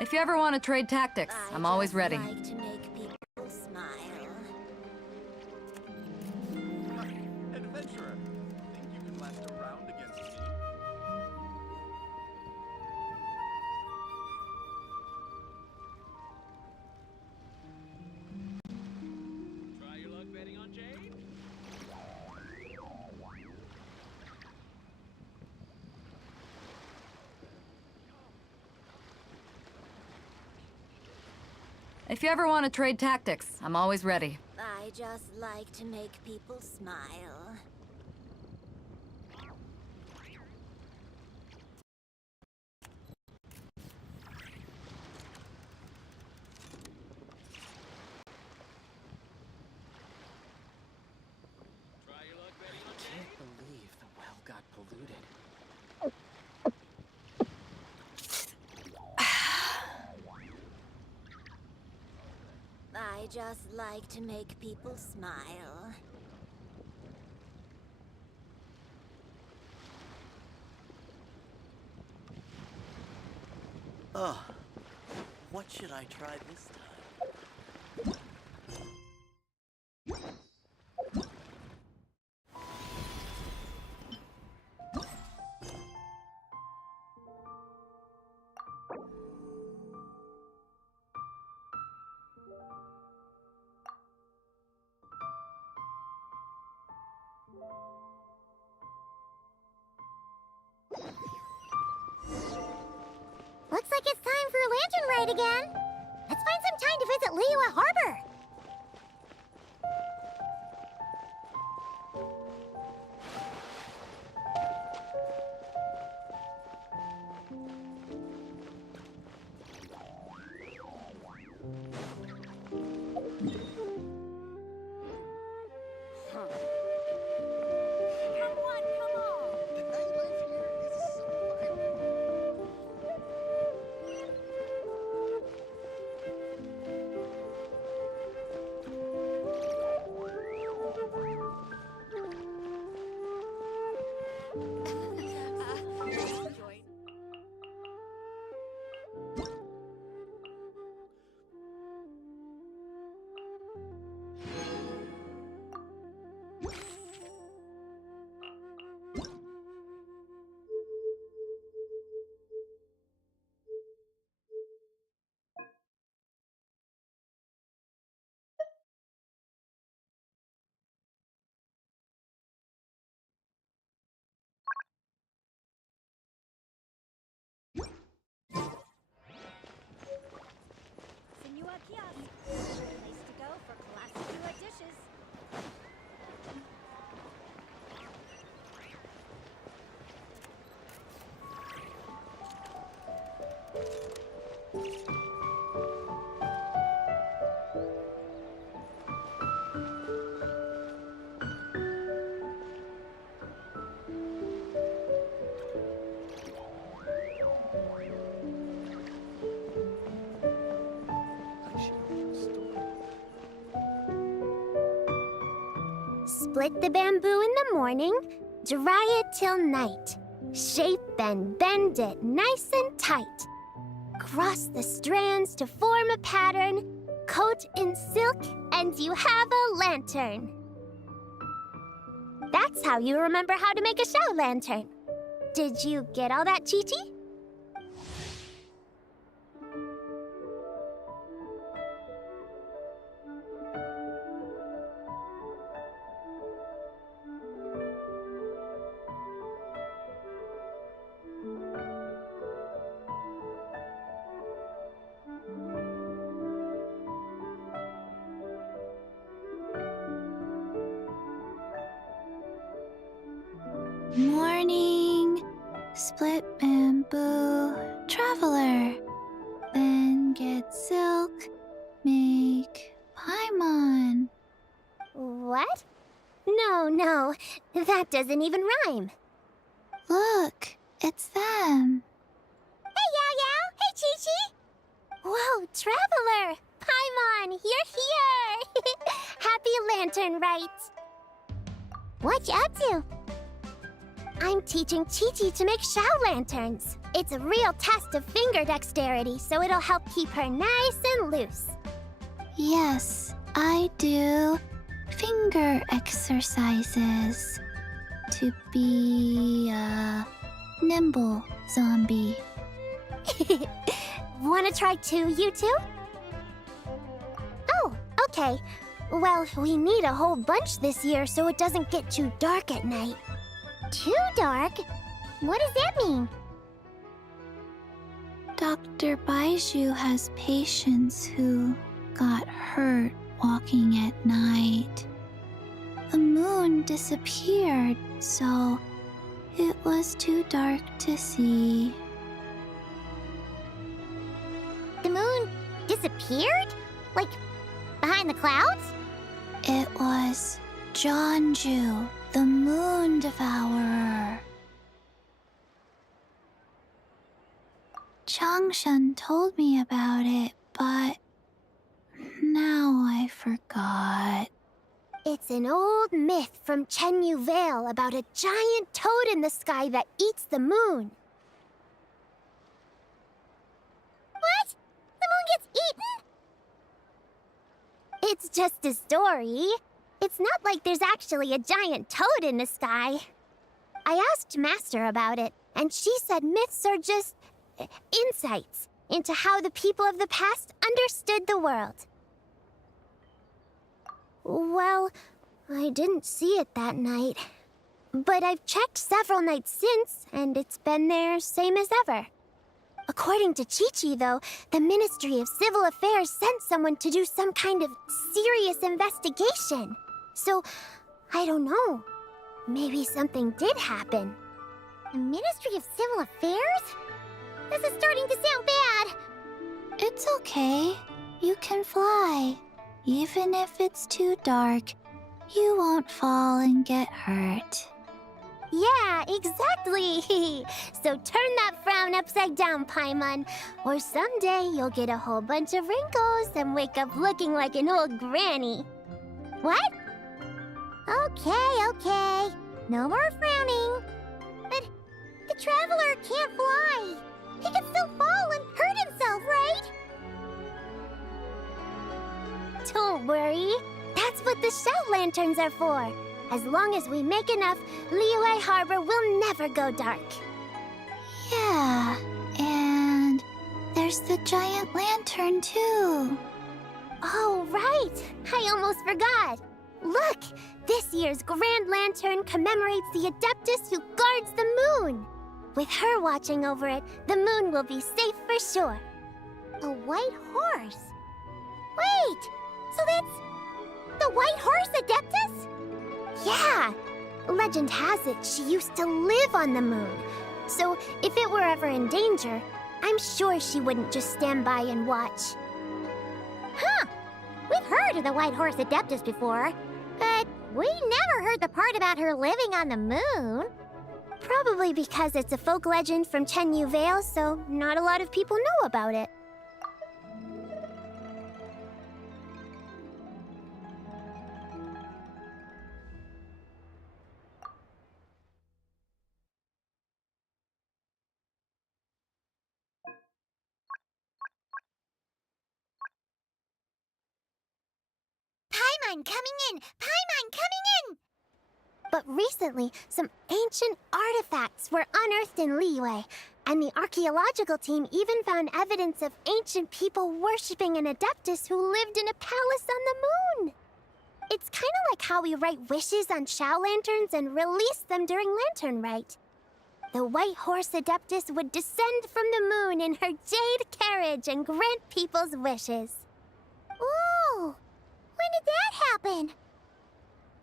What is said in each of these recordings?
If you ever want to trade tactics, I'm always ready. I like to make people smile. Adventurer, think you can last a round against me? Try your luck betting on Jade? If you ever want to trade tactics, I'm always ready. I just like to make people smile. Try your luck betting on Jade? I can't believe the well got polluted. I just like to make people smile. Oh, what should I try this time? Looks like it's time for a lantern ride again. Let's find some time to visit Liyue Harbor. The nightlife here is so vibrant. Senua Kiosk. Place to go for classic duet dishes. I should open a store. Split the bamboo in the morning, dry it till night. Shape and bend it nice and tight. Cross the strands to form a pattern, coat in silk, and you have a lantern. That's how you remember how to make a show lantern. Did you get all that, Chi-Chi? Morning, split bamboo, traveler. Then get silk, make paimon. What? No, that doesn't even rhyme. Look, it's them. Hey, Yao Yao! Hey, Chi-Chi! Whoa, Traveler! Paimon, you're here! Happy Lantern Rite! What you up to? I'm teaching Chi-Chi to make Shao lanterns. It's a real test of finger dexterity, so it'll help keep her nice and loose. Yes, I do finger exercises to be a nimble zombie. Wanna try too, you two? Oh, okay. Well, we need a whole bunch this year so it doesn't get too dark at night. Too dark? What does that mean? Dr. Baiju has patients who got hurt walking at night. The moon disappeared, so it was too dark to see. The moon disappeared? Like, behind the clouds? It was Jeonju, the moon devourer. Changshan told me about it, but now I forgot. It's an old myth from Chenyu Vale about a giant toad in the sky that eats the moon. What? The moon gets eaten? It's just a story. It's not like there's actually a giant toad in the sky. I asked Master about it, and she said myths are just insights into how the people of the past understood the world. Well, I didn't see it that night. But I've checked several nights since, and it's been there same as ever. According to Chi-Chi, though, the Ministry of Civil Affairs sent someone to do some kind of serious investigation. So, I don't know. Maybe something did happen. The Ministry of Civil Affairs? This is starting to sound bad. It's okay. You can fly. Even if it's too dark, you won't fall and get hurt. Yeah, exactly. So turn that frown upside down, Paimon. Or someday you'll get a whole bunch of wrinkles and wake up looking like an old granny. What? Okay. No more frowning. But the traveler can't fly. He can still fall and hurt himself, right? Don't worry. That's what the Shao lanterns are for. As long as we make enough, Liyue Harbor will never go dark. Yeah, and there's the giant lantern too. Oh, right! I almost forgot. Look! This year's Grand Lantern commemorates the Adeptus who guards the moon. With her watching over it, the moon will be safe for sure. A white horse? Wait! So that's the White Horse Adeptus? Yeah! Legend has it she used to live on the moon. So if it were ever in danger, I'm sure she wouldn't just stand by and watch. Huh! We've heard of the White Horse Adeptus before, but we never heard the part about her living on the moon. Probably because it's a folk legend from Chenyu Vale, so not a lot of people know about it. Paimon coming in! Paimon coming in! But recently, some ancient artifacts were unearthed in Liyue, and the archaeological team even found evidence of ancient people worshipping an Adeptus who lived in a palace on the moon. It's kind of like how we write wishes on Shao lanterns and release them during Lantern Rite. The White Horse Adeptus would descend from the moon in her jade carriage and grant people's wishes. Ooh! When did that happen?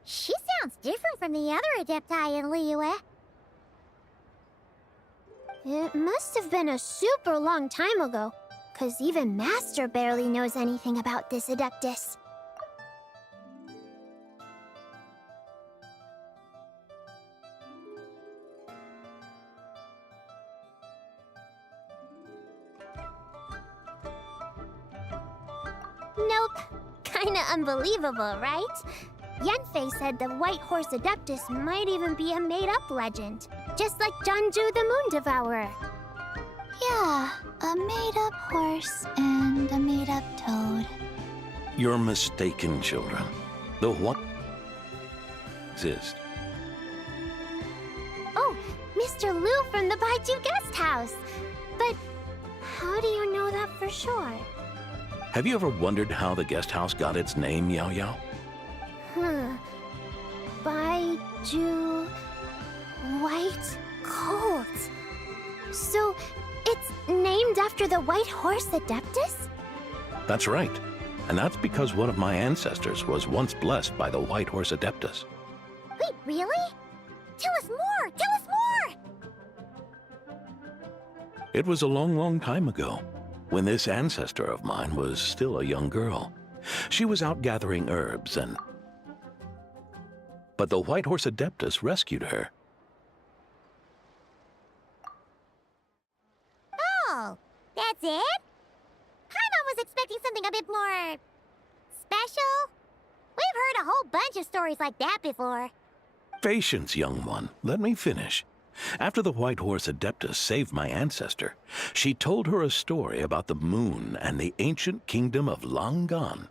She sounds different from the other Adepti in Liyue. It must have been a super long time ago, 'cause even Master barely knows anything about this Adeptus. Nope. Kinda unbelievable, right? Yanfei said the White Horse Adeptus might even be a made-up legend. just like Janju the Moon Devourer. Yeah, a made-up horse and a made-up toad. You're mistaken, children. The what exist. Oh, Mr. Liu from the Baiju Guest House. But how do you know that for sure? Have you ever wondered how the guest house got its name, Yao Yao? Baiju White Colt. So it's named after the White Horse Adeptus? That's right. And that's because one of my ancestors was once blessed by the White Horse Adeptus. Wait, really? Tell us more! Tell us more! It was a long, long time ago, when this ancestor of mine was still a young girl. She was out gathering herbs but the White Horse Adeptus rescued her. Oh, that's it? Paimon was expecting something a bit more special. We've heard a whole bunch of stories like that before. Patience, young one. Let me finish. After the White Horse Adeptus saved my ancestor, she told her a story about the moon and the ancient kingdom of Langan.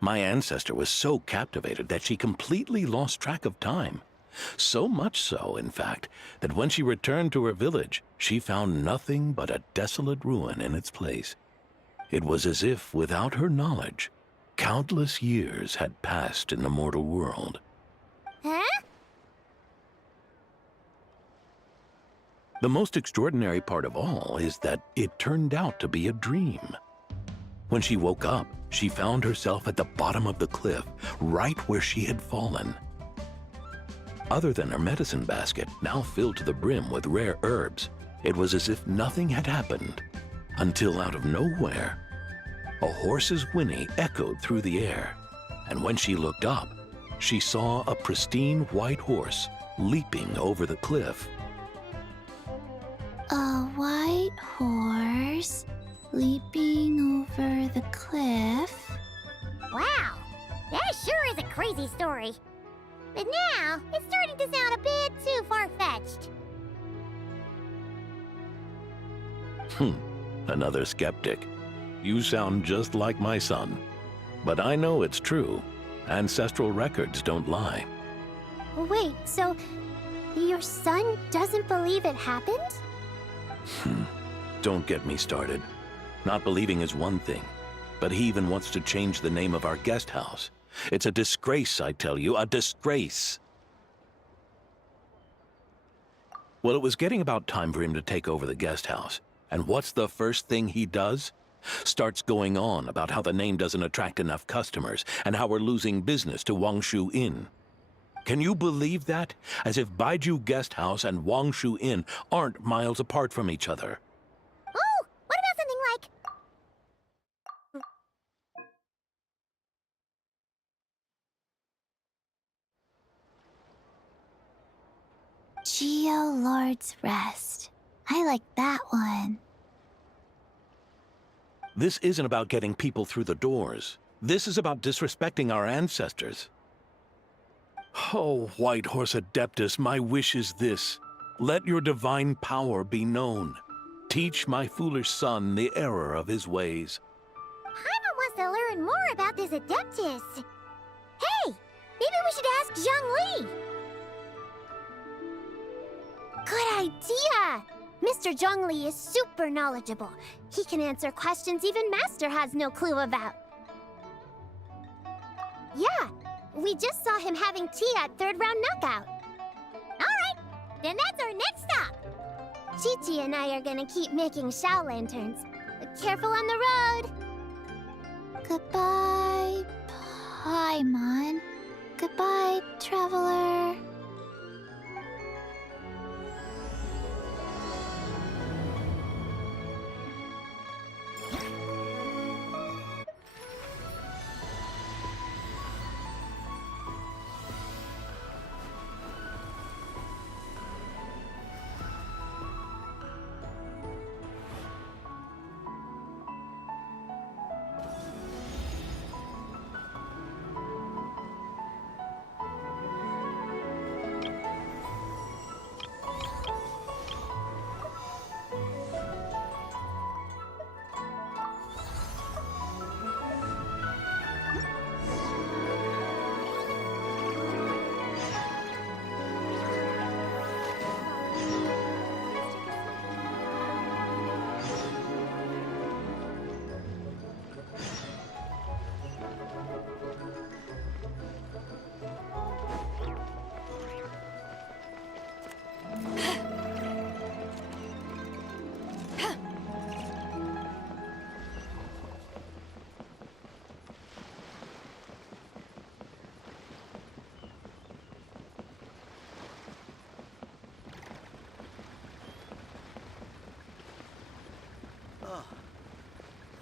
My ancestor was so captivated that she completely lost track of time. So much so, in fact, that when she returned to her village, she found nothing but a desolate ruin in its place. It was as if, without her knowledge, countless years had passed in the mortal world. Huh? The most extraordinary part of all is that it turned out to be a dream. When she woke up, she found herself at the bottom of the cliff, right where she had fallen. Other than her medicine basket, now filled to the brim with rare herbs, it was as if nothing had happened, until out of nowhere, a horse's whinny echoed through the air, and when she looked up, she saw a pristine white horse leaping over the cliff. A white horse leaping over the cliff. Wow, that sure is a crazy story. But now, it's starting to sound a bit too far-fetched. Another skeptic. You sound just like my son. But I know it's true. Ancestral records don't lie. Wait, so your son doesn't believe it happened? Don't get me started. Not believing is one thing, but he even wants to change the name of our guest house. It's a disgrace, I tell you, a disgrace. Well, it was getting about time for him to take over the guest house. And what's the first thing he does? Starts going on about how the name doesn't attract enough customers and how we're losing business to Wangshu Inn. Can you believe that? As if Baiju Guest House and Wangshu Inn aren't miles apart from each other. Oh, what about something like... Geo Lord's Rest. I like that one. This isn't about getting people through the doors. This is about disrespecting our ancestors. Oh, White Horse Adeptus, my wish is this. Let your divine power be known. Teach my foolish son the error of his ways. Paimon wants to learn more about this Adeptus. Hey, maybe we should ask Zhang Li. Good idea! Mr. Zhang Li is super knowledgeable. He can answer questions even Master has no clue about. Yeah, we just saw him having tea at third round knockout. Alright, then that's our next stop. Chi-Chi and I are gonna keep making Shao lanterns. But careful on the road! Goodbye, Paimon. Goodbye, traveler.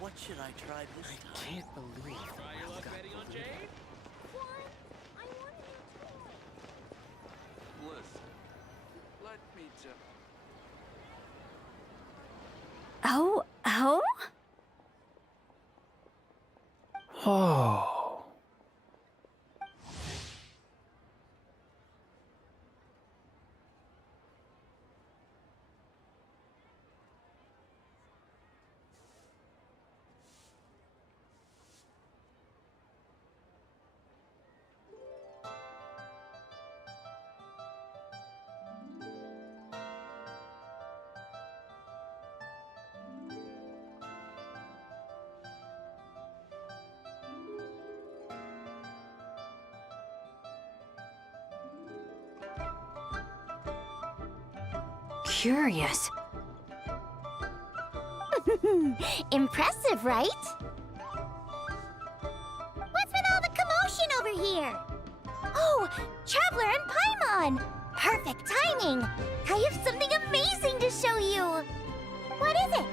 What should I try this time? I can't believe the well got polluted. Bliss. Let me just. Oh? Oh. Curious. Impressive, right? What's with all the commotion over here? Oh, Traveler and Paimon! Perfect timing! I have something amazing to show you! What is it?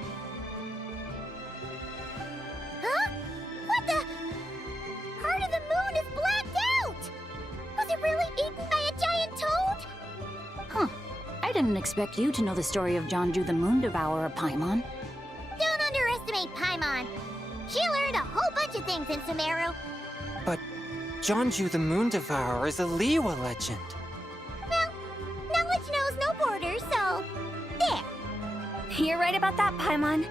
Huh? What the? Part of the moon is blacked out! Was it really eaten by a giant toad? Huh. I didn't expect you to know the story of Jonju the Moon Devourer, Paimon. Don't underestimate Paimon. She learned a whole bunch of things in Sumeru. But Jonju the Moon Devourer is a Liyue legend. Well, knowledge knows no borders, so there. You're right about that, Paimon.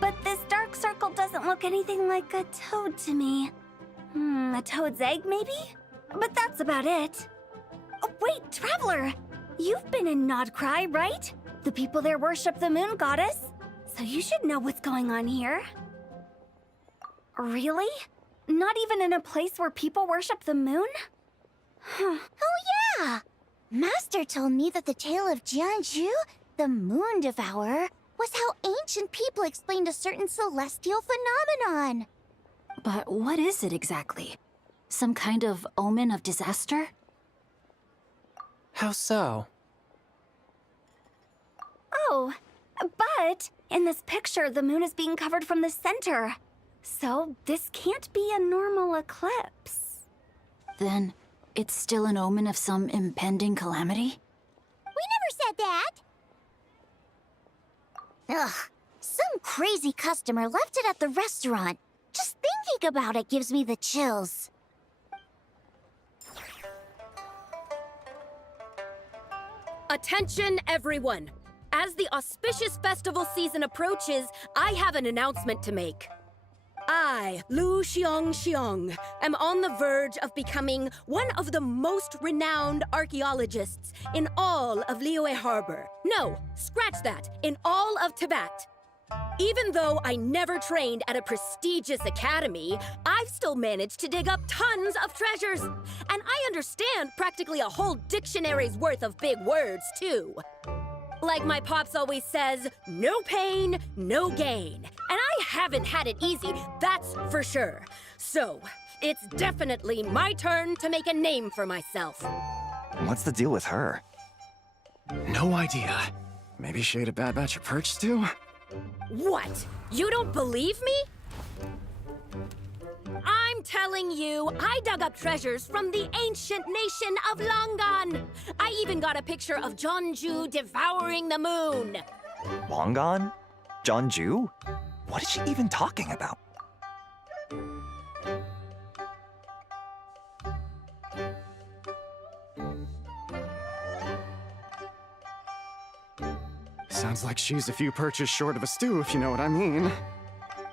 But this dark circle doesn't look anything like a toad to me. A toad's egg, maybe? But that's about it. Oh, wait, Traveler! You've been in Nodcry, right? The people there worship the moon goddess. So you should know what's going on here. Really? Not even in a place where people worship the moon? Oh yeah! Master told me that the tale of Jianzhu, the Moon Devourer, was how ancient people explained a certain celestial phenomenon. But what is it exactly? Some kind of omen of disaster? How so? Oh, but in this picture, the moon is being covered from the center. So this can't be a normal eclipse. Then it's still an omen of some impending calamity? We never said that! Ugh, some crazy customer left it at the restaurant. Just thinking about it gives me the chills. Attention, everyone! As the auspicious festival season approaches, I have an announcement to make. I, Lu Xiong, am on the verge of becoming one of the most renowned archaeologists in all of Liyue Harbor. No, scratch that, in all of Tibet. Even though I never trained at a prestigious academy, I've still managed to dig up tons of treasures. And I understand practically a whole dictionary's worth of big words, too. Like my pops always says, no pain, no gain. And I haven't had it easy, that's for sure. So, it's definitely my turn to make a name for myself. What's the deal with her? No idea. Maybe she ate a bad batch of perch stew? What? You don't believe me? I'm telling you, I dug up treasures from the ancient nation of Longan. I even got a picture of Jonju devouring the moon. Longan? Jonju? What is she even talking about? Sounds like she's a few perches short of a stew, if you know what I mean.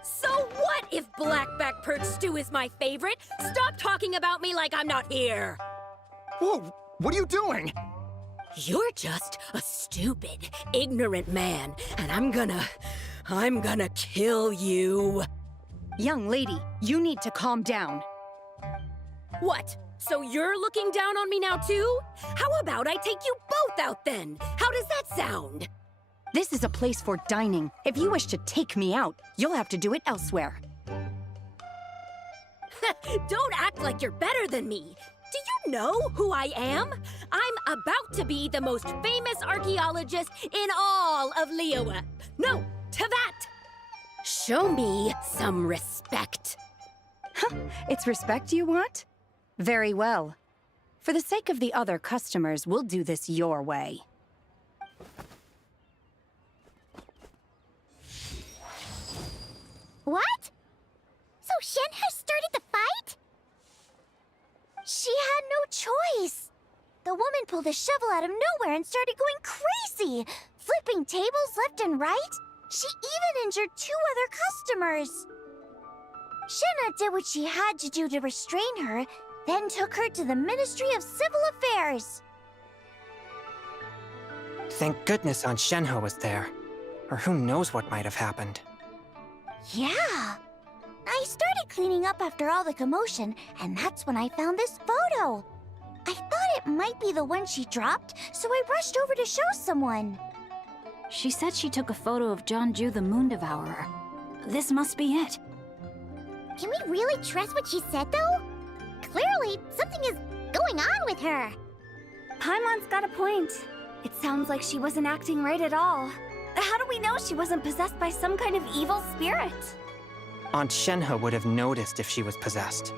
So what if blackback perch stew is my favorite? Stop talking about me like I'm not here. Whoa, what are you doing? You're just a stupid, ignorant man, and I'm gonna kill you. Young lady, you need to calm down. What? So you're looking down on me now too? How about I take you both out then? How does that sound? This is a place for dining. If you wish to take me out, you'll have to do it elsewhere. Don't act like you're better than me. Do you know who I am? I'm about to be the most famous archaeologist in all of Liyue. No, Tibet. Show me some respect. It's respect you want? Very well. For the sake of the other customers, we'll do this your way. What? So Shenhe started the fight? She had no choice. The woman pulled a shovel out of nowhere and started going crazy, flipping tables left and right. She even injured 2 other customers. Shenhe did what she had to do to restrain her, then took her to the Ministry of Civil Affairs. Thank goodness Aunt Shenhe was there. Or who knows what might have happened. Yeah. I started cleaning up after all the commotion, and that's when I found this photo. I thought it might be the one she dropped, so I rushed over to show someone. She said she took a photo of Jonju the Moon Devourer. This must be it. Can we really trust what she said, though? Clearly, something is going on with her. Paimon's got a point. It sounds like she wasn't acting right at all. How do we know she wasn't possessed by some kind of evil spirit? Aunt Shenhe would have noticed if she was possessed.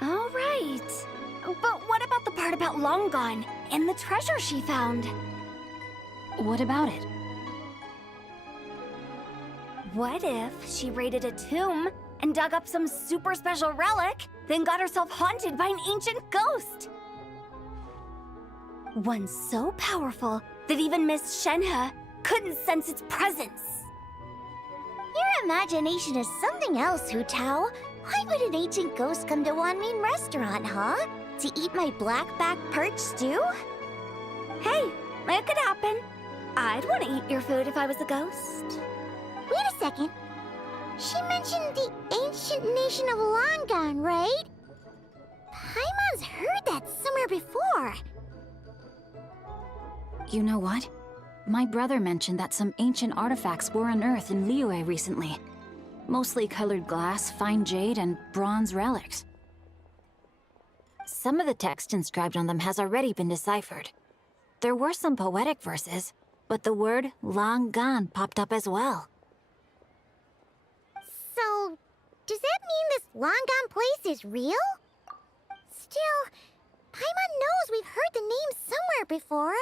All right. But what about the part about Long Gone and the treasure she found? What about it? What if she raided a tomb and dug up some super special relic, then got herself haunted by an ancient ghost? One so powerful that even Miss Shenhe couldn't sense its presence. Your imagination is something else, Hu Tao. Why would an ancient ghost come to Wanmin Restaurant, huh? To eat my blackback perch stew? Hey, it could happen. I'd want to eat your food if I was a ghost. Wait a second. She mentioned the ancient nation of Longan, right? Paimon's heard that somewhere before. You know what? My brother mentioned that some ancient artifacts were unearthed in Liyue recently. Mostly colored glass, fine jade, and bronze relics. Some of the text inscribed on them has already been deciphered. There were some poetic verses, but the word Long Gone popped up as well. So, does that mean this Longan place is real? Still, Paimon knows we've heard the name somewhere before.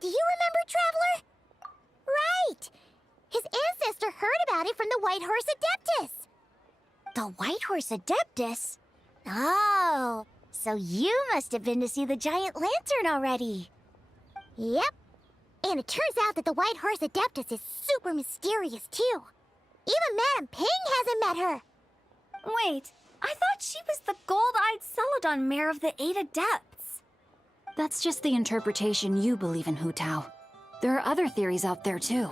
Do you remember, Traveler? Right! His ancestor heard about it from the White Horse Adeptus. The White Horse Adeptus? Oh, so you must have been to see the giant lantern already. Yep. And it turns out that the White Horse Adeptus is super mysterious, too. Even Madame Ping hasn't met her. Wait, I thought she was the gold-eyed Celadon Mare of the 8 Adepts. That's just the interpretation you believe in, Hu Tao. There are other theories out there, too.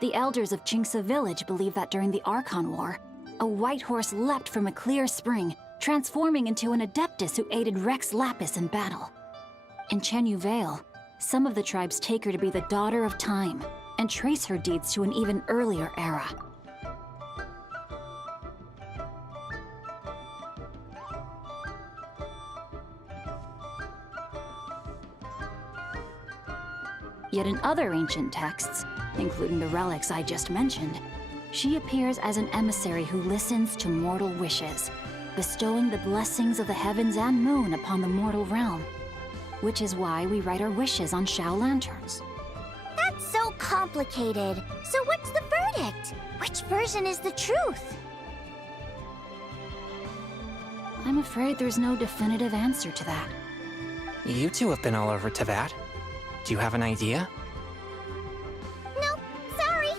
The elders of Qingce Village believe that during the Archon War, a white horse leapt from a clear spring, transforming into an Adeptus who aided Rex Lapis in battle. In Chenyu Vale, some of the tribes take her to be the Daughter of Time, and trace her deeds to an even earlier era. Yet in other ancient texts, including the relics I just mentioned, she appears as an emissary who listens to mortal wishes, bestowing the blessings of the heavens and moon upon the mortal realm. Which is why we write our wishes on Shao lanterns. That's so complicated. So what's the verdict? Which version is the truth? I'm afraid there's no definitive answer to that. You two have been all over Teyvat. Do you have an idea? Nope, sorry.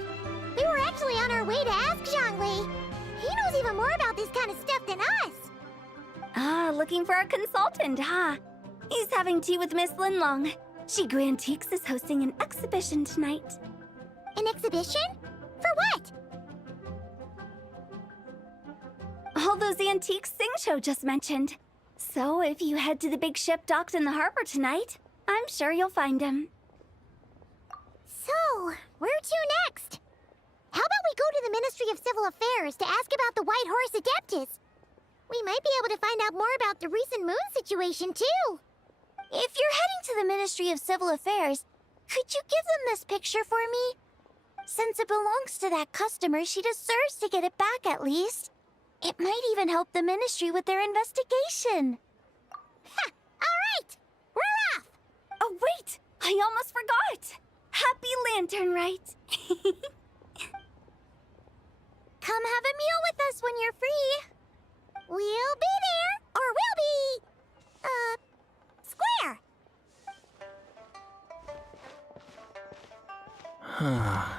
We were actually on our way to ask Zhongli. He knows even more about this kind of stuff than us. Ah, looking for a consultant, huh? He's having tea with Miss Linlong. Shigu Antiques is hosting an exhibition tonight. An exhibition? For what? All those antiques Sing Show just mentioned. So if you head to the big ship docked in the harbor tonight, I'm sure you'll find him. So, where to next? How about we go to the Ministry of Civil Affairs to ask about the White Horse Adeptus? We might be able to find out more about the recent moon situation, too. If you're heading to the Ministry of Civil Affairs, could you give them this picture for me? Since it belongs to that customer, she deserves to get it back at least. It might even help the Ministry with their investigation. Ha! All right! We're off! Oh, wait! I almost forgot! Happy Lantern Rite! Come have a meal with us when you're free. We'll be there, or we'll be... square.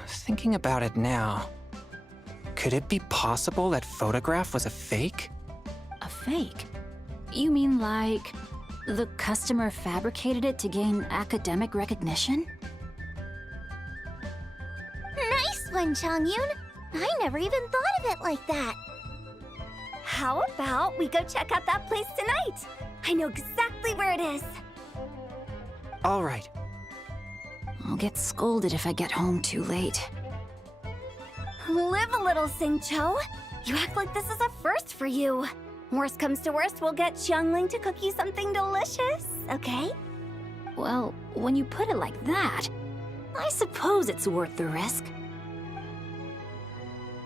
Thinking about it now, could it be possible that photograph was a fake? A fake? You mean like the customer fabricated it to gain academic recognition? Nice one, Changyun. I never even thought of it like that. How about we go check out that place tonight? I know exactly where it is. All right. I'll get scolded if I get home too late. Live a little, Sing-Cho. You act like this is a first for you. Worst comes to worst, we'll get Xiangling to cook you something delicious, okay? Well, when you put it like that, I suppose it's worth the risk.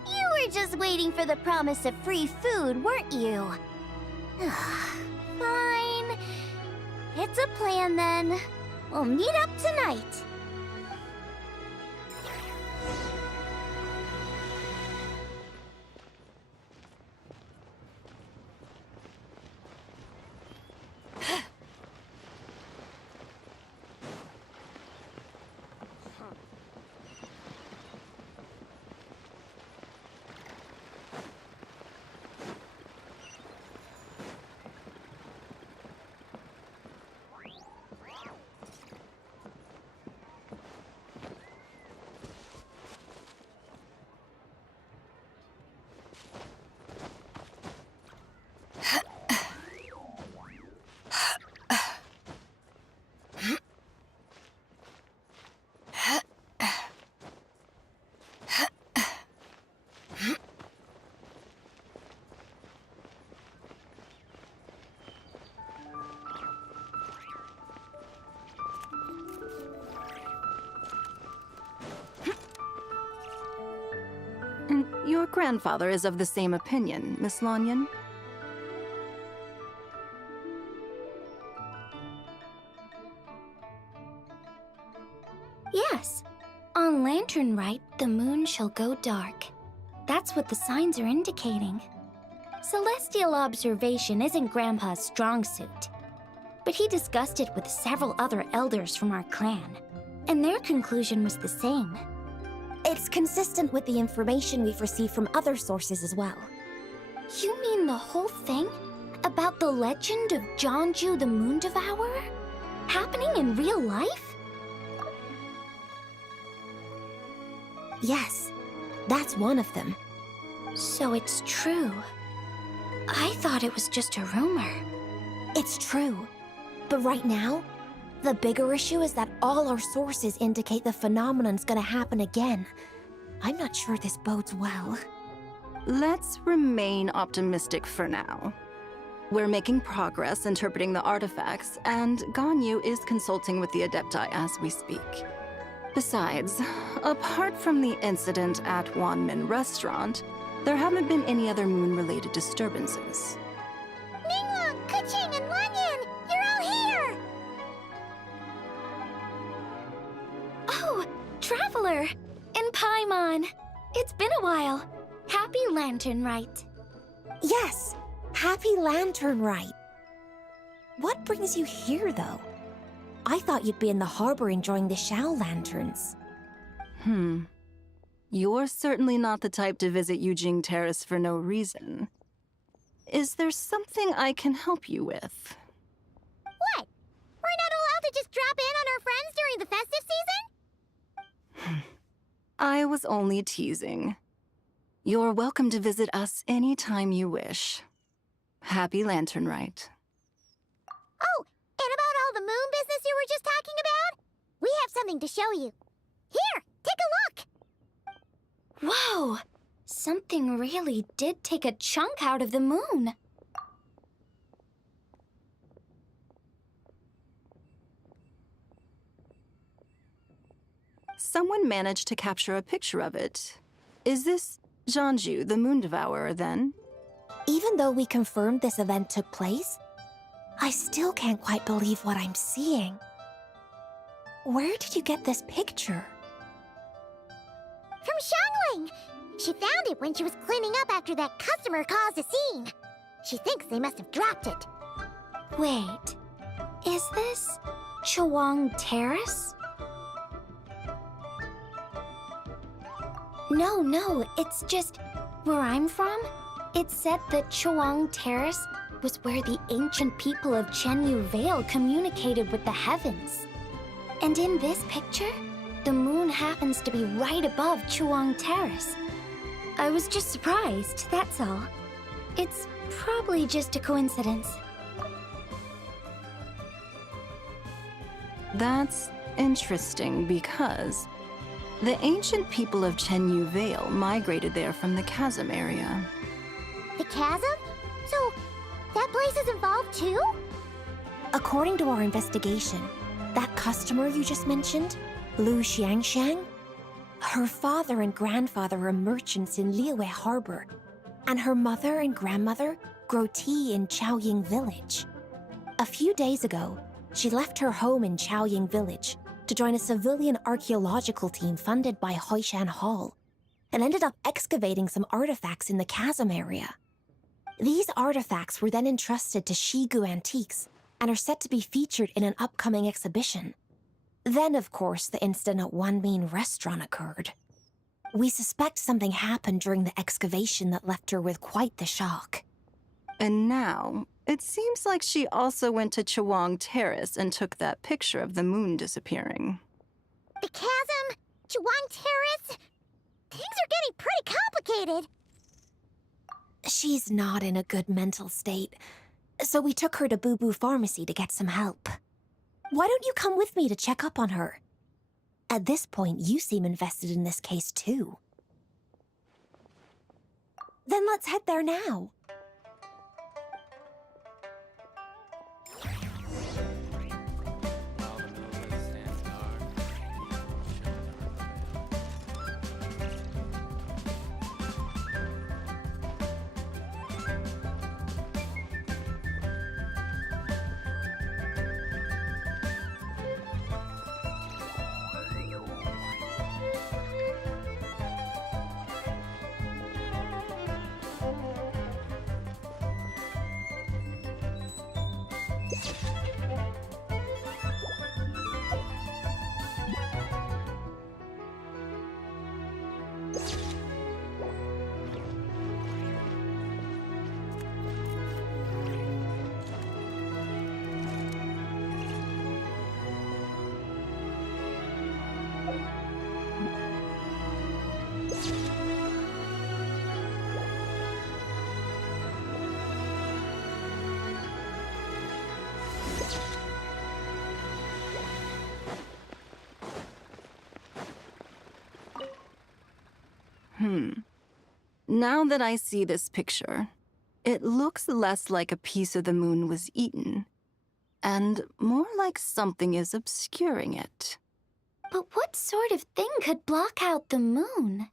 You were just waiting for the promise of free food, weren't you? Fine. It's a plan then. We'll meet up tonight. Your grandfather is of the same opinion, Miss Lanyan. Yes. On Lantern Rite, the moon shall go dark. That's what the signs are indicating. Celestial observation isn't Grandpa's strong suit. But he discussed it with several other elders from our clan, and their conclusion was the same. It's consistent with the information we've received from other sources as well. You mean the whole thing? About the legend of Jeonju the Moon Devourer? Happening in real life? Yes, that's one of them. So it's true. I thought it was just a rumor. It's true. But right now, the bigger issue is that all our sources indicate the phenomenon's gonna happen again. I'm not sure this bodes well. Let's remain optimistic for now. We're making progress interpreting the artifacts, and Ganyu is consulting with the Adepti as we speak. Besides, apart from the incident at Wanmin Restaurant, there haven't been any other moon-related disturbances. Ningguang, Keqing, and Lanyan, you're all here! Oh, Traveler! And Paimon! It's been a while. Happy Lantern Rite. Yes, Happy Lantern Rite. What brings you here, though? I thought you'd be in the harbor enjoying the Shao Lanterns. You're certainly not the type to visit Yujing Terrace for no reason. Is there something I can help you with? What? We're not allowed to just drop in on our friends during the festive season? I was only teasing. You're welcome to visit us anytime you wish. Happy Lantern Rite. Oh, and about all the moon business you were just talking about? We have something to show you. Here, take a look! Whoa! Something really did take a chunk out of the moon. someone managed to capture a picture of it. Is this Jeonju, the Moon Devourer, then? Even though we confirmed this event took place, I still can't quite believe what I'm seeing. Where did you get this picture? From Xiangling! She found it when she was cleaning up after that customer caused a scene. She thinks they must have dropped it. Wait, is this Chawang Terrace? No, it's just where I'm from. It said that Chawang Terrace was where the ancient people of Chenyu Vale communicated with the heavens. And in this picture, the moon happens to be right above Chawang Terrace. I was just surprised, that's all. It's probably just a coincidence. That's interesting because the ancient people of Chenyu Vale migrated there from the chasm area. The chasm? So, that place is involved too? According to our investigation, that customer you just mentioned, Lu Xiangxiang, her father and grandfather were merchants in Liyue Harbor, and her mother and grandmother grow tea in Chaoying Village. A few days ago, she left her home in Chaoying Village to join a civilian archaeological team funded by Hoishan Hall, and ended up excavating some artifacts in the chasm area. These artifacts were then entrusted to Shigu Antiques and are set to be featured in an upcoming exhibition. Then, of course, the incident at Wanmin Restaurant occurred. We suspect something happened during the excavation that left her with quite the shock. And now, it seems like she also went to Chawang Terrace and took that picture of the moon disappearing. The chasm? Chawang Terrace? Things are getting pretty complicated. She's not in a good mental state, so we took her to Boo Boo Pharmacy to get some help. Why don't you come with me to check up on her? At this point, you seem invested in this case too. Then let's head there now. Now that I see this picture, it looks less like a piece of the moon was eaten, and more like something is obscuring it. But what sort of thing could block out the moon?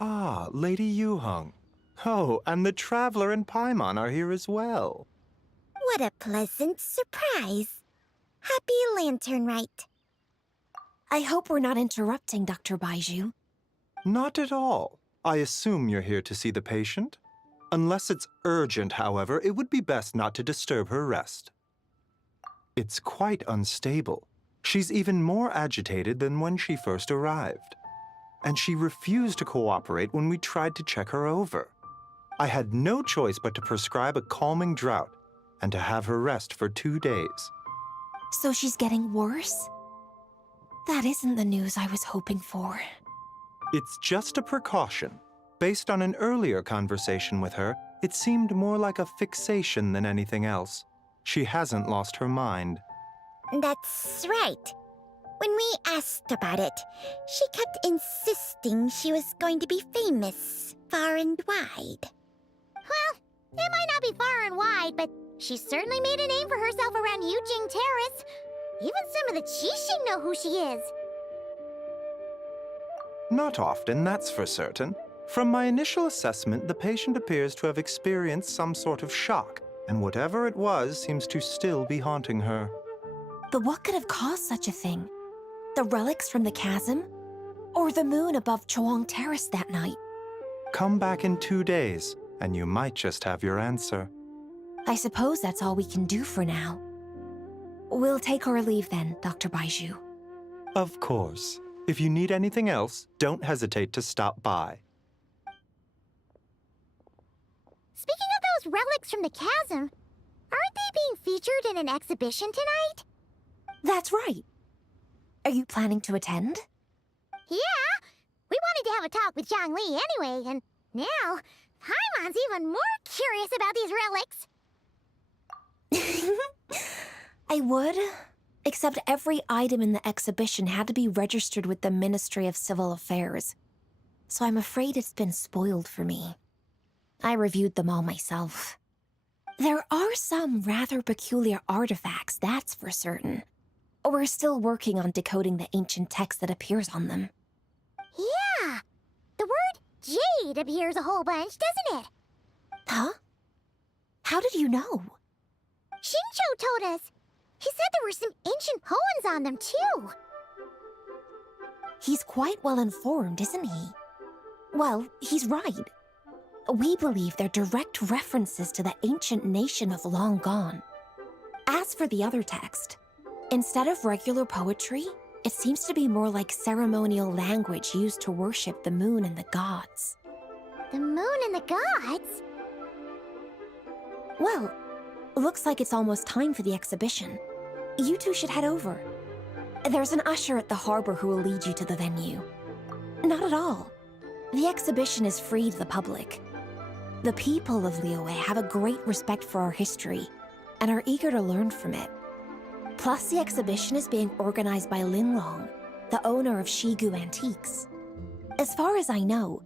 Ah, Lady Yuheng. Oh, and the Traveler and Paimon are here as well. What a pleasant surprise. Happy Lantern Rite. I hope we're not interrupting, Dr. Baiju. Not at all. I assume you're here to see the patient? Unless it's urgent, however, it would be best not to disturb her rest. It's quite unstable. She's even more agitated than when she first arrived. And she refused to cooperate when we tried to check her over. I had no choice but to prescribe a calming draught and to have her rest for 2 days. So she's getting worse? That isn't the news I was hoping for. It's just a precaution. Based on an earlier conversation with her, it seemed more like a fixation than anything else. She hasn't lost her mind. That's right. When we asked about it, she kept insisting she was going to be famous far and wide. Well, it might not be far and wide, but she certainly made a name for herself around Yujing Terrace. Even some of the Qixing know who she is. Not often, that's for certain. From my initial assessment, the patient appears to have experienced some sort of shock, and whatever it was seems to still be haunting her. But what could have caused such a thing? The relics from the chasm? Or the moon above Chuang Terrace that night? Come back in 2 days, and you might just have your answer. I suppose that's all we can do for now. We'll take our leave then, Dr. Baiju. Of course. If you need anything else, don't hesitate to stop by. Speaking of those relics from the chasm, aren't they being featured in an exhibition tonight? That's right. Are you planning to attend? Yeah! We wanted to have a talk with Zhangli anyway, and now Paimon's even more curious about these relics. I would, except every item in the exhibition had to be registered with the Ministry of Civil Affairs. So I'm afraid it's been spoiled for me. I reviewed them all myself. There are some rather peculiar artifacts, that's for certain. We're still working on decoding the ancient text that appears on them. Yeah! The word jade appears a whole bunch, doesn't it? Huh? How did you know? Shincho told us. He said there were some ancient poems on them, too. He's quite well informed, isn't he? Well, he's right. We believe they're direct references to the ancient nation of long gone. As for the other text, instead of regular poetry, it seems to be more like ceremonial language used to worship the moon and the gods. The moon and the gods? Well, looks like it's almost time for the exhibition. You two should head over. There's an usher at the harbor who will lead you to the venue. Not at all. The exhibition is free to the public. The people of Liyue have a great respect for our history and are eager to learn from it. Plus, the exhibition is being organized by Linlong, the owner of Shigu Antiques. As far as I know,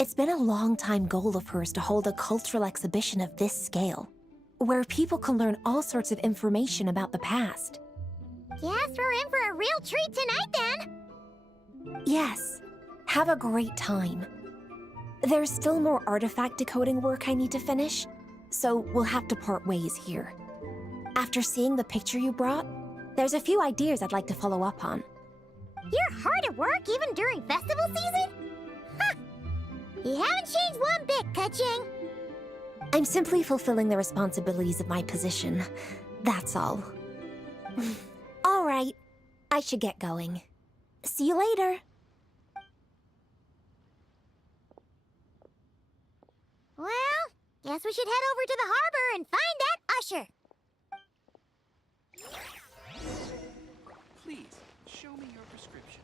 it's been a long-time goal of hers to hold a cultural exhibition of this scale, where people can learn all sorts of information about the past. Guess we're in for a real treat tonight, then. Yes, have a great time. There's still more artifact decoding work I need to finish, so we'll have to part ways here. After seeing the picture you brought, there's a few ideas I'd like to follow up on. You're hard at work even during festival season? Huh. You haven't changed one bit, Ka-Ching. I'm simply fulfilling the responsibilities of my position. That's all. All right. I should get going. See you later. Well, guess we should head over to the harbor and find that usher. Please, show me your prescription.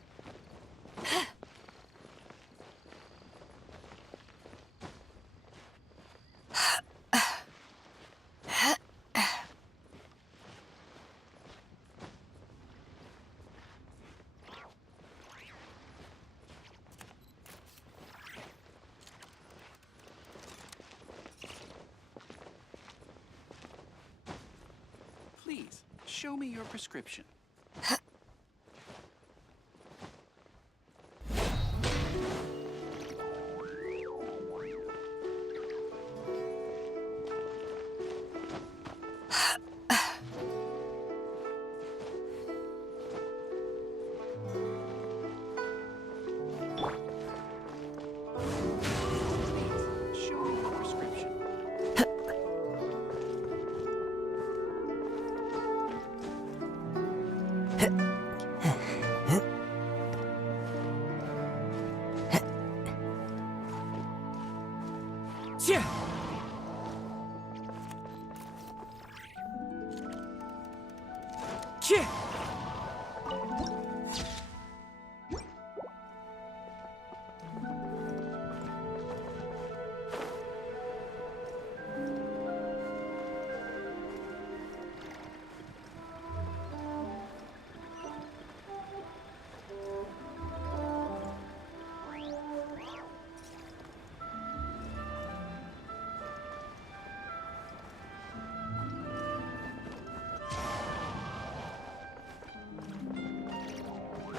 Please, show me your prescription. Please, show me your prescription.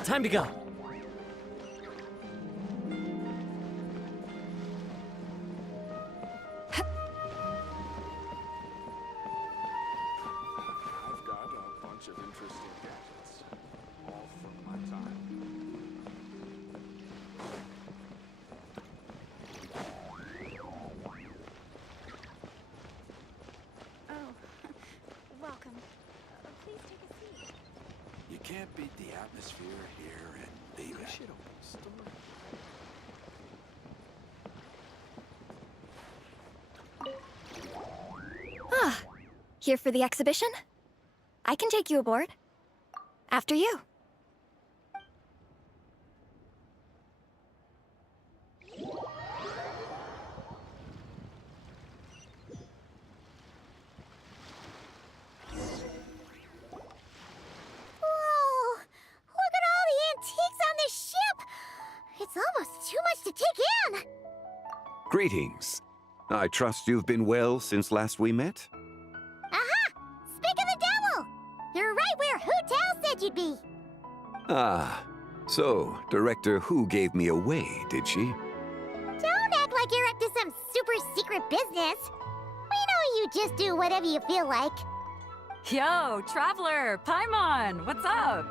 Time to go. I've got a bunch of interesting gadgets, all from my time. Oh, welcome. Please take a seat. You can't beat the atmosphere here in Lille. I should open the store. Ah, here for the exhibition? I can take you aboard. After you. Whoa! Look at all the antiques on this ship! It's almost too much to take in! Greetings. I trust you've been well since last we met? Aha! Speak of the devil! You're right where Hu Tao said you'd be! Ah, so Director Hu gave me away, did she? Don't act like you're up to some super secret business! We know you just do whatever you feel like. Yo, Traveler! Paimon! What's up?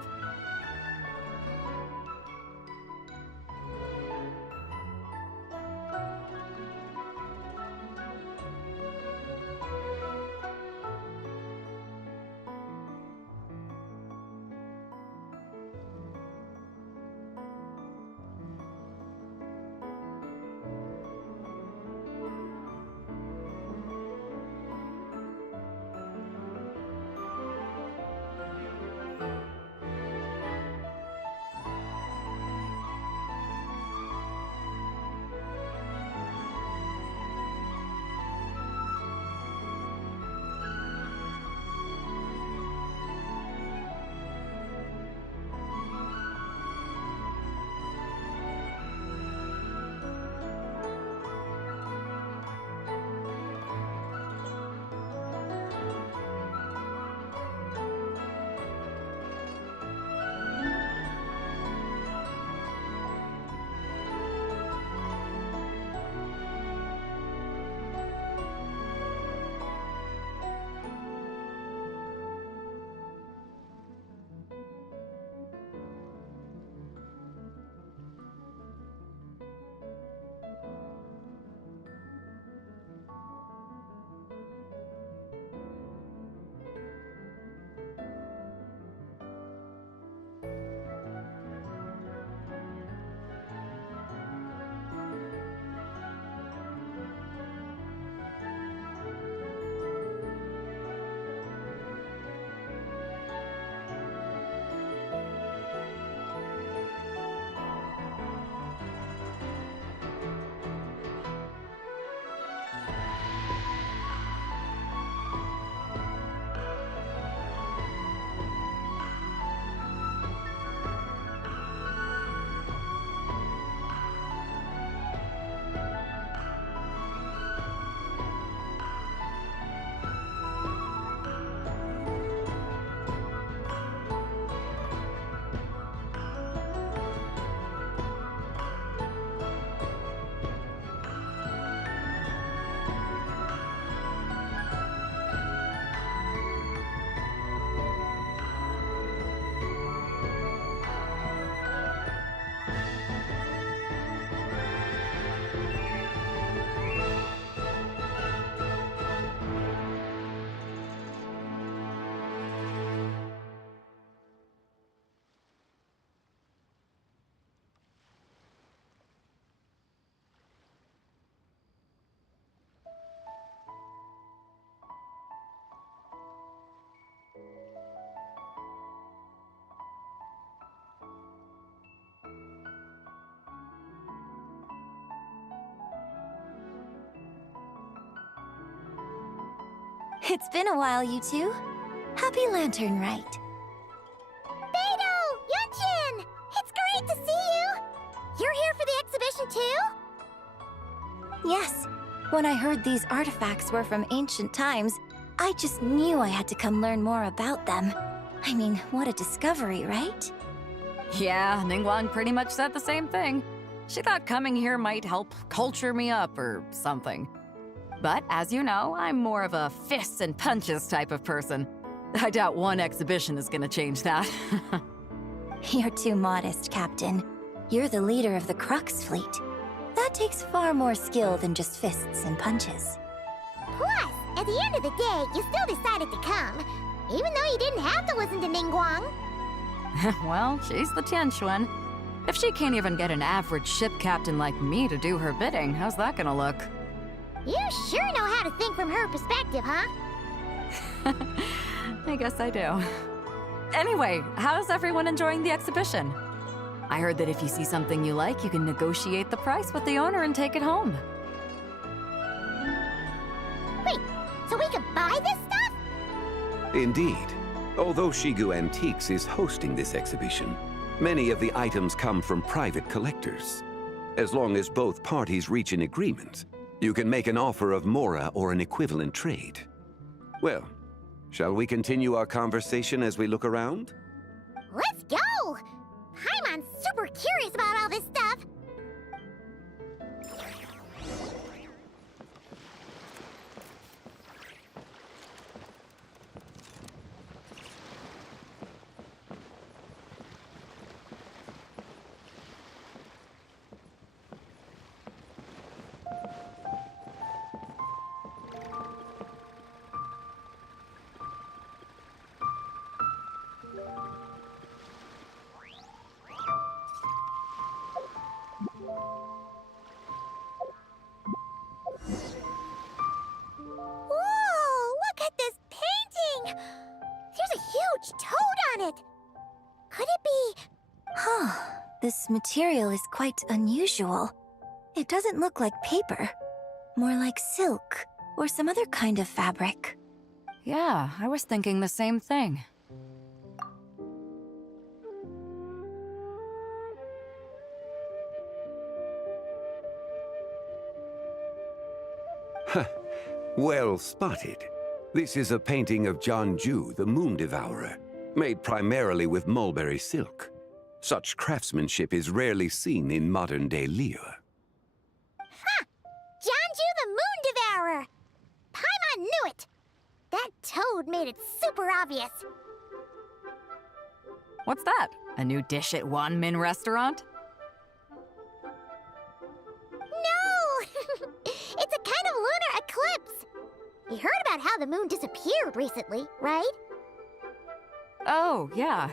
It's been a while, you two. Happy Lantern Rite. Beto! Yunchin! It's great to see you! You're here for the exhibition too? Yes. When I heard these artifacts were from ancient times, I just knew I had to come learn more about them. I mean, what a discovery, right? Yeah, Ningguang pretty much said the same thing. She thought coming here might help culture me up or something. But as you know, I'm more of a fists and punches type of person. I doubt one exhibition is gonna change that. You're too modest, Captain. You're the leader of the Crux fleet. That takes far more skill than just fists and punches. Plus, at the end of the day, you still decided to come, even though you didn't have to listen to Ningguang. Well, she's the Tianquan. If she can't even get an average ship captain like me to do her bidding, how's that gonna look? You sure know how to think from her perspective, huh? I guess I do. Anyway, how's everyone enjoying the exhibition? I heard that if you see something you like, you can negotiate the price with the owner and take it home. Wait, so we can buy this stuff? Indeed. Although Shigu Antiques is hosting this exhibition, many of the items come from private collectors. As long as both parties reach an agreement, you can make an offer of mora or an equivalent trade. Well, shall we continue our conversation as we look around? Let's go! Paimon's super curious about all this stuff. Whoa! Look at this painting! There's a huge toad on it! Could it be... Huh. This material is quite unusual. It doesn't look like paper. More like silk, or some other kind of fabric. Yeah, I was thinking the same thing. Well spotted. This is a painting of Jianju, the Moon Devourer, made primarily with mulberry silk. Such craftsmanship is rarely seen in modern-day Liyue. Ha! Jianju the Moon Devourer! Paimon knew it! That toad made it super obvious. What's that? A new dish at Wanmin restaurant? No! It's a kind of lunar eclipse. You heard about how the moon disappeared recently, right? Oh, yeah.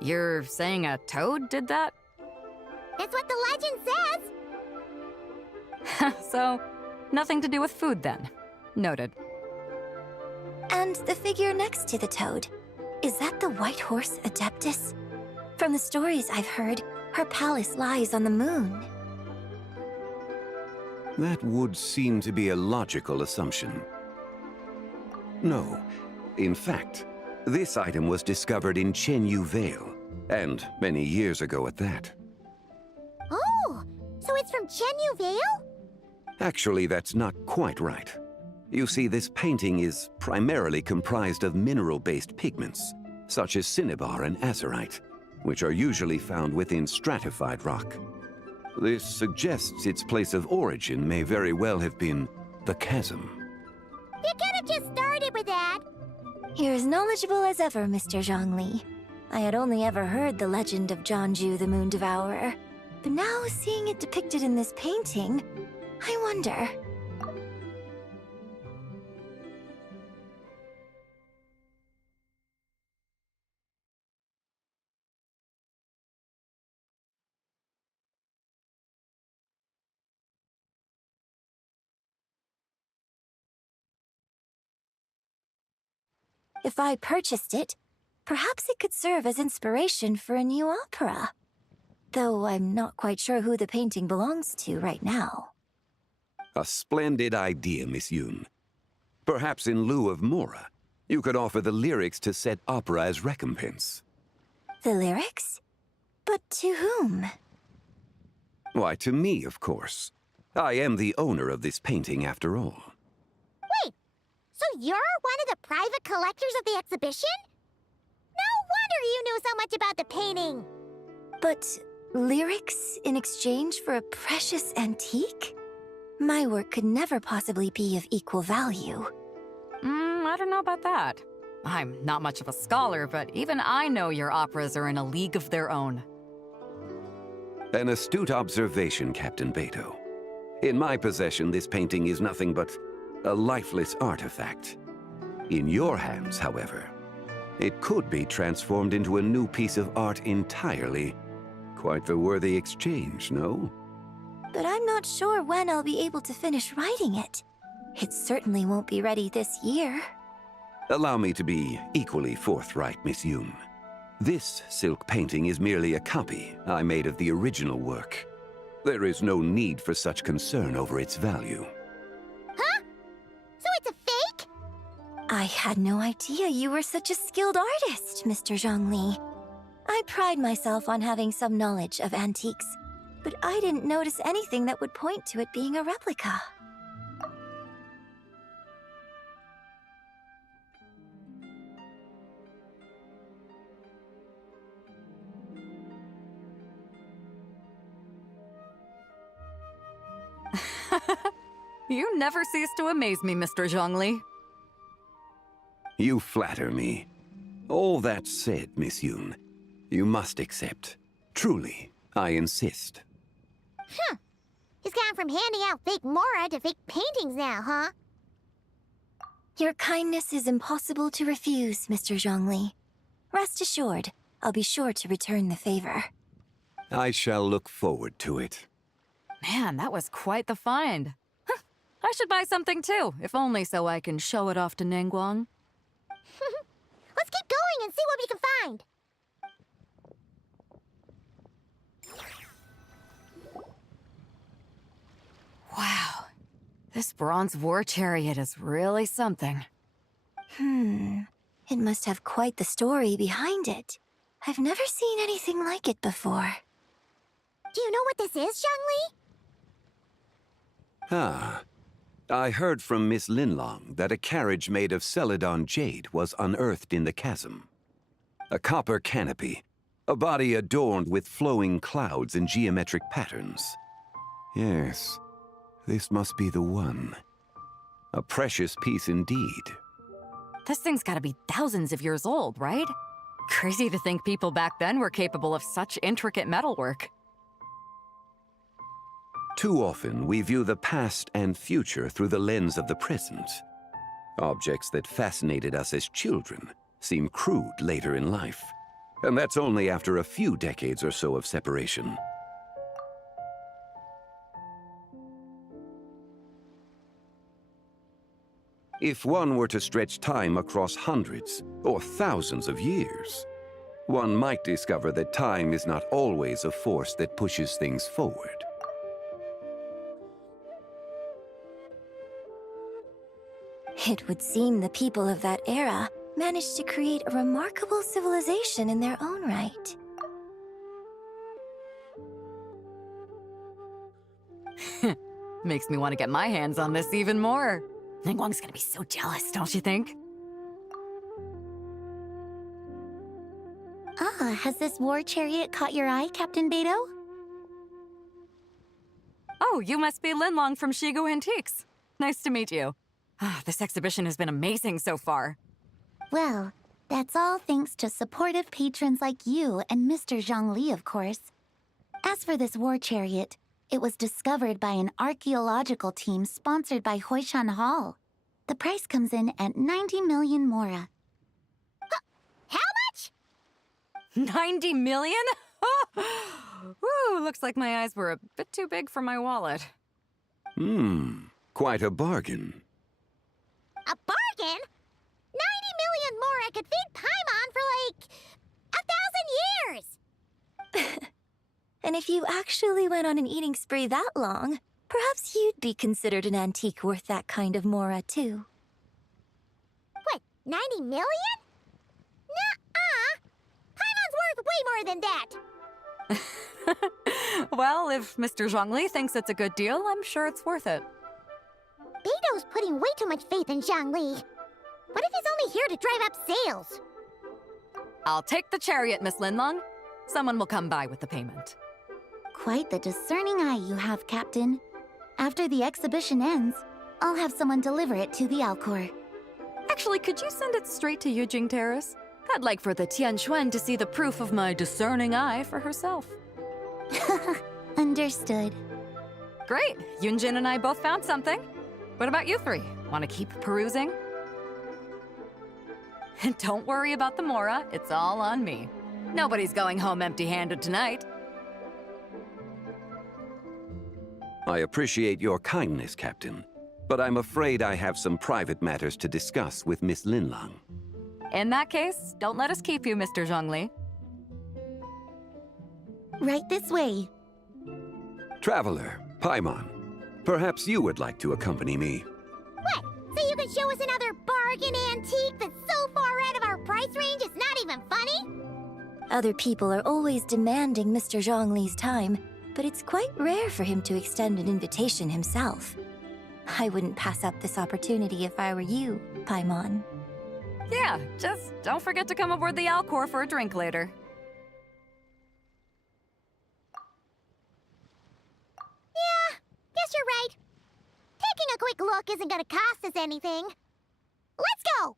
You're saying a toad did that? That's what the legend says. So, nothing to do with food then. Noted. And the figure next to the toad, is that the White Horse Adeptus? From the stories I've heard, her palace lies on the moon. That would seem to be a logical assumption. No. In fact, this item was discovered in Chenyu Vale, and many years ago at that. Oh, so it's from Chenyu Vale? Actually, that's not quite right. You see, this painting is primarily comprised of mineral-based pigments, such as cinnabar and azurite, which are usually found within stratified rock. This suggests its place of origin may very well have been the chasm. You could have just started with that. You're as knowledgeable as ever, Mr. Zhongli. I had only ever heard the legend of Jianju the Moon Devourer, but now seeing it depicted in this painting, I wonder... If I purchased it, perhaps it could serve as inspiration for a new opera. Though I'm not quite sure who the painting belongs to right now. A splendid idea, Miss Yoon. Perhaps in lieu of Mora, you could offer the lyrics to said opera as recompense. The lyrics? But to whom? Why, to me, of course. I am the owner of this painting, after all. Wait, so you're one of the private collectors of the exhibition? No wonder you knew so much about the painting. But lyrics in exchange for a precious antique? My work could never possibly be of equal value. I don't know about that. I'm not much of a scholar, but even I know your operas are in a league of their own. An astute observation, Captain Beto. In my possession, this painting is nothing but a lifeless artifact. In your hands, however, it could be transformed into a new piece of art entirely. Quite the worthy exchange, no? But I'm not sure when I'll be able to finish writing it. It certainly won't be ready this year. Allow me to be equally forthright, Miss Yoon. This silk painting is merely a copy I made of the original work. There is no need for such concern over its value. Huh? So it's a fake? I had no idea you were such a skilled artist, Mr. Zhongli. I pride myself on having some knowledge of antiques, but I didn't notice anything that would point to it being a replica. You never cease to amaze me, Mr. Zhongli. You flatter me. All that said, Miss Yoon, you must accept. Truly, I insist. Huh. He's gone from handing out fake Mora to fake paintings now, huh? Your kindness is impossible to refuse, Mr. Zhongli. Rest assured, I'll be sure to return the favor. I shall look forward to it. Man, that was quite the find. Huh. I should buy something too, if only so I can show it off to Ningguang. Let's keep going and see what we can find. Wow. This bronze war chariot is really something. It must have quite the story behind it. I've never seen anything like it before. Do you know what this is, Zhongli? Ah. I heard from Miss Linlong that a carriage made of Celadon jade was unearthed in the chasm. A copper canopy, a body adorned with flowing clouds and geometric patterns. Yes, this must be the one. A precious piece indeed. This thing's gotta be thousands of years old, right? Crazy to think people back then were capable of such intricate metalwork. Too often, we view the past and future through the lens of the present. Objects that fascinated us as children seem crude later in life. And that's only after a few decades or so of separation. If one were to stretch time across hundreds or thousands of years, one might discover that time is not always a force that pushes things forward. It would seem the people of that era managed to create a remarkable civilization in their own right. Makes me want to get my hands on this even more. Ningguang's gonna be so jealous, don't you think? Ah, has this war chariot caught your eye, Captain Beto? Oh, you must be Linlong from Shigu Antiques. Nice to meet you. This exhibition has been amazing so far. Well, that's all thanks to supportive patrons like you and Mr. Zhongli, of course. As for this war chariot, it was discovered by an archaeological team sponsored by Hoishan Hall. The price comes in at 90 million Mora. How much? 90 million? Woo, looks like my eyes were a bit too big for my wallet. Quite a bargain. A bargain? 90 million Mora could feed Paimon for like 1,000 years! And if you actually went on an eating spree that long, perhaps you'd be considered an antique worth that kind of Mora, too. 90 million? Nuh-uh! Paimon's worth way more than that! Well, if Mr. Zhongli thinks it's a good deal, I'm sure it's worth it. Beto's putting way too much faith in Zhongli. What if he's only here to drive up sales? I'll take the chariot, Miss Linlong. Someone will come by with the payment. Quite the discerning eye you have, Captain. After the exhibition ends, I'll have someone deliver it to the Alcor. Actually, could you send it straight to Yujing Terrace? I'd like for the Tianquan to see the proof of my discerning eye for herself. Understood. Great! Yunjin and I both found something. What about you three? Want to keep perusing? And don't worry about the Mora, it's all on me. Nobody's going home empty-handed tonight. I appreciate your kindness, Captain, but I'm afraid I have some private matters to discuss with Miss Linlong. In that case, don't let us keep you, Mr. Zhongli. Right this way. Traveler, Paimon, perhaps you would like to accompany me. What? So you can show us another bargain antique that's so far out of our price range it's not even funny? Other people are always demanding Mr. Zhongli's time, but it's quite rare for him to extend an invitation himself. I wouldn't pass up this opportunity if I were you, Paimon. Yeah, just don't forget to come aboard the Alcor for a drink later. Yeah, guess you're right. Taking a quick look isn't gonna cost us anything. Let's go!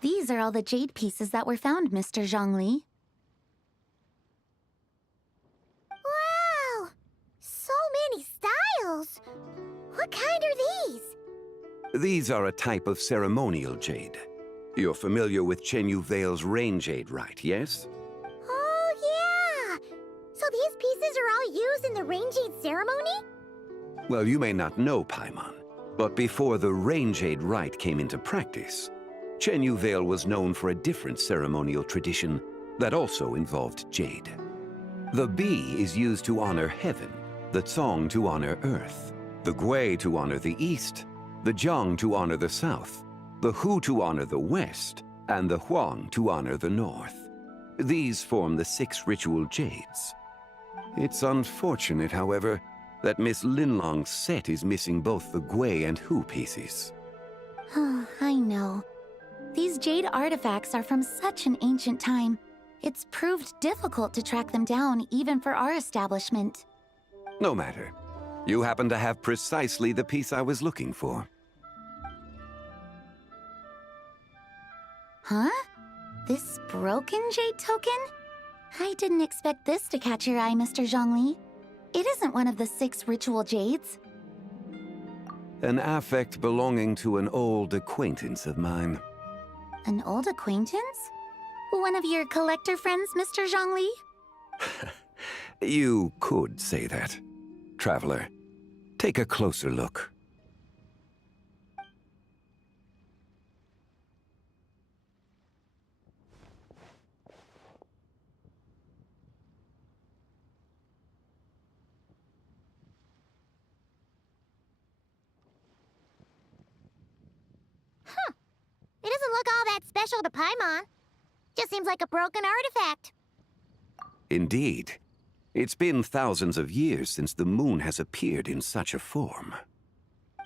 These are all the jade pieces that were found, Mr. Zhongli. Wow! So many styles! What kind are these? These are a type of ceremonial jade. You're familiar with Chen Yu Vale's rain jade, right, yes? Oh, yeah! So these pieces are all used in the rain jade ceremony? Well, you may not know, Paimon, but before the rain jade rite came into practice, Chen Yu Vale was known for a different ceremonial tradition that also involved jade. The Bi is used to honor heaven, the Cong to honor earth, the Gui to honor the east, the Jiang to honor the south, the Hu to honor the west, and the Huang to honor the north. These form the 6 ritual jades. It's unfortunate, however, that Miss Linlong's set is missing both the Gui and Hu pieces. I know. These jade artifacts are from such an ancient time. It's proved difficult to track them down, even for our establishment. No matter. You happen to have precisely the piece I was looking for. Huh? This broken jade token? I didn't expect this to catch your eye, Mr. Zhongli. It isn't one of the 6 ritual jades. An affect belonging to an old acquaintance of mine. An old acquaintance? One of your collector friends, Mr. Zhongli? You could say that. Traveler, take a closer look. It doesn't look all that special to Paimon. Just seems like a broken artifact. Indeed. It's been thousands of years since the moon has appeared in such a form.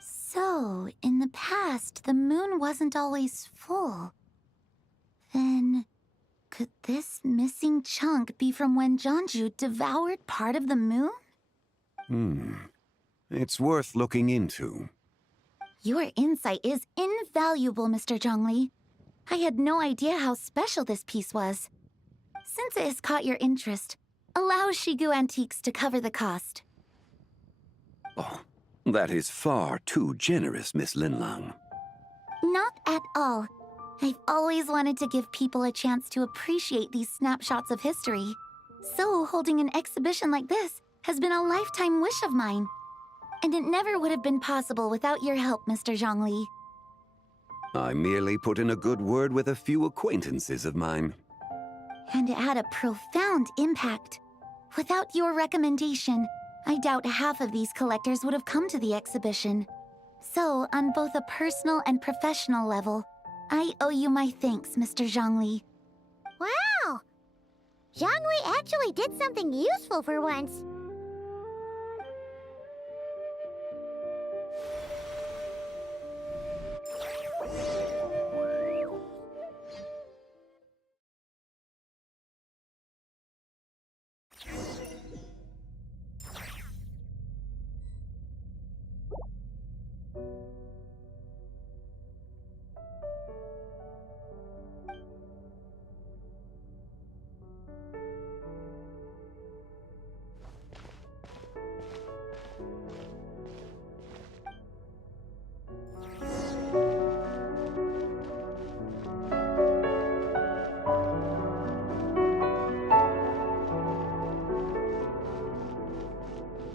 So, in the past, the moon wasn't always full. Then, could this missing chunk be from when Jianzhu devoured part of the moon? It's worth looking into. Your insight is invaluable, Mr. Zhongli. I had no idea how special this piece was. Since it has caught your interest, allow Shigu Antiques to cover the cost. Oh, that is far too generous, Miss Linlong. Not at all. I've always wanted to give people a chance to appreciate these snapshots of history. So holding an exhibition like this has been a lifetime wish of mine. And it never would have been possible without your help, Mr. Zhongli. I merely put in a good word with a few acquaintances of mine. And it had a profound impact. Without your recommendation, I doubt half of these collectors would have come to the exhibition. So, on both a personal and professional level, I owe you my thanks, Mr. Zhongli. Wow! Zhongli actually did something useful for once.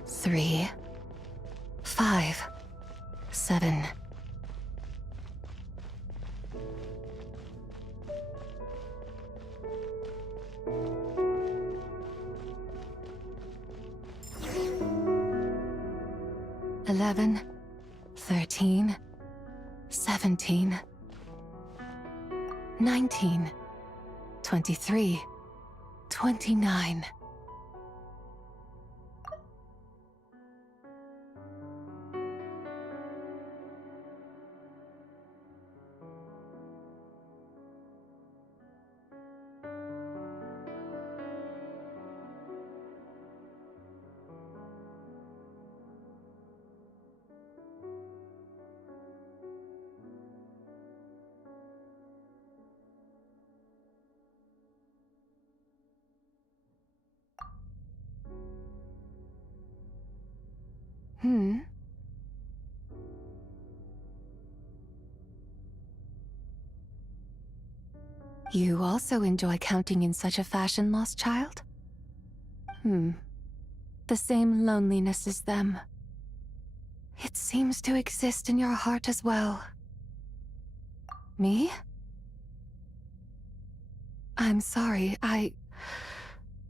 Three, 5, 7. Eleven, 13, 17, 19, 23, 29. You also enjoy counting in such a fashion, lost child? The same loneliness as them. It seems to exist in your heart as well. Me? I'm sorry, I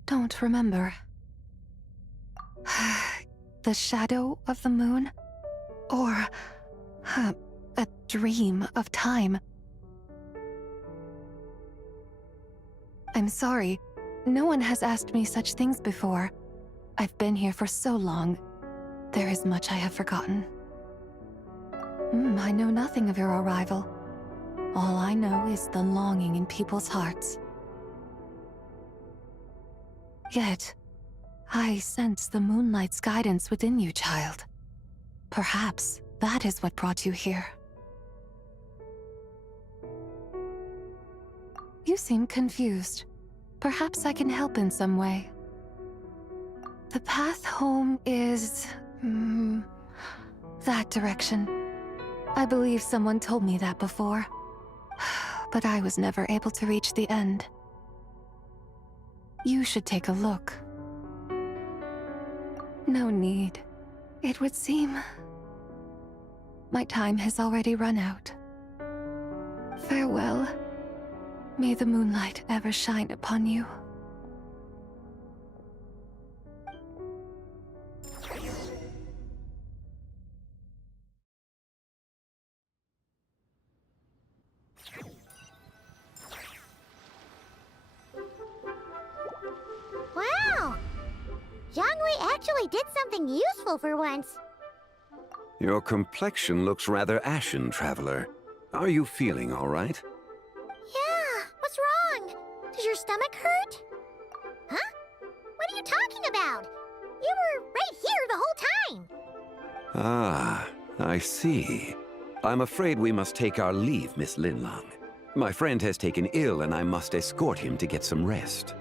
don't remember. The shadow of the moon? Or a dream of time? I'm sorry. No one has asked me such things before. I've been here for so long. There is much I have forgotten. I know nothing of your arrival. All I know is the longing in people's hearts. Yet, I sense the moonlight's guidance within you, child. Perhaps that is what brought you here. You seem confused. Perhaps I can help in some way. The path home is... that direction. I believe someone told me that before. But I was never able to reach the end. You should take a look. No need. It would seem... my time has already run out. Farewell. May the moonlight ever shine upon you. Wow! Zhongli actually did something useful for once. Your complexion looks rather ashen, Traveler. Are you feeling all right? Yeah, what's wrong? Does your stomach hurt? Huh? What are you talking about? You were right here the whole time. Ah, I see. I'm afraid we must take our leave, Miss Linlang. My friend has taken ill and I must escort him to get some rest.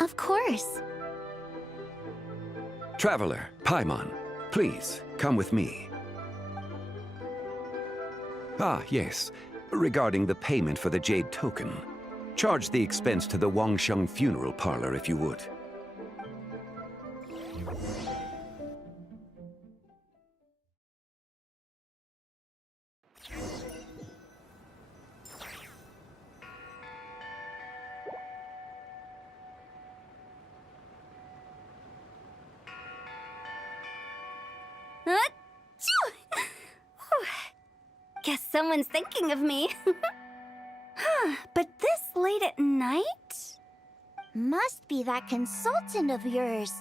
Of course. Traveler, Paimon, please, come with me. Ah, yes. regarding the payment for the Jade token. Charge the expense to the Wangsheng Funeral Parlor if you would. Guess someone's thinking of me. But this late at night? Must be that consultant of yours.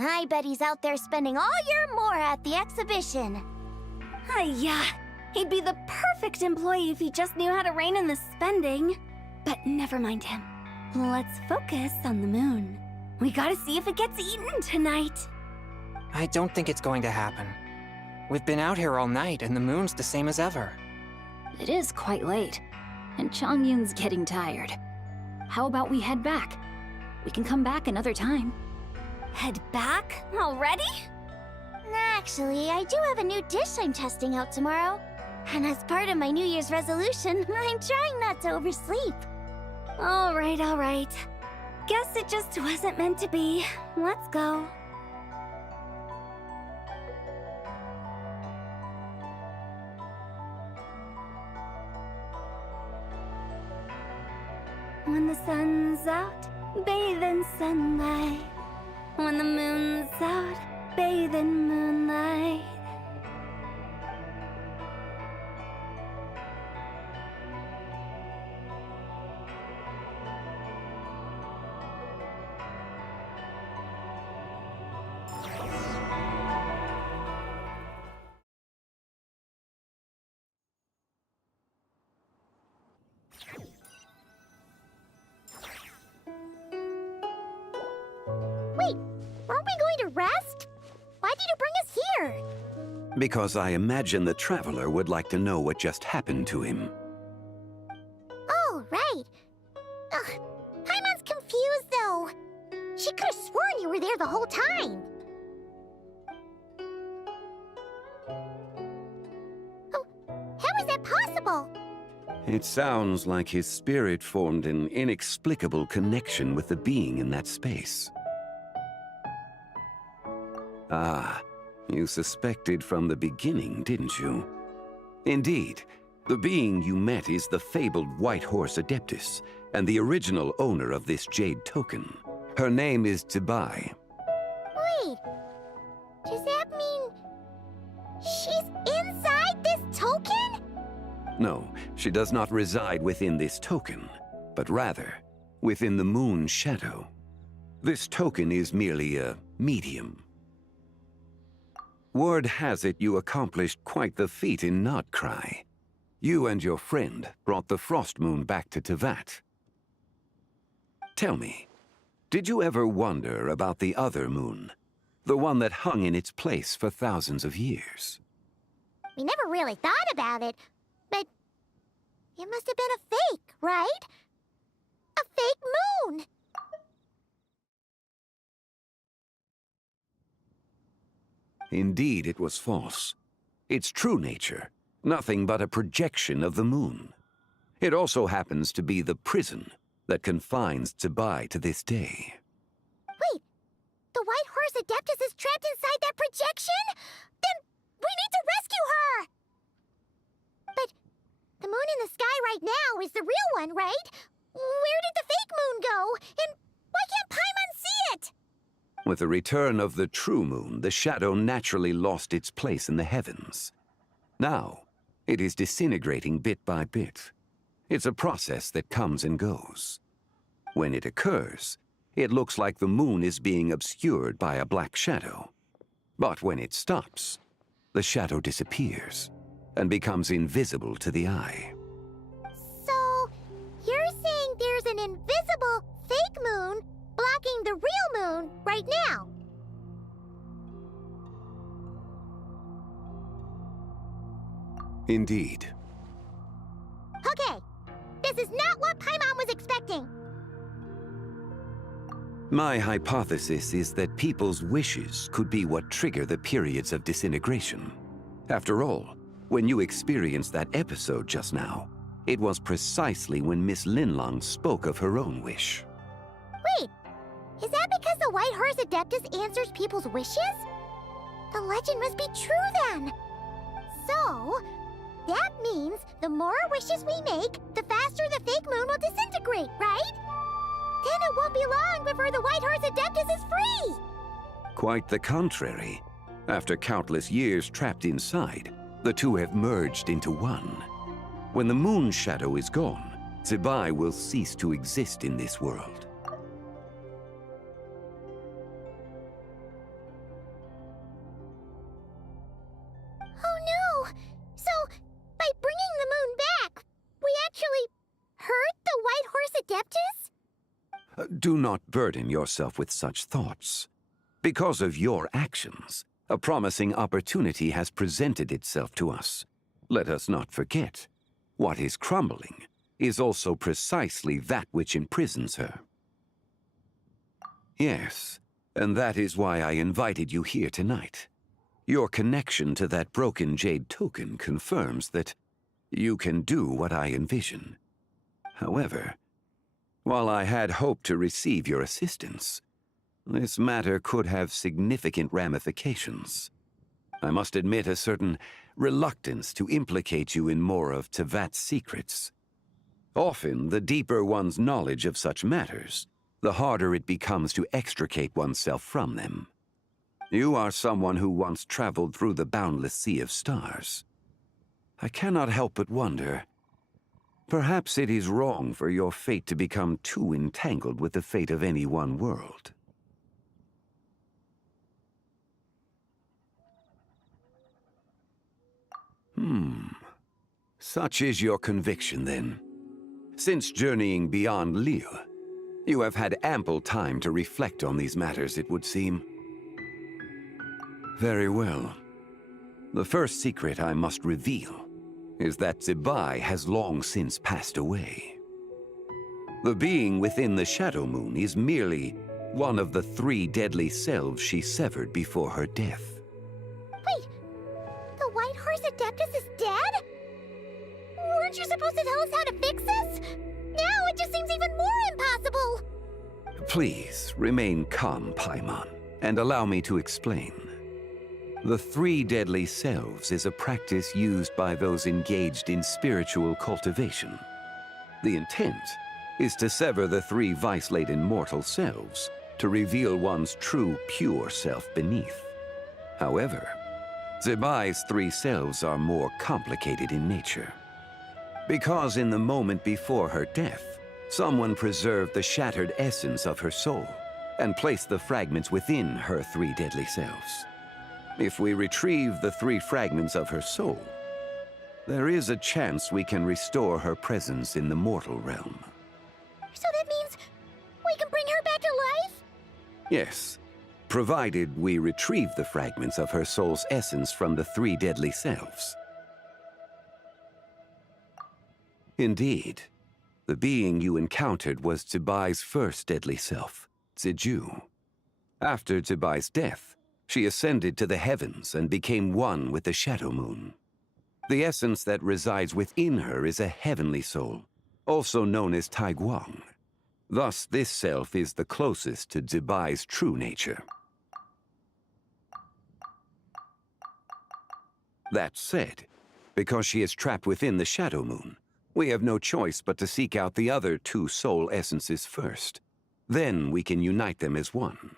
I bet he's out there spending all year more at the exhibition. Yeah, he'd be the perfect employee if he just knew how to rein in the spending. But never mind him. Let's focus on the moon. We gotta see if it gets eaten tonight. I don't think it's going to happen. We've been out here all night, and the moon's the same as ever. It is quite late, and Chongyun's getting tired. How about we head back? We can come back another time. Head back? Already? Actually, I do have a new dish I'm testing out tomorrow. And as part of my New Year's resolution, I'm trying not to oversleep. All right. Guess it just wasn't meant to be. Let's go. When the sun's out, bathe in sunlight. When the moon's out, bathe in moonlight. Wait, aren't we going to rest? Why did you bring us here? Because I imagine the Traveler would like to know what just happened to him. Oh, right. Ugh, Paimon's confused, though. She could have sworn you were there the whole time. Oh, how is that possible? It sounds like his spirit formed an inexplicable connection with the being in that space. Ah, you suspected from the beginning, didn't you? Indeed, the being you met is the fabled White Horse Adeptus, and the original owner of this Jade token. Her name is Tibai. Wait, does that mean she's inside this token? No, she does not reside within this token, but rather within the moon's shadow. This token is merely a medium. Word has it you accomplished quite the feat in Nodcry. You and your friend brought the Frost Moon back to Tevat. Tell me, did you ever wonder about the other moon? The one that hung in its place for thousands of years? We never really thought about it, but it must have been a fake, right? A fake moon! Indeed, it was false. Its true nature, nothing but a projection of the moon. It also happens to be the prison that confines Tibai to this day. Wait, the White Horse Adeptus is trapped inside that projection? Then we need to rescue her! But the moon in the sky right now is the real one, right? Where did the fake moon go? And why can't Paimon see it? With the return of the true moon, the shadow naturally lost its place in the heavens. Now, it is disintegrating bit by bit. It's a process that comes and goes. When it occurs, it looks like the moon is being obscured by a black shadow. But when it stops, the shadow disappears and becomes invisible to the eye. So, you're saying there's an invisible fake moon blocking the real moon right now? Indeed. Okay, this is not what Paimon was expecting. My hypothesis is that people's wishes could be what trigger the periods of disintegration. After all, when you experienced that episode just now, It was precisely when Miss Linlong spoke of her own wish. Wait, is that because the White Horse Adeptus answers people's wishes? The legend must be true then. So, that means the more wishes we make, the faster the fake moon will disintegrate, right? Then it won't be long before the White Horse Adeptus is free! Quite the contrary. After countless years trapped inside, the two have merged into one. When the moon shadow is gone, Zibai will cease to exist in this world. Oh no! So, by bringing the moon back, we actually hurt the White Horse Adeptus? Do not burden yourself with such thoughts. Because of your actions, a promising opportunity has presented itself to us. Let us not forget, what is crumbling is also precisely that which imprisons her. Yes, and that is why I invited you here tonight. Your connection to that broken jade token confirms that you can do what I envision. However, while I had hoped to receive your assistance, this matter could have significant ramifications. I must admit a certain reluctance to implicate you in more of Tevat's secrets. Often, the deeper one's knowledge of such matters, the harder it becomes to extricate oneself from them. You are someone who once traveled through the boundless sea of stars. I cannot help but wonder, perhaps it is wrong for your fate to become too entangled with the fate of any one world. Such is your conviction, then. Since journeying beyond Liyue, you have had ample time to reflect on these matters, it would seem. Very well. The first secret I must reveal is that Zibai has long since passed away. The being within the Shadow Moon is merely one of the 3 deadly selves she severed before her death. Wait, the White Horse Adeptus is dead? Weren't you supposed to tell us how to fix this? Now it just seems even more impossible! Please, remain calm, Paimon, and allow me to explain. The 3 deadly selves is a practice used by those engaged in spiritual cultivation. The intent is to sever the 3 vice-laden mortal selves to reveal one's true, pure self beneath. However, Zibai's 3 selves are more complicated in nature. Because in the moment before her death, someone preserved the shattered essence of her soul and placed the fragments within her 3 deadly selves. If we retrieve the 3 fragments of her soul, there is a chance we can restore her presence in the mortal realm. So that means we can bring her back to life? Yes, provided we retrieve the fragments of her soul's essence from the 3 deadly selves. Indeed, the being you encountered was Zibai's first deadly self, Ziju. After Zibai's death, she ascended to the heavens and became one with the Shadow Moon. The essence that resides within her is a heavenly soul, also known as Taiguang. Thus, this self is the closest to Zibai's true nature. That said, because she is trapped within the Shadow Moon, we have no choice but to seek out the other 2 soul essences first. Then we can unite them as one.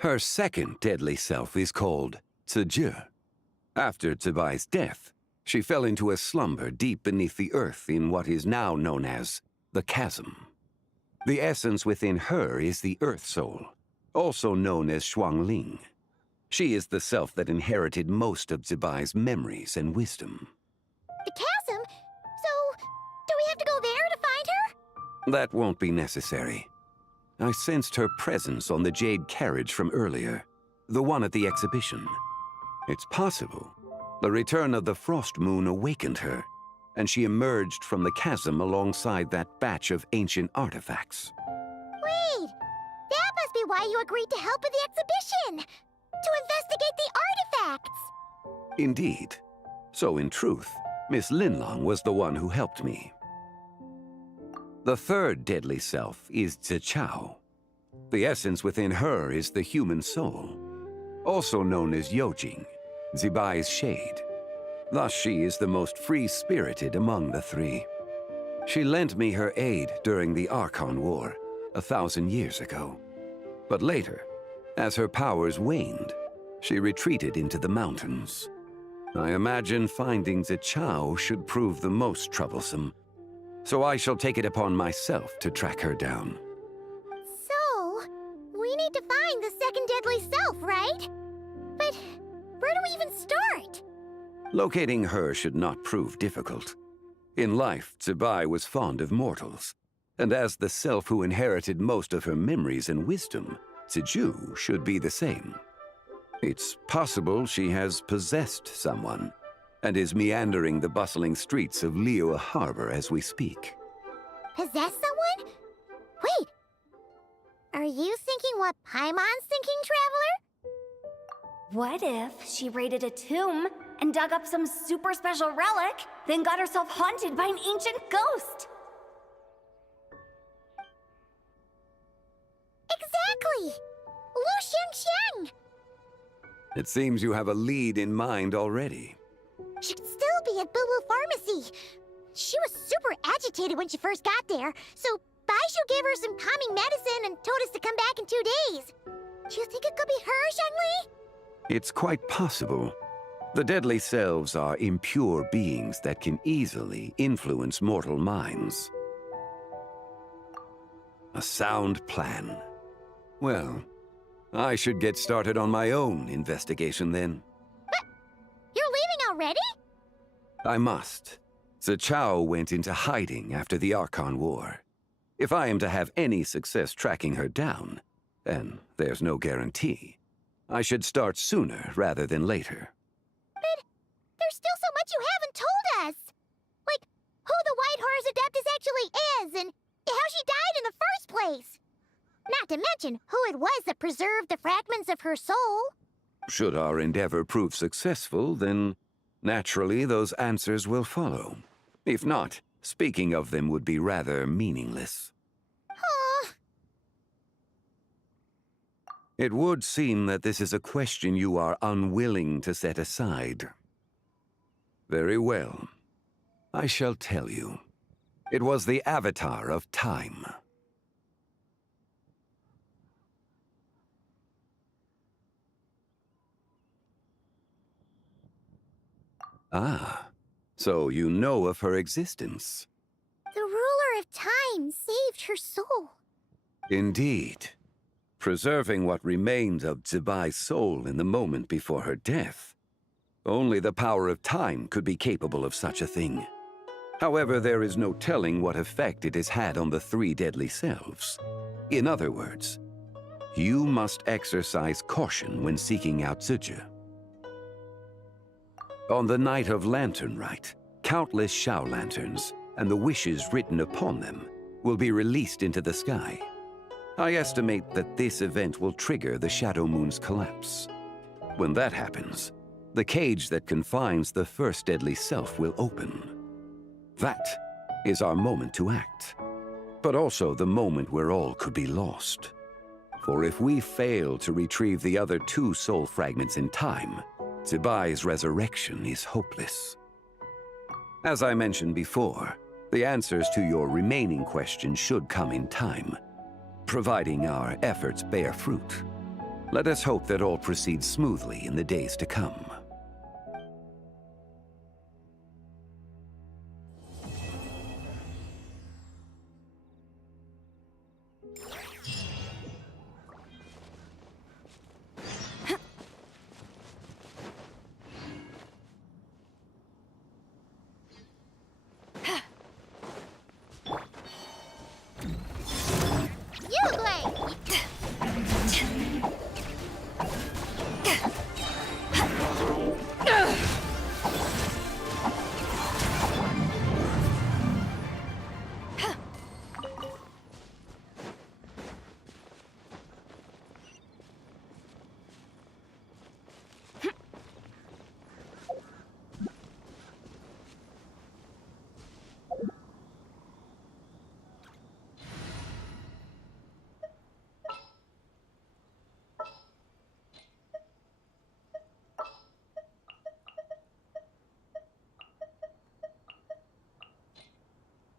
Her second deadly self is called Ziju. After Zibai's death, she fell into a slumber deep beneath the earth in what is now known as the Chasm. The essence within her is the Earth Soul, also known as Xuangling. She is the self that inherited most of Zibai's memories and wisdom. The chasm? So, do we have to go there to find her? That won't be necessary. I sensed her presence on the jade carriage from earlier, the one at the exhibition. It's possible The return of the frost moon awakened her, and she emerged from the chasm alongside that batch of ancient artifacts. Wait! That must be why you agreed to help with the exhibition! To investigate the artifacts! Indeed. So in truth, Miss Linlong was the one who helped me. The third deadly self is Zichao. The essence within her is the human soul, also known as Yojing, Zibai's shade. Thus she is the most free-spirited among the three. She lent me her aid during the Archon War, 1,000 years ago. But later, as her powers waned, she retreated into the mountains. I imagine finding Zichao should prove the most troublesome, so I shall take it upon myself to track her down. So, we need to find the second deadly self, right? But where do we even start? Locating her should not prove difficult. In life, Zibai was fond of mortals, and as the self who inherited most of her memories and wisdom, Ziju should be the same. It's possible she has possessed someone, and is meandering the bustling streets of Liyue Harbor as we speak. Possess someone? Wait! Are you thinking what Paimon's thinking, Traveler? What if she raided a tomb and dug up some super special relic, then got herself haunted by an ancient ghost? Exactly! Lu Xiangxiang! It seems you have a lead in mind already. She'd still be at Boo Boo Pharmacy. She was super agitated when she first got there, so Baishu gave her some calming medicine and told us to come back in 2 days. Do you think it could be her, Shangli? It's quite possible. The deadly selves are impure beings that can easily influence mortal minds. A sound plan. Well, I should get started on my own investigation then. But you're leaving already? I must. Zichao went into hiding after the Archon War. If I am to have any success tracking her down, and there's no guarantee, I should start sooner rather than later. But there's still so much you haven't told us! Like, who the White Horse Adeptus actually is, and how she died in the first place! Not to mention who it was that preserved the fragments of her soul. Should our endeavor prove successful, then naturally those answers will follow. If not, speaking of them would be rather meaningless. It would seem that this is a question you are unwilling to set aside. Very well. I shall tell you. It was the Avatar of Time. Ah, so you know of her existence. The ruler of time saved her soul. Indeed. Preserving what remained of Zibai's soul in the moment before her death. Only the power of time could be capable of such a thing. However, there is no telling what effect it has had on the three deadly selves. In other words, you must exercise caution when seeking out Ziju. On the night of Lantern Rite, countless Shao lanterns, and the wishes written upon them, will be released into the sky. I estimate that this event will trigger the Shadow Moon's collapse. When that happens, the cage that confines the first deadly self will open. That is our moment to act, but also the moment where all could be lost. For if we fail to retrieve the other two soul fragments in time, Zibai's resurrection is hopeless. As I mentioned before, the answers to your remaining questions should come in time, providing our efforts bear fruit. Let us hope that all proceeds smoothly in the days to come.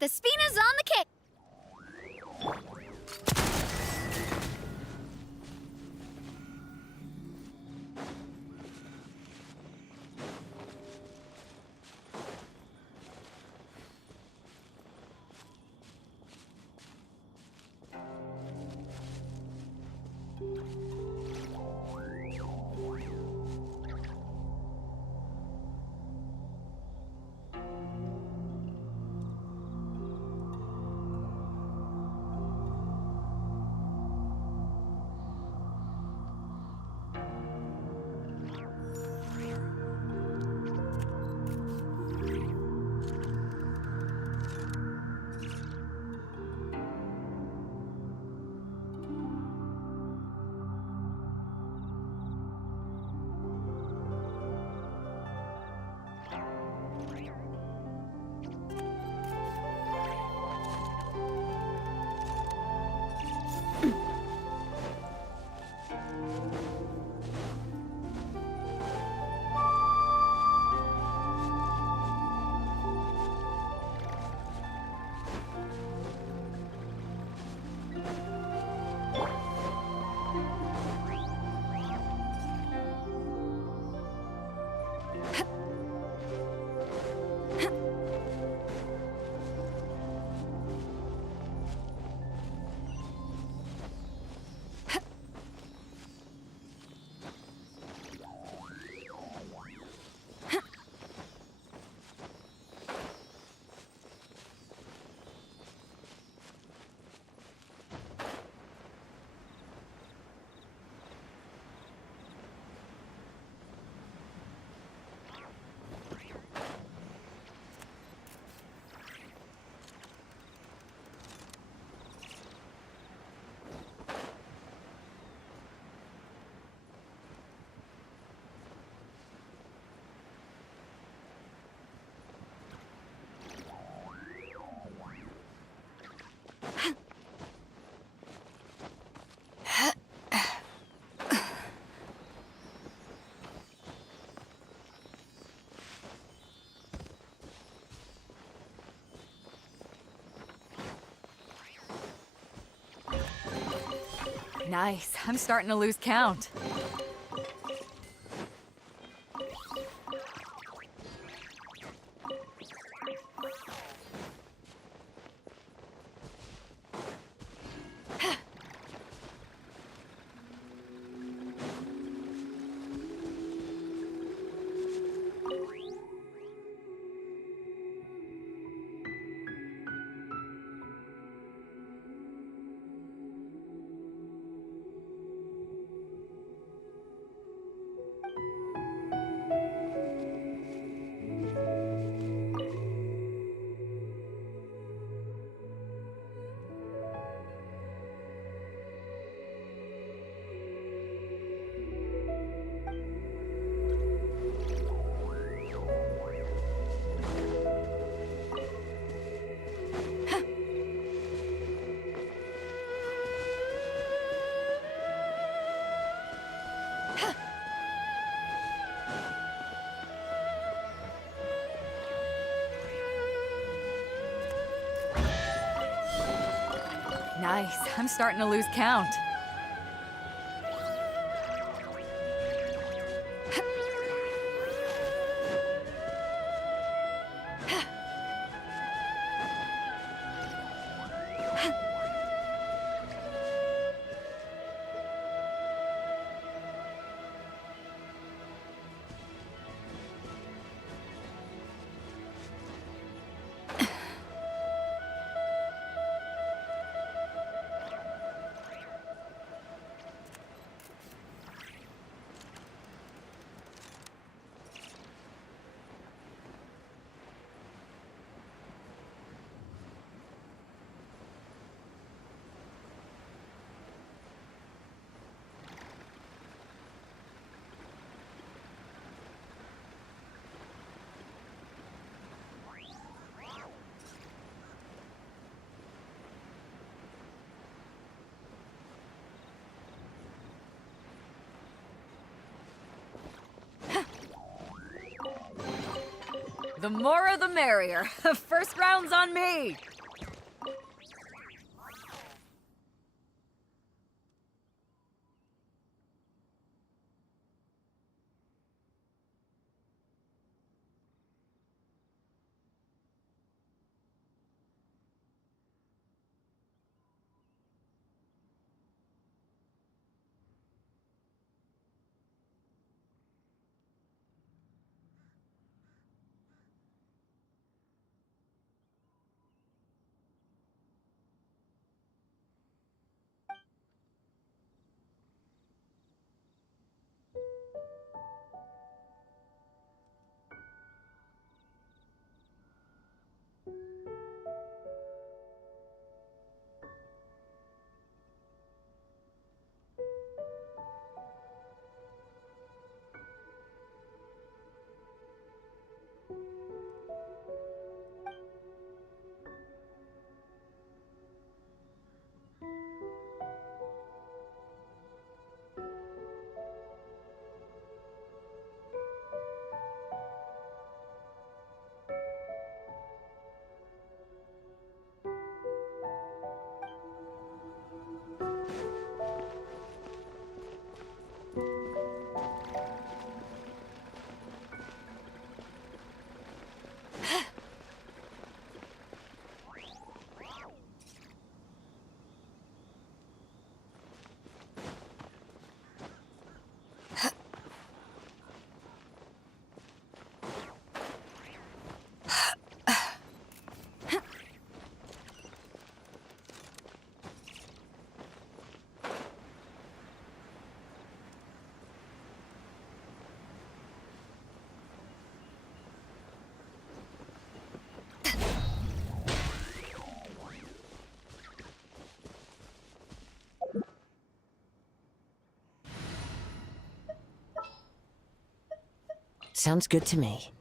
Espina's on the kick! Nice. I'm starting to lose count. Nice. I'm starting to lose count. The more the merrier. First round's on me. Sounds good to me.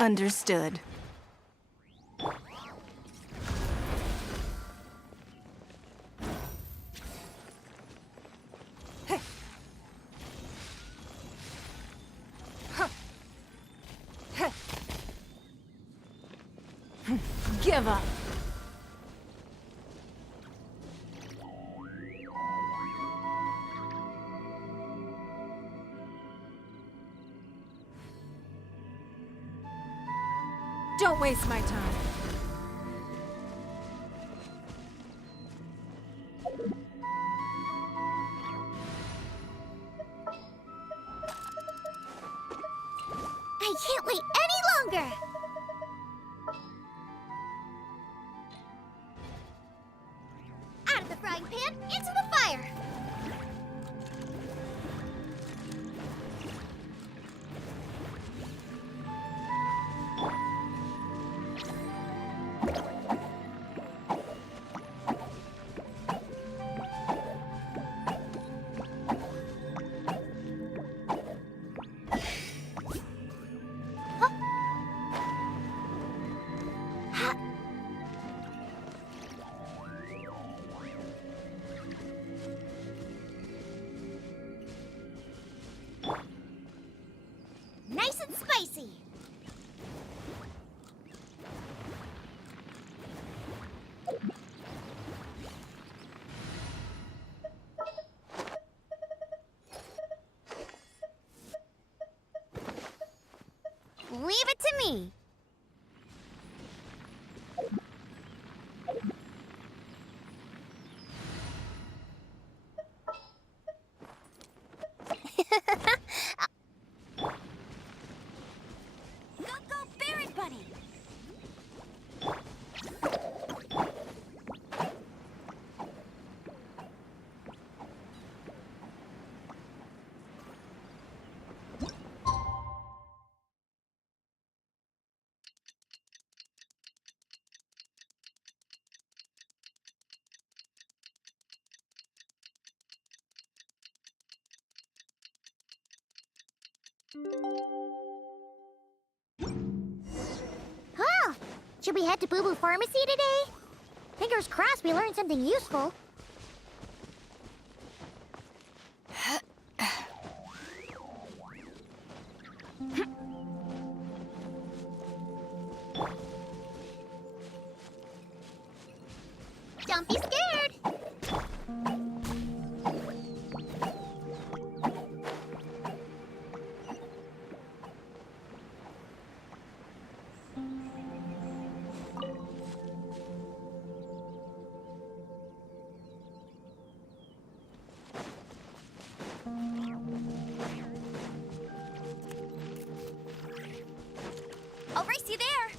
Understood. Give up. Don't waste my time. I can't wait any longer! Out of the frying pan, into the fire! Nice and spicy! Leave it to me! Go, Barrett Bunny! Oh, should we head to Boo Boo Pharmacy today? Fingers crossed we learned something useful. Don't be scared! I'll race you there!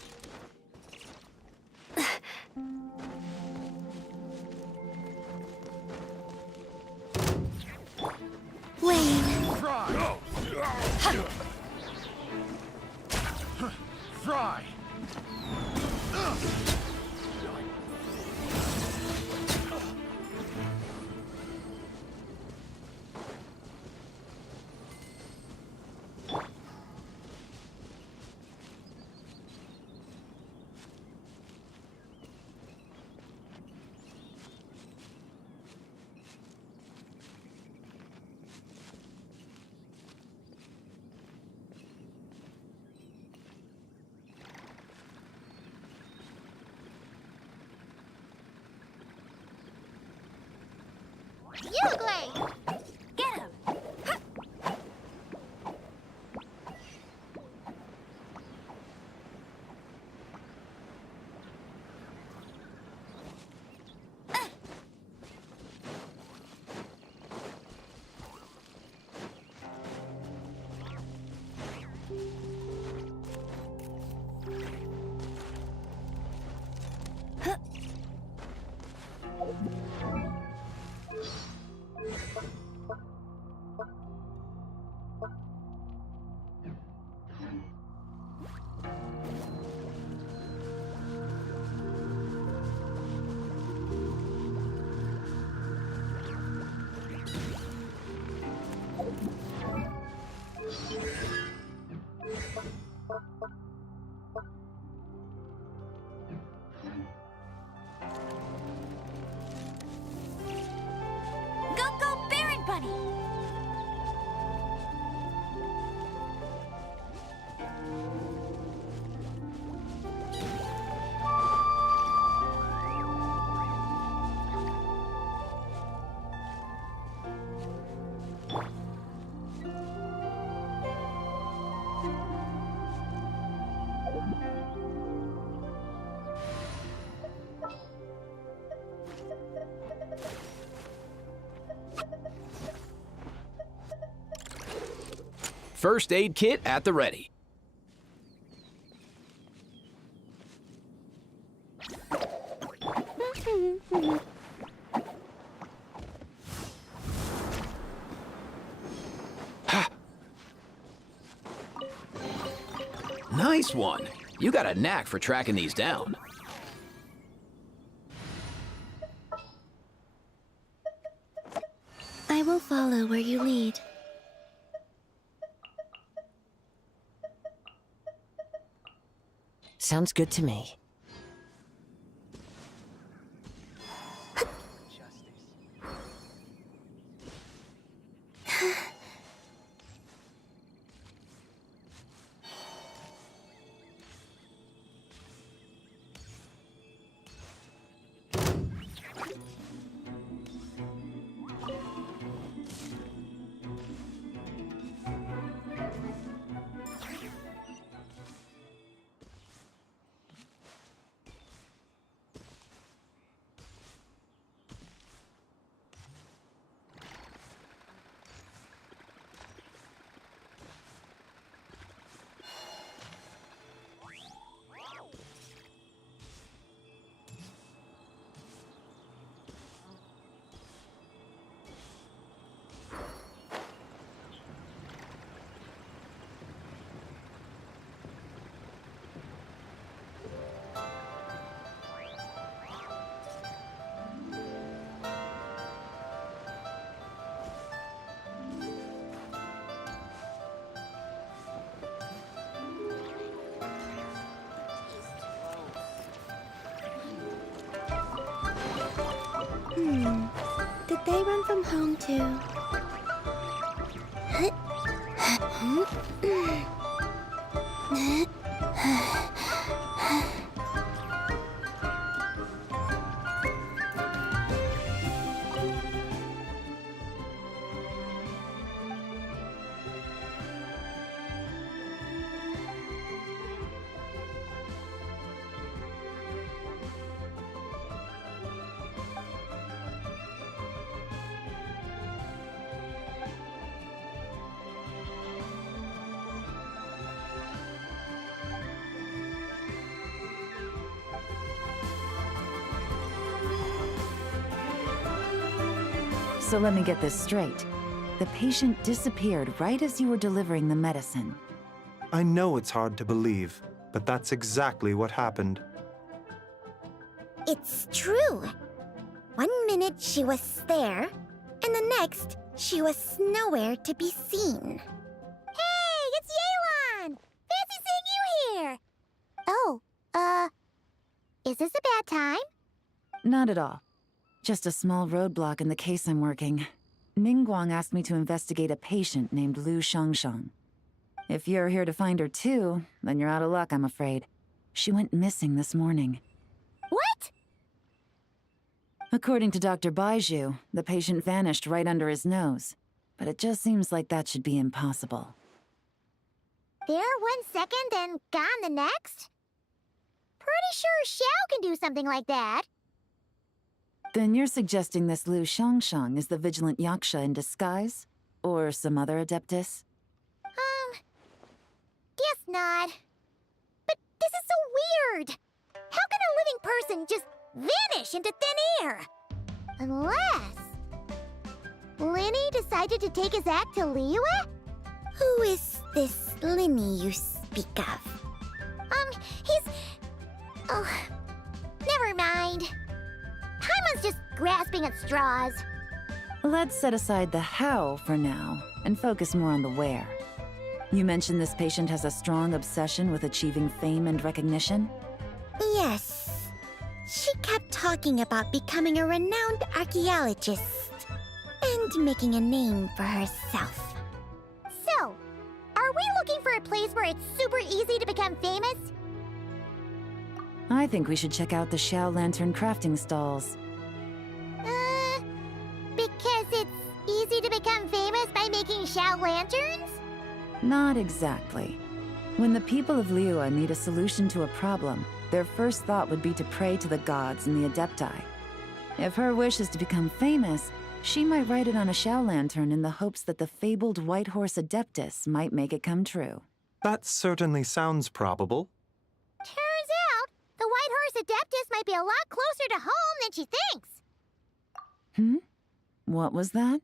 Wayne! Fry! Fry! Uruguay! Get him! Bunny! First aid kit at the ready. Nice one. You got a knack for tracking these down. I will follow where you lead. Sounds good to me. Did they run from home too? So let me get this straight. The patient disappeared right as you were delivering the medicine. I know it's hard to believe, but that's exactly what happened. It's true. 1 minute she was there, and the next she was nowhere to be seen. Hey, it's Yelan! Fancy seeing you here! Oh, is this a bad time? Not at all. Just a small roadblock in the case I'm working. Ningguang asked me to investigate a patient named Lu Shangshang. If you're here to find her too, then you're out of luck, I'm afraid. She went missing this morning. What? According to Dr. Baiju, the patient vanished right under his nose. But it just seems like that should be impossible. There 1 second and gone the next? Pretty sure Xiao can do something like that. Then you're suggesting this Lu Xiangxiang is the vigilant Yaksha in disguise? Or some other adeptus? Guess not. But this is so weird. How can a living person just vanish into thin air? Unless Linny decided to take his act to Liyue? Who is this Linny you speak of? He's... Oh, never mind. Paimon's just grasping at straws. Let's set aside the how for now, and focus more on the where. You mentioned this patient has a strong obsession with achieving fame and recognition? Yes. She kept talking about becoming a renowned archaeologist and making a name for herself. So, are we looking for a place where it's super easy to become famous? I think we should check out the Xiao Lantern crafting stalls. Because it's easy to become famous by making Xiao lanterns? Not exactly. When the people of Liyue need a solution to a problem, their first thought would be to pray to the gods and the Adepti. If her wish is to become famous, she might write it on a Xiao lantern in the hopes that the fabled White Horse Adeptus might make it come true. That certainly sounds probable. Turns out, the White Horse Adeptus might be a lot closer to home than she thinks. Hmm? What was that?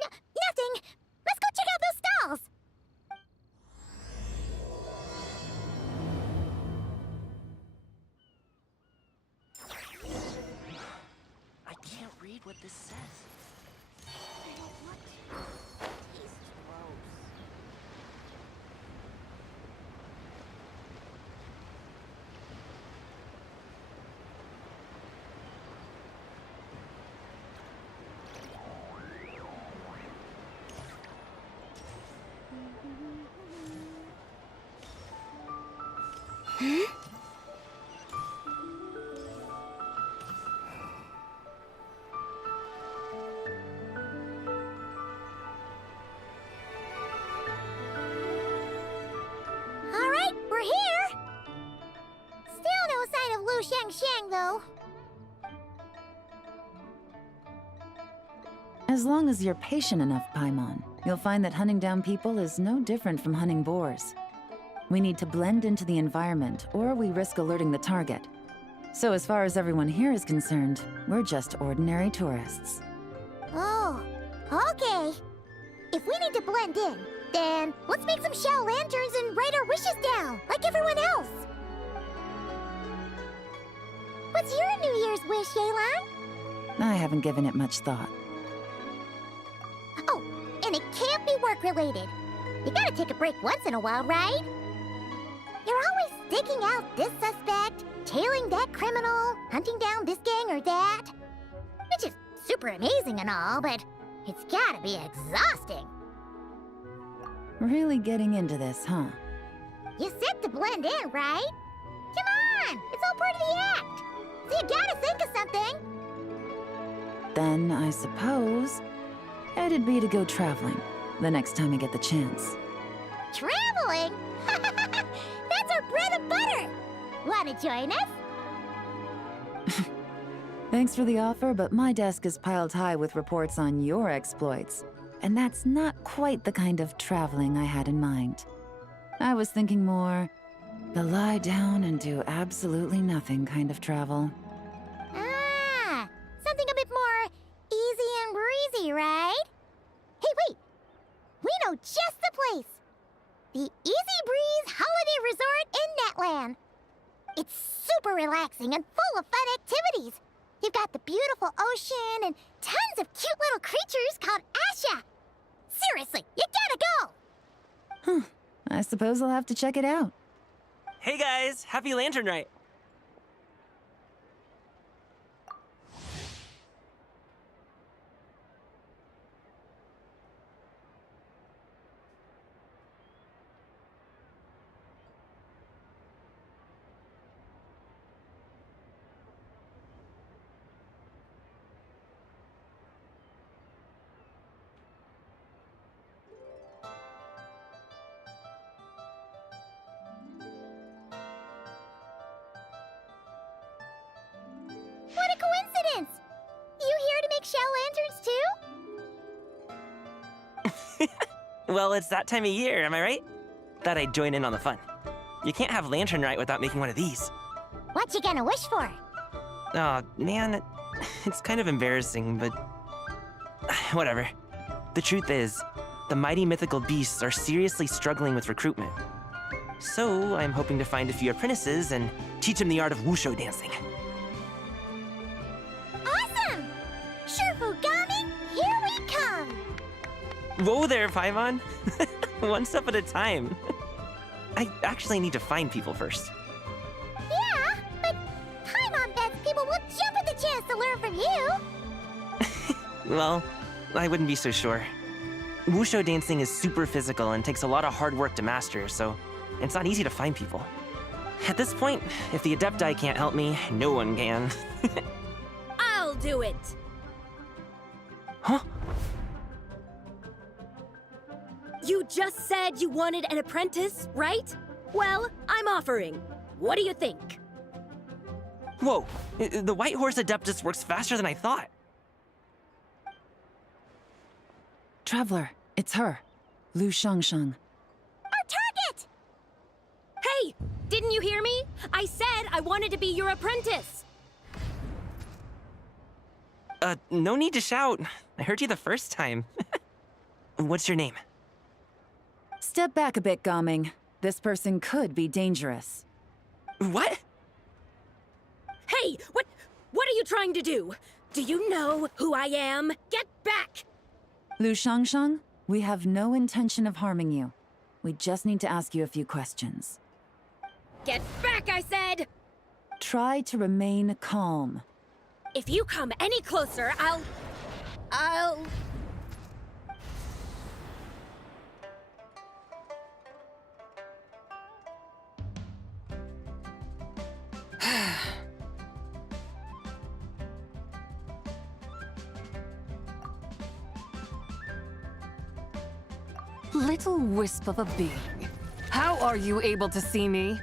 Nothing! Let's go check out those stalls! I can't read what this says. Tastes gross. Alright, we're here! Still no sign of Lu Xiangxiang, though. As long as you're patient enough, Paimon, you'll find that hunting down people is no different from hunting boars. We need to blend into the environment, or we risk alerting the target. So as far as everyone here is concerned, we're just ordinary tourists. Oh, okay. If we need to blend in, then let's make some Xiao lanterns and write our wishes down, like everyone else. What's your New Year's wish, Yelan? I haven't given it much thought. Oh, and it can't be work-related. You gotta take a break once in a while, right? You're always staking out this suspect, tailing that criminal, hunting down this gang or that. Which is super amazing and all, but it's gotta be exhausting. Really getting into this, huh? You said to blend in, right? Come on, it's all part of the act. So you gotta think of something. Then, I suppose, it'd be to go traveling, the next time I get the chance. Traveling? That's our bread and butter. Wanna join us? Thanks for the offer, but my desk is piled high with reports on your exploits. And that's not quite the kind of traveling I had in mind. I was thinking more, the lie down and do absolutely nothing kind of travel. Ah, something a bit more easy and breezy, right? Hey, wait! We know just the place! The Easy Breeze Holiday Resort in Netland. It's super relaxing and full of fun activities. You've got the beautiful ocean and tons of cute little creatures called Asha. Seriously, you gotta go! Huh. I suppose I'll have to check it out. Hey guys, happy Lantern Rite! Well, it's that time of year, am I right? Thought I'd join in on the fun. You can't have Lantern Rite without making one of these. What you gonna wish for? Oh, man, it's kind of embarrassing, but whatever. The truth is, the mighty mythical beasts are seriously struggling with recruitment. So I'm hoping to find a few apprentices and teach them the art of wushu dancing. Awesome! Shurfugami, here we come! Whoa there, Paimon. One step at a time. I actually need to find people first. Yeah, but Paimon bets people will jump at the chance to learn from you! Well, I wouldn't be so sure. Wushu dancing is super physical and takes a lot of hard work to master, so it's not easy to find people. At this point, if the Adepti can't help me, no one can. I'll do it! Huh? You just said you wanted an apprentice, right? Well, I'm offering. What do you think? Whoa, the White Horse Adeptus works faster than I thought. Traveler, it's her. Lu Shangshang. Our target! Hey, didn't you hear me? I said I wanted to be your apprentice. No need to shout. I heard you the first time. What's your name? Step back a bit, Gaming. This person could be dangerous. What? Hey, what are you trying to do? Do you know who I am? Get back! Lu Shangshang, we have no intention of harming you. We just need to ask you a few questions. Get back, I said! Try to remain calm. If you come any closer, I'll... Little wisp of a being. How are you able to see me?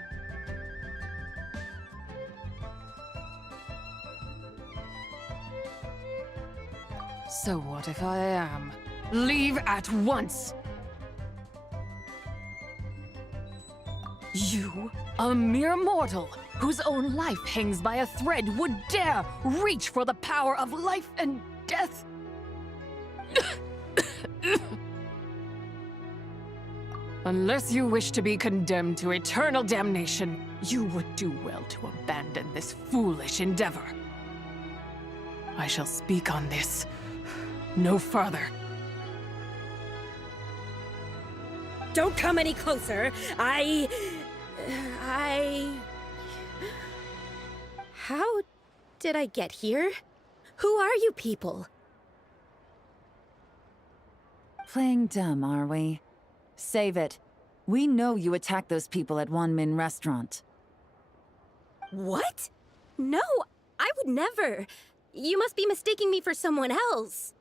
So what if I am? Leave at once! You, a mere mortal, whose own life hangs by a thread, would dare reach for the power of life and death? Unless you wish to be condemned to eternal damnation, you would do well to abandon this foolish endeavor. I shall speak on this no further. Don't come any closer. How did I get here? Who are you people? Playing dumb, are we? Save it. We know you attacked those people at Wanmin Restaurant. What? No, I would never. You must be mistaking me for someone else.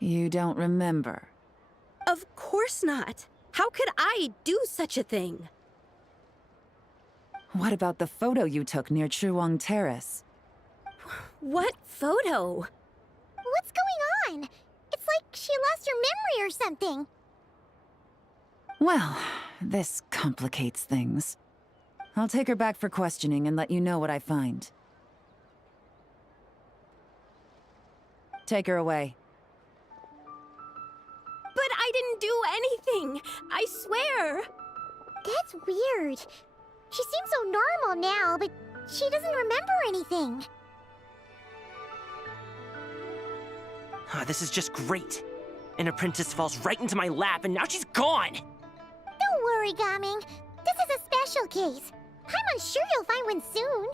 You don't remember. Of course not. How could I do such a thing? What about the photo you took near Chuang Terrace? What photo? What's going on? It's like she lost her memory or something. Well, this complicates things. I'll take her back for questioning and let you know what I find. Take her away. But I didn't do anything! I swear! That's weird. She seems so normal now, but she doesn't remember anything. This is just great. An apprentice falls right into my lap and now she's gone! Don't worry, Gaming. This is a special case. I'm sure you'll find one soon.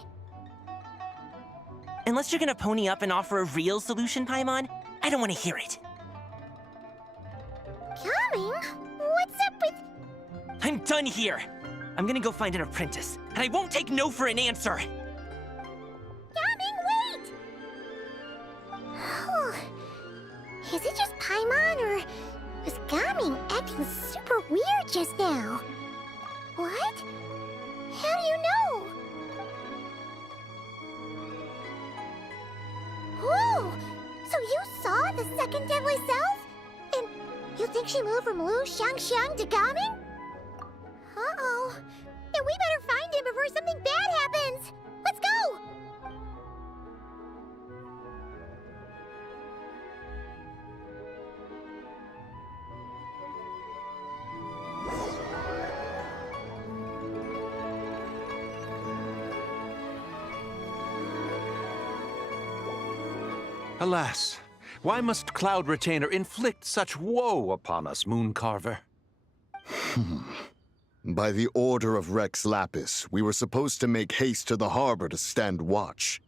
Unless you're gonna pony up and offer a real solution, Paimon, I don't want to hear it. Gaming? What's up with... I'm done here. I'm gonna go find an apprentice, and I won't take no for an answer. Gaming, wait! Is it just Paimon, or was Gaming acting super weird just now? What? How do you know? Whoa! So you saw the second deadly self? And You think she moved from Lu Xiangxiang to Gaming? Uh-oh. Then we better find him before something bad happens! Let's go! Alas, why must Cloud Retainer inflict such woe upon us, Mooncarver? By the order of Rex Lapis, we were supposed to make haste to the harbor to stand watch.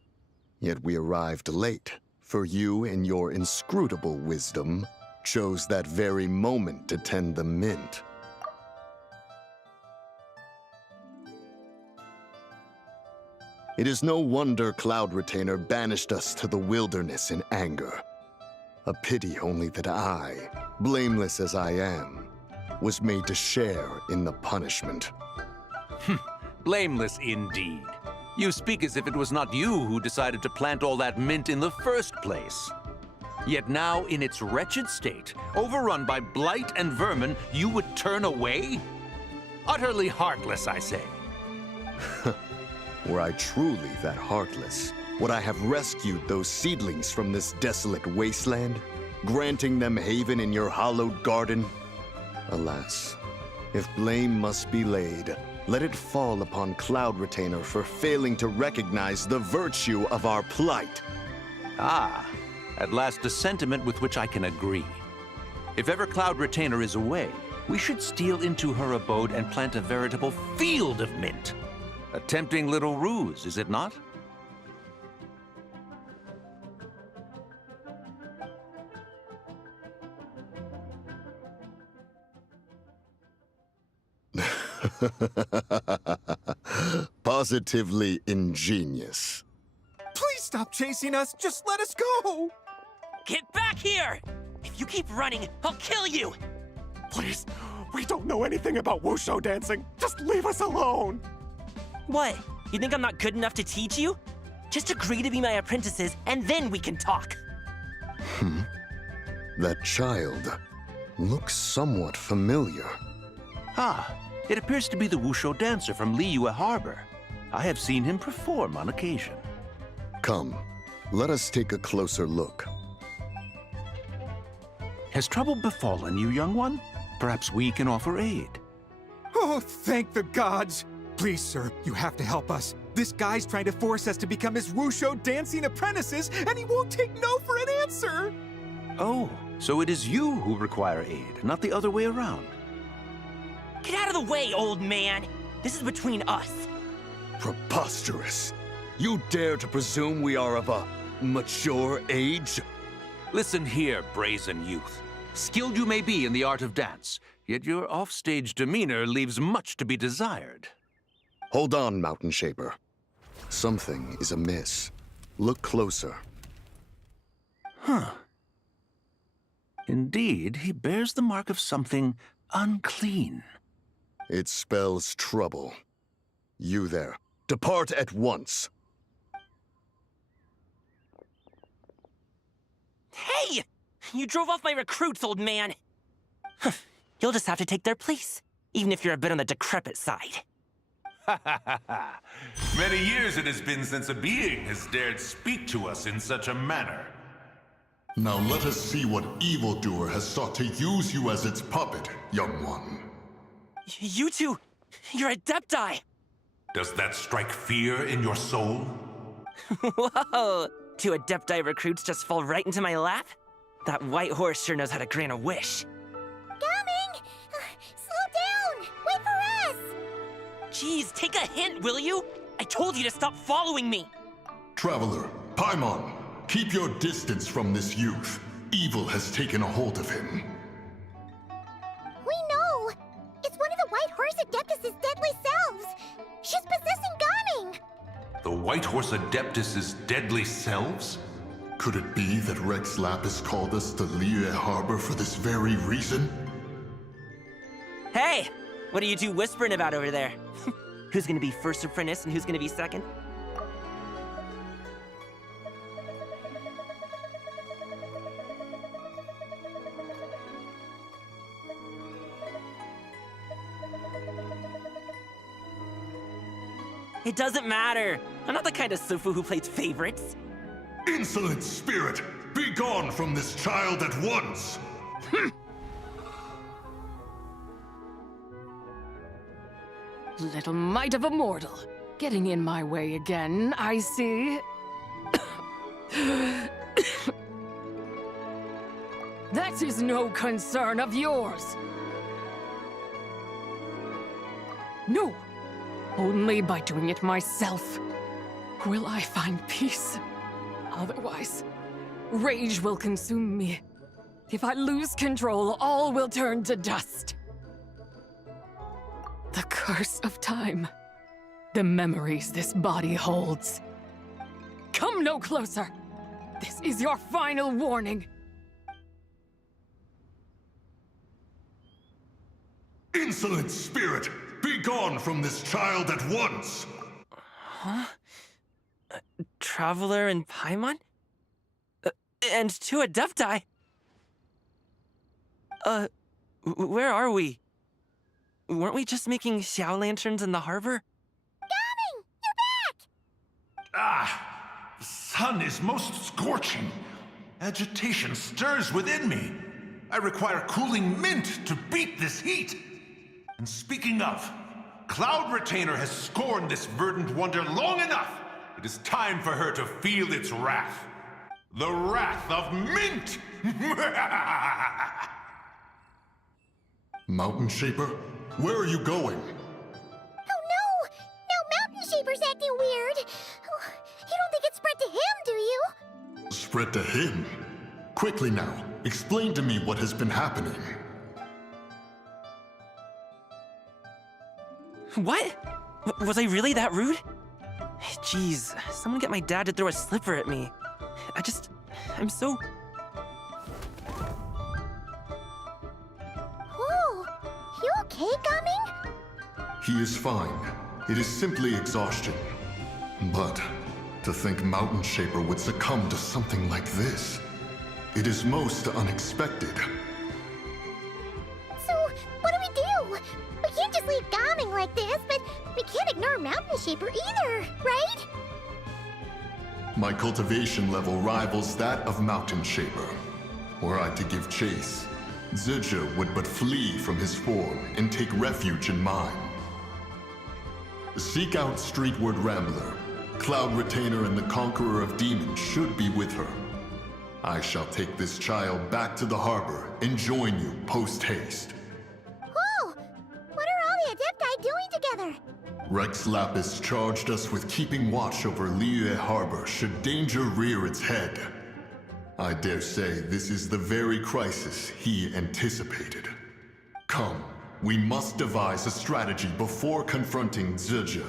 Yet we arrived late, for you, in your inscrutable wisdom, chose that very moment to tend the mint. It is no wonder Cloud Retainer banished us to the wilderness in anger. A pity only that I, blameless as I am, was made to share in the punishment. Blameless indeed. You speak as if it was not you who decided to plant all that mint in the first place. Yet now, in its wretched state, overrun by blight and vermin, you would turn away? Utterly heartless, I say. Were I truly that heartless, would I have rescued those seedlings from this desolate wasteland, granting them haven in your hallowed garden? Alas, if blame must be laid, let it fall upon Cloud Retainer for failing to recognize the virtue of our plight. Ah, at last a sentiment with which I can agree. If ever Cloud Retainer is away, we should steal into her abode and plant a veritable field of mint. A tempting little ruse, is it not? Positively ingenious. Please stop chasing us! Just let us go! Get back here! If you keep running, I'll kill you! Please, we don't know anything about wushu dancing. Just leave us alone! What? You think I'm not good enough to teach you? Just agree to be my apprentices, and then we can talk. That child looks somewhat familiar. Ah, it appears to be the wushu dancer from Liyue Harbor. I have seen him perform on occasion. Come, let us take a closer look. Has trouble befallen you, young one? Perhaps we can offer aid. Oh, thank the gods! Please, sir, you have to help us. This guy's trying to force us to become his wushu dancing apprentices, and he won't take no for an answer! Oh, so it is you who require aid, not the other way around. Get out of the way, old man! This is between us. Preposterous! You dare to presume we are of a mature age? Listen here, brazen youth. Skilled you may be in the art of dance, yet your offstage demeanor leaves much to be desired. Hold on, Mountain Shaper. Something is amiss. Look closer. Huh. Indeed, he bears the mark of something unclean. It spells trouble. You there, depart at once. Hey! You drove off my recruits, old man! You'll just have to take their place, even if you're a bit on the decrepit side. Many years it has been since a being has dared speak to us in such a manner. Now let us see what evildoer has sought to use you as its puppet, young one. You two, you're Adepti! Does that strike fear in your soul? Whoa! Two Adepti recruits just fall right into my lap? That white horse sure knows how to grant a wish. Coming! Slow down! Wait for us! Jeez, take a hint, will you? I told you to stop following me! Traveler, Paimon, keep your distance from this youth. Evil has taken a hold of him. We know! It's one of the White Horse Adeptus' deadly selves! She's possessing Gaming! The White Horse Adeptus' deadly selves? Could it be that Rex Lapis called us to Liyue Harbor for this very reason? Hey! What are you two whispering about over there? Who's gonna be first apprentice and who's gonna be second? It doesn't matter. I'm not the kind of Sufu who plays favorites. Insolent spirit, be gone from this child at once! Little mite of a mortal. Getting in my way again, I see. That is no concern of yours. No, only by doing it myself will I find peace. Otherwise, rage will consume me. If I lose control, all will turn to dust. The curse of time. The memories this body holds. Come no closer. This is your final warning. Insolent spirit, be gone from this child at once! Huh? Traveler and Paimon? And two Adepti? Where are we? Weren't we just making Xiao lanterns in the harbor? Gaming! You're back! Ah! The sun is most scorching. Agitation stirs within me. I require cooling mint to beat this heat. And speaking of, Cloud Retainer has scorned this verdant wonder long enough. It is time for her to feel its wrath. The wrath of mint! Mountain Shaper, where are you going? Oh no! Now Mountain Shaper's acting weird. Oh, you don't think it spread to him, do you? Spread to him? Quickly now, explain to me what has been happening. What? Was I really that rude? Jeez, someone get my dad to throw a slipper at me. I'm so... Whoa! You okay, Gaming? He is fine. It is simply exhaustion. But to think Mountain Shaper would succumb to something like this, it is most unexpected. So, what do? We can't just leave Gaming like this, but we can't ignore Mountain Shaper either, right? My cultivation level rivals that of Mountain Shaper. Were I to give chase, Zizha would but flee from his form and take refuge in mine. Seek out Streetward Rambler. Cloud Retainer and the Conqueror of Demons should be with her. I shall take this child back to the harbor and join you post-haste. Whoa! What are all the Adepti doing together? Rex Lapis charged us with keeping watch over Liyue Harbor should danger rear its head. I dare say this is the very crisis he anticipated. Come, we must devise a strategy before confronting Zizha.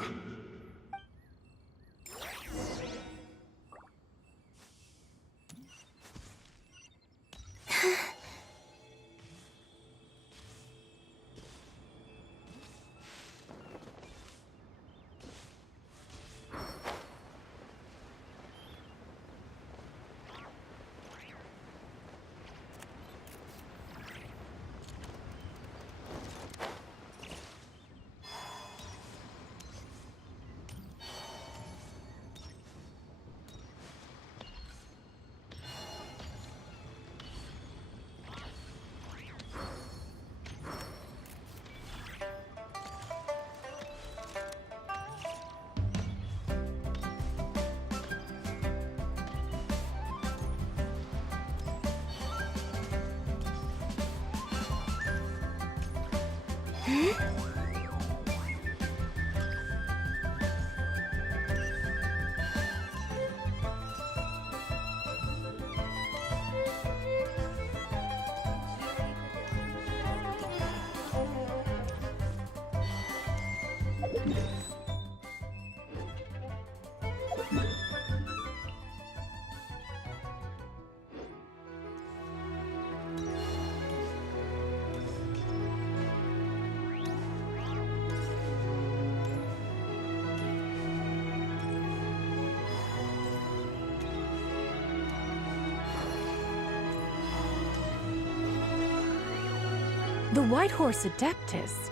The White Horse Adeptus.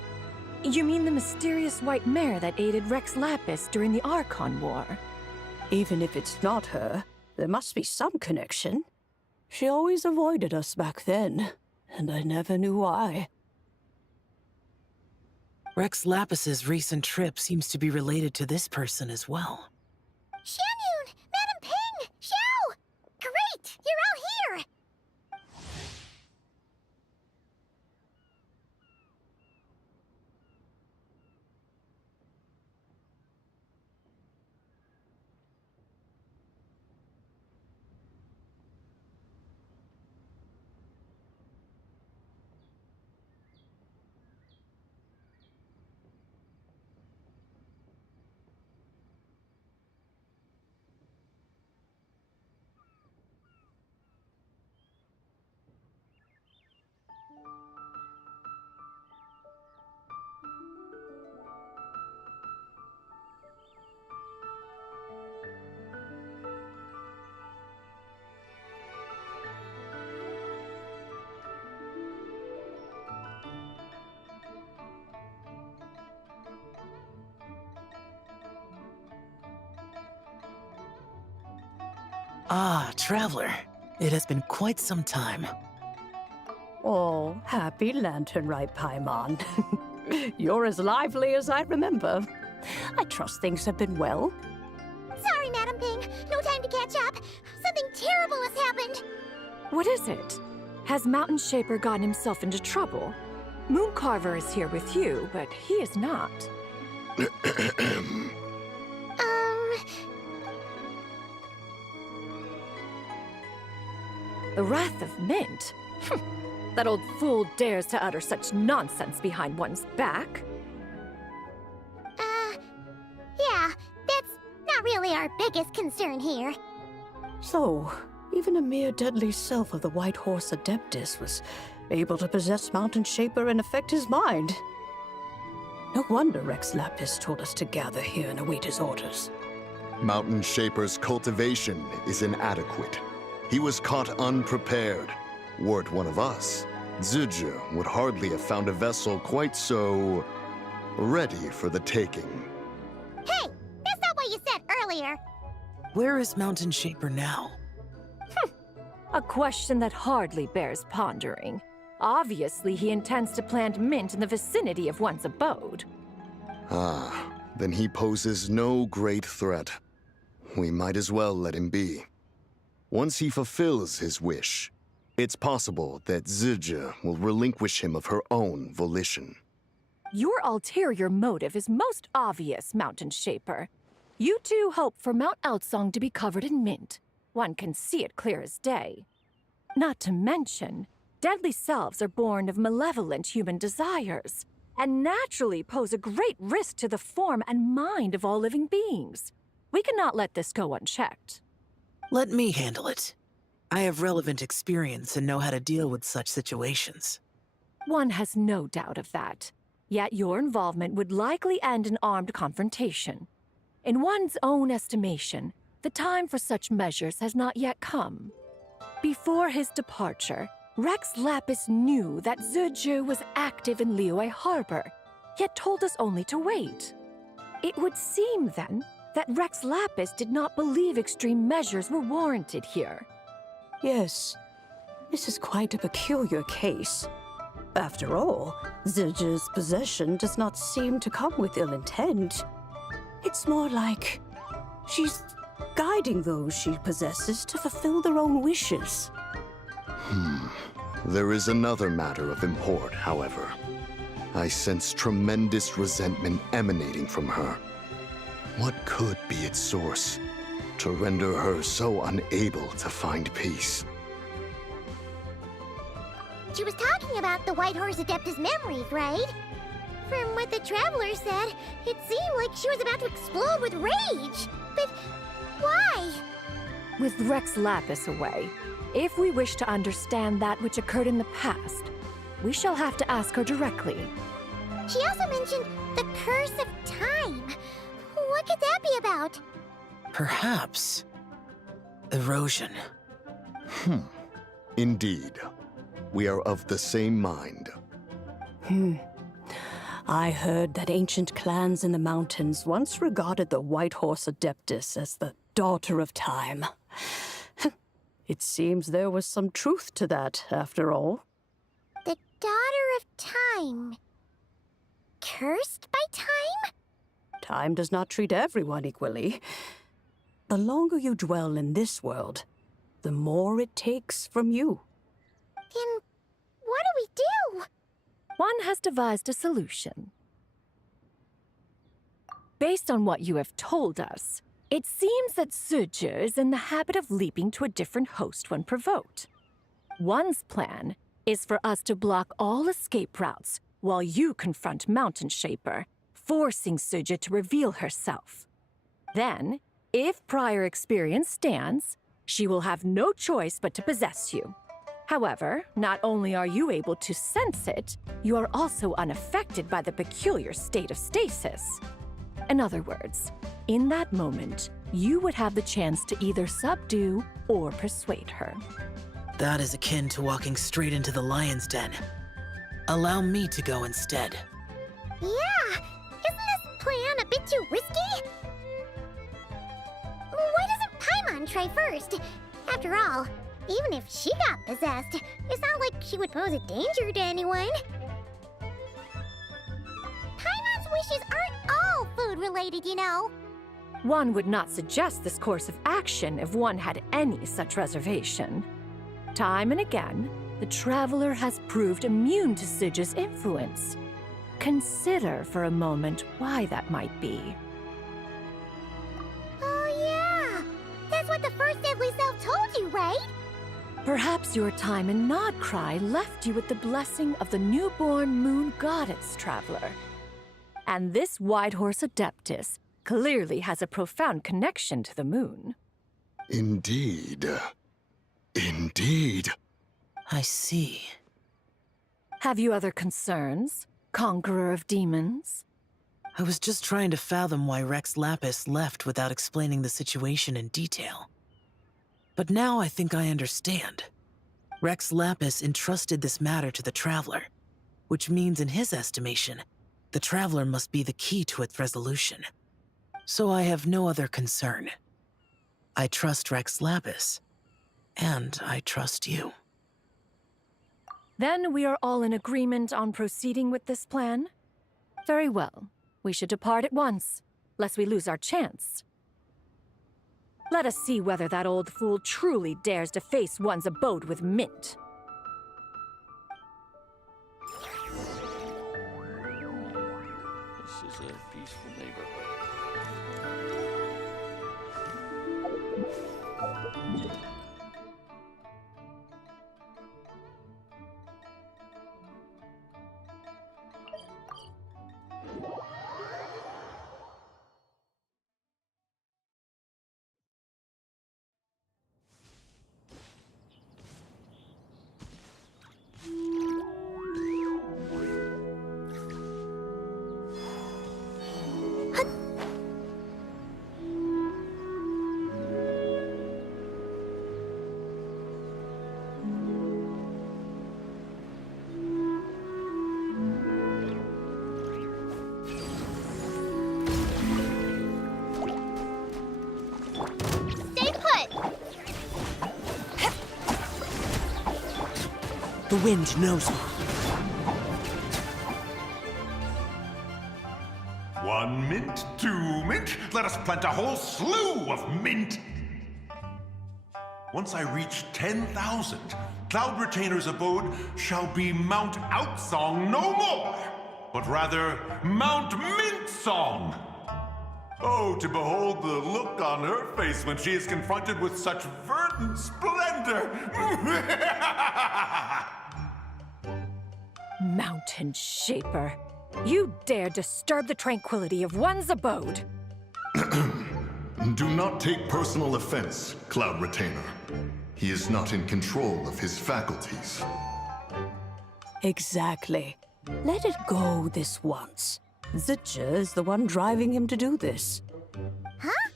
You mean the mysterious white mare that aided Rex Lapis during the Archon War? Even if it's not her, there must be some connection. She always avoided us back then, and I never knew why. Rex Lapis's recent trip seems to be related to this person as well. Xianyun! Madam Ping! Xiao! Great! You're all here! Ah, Traveler. It has been quite some time. Oh, happy Lantern Rite, Paimon. You're as lively as I remember. I trust things have been well. Sorry, Madam Ping. No time to catch up. Something terrible has happened. What is it? Has Mountain Shaper gotten himself into trouble? Mooncarver is here with you, but he is not. The Wrath of Mint? That old fool dares to utter such nonsense behind one's back. Yeah, that's not really our biggest concern here. So, even a mere deadly self of the White Horse Adeptus was able to possess Mountain Shaper and affect his mind. No wonder Rex Lapis told us to gather here and await his orders. Mountain Shaper's cultivation is inadequate. He was caught unprepared. Were it one of us, Zizhi would hardly have found a vessel quite so ready for the taking. Hey, that's not what you said earlier. Where is Mountain Shaper now? A question that hardly bears pondering. Obviously, he intends to plant mint in the vicinity of one's abode. Ah, then he poses no great threat. We might as well let him be. Once he fulfills his wish, it's possible that Zizhi will relinquish him of her own volition. Your ulterior motive is most obvious, Mountain Shaper. You two hope for Mount Eltsong to be covered in mint. One can see it clear as day. Not to mention, deadly selves are born of malevolent human desires, and naturally pose a great risk to the form and mind of all living beings. We cannot let this go unchecked. Let me handle it. I have relevant experience and know how to deal with such situations. One has no doubt of that. Yet your involvement would likely end in armed confrontation. In one's own estimation, the time for such measures has not yet come. Before his departure, Rex Lapis knew that Zizhi was active in Liyue Harbor, yet told us only to wait. It would seem, then, that Rex Lapis did not believe extreme measures were warranted here. Yes, this is quite a peculiar case. After all, Zizhi's possession does not seem to come with ill intent. It's more like she's guiding those she possesses to fulfill their own wishes. There is another matter of import, however. I sense tremendous resentment emanating from her. What could be its source to render her so unable to find peace? She was talking about the White Horse Adeptus memories, right? From what the Traveler said, it seemed like she was about to explode with rage. But why? With Rex Lapis away, if we wish to understand that which occurred in the past, we shall have to ask her directly. She also mentioned the Curse of Time. What could that be about? Perhaps erosion. Indeed. We are of the same mind. I heard that ancient clans in the mountains once regarded the White Horse Adeptus as the daughter of time. It seems there was some truth to that, after all. The daughter of time. Cursed by time? Time does not treat everyone equally. The longer you dwell in this world, the more it takes from you. Then what do we do? One has devised a solution. Based on what you have told us, it seems that Zizhi is in the habit of leaping to a different host when provoked. One's plan is for us to block all escape routes while you confront Mountain Shaper, forcing Zizhi to reveal herself. Then, if prior experience stands, she will have no choice but to possess you. However, not only are you able to sense it, you are also unaffected by the peculiar state of stasis. In other words, in that moment, you would have the chance to either subdue or persuade her. That is akin to walking straight into the lion's den. Allow me to go instead. Yeah! Isn't this plan a bit too risky? Why doesn't Paimon try first? After all, even if she got possessed, it's not like she would pose a danger to anyone. Paimon's wishes aren't all food-related, you know. One would not suggest this course of action if one had any such reservation. Time and again, the Traveler has proved immune to Zizhi's influence. Consider for a moment why that might be. Oh yeah! That's what the first Deadly Self told you, right? Perhaps your time in Nodcry left you with the blessing of the newborn moon goddess, Traveler. And this White Horse Adeptus clearly has a profound connection to the moon. Indeed. Indeed. I see. Have you other concerns, Conqueror of Demons? I was just trying to fathom why Rex Lapis left without explaining the situation in detail. But now I think I understand. Rex Lapis entrusted this matter to the Traveler, which means in his estimation, the Traveler must be the key to its resolution. So I have no other concern. I trust Rex Lapis, and I trust you. Then we are all in agreement on proceeding with this plan? Very well. We should depart at once, lest we lose our chance. Let us see whether that old fool truly dares to face one's abode with Mint. This is a peaceful neighborhood. Stay put! The wind knows me. 1 mint, 2 mint, let us plant a whole slew of mint! Once I reach 10,000, Cloud Retainer's abode shall be Mount Outsong no more, but rather Mount Mintsong! Oh, to behold the look on her face when she is confronted with such verdant splendor! Mountain Shaper, you dare disturb the tranquility of one's abode. Do not take personal offense, Cloud Retainer. He is not in control of his faculties. Exactly. Let it go this once. Zizhi is the one driving him to do this. Huh?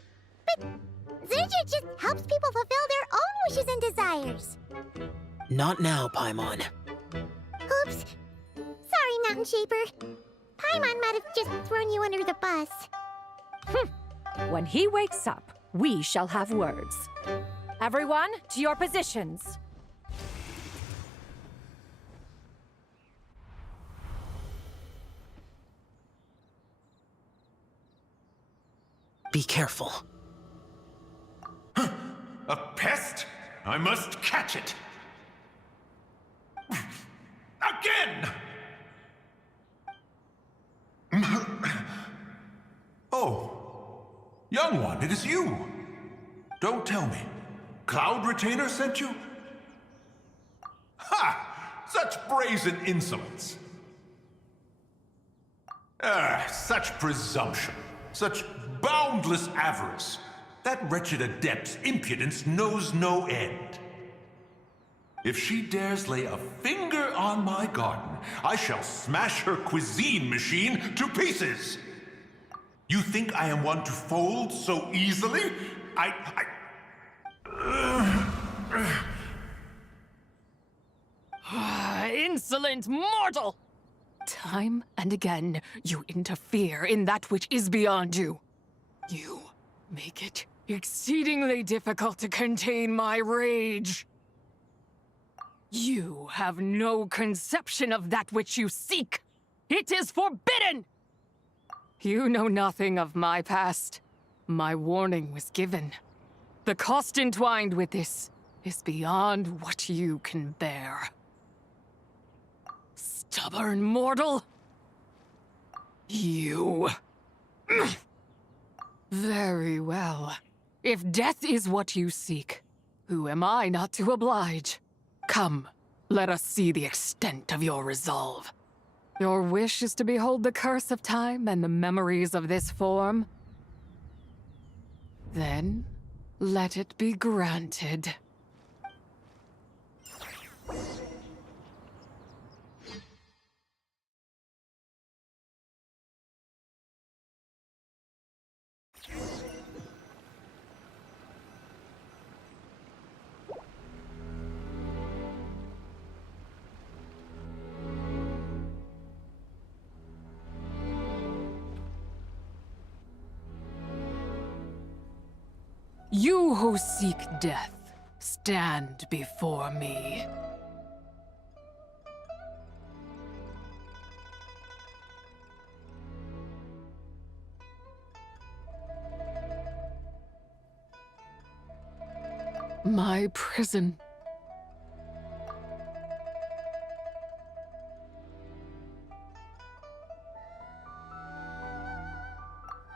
But Zizhi just helps people fulfill their own wishes and desires. Not now, Paimon. Oops. Sorry, Mountain Shaper. Paimon might have just thrown you under the bus. When he wakes up, we shall have words. Everyone, to your positions. Be careful. A pest? I must catch it! Again! Oh, young one, it is you. Don't tell me. Cloud Retainer sent you? Ha! Such brazen insolence. Such presumption. Such boundless avarice. That wretched adept's impudence knows no end. If she dares lay a finger on my garden, I shall smash her cuisine machine to pieces. You think I am one to fold so easily? Insolent mortal! Time and again, you interfere in that which is beyond you. You make it exceedingly difficult to contain my rage. You have no conception of that which you seek. It is forbidden! You know nothing of my past. My warning was given. The cost entwined with this is beyond what you can bear. Stubborn mortal! You... Very well. If death is what you seek, who am I not to oblige? Come, let us see the extent of your resolve. Your wish is to behold the curse of time and the memories of this form? Then, let it be granted. You who seek death, stand before me. My prison.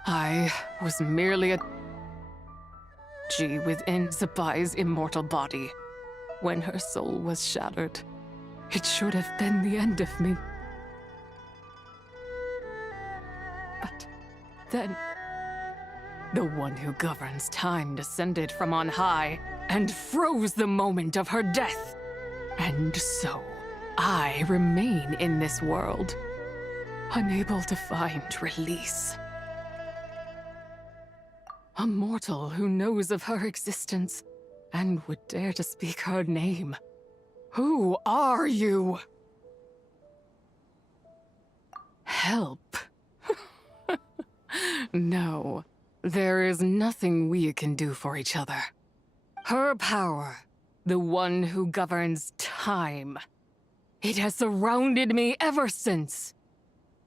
I was merely a within Zapai's immortal body. When her soul was shattered, it should have been the end of me. But then, the one who governs time descended from on high and froze the moment of her death. And so, I remain in this world, unable to find release. A mortal who knows of her existence and would dare to speak her name. Who are you? Help. No, there is nothing we can do for each other. Her power, the one who governs time, it has surrounded me ever since.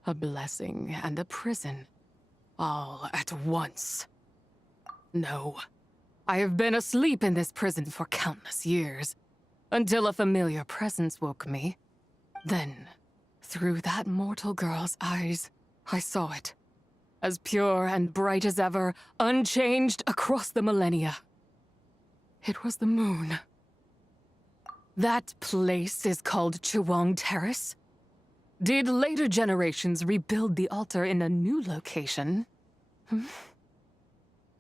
A blessing and a prison, all at once. No, I have been asleep in this prison for countless years, until a familiar presence woke me. Then, through that mortal girl's eyes, I saw it. As pure and bright as ever, unchanged across the millennia. It was the moon. That place is called Chuang Terrace. Did later generations rebuild the altar in a new location?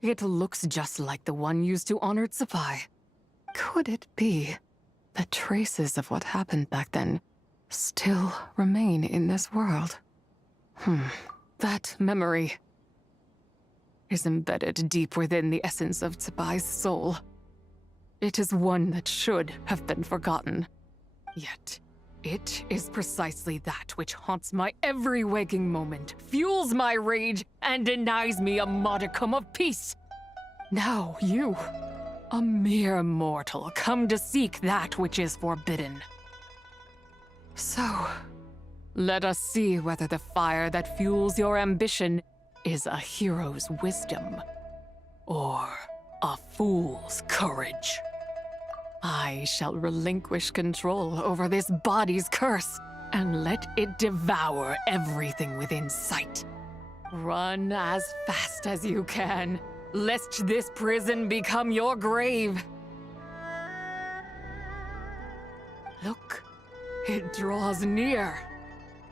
It looks just like the one used to honor Zapai. Could it be that traces of what happened back then still remain in this world? That memory is embedded deep within the essence of Zapai's soul. It is one that should have been forgotten. Yet, It is precisely that which haunts my every waking moment, fuels my rage, and denies me a modicum of peace. Now you, a mere mortal, come to seek that which is forbidden. So, let us see whether the fire that fuels your ambition is a hero's wisdom or a fool's courage. I shall relinquish control over this body's curse and let it devour everything within sight. Run as fast as you can, lest this prison become your grave. Look, it draws near.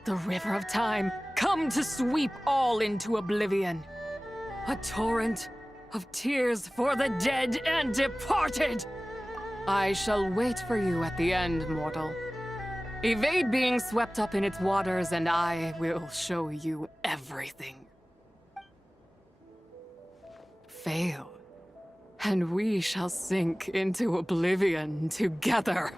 The river of time, come to sweep all into oblivion. A torrent of tears for the dead and departed. I shall wait for you at the end, mortal. Evade being swept up in its waters, and I will show you everything. Fail, and we shall sink into oblivion together.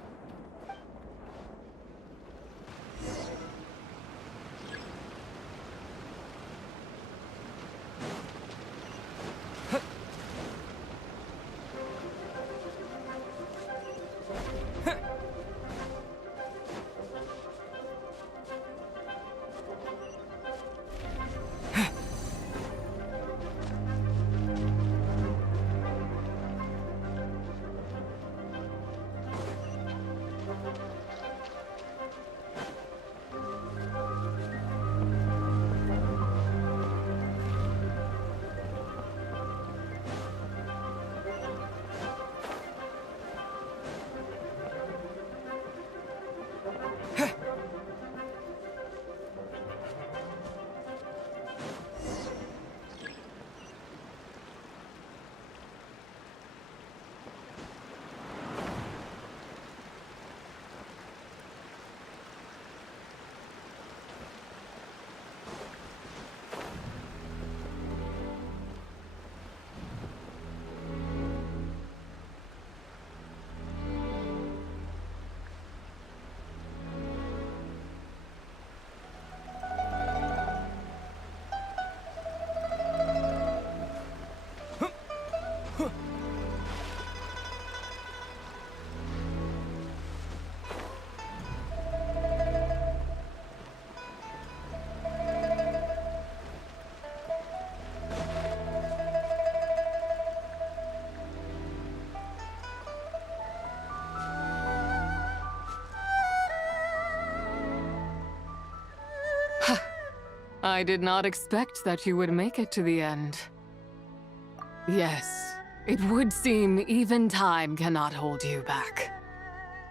I did not expect that you would make it to the end. Yes, it would seem even time cannot hold you back.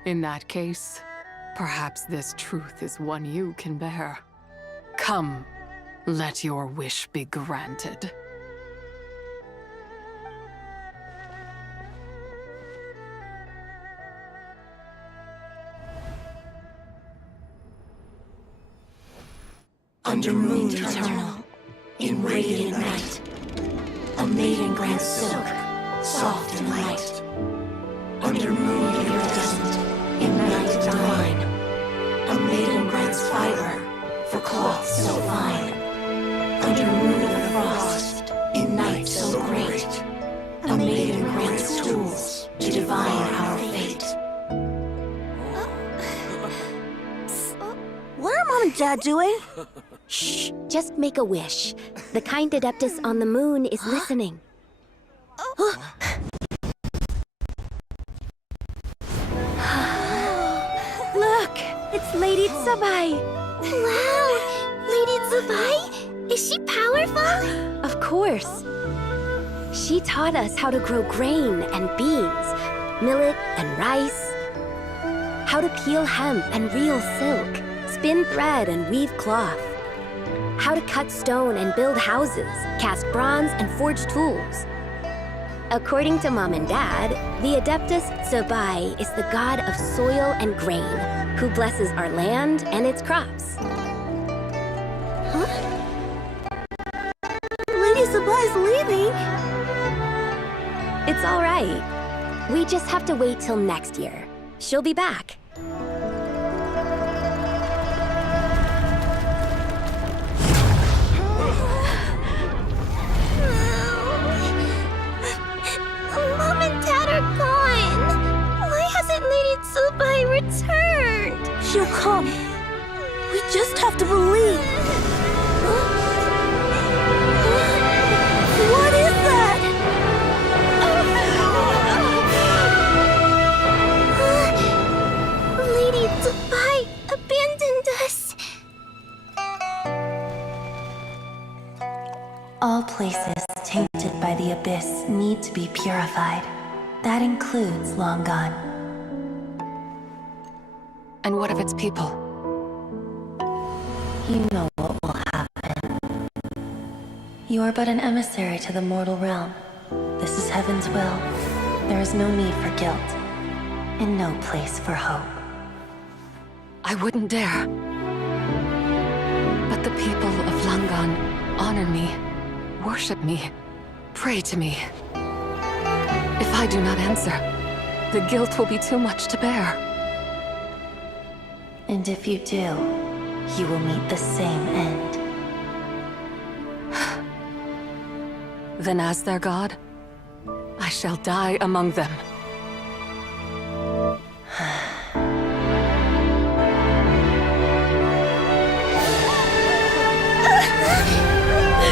In that case, perhaps this truth is one you can bear. Come, let your wish be granted. Under moon eternal, in radiant night, a maiden grants silk, soft and light. Under moon iridescent, in night divine, a maiden grants fiber for cloth so fine. Under moon of the frost, in night so great, a maiden grants tools to divine our fate. What are Mom and Dad doing? Shh, just make a wish. The kind Adeptus on the moon is listening. Look, it's Lady Tsabai. Wow! Lady Tsabai? Is she powerful? Of course. She taught us how to grow grain and beans, millet and rice, how to peel hemp and reel silk, spin thread and weave cloth, how to cut stone and build houses, cast bronze and forge tools. According to Mom and Dad, the Adeptus Tsabai is the god of soil and grain, who blesses our land and its crops. Huh? Lady Tsabai's leaving. It's all right. We just have to wait till next year. She'll be back. All places tainted by the abyss need to be purified. That includes Long Gone. And what of its people? You know what will happen. You are but an emissary to the mortal realm. This is Heaven's will. There is no need for guilt, and no place for hope. I wouldn't dare. But the people of Langan honor me, worship me, pray to me. If I do not answer, the guilt will be too much to bear. And if you do, you will meet the same end. Then as their god, I shall die among them.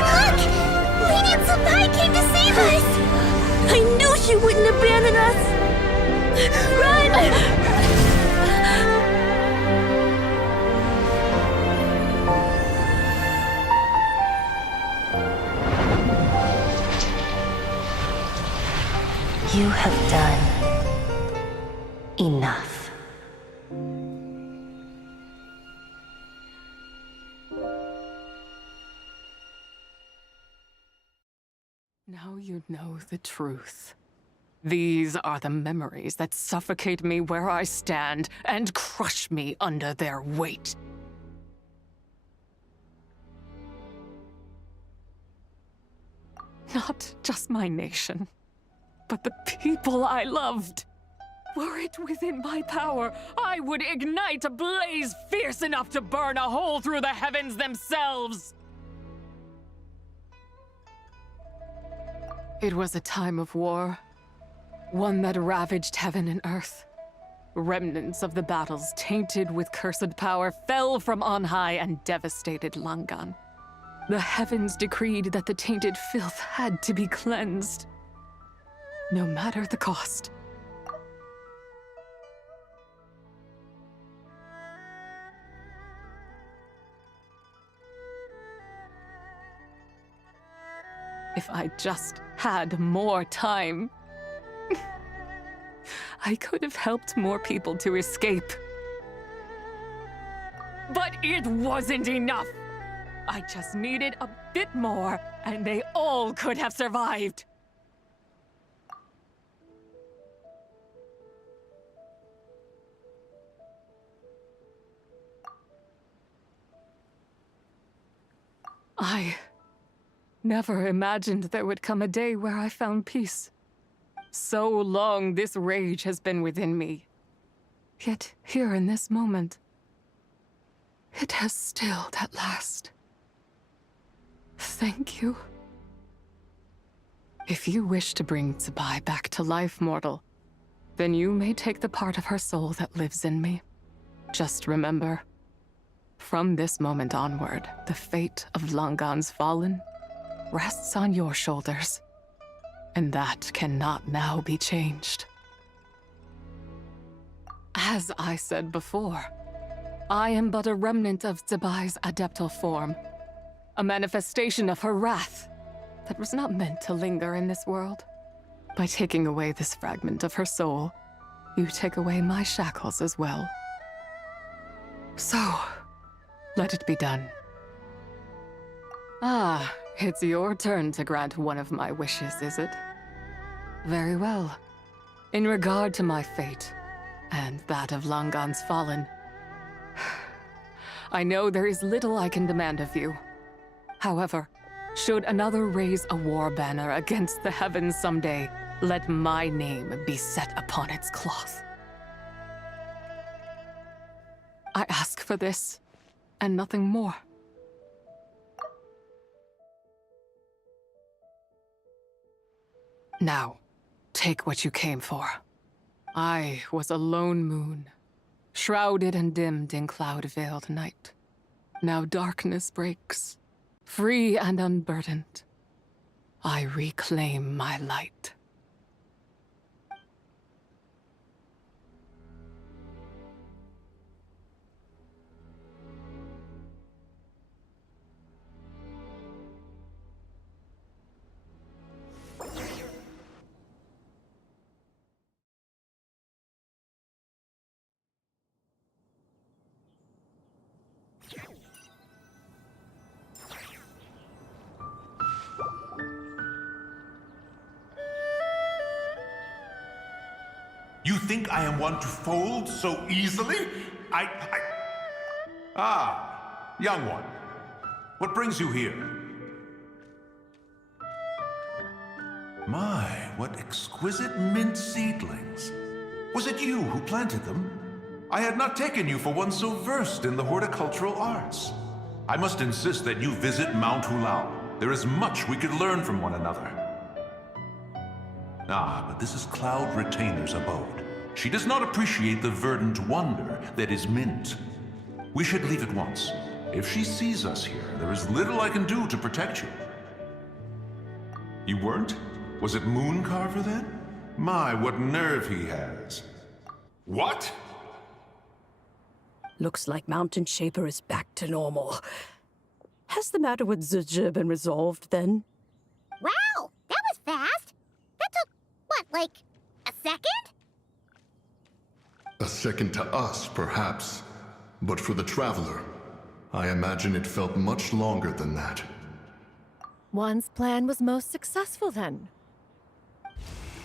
Look! Lady Senpai came to save us! I knew she wouldn't abandon us! Run! You have done enough. Now you know the truth. These are the memories that suffocate me where I stand and crush me under their weight. Not just my nation, but the people I loved. Were it within my power, I would ignite a blaze fierce enough to burn a hole through the heavens themselves. It was a time of war, one that ravaged heaven and earth. Remnants of the battles tainted with cursed power fell from on high and devastated Langan. The heavens decreed that the tainted filth had to be cleansed, no matter the cost. If I just had more time, I could have helped more people to escape. But it wasn't enough. I just needed a bit more, and they all could have survived. I never imagined there would come a day where I found peace. So long this rage has been within me. Yet here in this moment, it has stilled at last. Thank you. If you wish to bring Tsubai back to life, mortal, then you may take the part of her soul that lives in me. Just remember, from this moment onward, the fate of Langan's fallen rests on your shoulders, and that cannot now be changed. As I said before, I am but a remnant of Tsubai's adeptal form, a manifestation of her wrath that was not meant to linger in this world. By taking away this fragment of her soul, you take away my shackles as well. So, let it be done. Ah, it's your turn to grant one of my wishes, is it? Very well. In regard to my fate, and that of Langan's fallen, I know there is little I can demand of you. However, should another raise a war banner against the heavens someday, let my name be set upon its cloth. I ask for this, and nothing more. Now, take what you came for. I was a lone moon, shrouded and dimmed in cloud-veiled night. Now darkness breaks, free and unburdened. I reclaim my light. You think I am one to fold so easily? Ah, young one. What brings you here? My, what exquisite mint seedlings. Was it you who planted them? I had not taken you for one so versed in the horticultural arts. I must insist that you visit Mount Hulao. There is much we could learn from one another. Ah, but this is Cloud Retainer's abode. She does not appreciate the verdant wonder that is mint. We should leave at once. If she sees us here, there is little I can do to protect you. You weren't? Was it Mooncarver then? My, what nerve he has. What? Looks like Mountain Shaper is back to normal. Has the matter with Zizhi been resolved then? Wow, that was fast. That took, what, like a second? A second to us, perhaps. But for the Traveler, I imagine it felt much longer than that. One's plan was most successful then.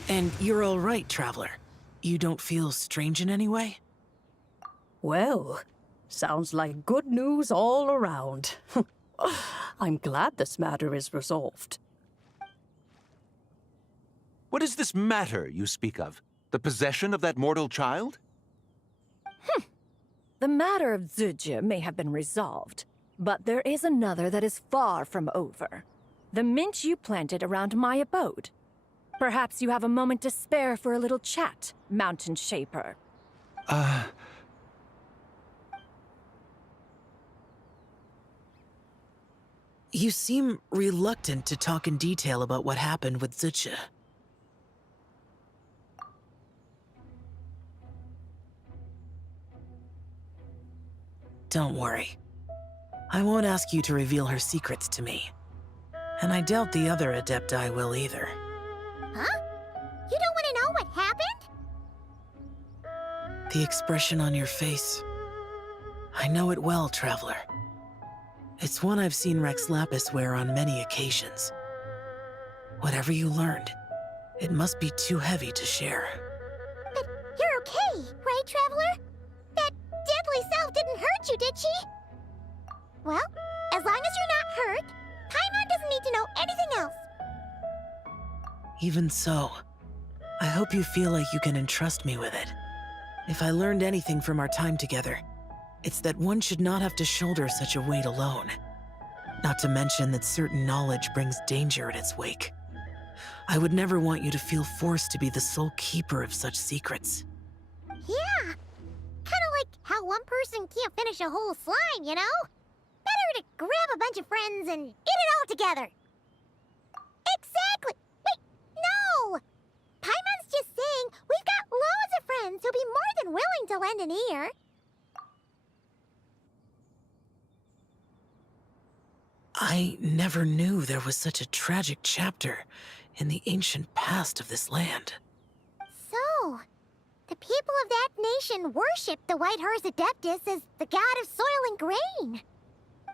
And you're all right, Traveler. You don't feel strange in any way? Well, sounds like good news all around. I'm glad this matter is resolved. What is this matter you speak of? The possession of that mortal child? The matter of Zizhi may have been resolved, but there is another that is far from over. The mint you planted around my abode. Perhaps you have a moment to spare for a little chat, Mountain Shaper. You seem reluctant to talk in detail about what happened with Zizhi. Don't worry. I won't ask you to reveal her secrets to me. And I doubt the other Adepti will either. Huh? You don't want to know what happened? The expression on your face. I know it well, Traveler. It's one I've seen Rex Lapis wear on many occasions. Whatever you learned, it must be too heavy to share. But you're okay, right, Traveler? That deadly self didn't hurt you, did she? Well, as long as you're not hurt, Paimon doesn't need to know anything else. Even so, I hope you feel like you can entrust me with it. If I learned anything from our time together, it's that one should not have to shoulder such a weight alone. Not to mention that certain knowledge brings danger in its wake. I would never want you to feel forced to be the sole keeper of such secrets. Yeah, kind of like how one person can't finish a whole slime, you know? Better to grab a bunch of friends and get it all together. Exactly! Wait, no! Paimon's just saying we've got loads of friends who'll be more than willing to lend an ear. I never knew there was such a tragic chapter in the ancient past of this land. So, the people of that nation worship the White Horse Adeptus as the god of soil and grain.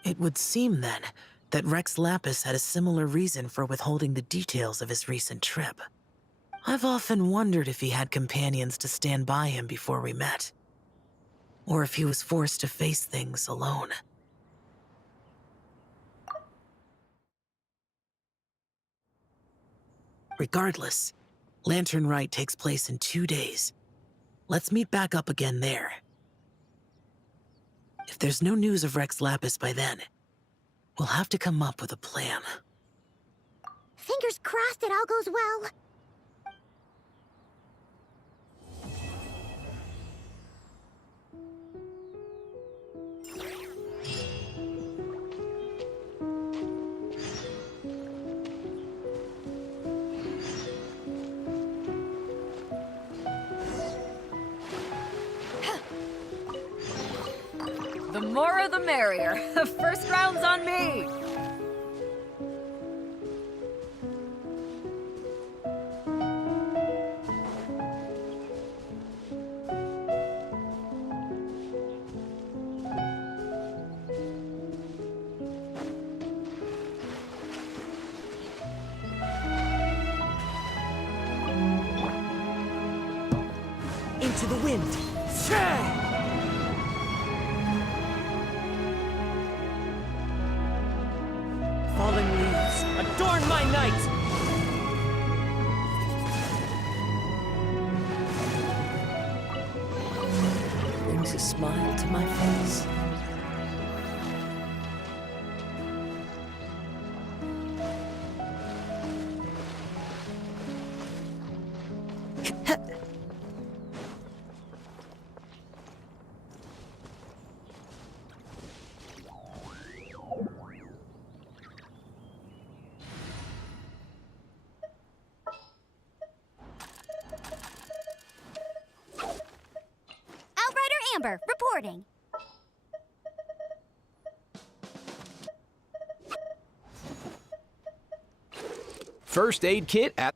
It would seem, then, that Rex Lapis had a similar reason for withholding the details of his recent trip. I've often wondered if he had companions to stand by him before we met. Or if he was forced to face things alone. Regardless, Lantern Rite takes place in 2 days. Let's meet back up again there. If there's no news of Rex Lapis by then, we'll have to come up with a plan. Fingers crossed it all goes well. The more the merrier. First round's on me. to the wind. Falling leaves, adorn my night! Brings a smile to my face. Outrider Amber, reporting. First aid kit at...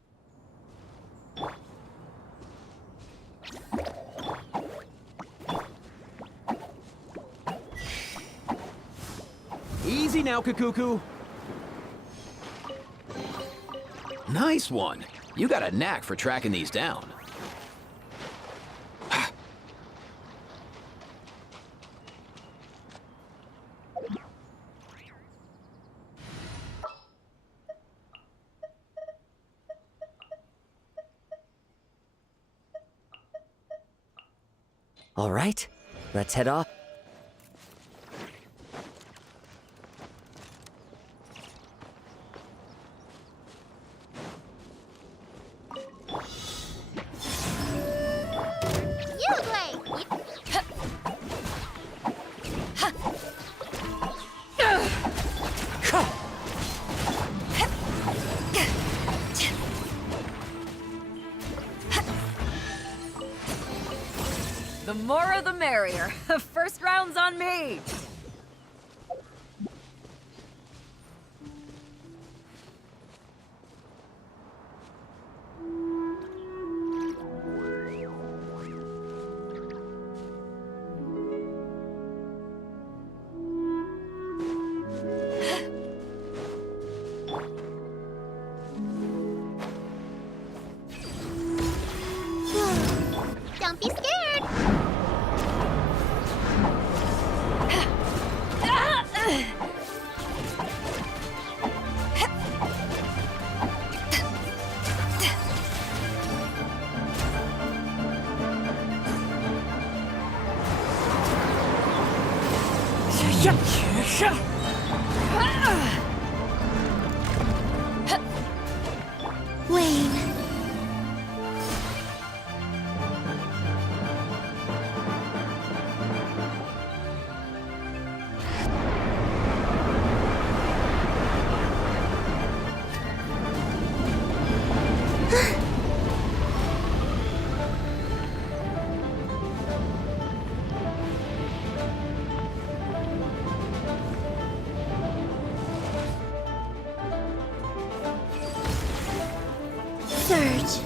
Easy now, Kakuku. Nice one. You got a knack for tracking these down. All right, let's head off. The more the merrier. First round's on me. Don't be scared. Wayne. Surge.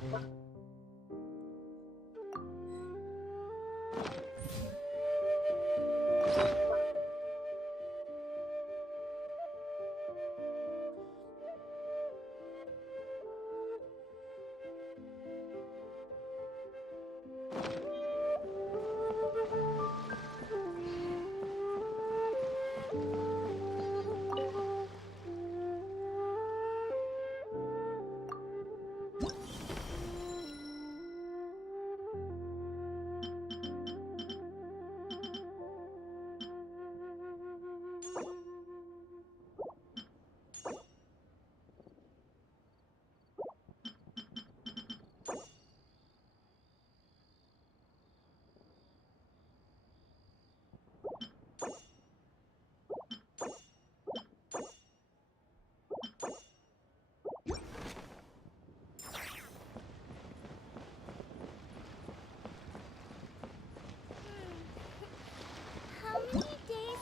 How many days?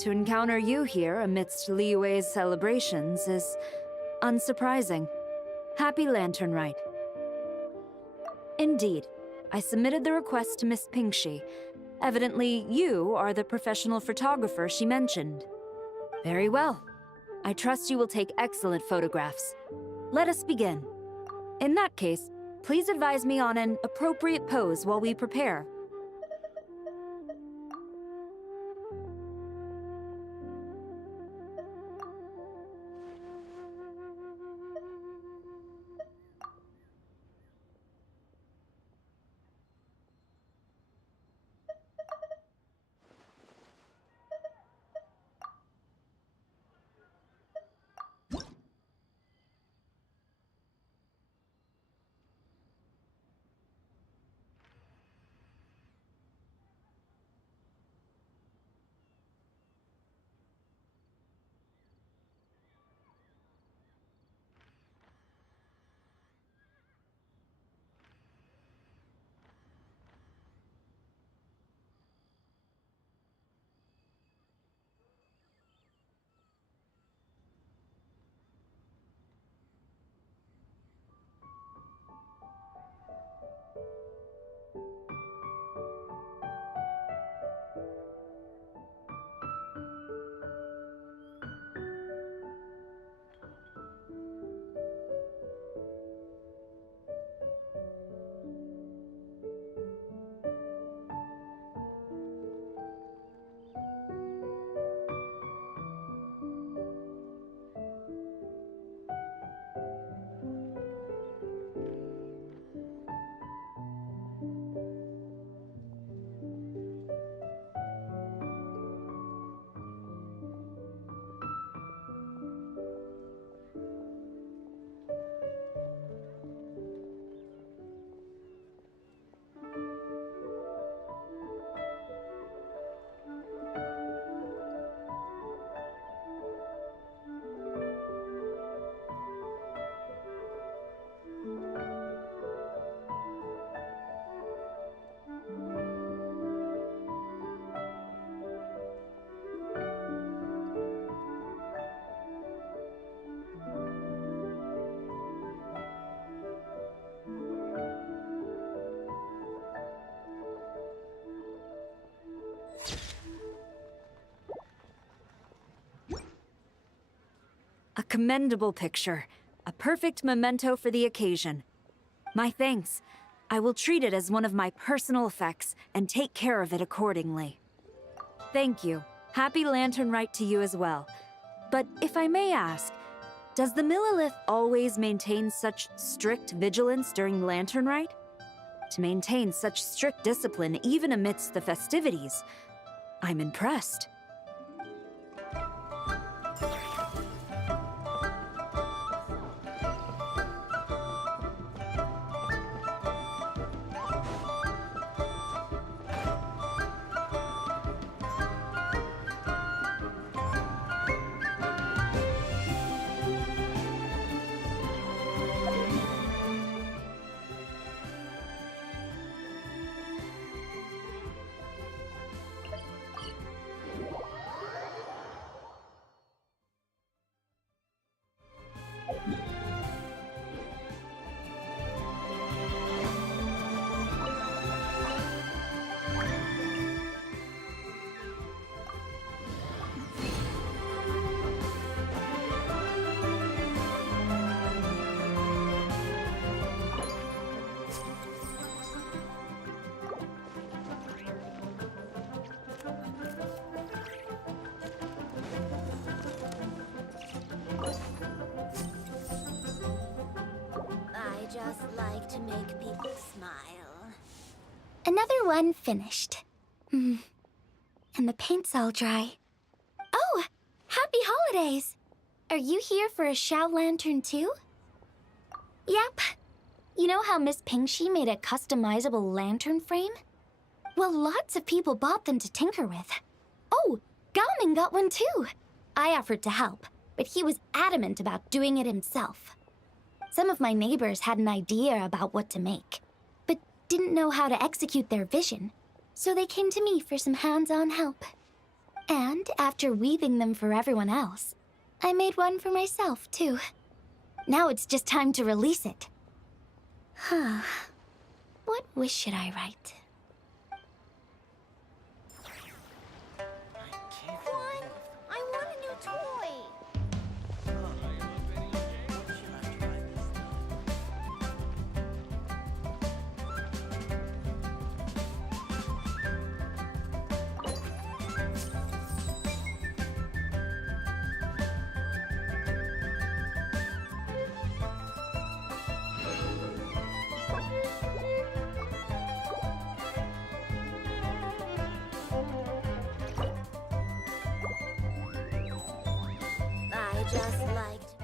To encounter you here amidst Liyue's celebrations is unsurprising. Happy Lantern Rite. Indeed, I submitted the request to Miss Pingxi. Evidently, you are the professional photographer she mentioned. Very well. I trust you will take excellent photographs. Let us begin. In that case, please advise me on an appropriate pose while we prepare. A commendable picture. A perfect memento for the occasion. My thanks. I will treat it as one of my personal effects and take care of it accordingly. Thank you. Happy Lantern Rite to you as well. But if I may ask, does the Millilith always maintain such strict vigilance during Lantern Rite? To maintain such strict discipline even amidst the festivities, I'm impressed. Just like to make people smile. Another one finished. And the paint's all dry. Oh! Happy holidays! Are you here for a Shao Lantern too? Yep. You know how Miss Pingxi made a customizable lantern frame? Well, lots of people bought them to tinker with. Oh, Gaoming got one too. I offered to help, but he was adamant about doing it himself. Some of my neighbors had an idea about what to make, but didn't know how to execute their vision, so they came to me for some hands-on help. And after weaving them for everyone else, I made one for myself, too. Now it's just time to release it. Huh. What wish should I write? I want a new toy! I just liked...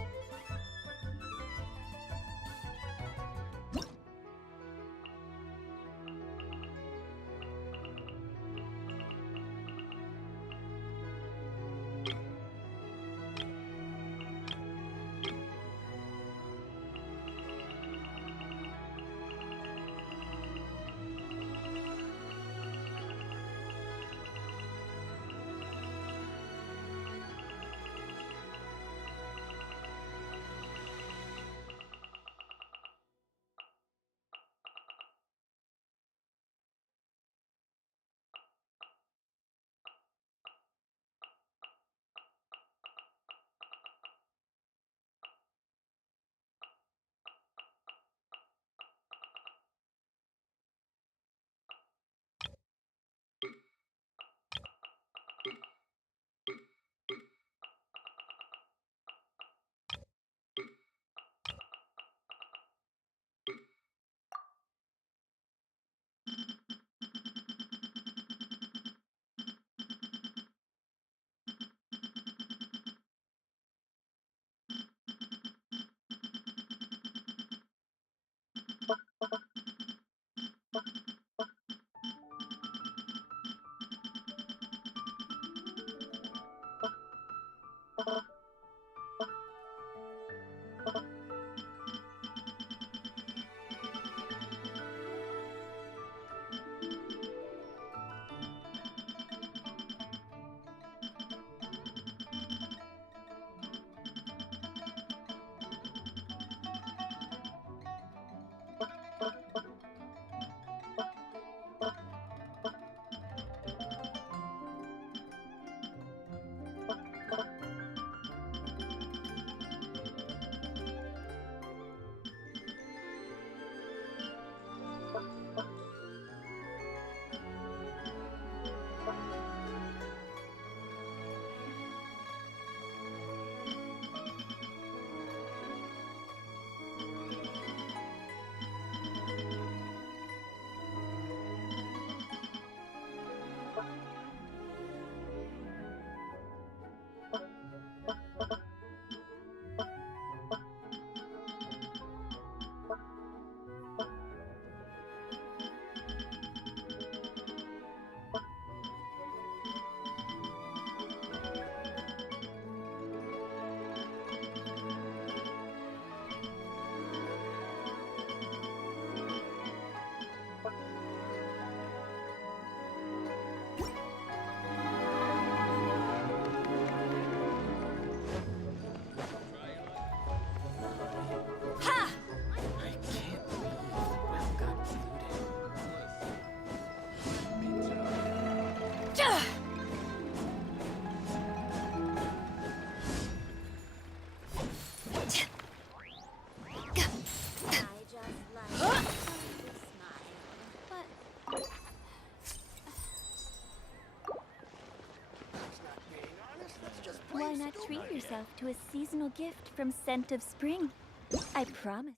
Why not treat yourself to a seasonal gift from Scent of Spring? I promise.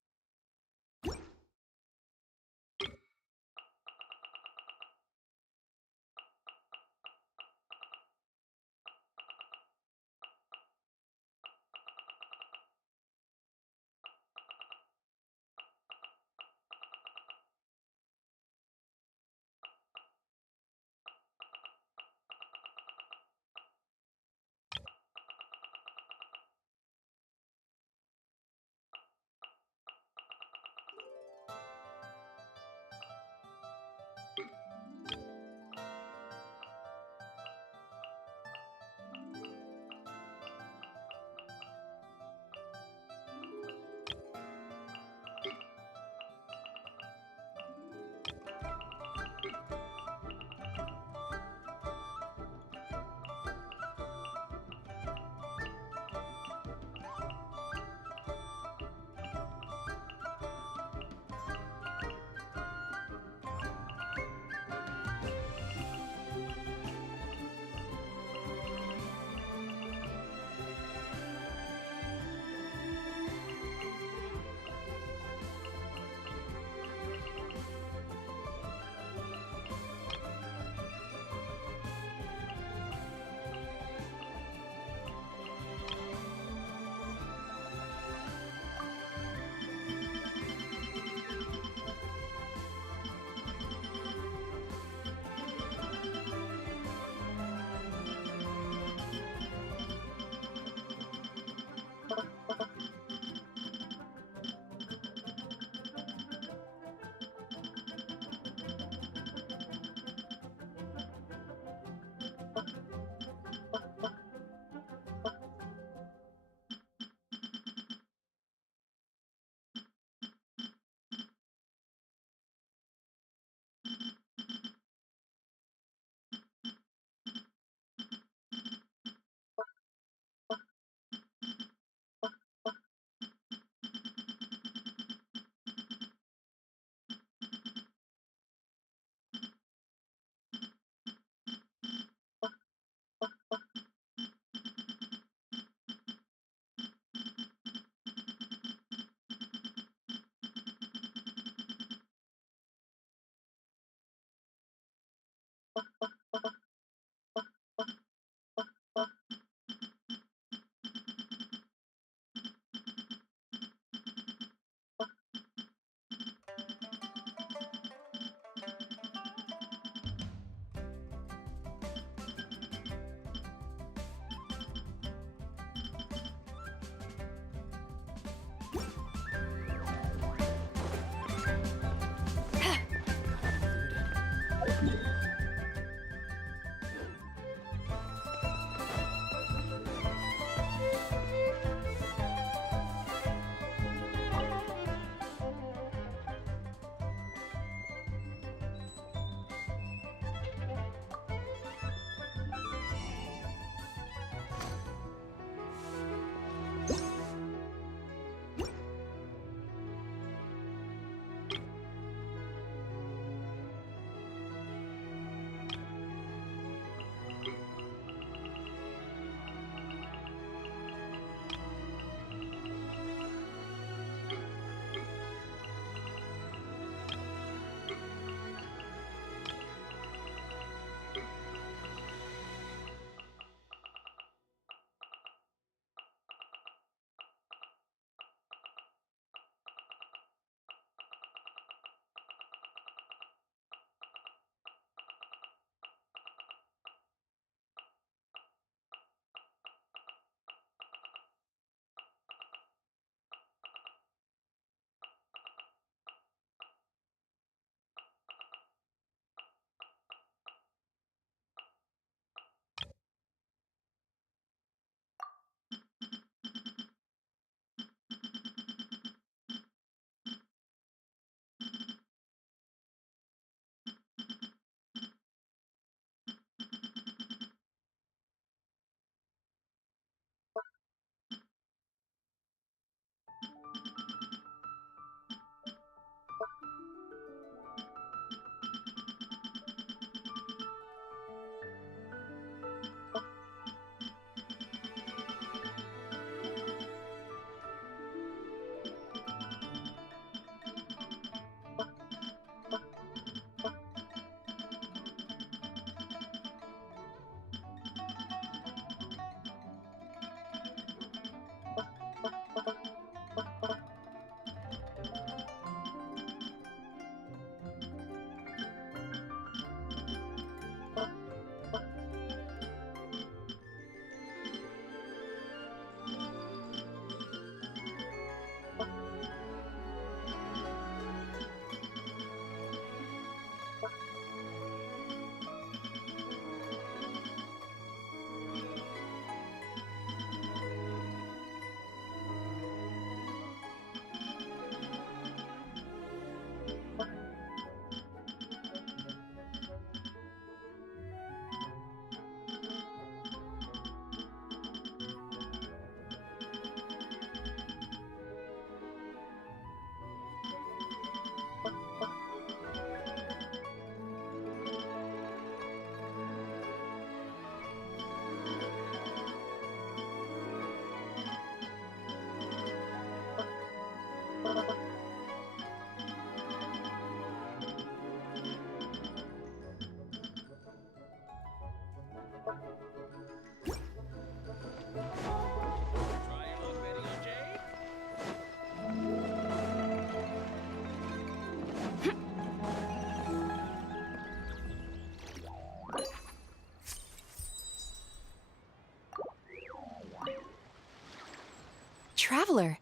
Traveler,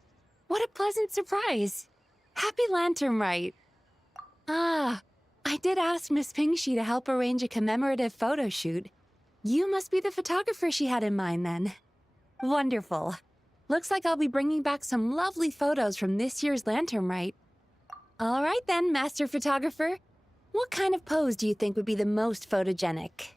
what a pleasant surprise. Happy Lantern Rite. Ah, I did ask Miss Pingshi to help arrange a commemorative photo shoot. You must be the photographer she had in mind then. Wonderful. Looks like I'll be bringing back some lovely photos from this year's Lantern Rite. All right then, Master Photographer. What kind of pose do you think would be the most photogenic?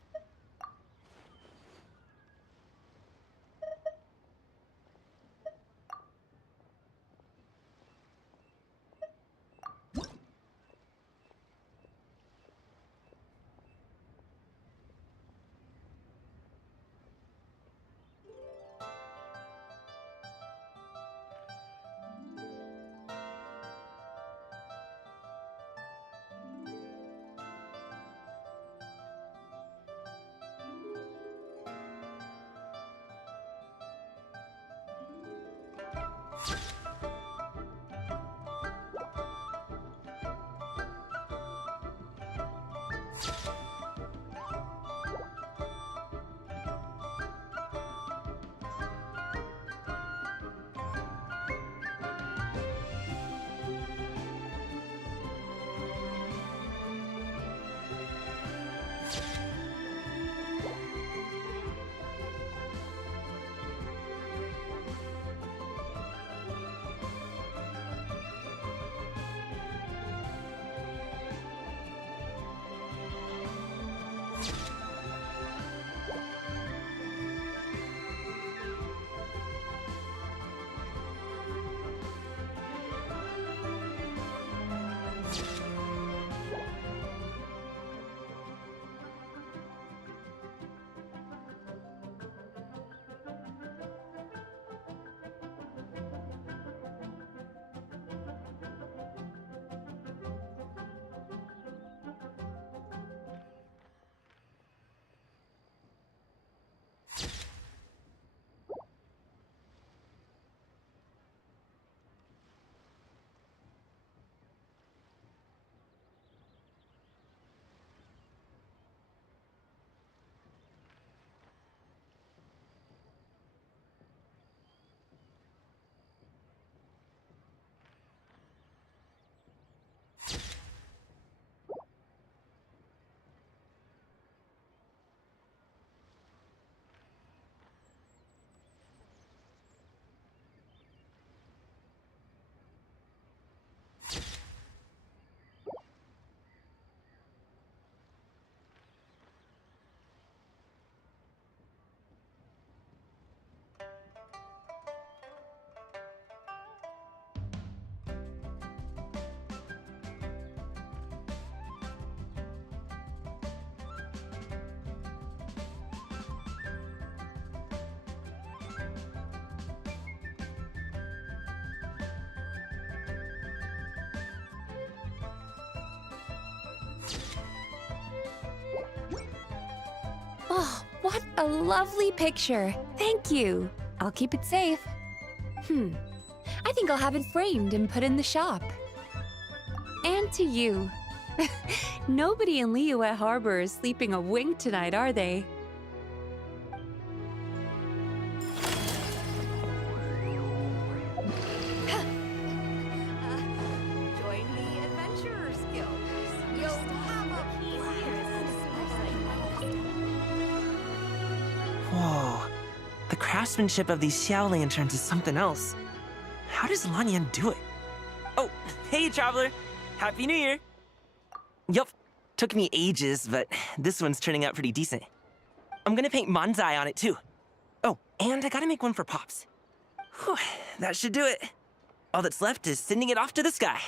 A lovely picture. Thank you. I'll keep it safe. I think I'll have it framed and put in the shop. And to you. Nobody in Liyue Harbor is sleeping a wink tonight, are they? Join the Adventurers Guild. You'll have a Whoa. The craftsmanship of these Xiao lanterns is something else. How does Lanyan do it? Oh, hey, Traveler. Happy New Year. Yup. Took me ages, but this one's turning out pretty decent. I'm gonna paint Manzai on it, too. Oh, and I gotta make one for Pops. Whew, that should do it. All that's left is sending it off to the sky.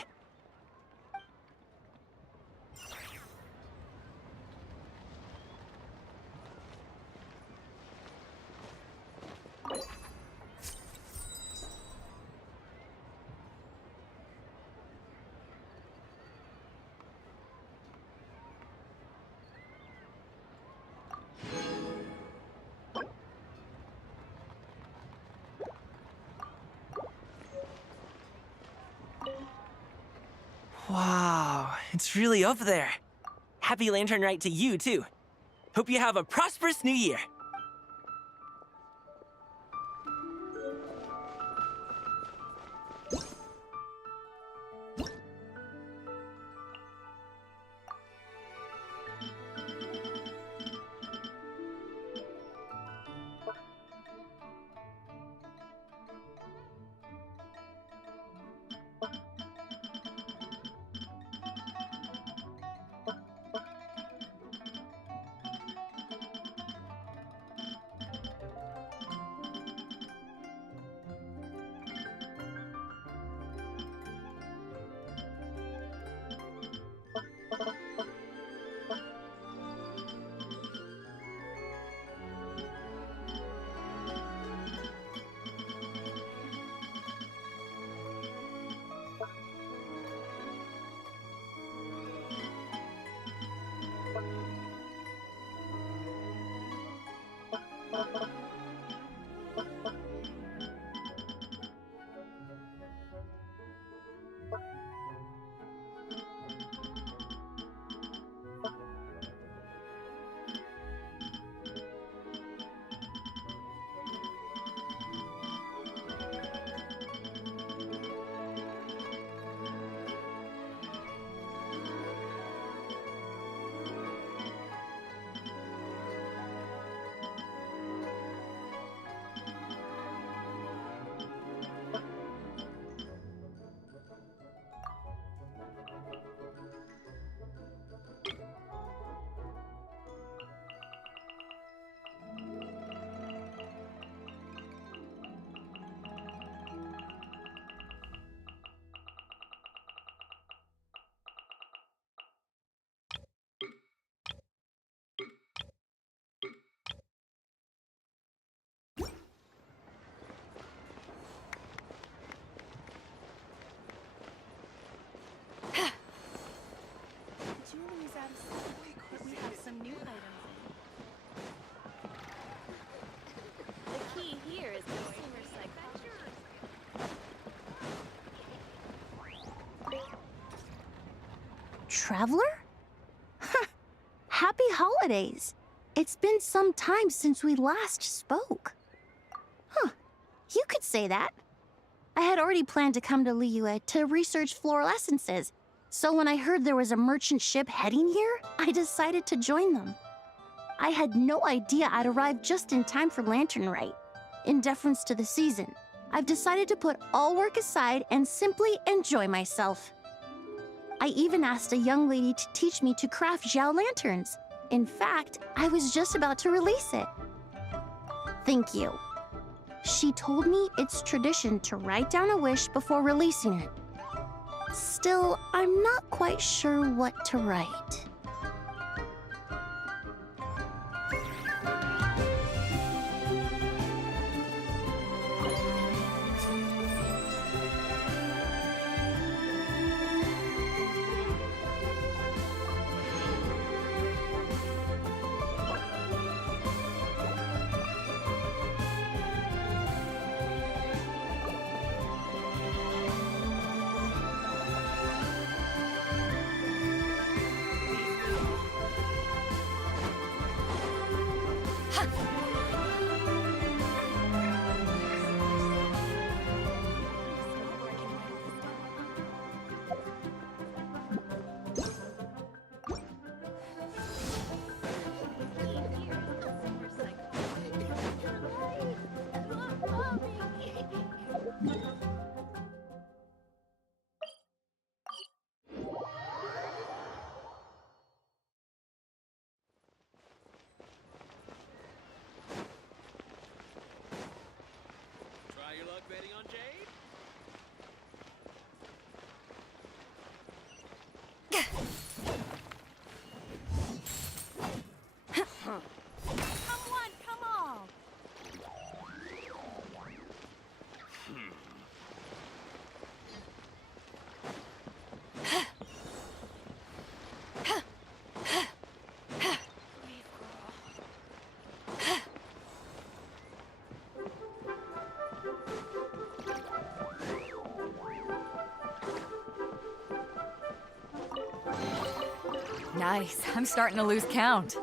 Wow, it's really up there. Happy Lantern Rite to you, too. Hope you have a prosperous new year. Julie's out of stock, but we have some new items. The key here is consumer psychology. Traveler? Happy holidays! It's been some time since we last spoke. You could say that. I had already planned to come to Liyue to research floral essences, so when I heard there was a merchant ship heading here, I decided to join them. I had no idea I'd arrive just in time for Lantern Rite. In deference to the season, I've decided to put all work aside and simply enjoy myself. I even asked a young lady to teach me to craft Xiao lanterns. In fact, I was just about to release it. Thank you. She told me it's tradition to write down a wish before releasing it. Still, I'm not quite sure what to write. Anyone betting on Jade? Come one, come all. Nice. I'm starting to lose count.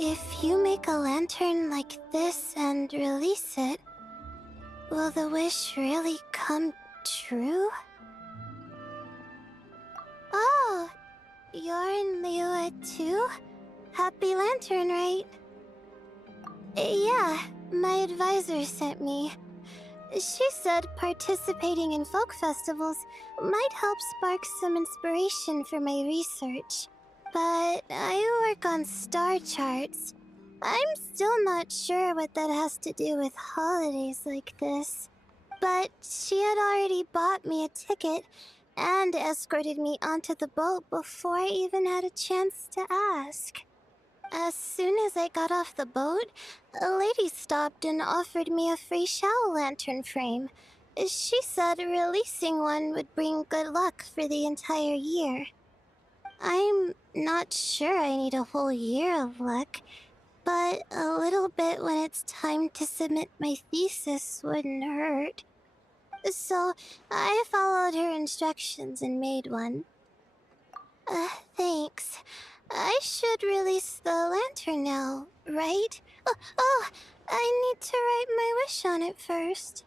If you make a lantern like this and release it, will the wish really come true? Oh, you're in Liyue too? Happy Lantern, right? Yeah, my advisor sent me. She said participating in folk festivals might help spark some inspiration for my research. But I work on star charts. I'm still not sure what that has to do with holidays like this. But she had already bought me a ticket and escorted me onto the boat before I even had a chance to ask. As soon as I got off the boat, a lady stopped and offered me a free shadow lantern frame. She said releasing one would bring good luck for the entire year. I'm not sure I need a whole year of luck, but a little bit when it's time to submit my thesis wouldn't hurt. So I followed her instructions and made one. Thanks. I should release the lantern now, right? I need to write my wish on it first.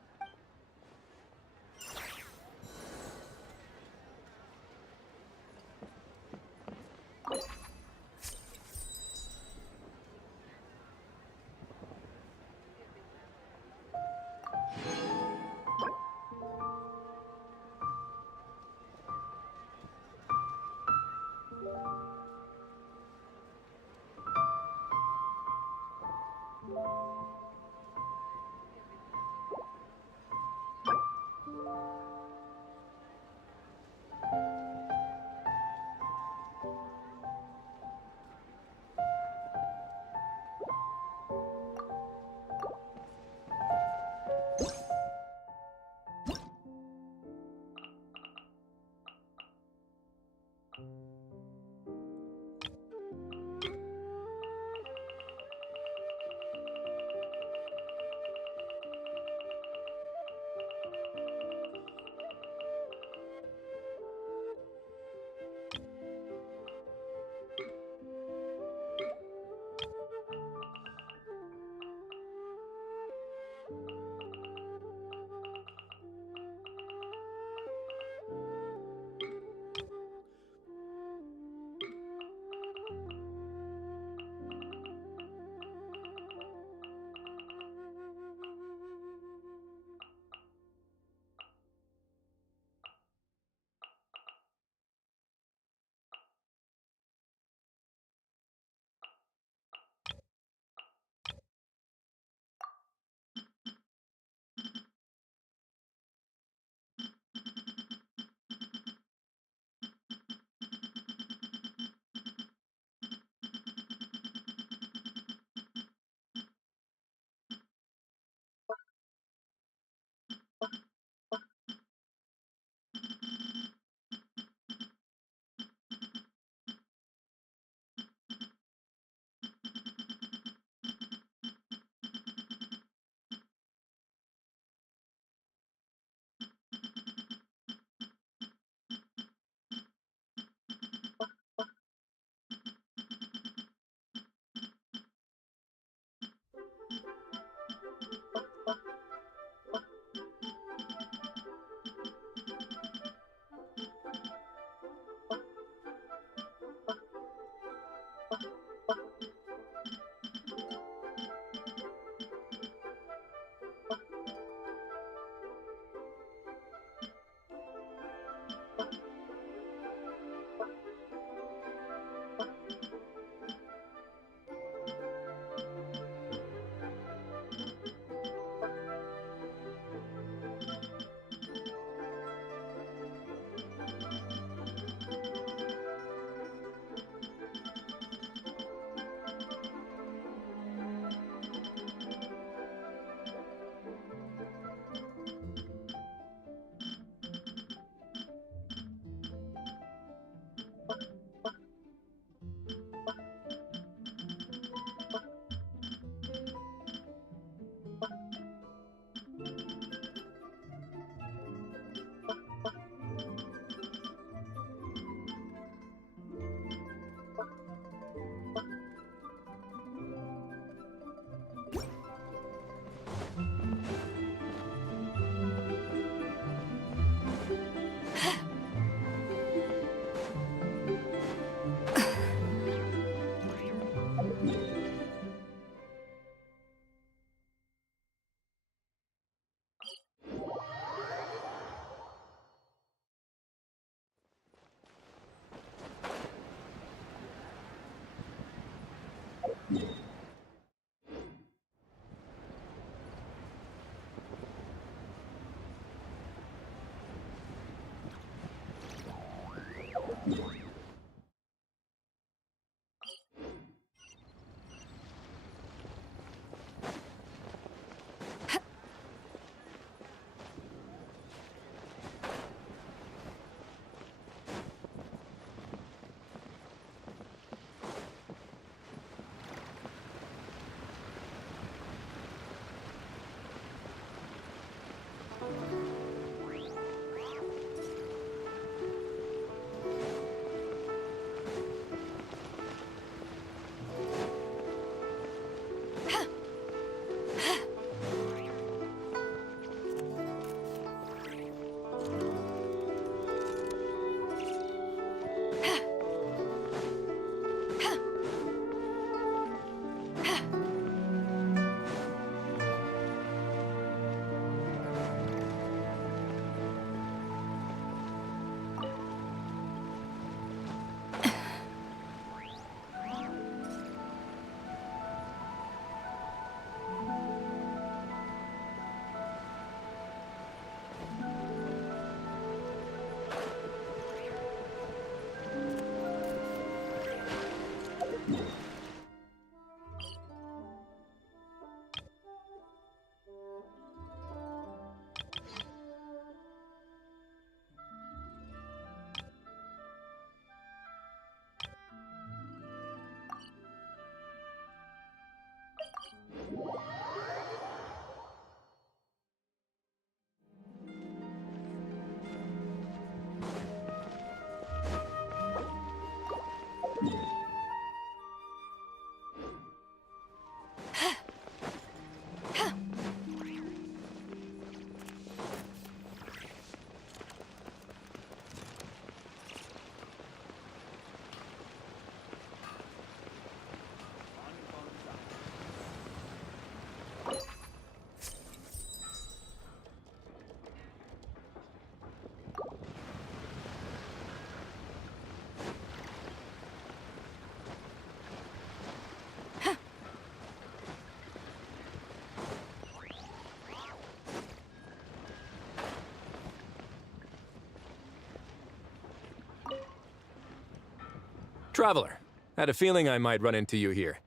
Traveler, had a feeling I might run into you here.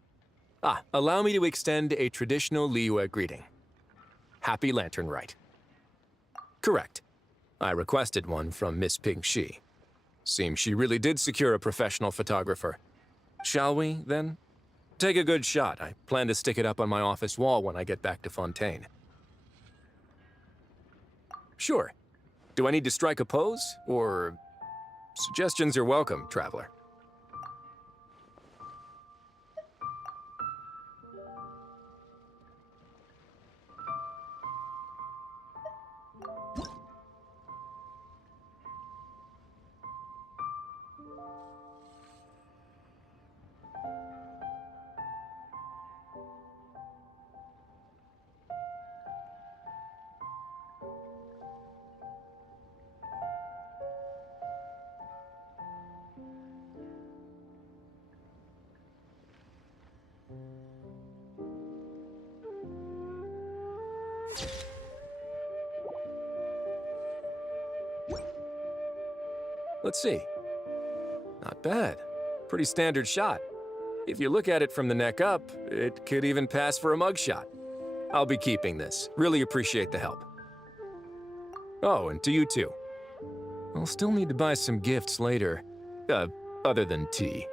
Allow me to extend a traditional Liyue greeting. Happy Lantern Rite. Correct. I requested one from Miss Ping Shi. Seems she really did secure a professional photographer. Shall we, then? Take a good shot. I plan to stick it up on my office wall when I get back to Fontaine. Sure. Do I need to strike a pose, or... Suggestions are welcome, Traveler. Let's see. Not bad. Pretty standard shot. If you look at it from the neck up, it could even pass for a mugshot. I'll be keeping this. Really appreciate the help. Oh, and to you too. I'll still need to buy some gifts later. Other than tea.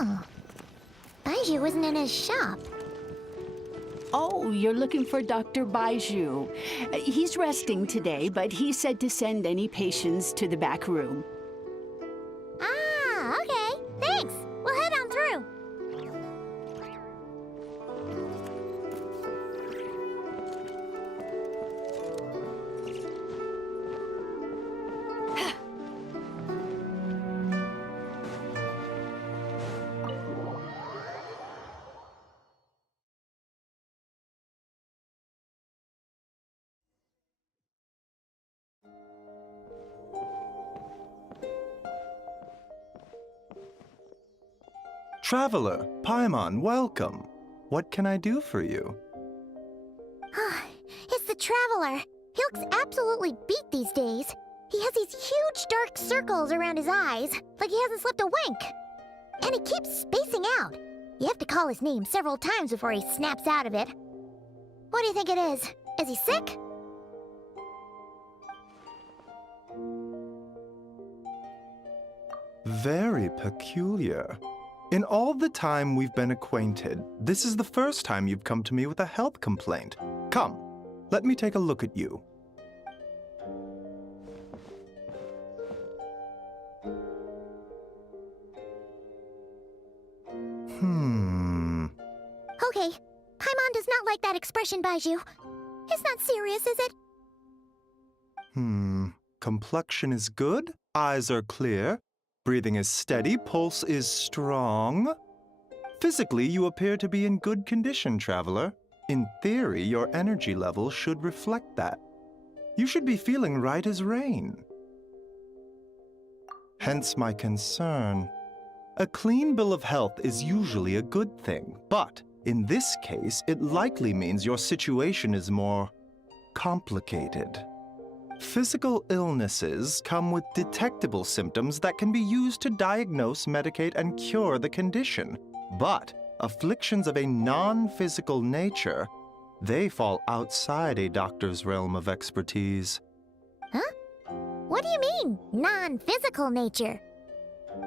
Oh. Baiju wasn't in his shop. Oh, you're looking for Dr. Baiju. He's resting today, but he said to send any patients to the back room. Ah, okay. Thanks. We'll head on through. Traveler, Paimon, welcome. What can I do for you? It's the Traveler. He looks absolutely beat these days. He has these huge dark circles around his eyes, like he hasn't slept a wink. And he keeps spacing out. You have to call his name several times before he snaps out of it. What do you think it is? Is he sick? Very peculiar. In all the time we've been acquainted, this is the first time you've come to me with a health complaint. Come, let me take a look at you. Okay. Paimon does not like that expression, Baiju. It's not serious, is it? Complexion is good, eyes are clear, breathing is steady, pulse is strong. Physically, you appear to be in good condition, Traveler. In theory, your energy level should reflect that. You should be feeling right as rain. Hence my concern. A clean bill of health is usually a good thing, but in this case, it likely means your situation is more complicated. Physical illnesses come with detectable symptoms that can be used to diagnose, medicate, and cure the condition. But afflictions of a non-physical nature, they fall outside a doctor's realm of expertise. Huh? What do you mean, non-physical nature?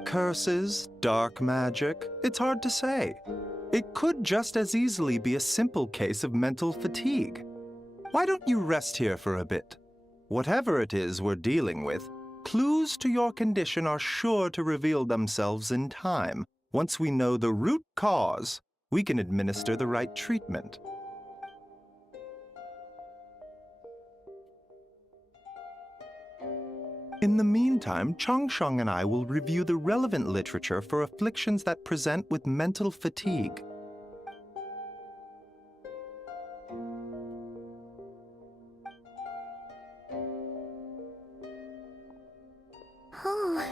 Curses, dark magic, it's hard to say. It could just as easily be a simple case of mental fatigue. Why don't you rest here for a bit? Whatever it is we're dealing with, clues to your condition are sure to reveal themselves in time. Once we know the root cause, we can administer the right treatment. In the meantime, Changsheng and I will review the relevant literature for afflictions that present with mental fatigue. Oh,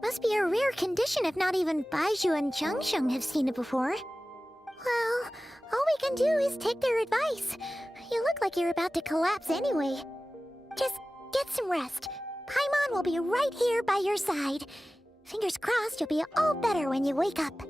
must be a rare condition if not even Baiju and Changsheng have seen it before. Well, all we can do is take their advice. You look like you're about to collapse anyway. Just get some rest. Paimon will be right here by your side. Fingers crossed you'll be all better when you wake up.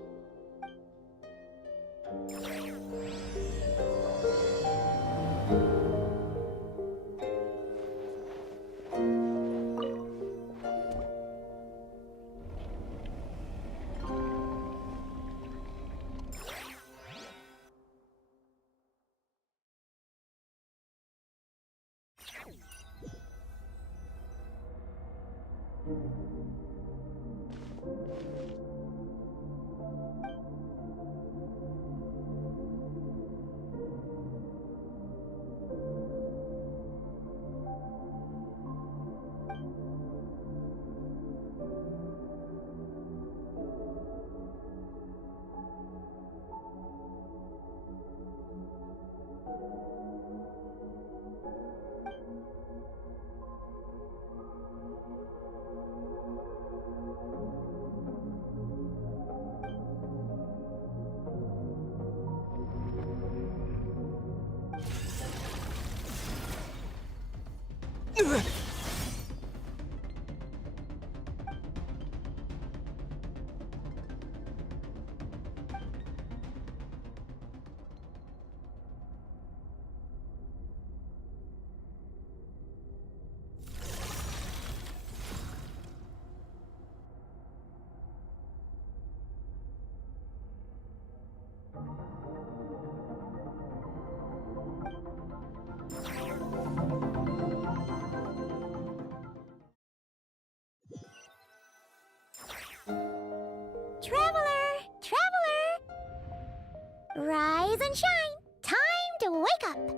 Rise and shine. Time to wake up.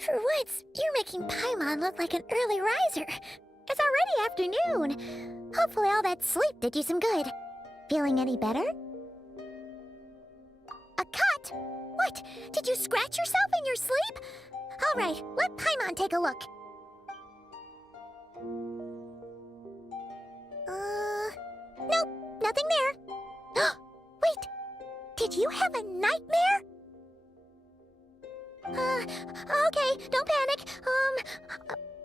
For once, you're making Paimon look like an early riser. It's already afternoon. Hopefully all that sleep did you some good. Feeling any better? A cut? What? Did you scratch yourself in your sleep? All right, let Paimon take a look. Nope, nothing there. Wait, did you have a nightmare? Okay, don't panic.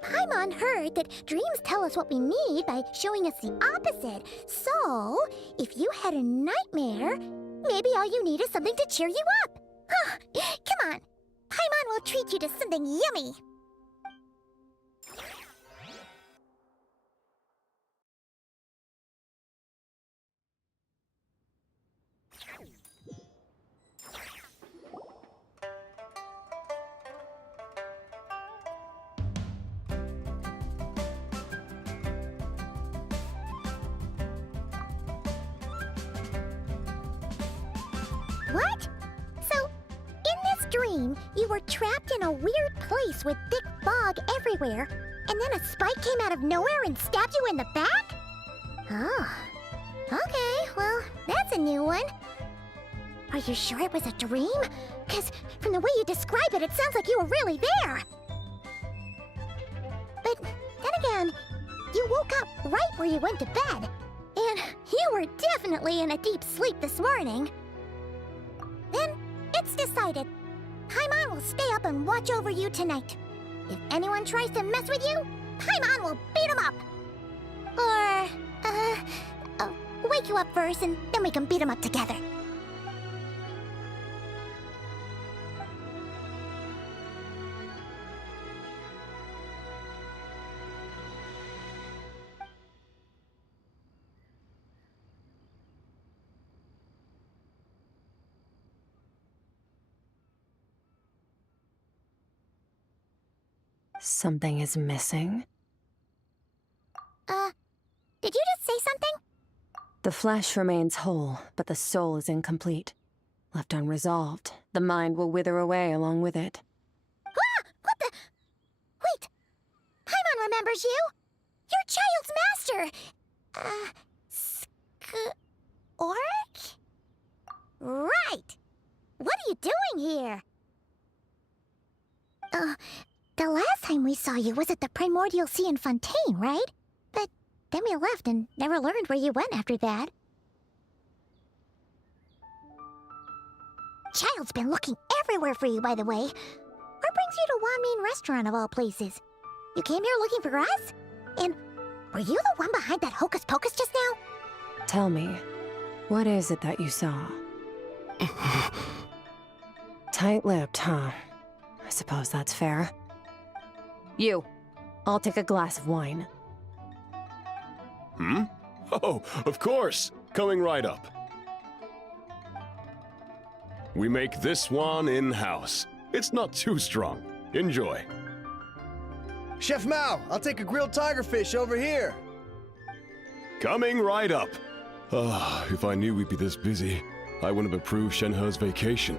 Paimon heard that dreams tell us what we need by showing us the opposite. So, if you had a nightmare, maybe all you need is something to cheer you up. Come on, Paimon will treat you to something yummy. What? So, in this dream, you were trapped in a weird place with thick fog everywhere, and then a spike came out of nowhere and stabbed you in the back? Oh. Okay, well, that's a new one. Are you sure it was a dream? Because from the way you describe it, it sounds like you were really there. But then again, you woke up right where you went to bed. And you were definitely in a deep sleep this morning. Then, it's decided. Paimon will stay up and watch over you tonight. If anyone tries to mess with you, Paimon will beat him up. Or, wake you up first and then we can beat him up together. Something is missing? Did you just say something? The flesh remains whole, but the soul is incomplete. Left unresolved, the mind will wither away along with it. Ah! What the? Wait! Paimon remembers you! Your child's master! Orc? Right! What are you doing here? The last time we saw you was at the Primordial Sea in Fontaine, right? But then we left and never learned where you went after that. Child's been looking everywhere for you, by the way. What brings you to Wanmin Restaurant of all places? You came here looking for us? And were you the one behind that hocus pocus just now? Tell me, what is it that you saw? Tight-lipped, huh? I suppose that's fair. You, I'll take a glass of wine. Hmm? Oh, of course! Coming right up. We make this one in-house. It's not too strong. Enjoy. Chef Mao, I'll take a grilled tigerfish over here. Coming right up. Ah, if I knew we'd be this busy, I wouldn't have approved Shenhe's vacation.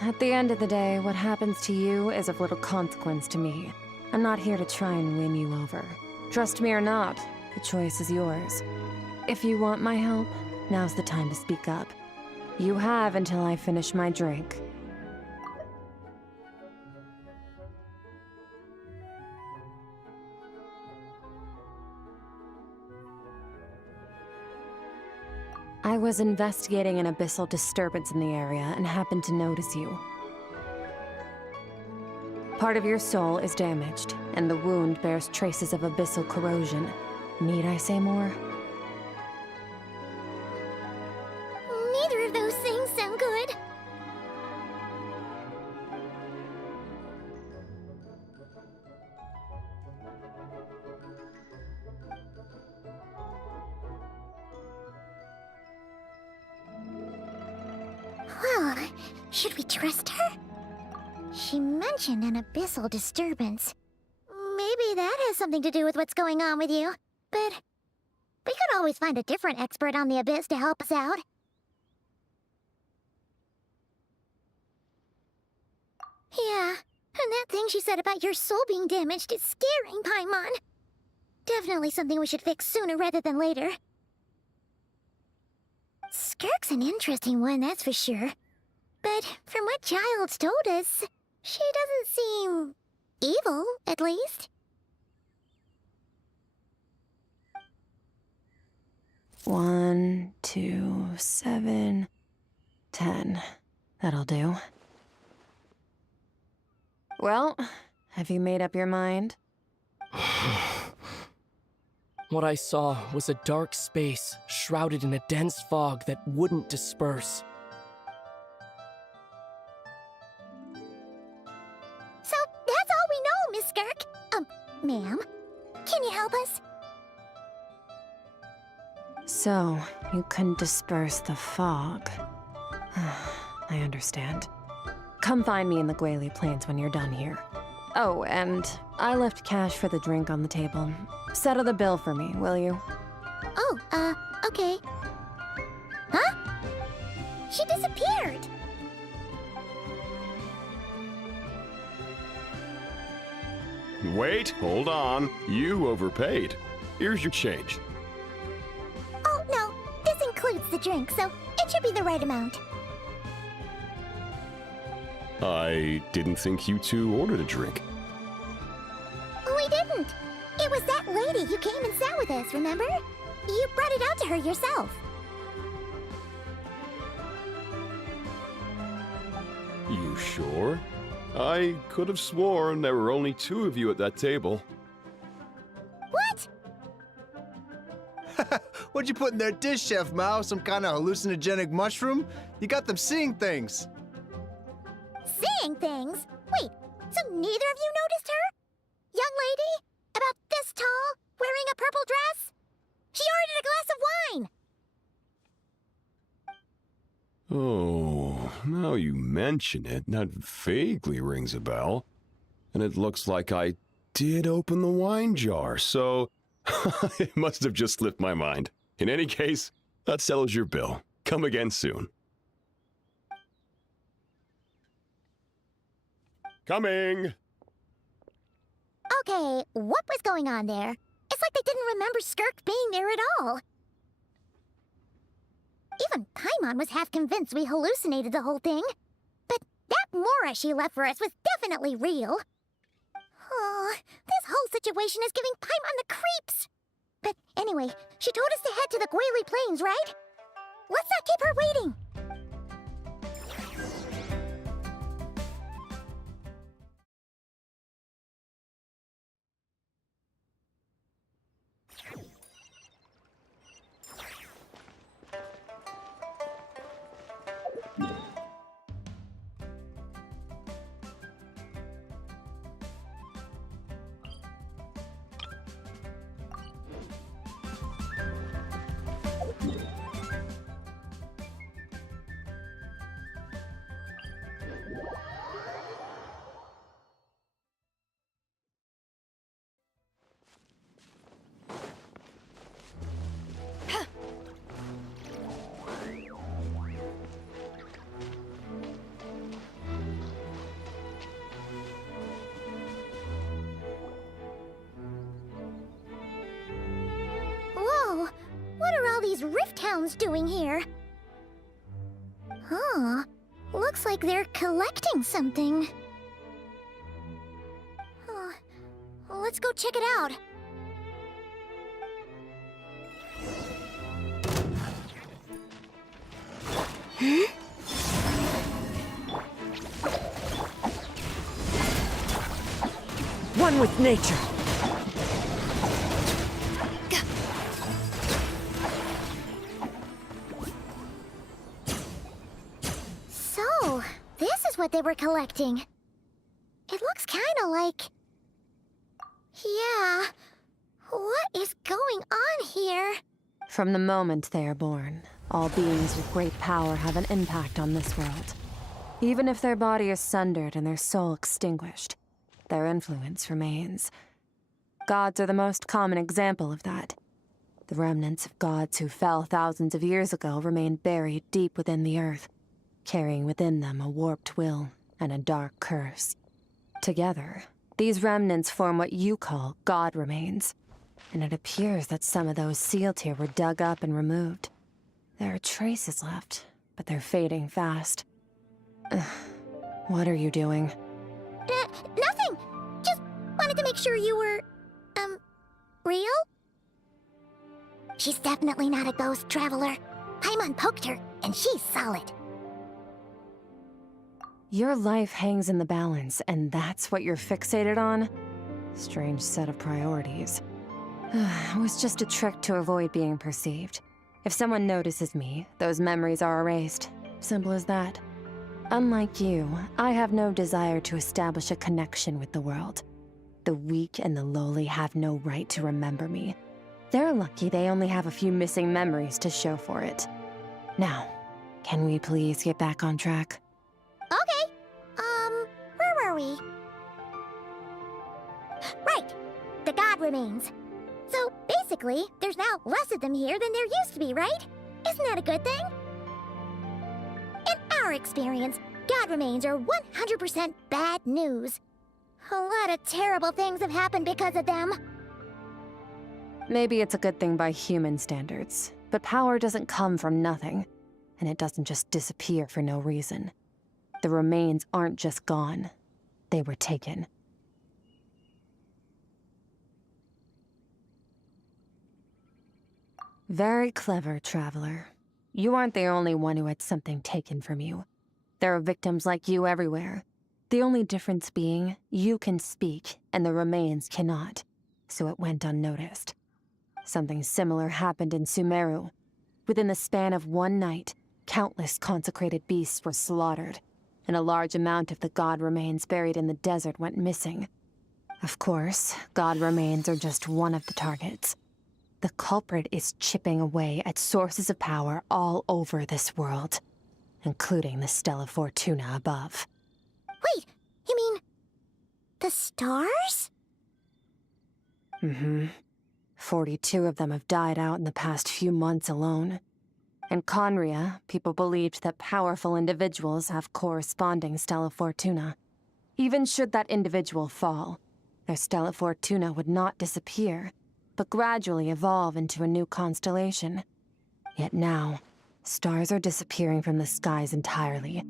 At the end of the day, what happens to you is of little consequence to me. I'm not here to try and win you over. Trust me or not, the choice is yours. If you want my help, now's the time to speak up. You have until I finish my drink. I was investigating an abyssal disturbance in the area and happened to notice you. Part of your soul is damaged, and the wound bears traces of abyssal corrosion. Need I say more? Neither of those things sound good. Well, should we trust her? She mentioned an abyssal disturbance. Maybe that has something to do with what's going on with you. But We could always find a different expert on the abyss to help us out. Yeah, and that thing she said about your soul being damaged is scaring, Paimon. Definitely something we should fix sooner rather than later. Skirk's an interesting one, that's for sure. But from what Childs told us, she doesn't seem evil, at least. 1, 2, 7, 10. That'll do. Well, have you made up your mind? What I saw was a dark space shrouded in a dense fog that wouldn't disperse. So that's all we know, Miss Skirk. Ma'am, can you help us? So, you couldn't disperse the fog. I understand. Come find me in the Guili Plains when you're done here. Oh, and I left cash for the drink on the table. Settle the bill for me, will you? Oh, okay. Huh? She disappeared! Wait, hold on. You overpaid. Here's your change. Oh, no. This includes the drink, so it should be the right amount. I didn't think you two ordered a drink. We didn't. It was that lady who came and sat with us, remember? You brought it out to her yourself. You sure? I could have sworn there were only 2 of you at that table. What? What'd you put in their dish, Chef Mao? Some kind of hallucinogenic mushroom? You got them seeing things. Seeing things? Wait, so neither of you noticed her? Young lady? About this tall, wearing a purple dress? She ordered a glass of wine! Oh, now you mention it, that vaguely rings a bell. And it looks like I did open the wine jar, so it must have just slipped my mind. In any case, that settles your bill. Come again soon. Coming! Okay, what was going on there? It's like they didn't remember Skirk being there at all. Even Paimon was half convinced we hallucinated the whole thing. But that Mora she left for us was definitely real. Oh, this whole situation is giving Paimon the creeps. But anyway, she told us to head to the Guili Plains, right? Let's not keep her waiting. Whoa, what are all these rift hounds doing here? Huh, looks like they're collecting something. Let's go check it out. One with nature. So, this is what they were collecting. It looks kinda like... Yeah, what is going on here? From the moment they are born, all beings with great power have an impact on this world. Even if their body is sundered and their soul extinguished, their influence remains. Gods are the most common example of that. The remnants of gods who fell thousands of years ago remain buried deep within the earth, carrying within them a warped will and a dark curse. Together, these remnants form what you call god remains, and it appears that some of those sealed here were dug up and removed. There are traces left, but they're fading fast. Ugh. What are you doing? Nothing! Just wanted to make sure you were, real? She's definitely not a ghost traveler. Paimon poked her, and she's solid. Your life hangs in the balance, and that's what you're fixated on? Strange set of priorities. It was just a trick to avoid being perceived. If someone notices me, those memories are erased. Simple as that. Unlike you, I have no desire to establish a connection with the world. The weak and the lowly have no right to remember me. They're lucky they only have a few missing memories to show for it. Now, can we please get back on track? Okay. Where were we? Right. The god remains. So, basically, there's now less of them here than there used to be, right? Isn't that a good thing? In our experience, god remains are 100% bad news. A lot of terrible things have happened because of them. Maybe it's a good thing by human standards, but power doesn't come from nothing, and it doesn't just disappear for no reason. The remains aren't just gone. They were taken. Very clever, Traveler. You aren't the only one who had something taken from you. There are victims like you everywhere. The only difference being, you can speak, and the remains cannot, so it went unnoticed. Something similar happened in Sumeru. Within the span of one night, countless consecrated beasts were slaughtered, and a large amount of the god remains buried in the desert went missing. Of course, god remains are just one of the targets. The culprit is chipping away at sources of power all over this world, including the Stella Fortuna above. Wait, you mean the stars? Mm-hmm. 42 of them have died out in the past few months alone. In Conria, people believed that powerful individuals have corresponding Stella Fortuna. Even should that individual fall, their Stella Fortuna would not disappear, but gradually evolve into a new constellation. Yet now, stars are disappearing from the skies entirely,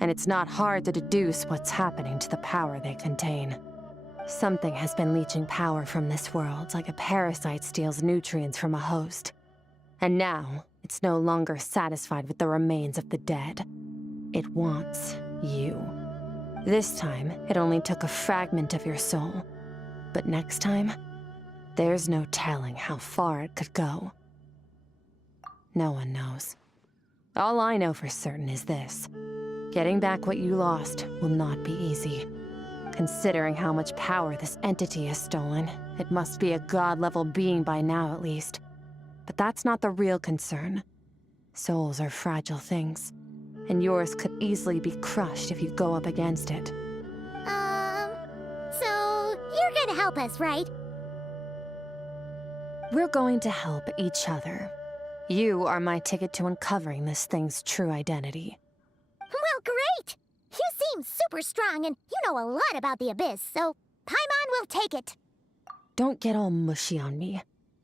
and it's not hard to deduce what's happening to the power they contain. Something has been leeching power from this world like a parasite steals nutrients from a host. And now, it's no longer satisfied with the remains of the dead. It wants you. This time, it only took a fragment of your soul. But next time, there's no telling how far it could go. No one knows. All I know for certain is this. Getting back what you lost will not be easy. Considering how much power this entity has stolen, it must be a god-level being by now at least. But that's not the real concern. Souls are fragile things, and yours could easily be crushed if you go up against it. So you're gonna help us, right? We're going to help each other. You are my ticket to uncovering this thing's true identity. Well, great! You seem super strong, and you know a lot about the Abyss, so Paimon will take it. Don't get all mushy on me.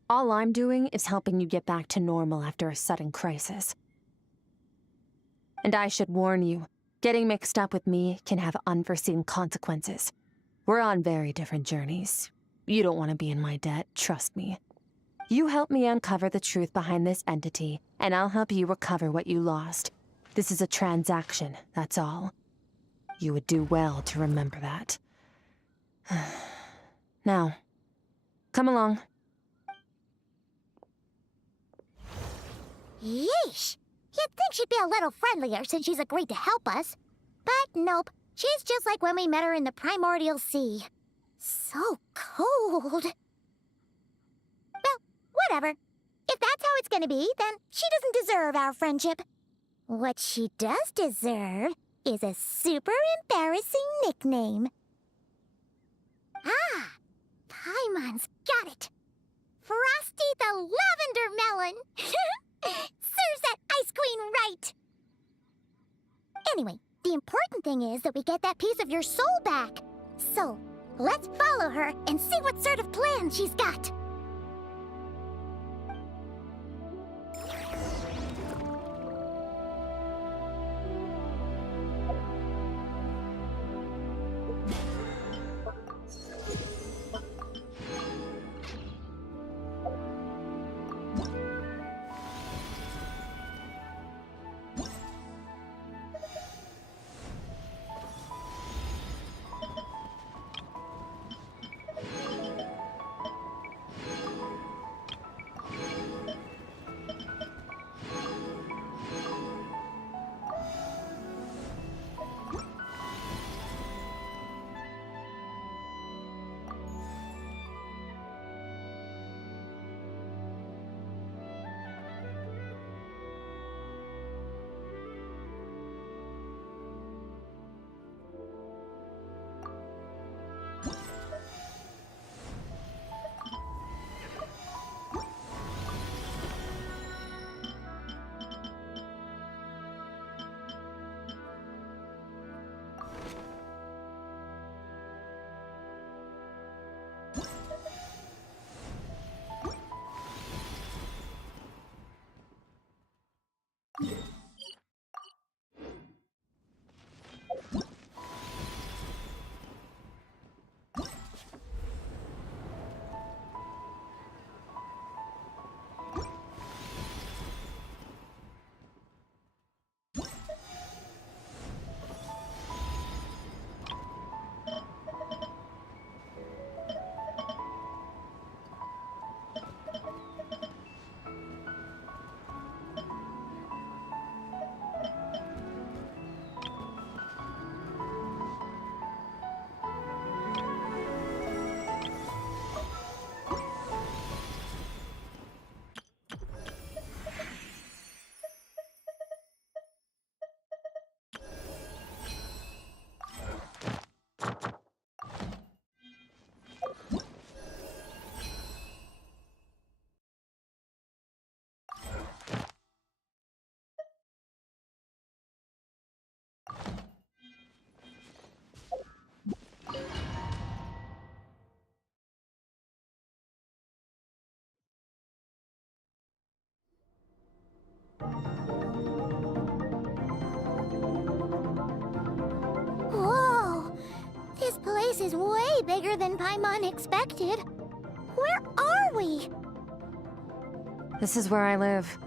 All I'm doing is helping you get back to normal after a sudden crisis. And I should warn you, getting mixed up with me can have unforeseen consequences. We're on very different journeys. You don't want to be in my debt, trust me. You help me uncover the truth behind this entity, and I'll help you recover what you lost. This is a transaction, that's all. You would do well to remember that. Now, come along. Yeesh! You'd think she'd be a little friendlier since she's agreed to help us. But nope, she's just like when we met her in the primordial sea. So cold. Well, whatever. If that's how it's gonna be, then she doesn't deserve our friendship. What she does deserve is a super embarrassing nickname. Ah, Paimon's got it. Frosty the Lavender Melon! Serves that ice queen right! Anyway, the important thing is that we get that piece of your soul back. So, let's follow her and see what sort of plan she's got. Whoa! This place is way bigger than Paimon expected. Where are we? This is where I live.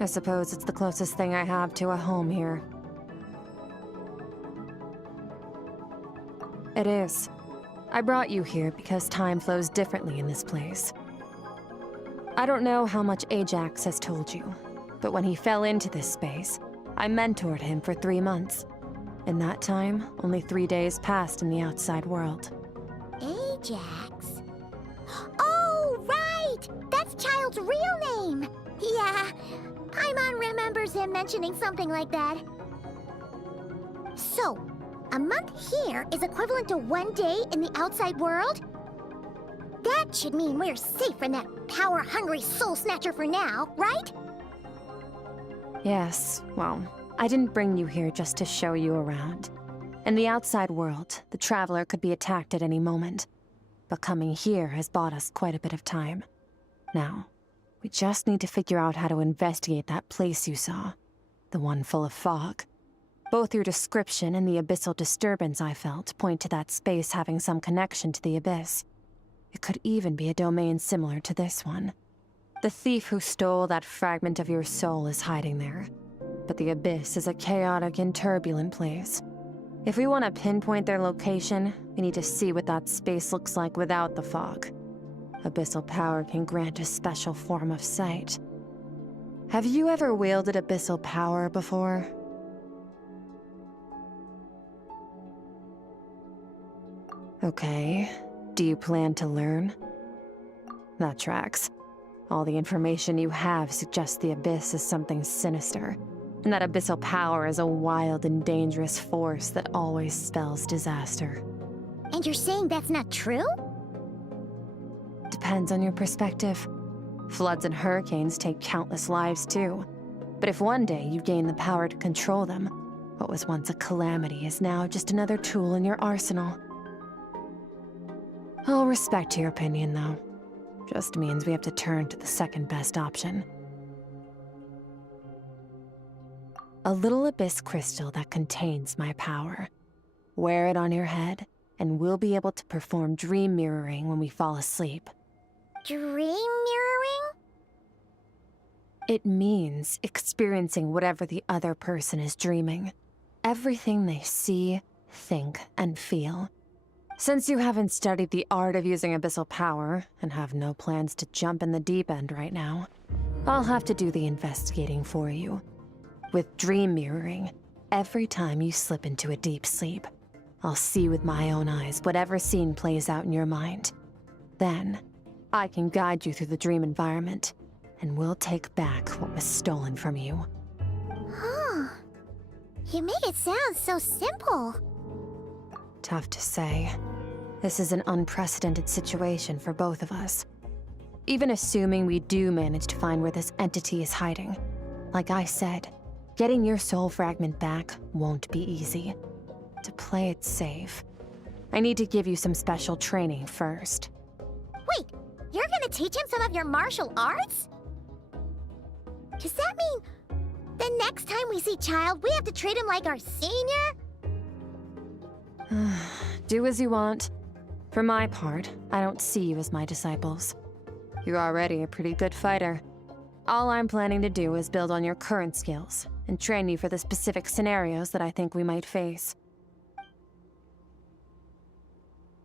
I suppose it's the closest thing I have to a home here. It is. I brought you here because time flows differently in this place. I don't know how much Ajax has told you, but when he fell into this space, I mentored him for 3 months. In that time, only 3 days passed in the outside world. Ajax? Oh, right! That's Child's real name! Yeah, Paimon remembers him mentioning something like that. So, a month here is equivalent to 1 day in the outside world? That should mean we're safe from that power-hungry soul snatcher for now, right? Yes, well, I didn't bring you here just to show you around. In the outside world, the Traveler could be attacked at any moment. But coming here has bought us quite a bit of time. Now, we just need to figure out how to investigate that place you saw. The one full of fog. Both your description and the abyssal disturbance I felt point to that space having some connection to the abyss. It could even be a domain similar to this one. The thief who stole that fragment of your soul is hiding there. But the abyss is a chaotic and turbulent place. If we want to pinpoint their location, we need to see what that space looks like without the fog. Abyssal power can grant a special form of sight. Have you ever wielded abyssal power before? Okay. Do you plan to learn? That tracks. All the information you have suggests the abyss is something sinister, and that abyssal power is a wild and dangerous force that always spells disaster. And you're saying that's not true? depends on your perspective. Floods and hurricanes take countless lives too. But if one day you gain the power to control them, what was once a calamity is now just another tool in your arsenal. I'll respect your opinion, though. Just means we have to turn to the second best option. A little abyss crystal that contains my power. Wear it on your head, and we'll be able to perform dream mirroring when we fall asleep. Dream mirroring? It means experiencing whatever the other person is dreaming. Everything they see, think, and feel. Since you haven't studied the art of using abyssal power, and have no plans to jump in the deep end right now, I'll have to do the investigating for you. With dream mirroring, every time you slip into a deep sleep, I'll see with my own eyes whatever scene plays out in your mind. Then, I can guide you through the dream environment, and we'll take back what was stolen from you. Huh. You make it sound so simple. Tough to say. This is an unprecedented situation for both of us. Even assuming we do manage to find where this entity is hiding, like I said, getting your soul fragment back won't be easy. To play it safe, I need to give you some special training first. Wait, you're gonna teach him some of your martial arts? Does that mean the next time we see Child, we have to treat him like our senior? Do as you want. For my part, I don't see you as my disciples. You're already a pretty good fighter. All I'm planning to do is build on your current skills and train you for the specific scenarios that I think we might face.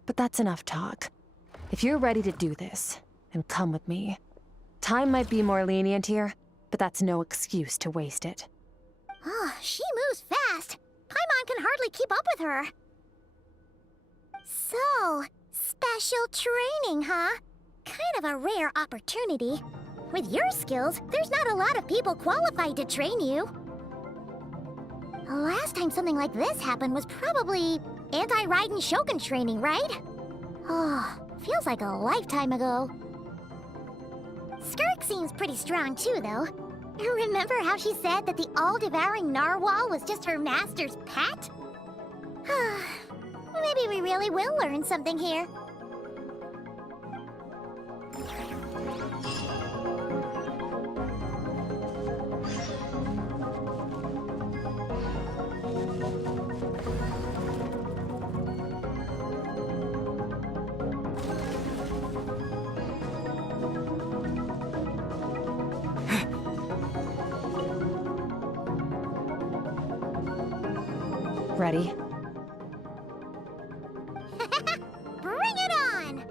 But that's enough talk. If you're ready to do this, then come with me. Time might be more lenient here, but that's no excuse to waste it. Oh, she moves fast. Paimon can hardly keep up with her. So, special training, huh? Kind of a rare opportunity. With your skills, there's not a lot of people qualified to train you. The last time something like this happened was probably anti-Raiden Shogun training, right? Oh, feels like a lifetime ago. Skirk seems pretty strong too, though. Remember how she said that the all-devouring narwhal was just her master's pet? Maybe we really will learn something here. Ready? Bring it on!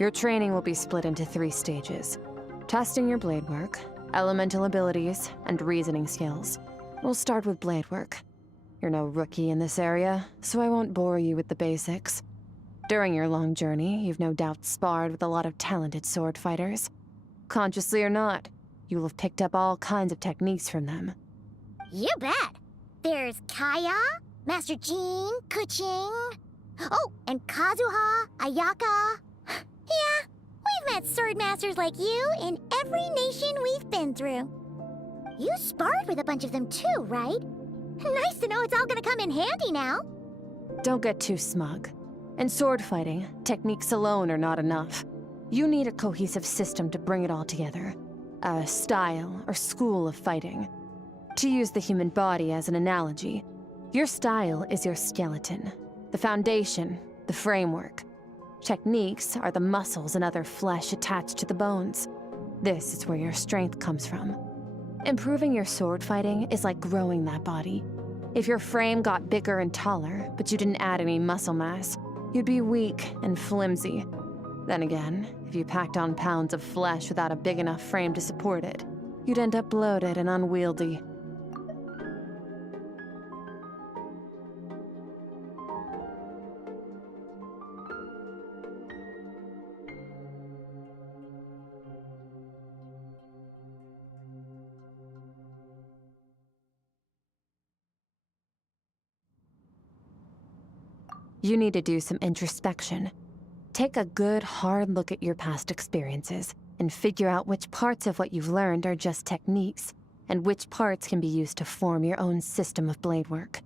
Your training will be split into 3 stages. Testing your blade work, elemental abilities, and reasoning skills. We'll start with blade work. You're no rookie in this area, so I won't bore you with the basics. During your long journey, you've no doubt sparred with a lot of talented sword fighters. Consciously or not, you'll have picked up all kinds of techniques from them. You bet! There's Kaya, Master Jean, Kuching. Oh, and Kazuha, Ayaka. Yeah, we've met sword masters like you in every nation we've been through. You sparred with a bunch of them too, right? Nice to know it's all gonna come in handy now. Don't get too smug. In sword fighting, techniques alone are not enough. You need a cohesive system to bring it all together. A style or school of fighting. To use the human body as an analogy, your style is your skeleton, the foundation, the framework. Techniques are the muscles and other flesh attached to the bones. This is where your strength comes from. Improving your sword fighting is like growing that body. If your frame got bigger and taller, but you didn't add any muscle mass, you'd be weak and flimsy. Then again, if you packed on pounds of flesh without a big enough frame to support it, you'd end up bloated and unwieldy. You need to do some introspection. Take a good, hard look at your past experiences and figure out which parts of what you've learned are just techniques, and which parts can be used to form your own system of blade work.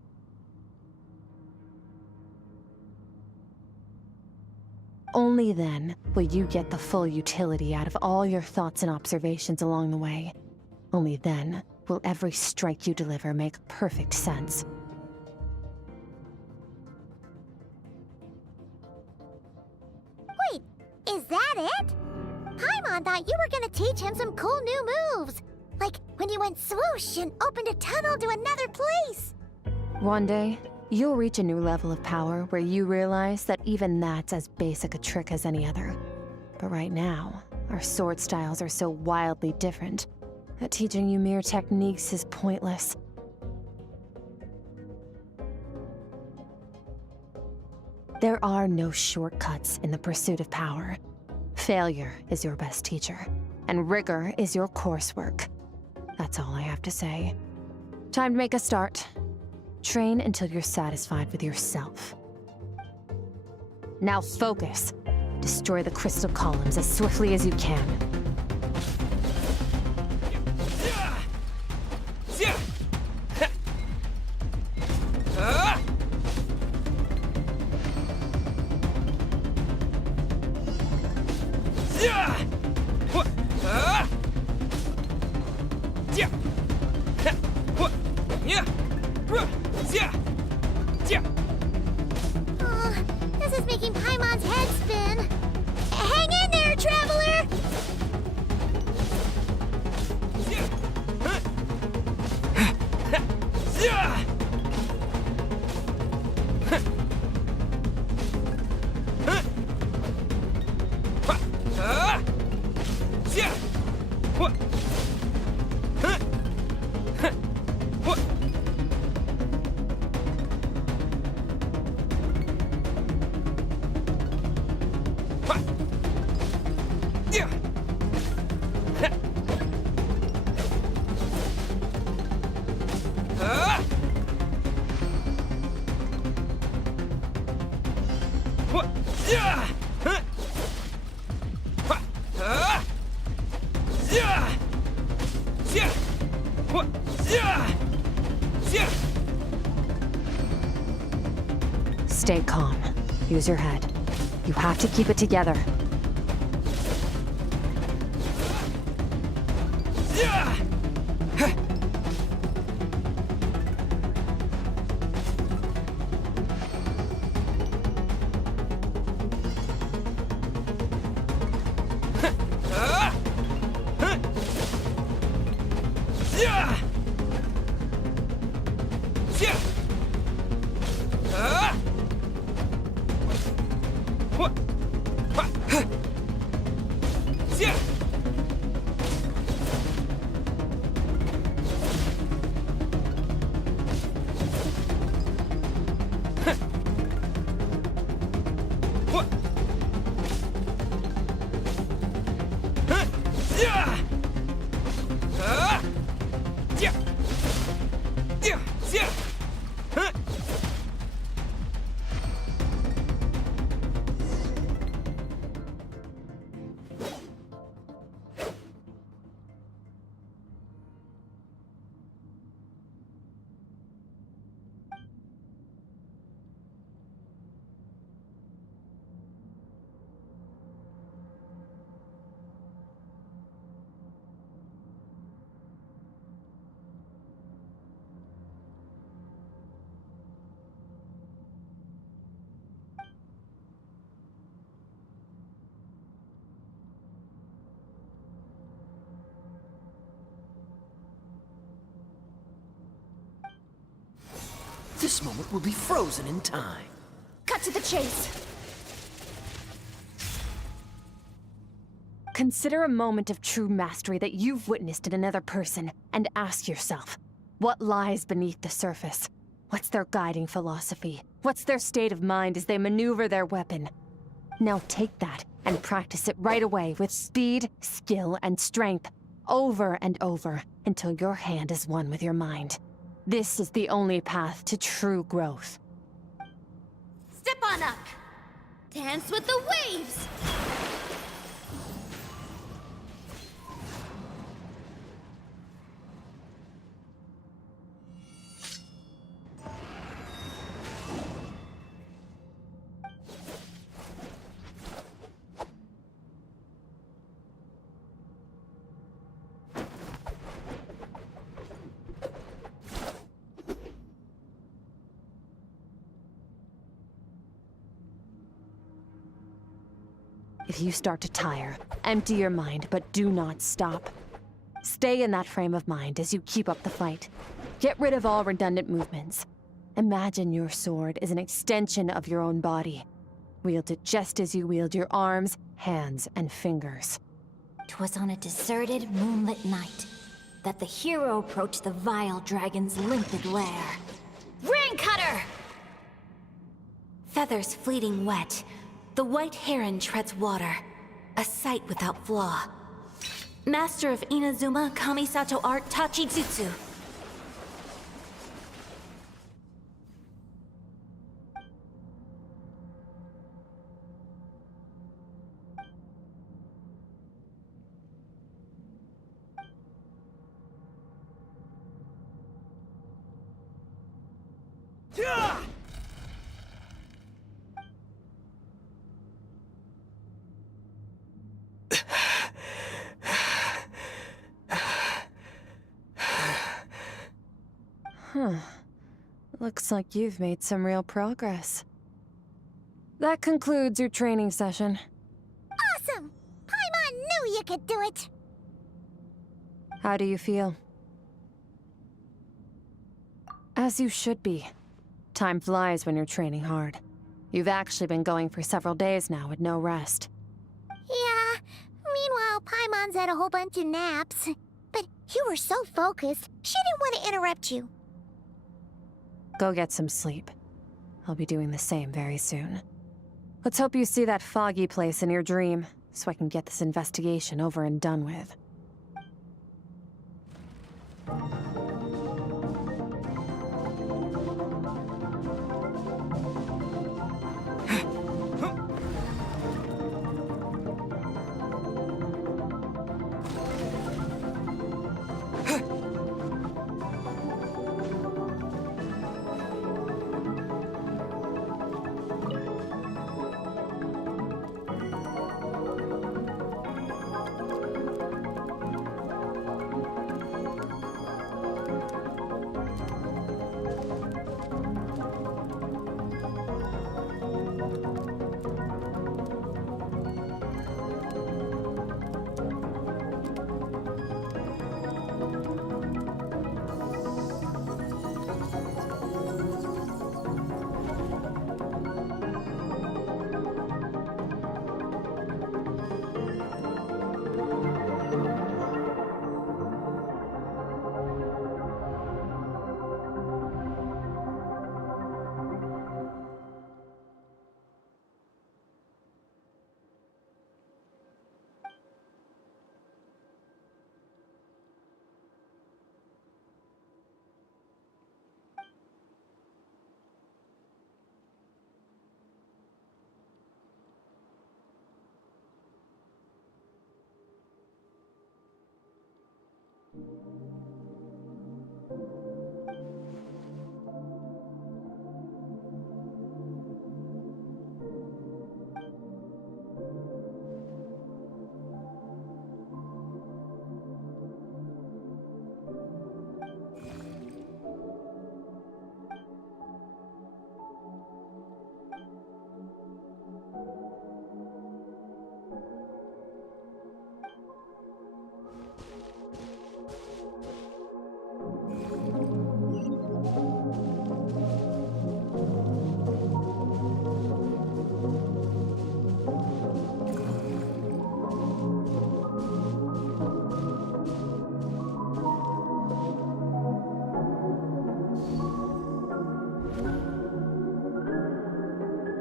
Only then will you get the full utility out of all your thoughts and observations along the way. Only then will every strike you deliver make perfect sense. Wait, is that it? Paimon thought you were gonna teach him some cool new moves. Like when you went swoosh and opened a tunnel to another place. One day, you'll reach a new level of power where you realize that even that's as basic a trick as any other. But right now, our sword styles are so wildly different that teaching you mere techniques is pointless. There are no shortcuts in the pursuit of power. Failure is your best teacher, and rigor is your coursework. That's all I have to say. Time to make a start. Train until you're satisfied with yourself. Now focus. Destroy the crystal columns as swiftly as you can. Oh, this is making Paimon's head spin. Hang in there, traveler! Stay calm. Use your head. You have to keep it together. This moment will be frozen in time. Cut to the chase. Consider a moment of true mastery that you've witnessed in another person, and ask yourself, what lies beneath the surface? What's their guiding philosophy? What's their state of mind as they maneuver their weapon? Now take that and practice it right away with speed, skill, and strength, over and over, until your hand is one with your mind. This is the only path to true growth. Step on up! Dance with the waves! If you start to tire, empty your mind, but do not stop. Stay in that frame of mind as you keep up the fight. Get rid of all redundant movements. Imagine your sword is an extension of your own body. Wield it just as you wield your arms, hands, and fingers. 'Twas on a deserted, moonlit night that the hero approached the vile dragon's limpid lair. Ring Cutter! Feathers fleeting wet, the white heron treads water, a sight without flaw. Master of Inazuma Kamisato art Tachijutsu. Huh. Looks like you've made some real progress. That concludes your training session. Awesome! Paimon knew you could do it! How do you feel? As you should be. Time flies when you're training hard. You've actually been going for several days now with no rest. Yeah, meanwhile Paimon's had a whole bunch of naps. But you were so focused, she didn't want to interrupt you. Go get some sleep. I'll be doing the same very soon. Let's hope you see that foggy place in your dream, so I can get this investigation over and done with.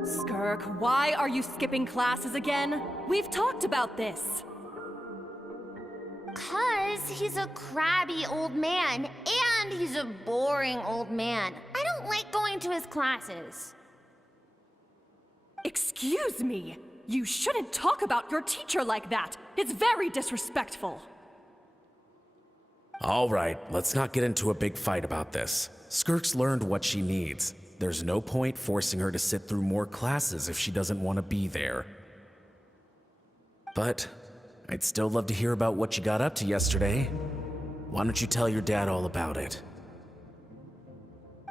Skirk, why are you skipping classes again? We've talked about this. 'Cause he's a crabby old man, and he's a boring old man. I don't like going to his classes. Excuse me! You shouldn't talk about your teacher like that! It's very disrespectful! All right, let's not get into a big fight about this. Skirk's learned what she needs. There's no point forcing her to sit through more classes if she doesn't want to be there. But I'd still love to hear about what you got up to yesterday. Why don't you tell your dad all about it?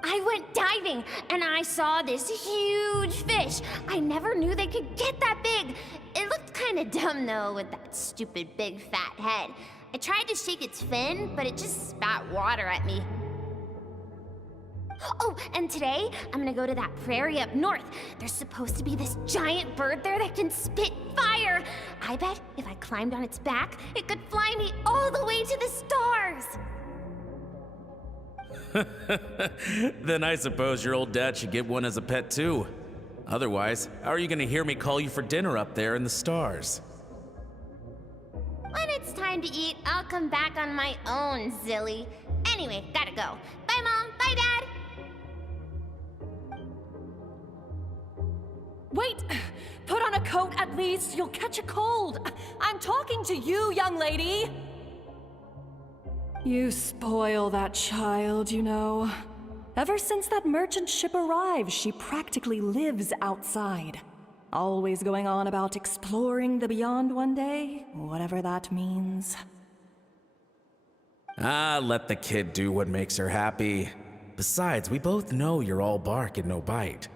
I went diving and I saw this huge fish. I never knew they could get that big. It looked kind of dumb though with that stupid big fat head. I tried to shake its fin, but it just spat water at me. Oh, and today I'm gonna go to that prairie up north. There's supposed to be this giant bird there that can spit fire. I bet if I climbed on its back, it could fly me all the way to the stars. Then I suppose your old dad should get one as a pet too. Otherwise, how are you gonna hear me call you for dinner up there in the stars? When it's time to eat, I'll come back on my own, Zilly. Anyway, gotta go. Bye, Mom. Bye, Dad. Wait! Put on a coat at least. You'll catch a cold. I'm talking to you, young lady. You spoil that child, you know. Ever since that merchant ship arrived, she practically lives outside. Always going on about exploring the beyond one day, whatever that means. Let the kid do what makes her happy. Besides, we both know you're all bark and no bite.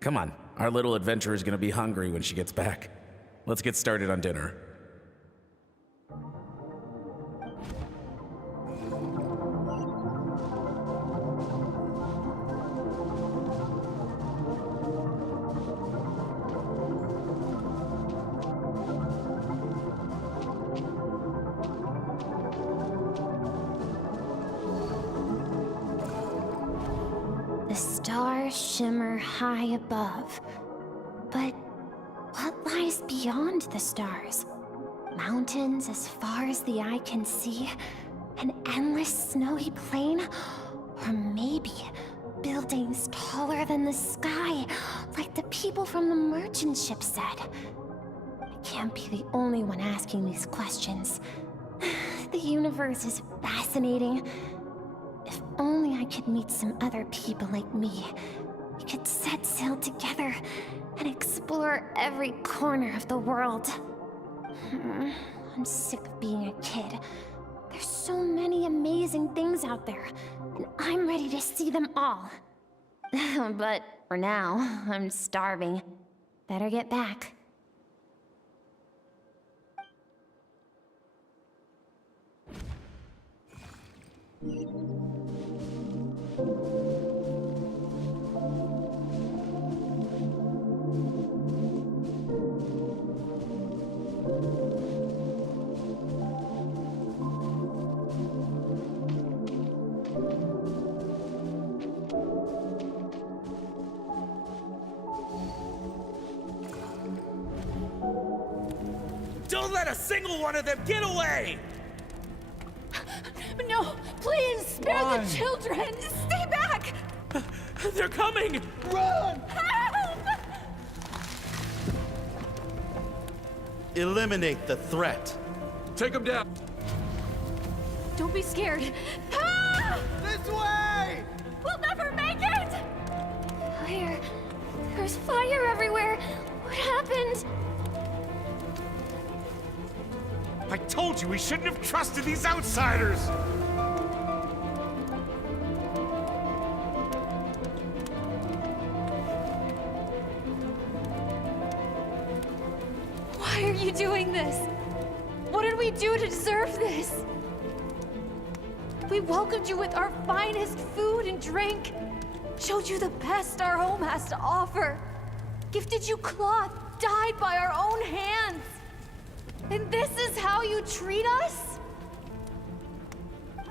Come on, our little adventurer is gonna be hungry when she gets back. Let's get started on dinner. The stars shimmer high above. But what lies beyond the stars? Mountains as far as the eye can see? An endless snowy plain? Or maybe buildings taller than the sky, like the people from the merchant ship said? I can't be the only one asking these questions. The universe is fascinating. If only I could meet some other people like me. We could set sail together and explore every corner of the world. I'm sick of being a kid. There's so many amazing things out there, and I'm ready to see them all. But for now, I'm starving. Better get back. Don't let a single one of them get away! No, please, spare Why? the children! Stay back! They're coming! Run! Help! Eliminate the threat. Take them down. Don't be scared. Ah! This way! We'll never make it! Fire. There's fire everywhere. What happened? I told you we shouldn't have trusted these outsiders! Why are you doing this? What did we do to deserve this? We welcomed you with our finest food and drink, showed you the best our home has to offer, gifted you cloth dyed by our own hands. And this is how you treat us?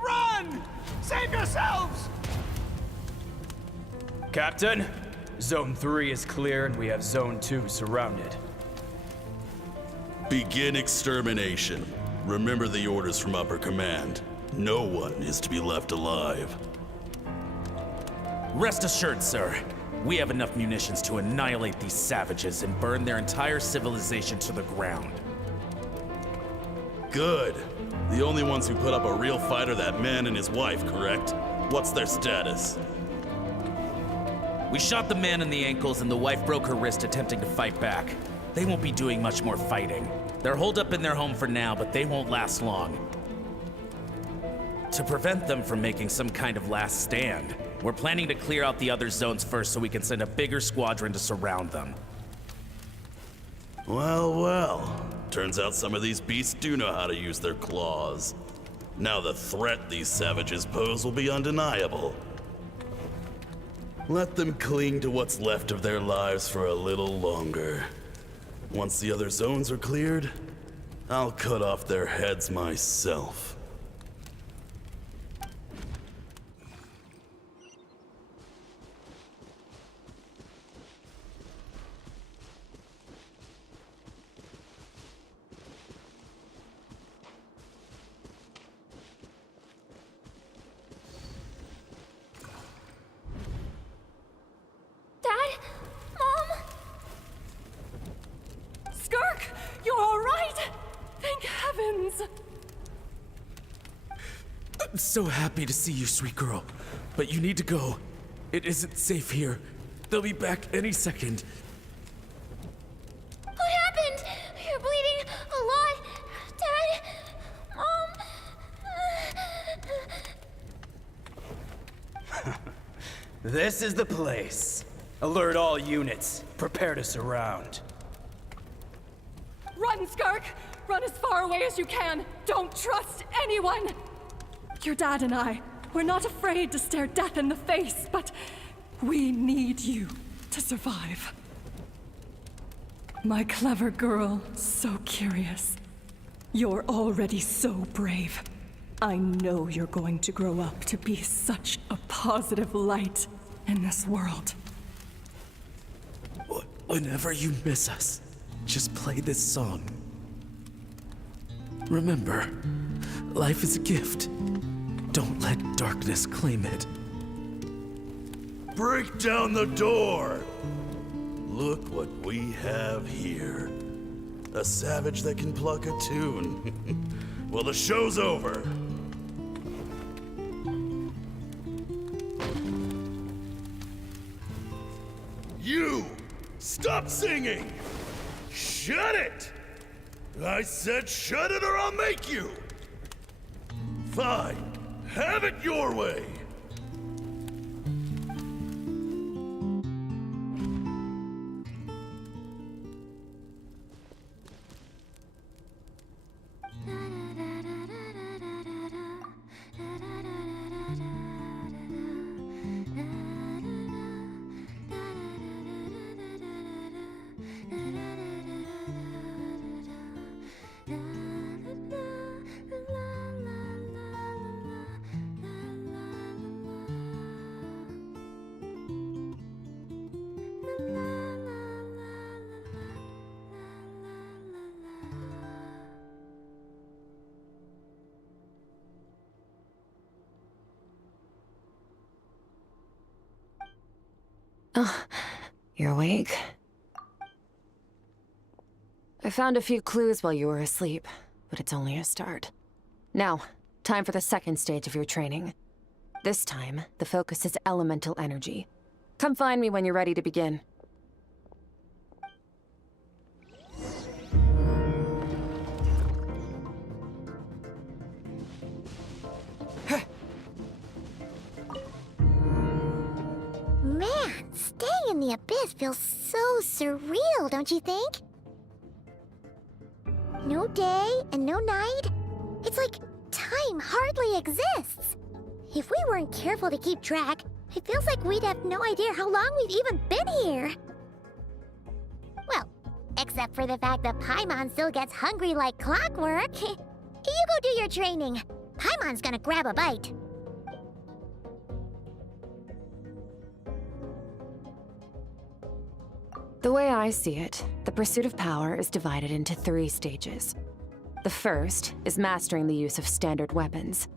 Run! Save yourselves! Captain, Zone 3 is clear and we have Zone 2 surrounded. Begin extermination. Remember the orders from upper command. No one is to be left alive. Rest assured, sir. We have enough munitions to annihilate these savages and burn their entire civilization to the ground. Good. The only ones who put up a real fight are that man and his wife, correct? What's their status? We shot the man in the ankles and the wife broke her wrist attempting to fight back. They won't be doing much more fighting. They're holed up in their home for now, but they won't last long. To prevent them from making some kind of last stand, we're planning to clear out the other zones first so we can send a bigger squadron to surround them. Well, well. Turns out some of these beasts do know how to use their claws. Now the threat these savages pose will be undeniable. Let them cling to what's left of their lives for a little longer. Once the other zones are cleared, I'll cut off their heads myself. Dad? Mom? Skirk, you're all right? Thank heavens. I'm so happy to see you, sweet girl. But you need to go. It isn't safe here. They'll be back any second. What happened? You're bleeding a lot. Dad? Mom? This is the place. Alert all units. Prepare to surround. Run, Skirk! Run as far away as you can! Don't trust anyone! Your dad and I, we're not afraid to stare death in the face, but we need you to survive. My clever girl, so curious. You're already so brave. I know you're going to grow up to be such a positive light in this world. Whenever you miss us, just play this song. Remember, life is a gift. Don't let darkness claim it. Break down the door! Look what we have here. A savage that can pluck a tune. Well, the show's over. You! Stop singing! Shut it! I said shut it or I'll make you! Fine. Have it your way! Oh, you're awake? I found a few clues while you were asleep, but it's only a start. Now, time for the second stage of your training. This time, the focus is elemental energy. Come find me when you're ready to begin. Man, staying in the abyss feels so surreal, don't you think? No day and no night. It's like time hardly exists. If we weren't careful to keep track, it feels like we'd have no idea how long we've even been here. Well, except for the fact that Paimon still gets hungry like clockwork. You go do your training. Paimon's gonna grab a bite. The way I see it, the pursuit of power is divided into 3 stages. The first is mastering the use of standard weapons.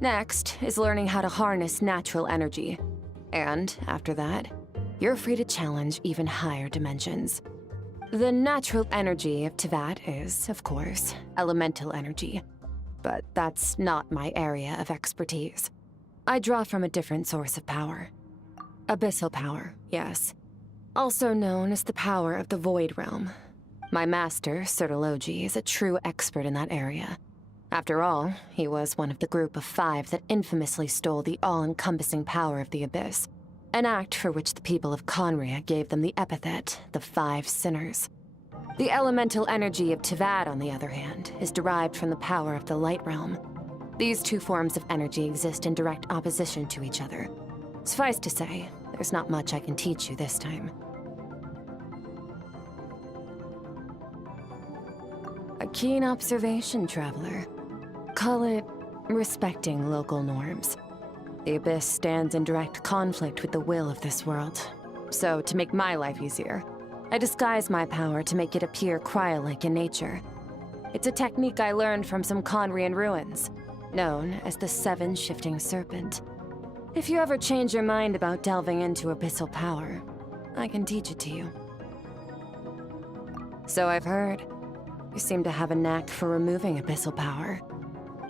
Next is learning how to harness natural energy. And after that, you're free to challenge even higher dimensions. The natural energy of Tevat is, of course, elemental energy. But that's not my area of expertise. I draw from a different source of power. Abyssal power, yes. Also known as the power of the Void Realm. My master, Sertologi, is a true expert in that area. After all, he was one of the group of 5 that infamously stole the all-encompassing power of the Abyss, an act for which the people of Conria gave them the epithet, the 5 Sinners. The elemental energy of Tevat, on the other hand, is derived from the power of the Light Realm. These 2 forms of energy exist in direct opposition to each other. Suffice to say, there's not much I can teach you this time. A keen observation, traveler. Call it respecting local norms. The Abyss stands in direct conflict with the will of this world. So, to make my life easier, I disguise my power to make it appear cryo-like in nature. It's a technique I learned from some Conrian ruins, known as the 7 Shifting Serpent. If you ever change your mind about delving into abyssal power, I can teach it to you. So I've heard. You seem to have a knack for removing abyssal power.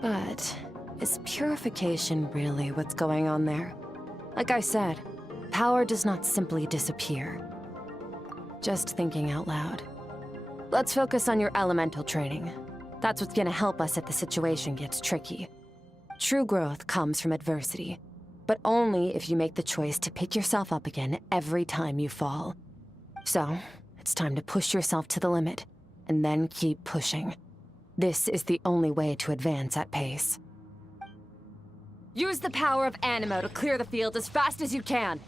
But is purification really what's going on there? Like I said, power does not simply disappear. Just thinking out loud. Let's focus on your elemental training. That's what's gonna help us if the situation gets tricky. True growth comes from adversity, but only if you make the choice to pick yourself up again every time you fall. So, it's time to push yourself to the limit, and then keep pushing. This is the only way to advance at pace. Use the power of Animo to clear the field as fast as you can.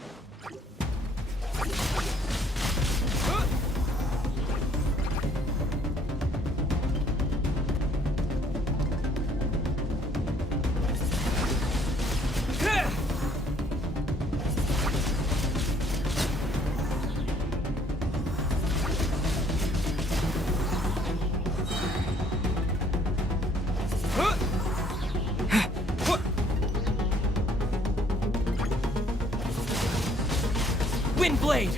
Windblade!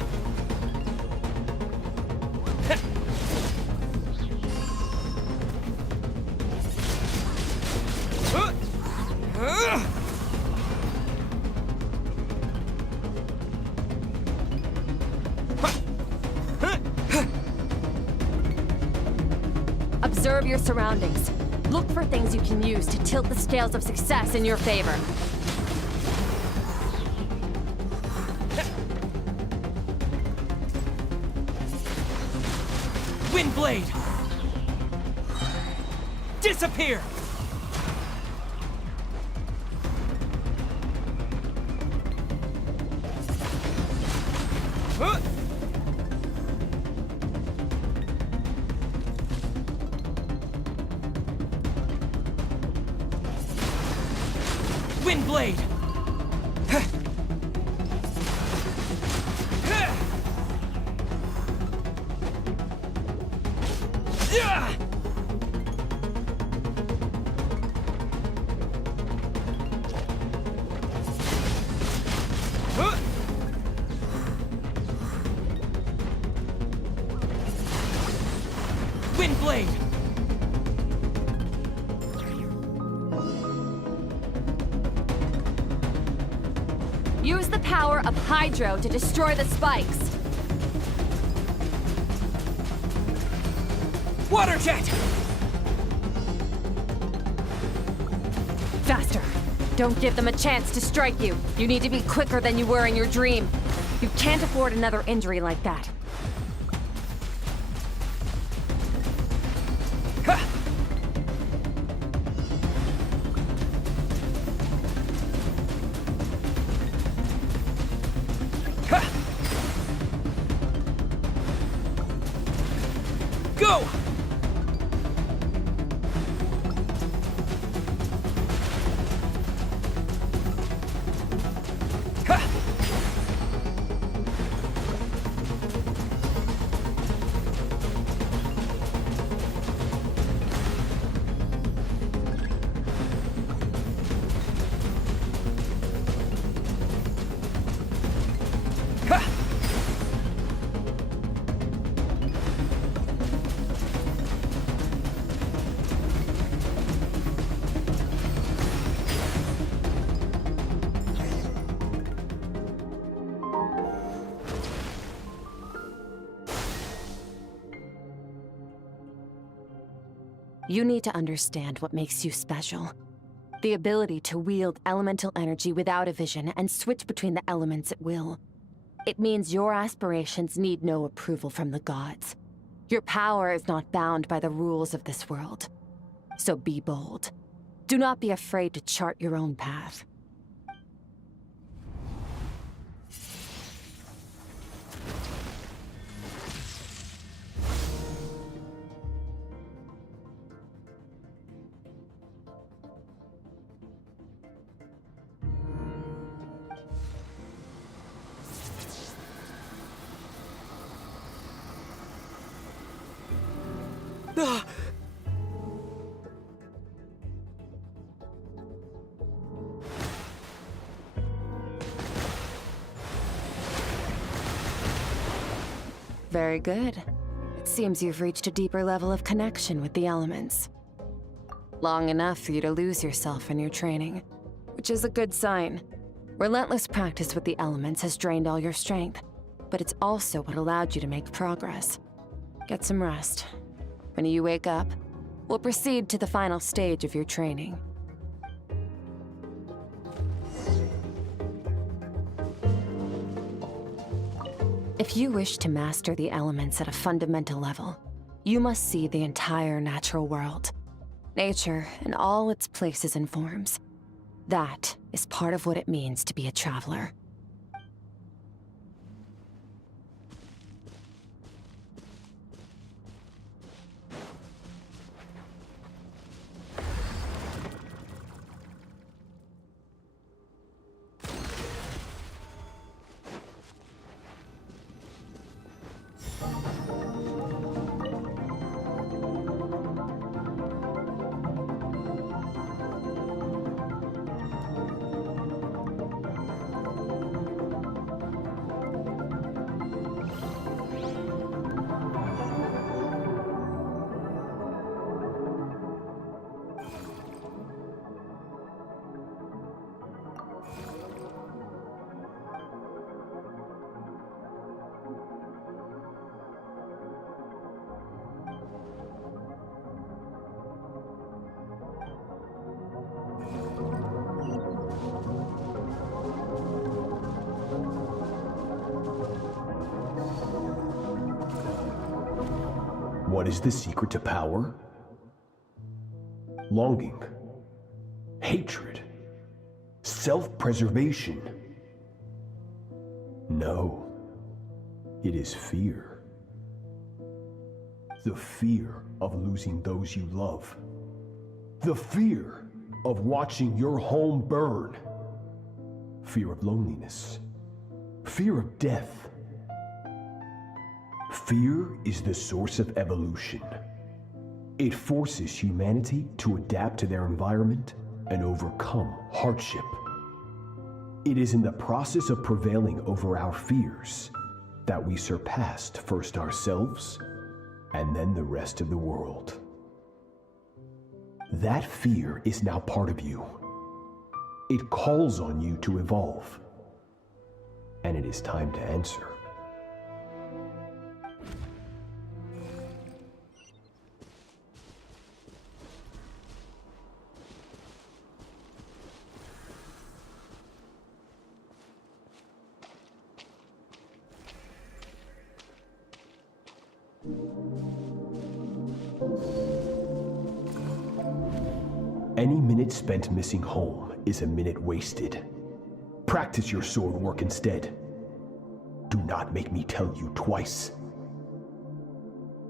Observe your surroundings. Look for things you can use to tilt the scales of success in your favor. Windblade! Disappear! Windblade! Windblade! Use the power of Hydro to destroy the spikes. Water jet! Faster. Don't give them a chance to strike you. You need to be quicker than you were in your dream. You can't afford another injury like that. Go! You need to understand what makes you special. The ability to wield elemental energy without a vision and switch between the elements at will. It means your aspirations need no approval from the gods. Your power is not bound by the rules of this world. So be bold. Do not be afraid to chart your own path. Very good. It seems you've reached a deeper level of connection with the elements. Long enough for you to lose yourself in your training, which is a good sign. Relentless practice with the elements has drained all your strength, but it's also what allowed you to make progress. Get some rest. When you wake up, we'll proceed to the final stage of your training. If you wish to master the elements at a fundamental level, you must see the entire natural world. Nature in all its places and forms. That is part of what it means to be a traveler. What is the secret to power? Longing, hatred, self-preservation. No, it is fear. The fear of losing those you love. The fear of watching your home burn. Fear of loneliness. Fear of death. Fear is the source of evolution. It forces humanity to adapt to their environment and overcome hardship. It is in the process of prevailing over our fears that we surpassed first ourselves and then the rest of the world. That fear is now part of you. It calls on you to evolve. And it is time to answer. Any minute spent missing home is a minute wasted. Practice your sword work instead. Do not make me tell you twice.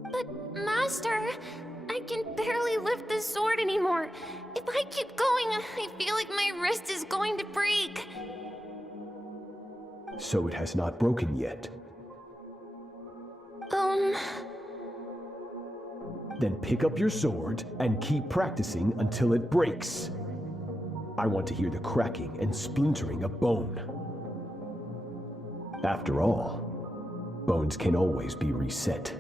But, Master, I can barely lift the sword anymore. If I keep going, I feel like my wrist is going to break. So it has not broken yet. Then pick up your sword and keep practicing until it breaks. I want to hear the cracking and splintering of bone. After all, bones can always be reset.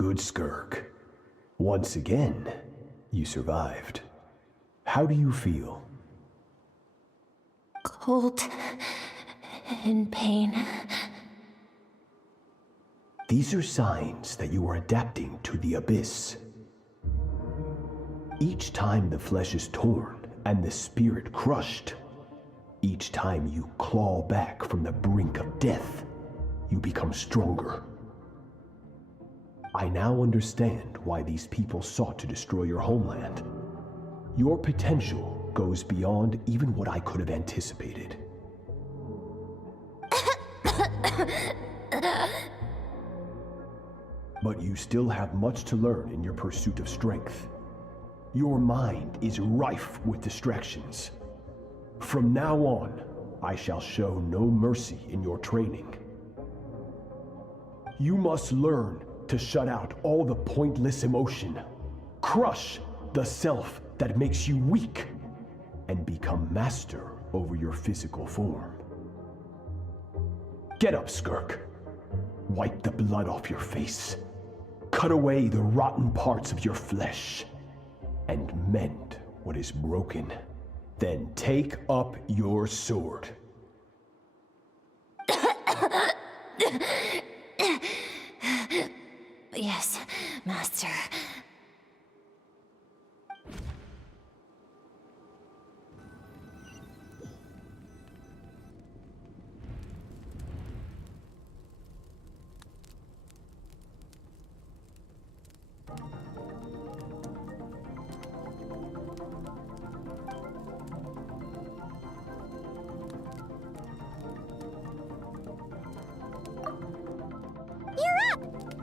Good, Skirk. Once again, you survived. How do you feel? Cold. In pain. These are signs that you are adapting to the abyss. Each time the flesh is torn and the spirit crushed, each time you claw back from the brink of death, you become stronger. I now understand why these people sought to destroy your homeland. Your potential goes beyond even what I could have anticipated. But you still have much to learn in your pursuit of strength. Your mind is rife with distractions. From now on, I shall show no mercy in your training. You must learn to shut out all the pointless emotion, crush the self that makes you weak, and become master over your physical form. Get up, Skirk. Wipe the blood off your face. Cut away the rotten parts of your flesh, and mend what is broken. Then take up your sword. Yes, Master.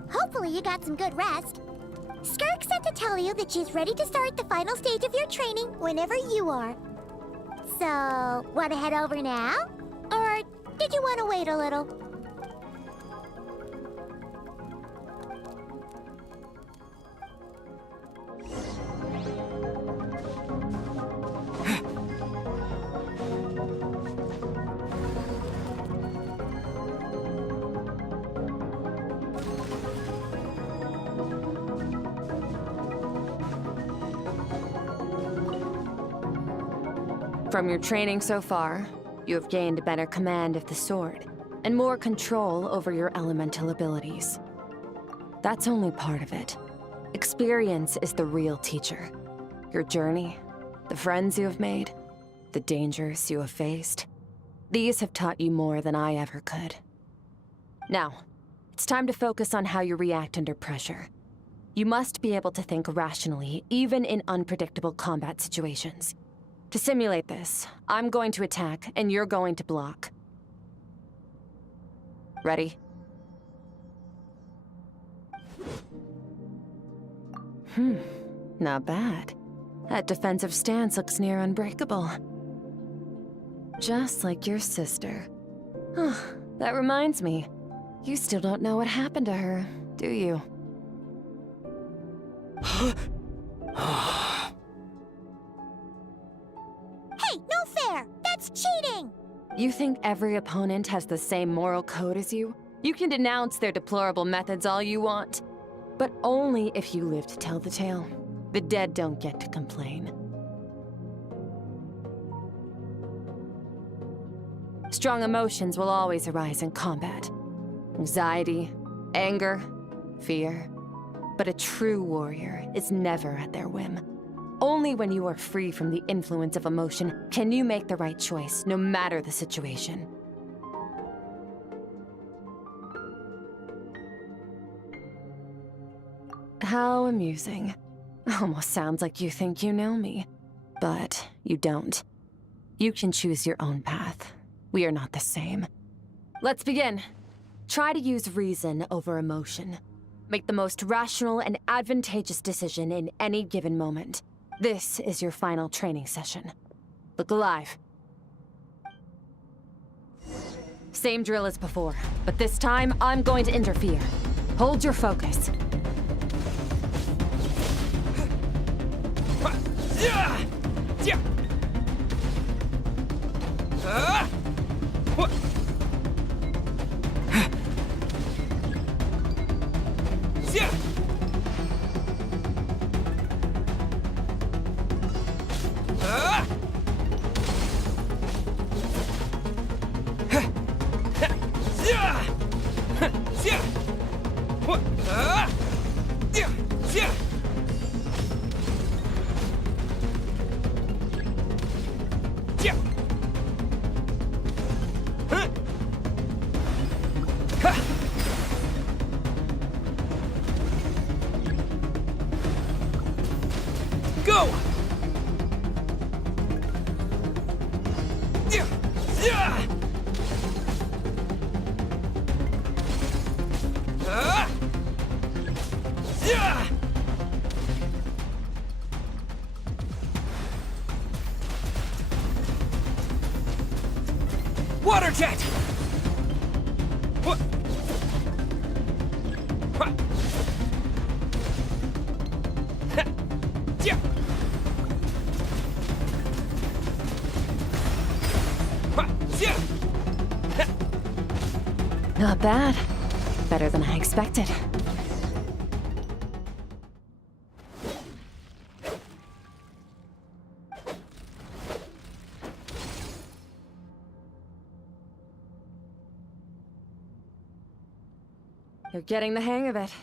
Hopefully you got some good rest. Skirk said to tell you that she's ready to start the final stage of your training whenever you are. So, want to head over now? Or did you want to wait a little? From your training so far, you have gained a better command of the sword, and more control over your elemental abilities. That's only part of it. Experience is the real teacher. Your journey, the friends you have made, the dangers you have faced. These have taught you more than I ever could. Now, it's time to focus on how you react under pressure. You must be able to think rationally, even in unpredictable combat situations. To simulate this, I'm going to attack, and you're going to block. Ready? Not bad. That defensive stance looks near unbreakable. Just like your sister. That reminds me. You still don't know what happened to her, do you? Hey, no fair! That's cheating! You think every opponent has the same moral code as you? You can denounce their deplorable methods all you want, but only if you live to tell the tale. The dead don't get to complain. Strong emotions will always arise in combat. Anxiety, anger, fear. But a true warrior is never at their whim. Only when you are free from the influence of emotion can you make the right choice, no matter the situation. How amusing. Almost sounds like you think you know me. But you don't. You can choose your own path. We are not the same. Let's begin. Try to use reason over emotion. Make the most rational and advantageous decision in any given moment. This is your final training session. Look alive. Same drill as before, but this time I'm going to interfere. Hold your focus. Go! Water jet! Not bad. Better than I expected. You're getting the hang of it.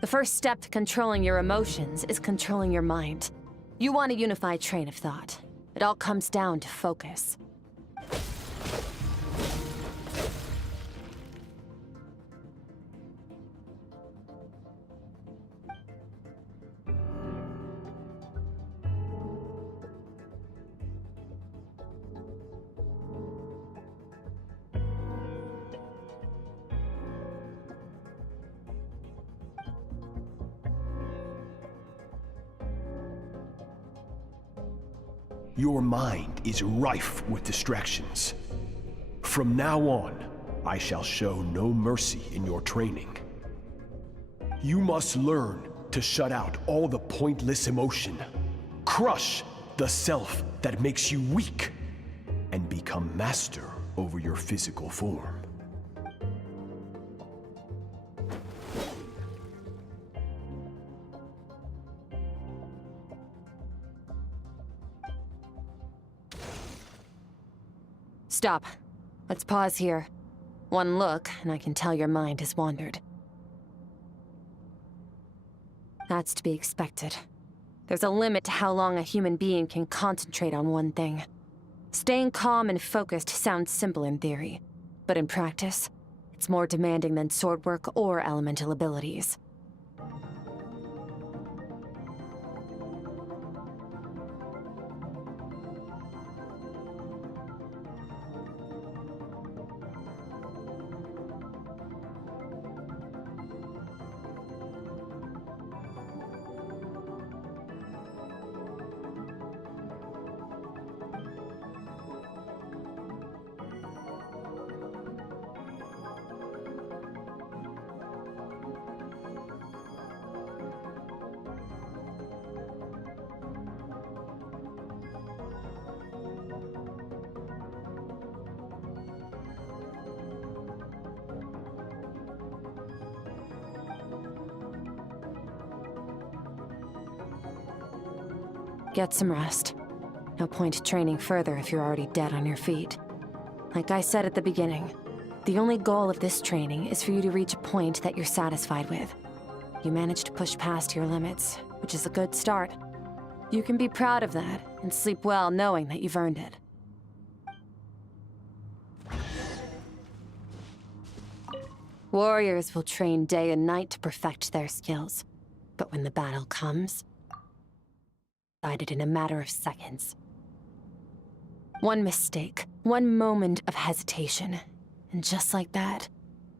The first step to controlling your emotions is controlling your mind. You want a unified train of thought. It all comes down to focus. Your mind is rife with distractions. From now on, I shall show no mercy in your training. You must learn to shut out all the pointless emotion, crush the self that makes you weak, and become master over your physical form. Stop. Let's pause here. One look, and I can tell your mind has wandered. That's to be expected. There's a limit to how long a human being can concentrate on one thing. Staying calm and focused sounds simple in theory, but in practice, it's more demanding than sword work or elemental abilities. Get some rest. No point training further if you're already dead on your feet. Like I said at the beginning, the only goal of this training is for you to reach a point that you're satisfied with. You managed to push past your limits, which is a good start. You can be proud of that and sleep well knowing that you've earned it. Warriors will train day and night to perfect their skills. But when the battle comes, decided in a matter of seconds. One mistake, one moment of hesitation, and just like that,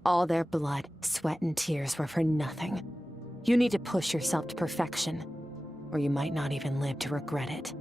all their blood, sweat, and tears were for nothing. You need to push yourself to perfection, or you might not even live to regret it.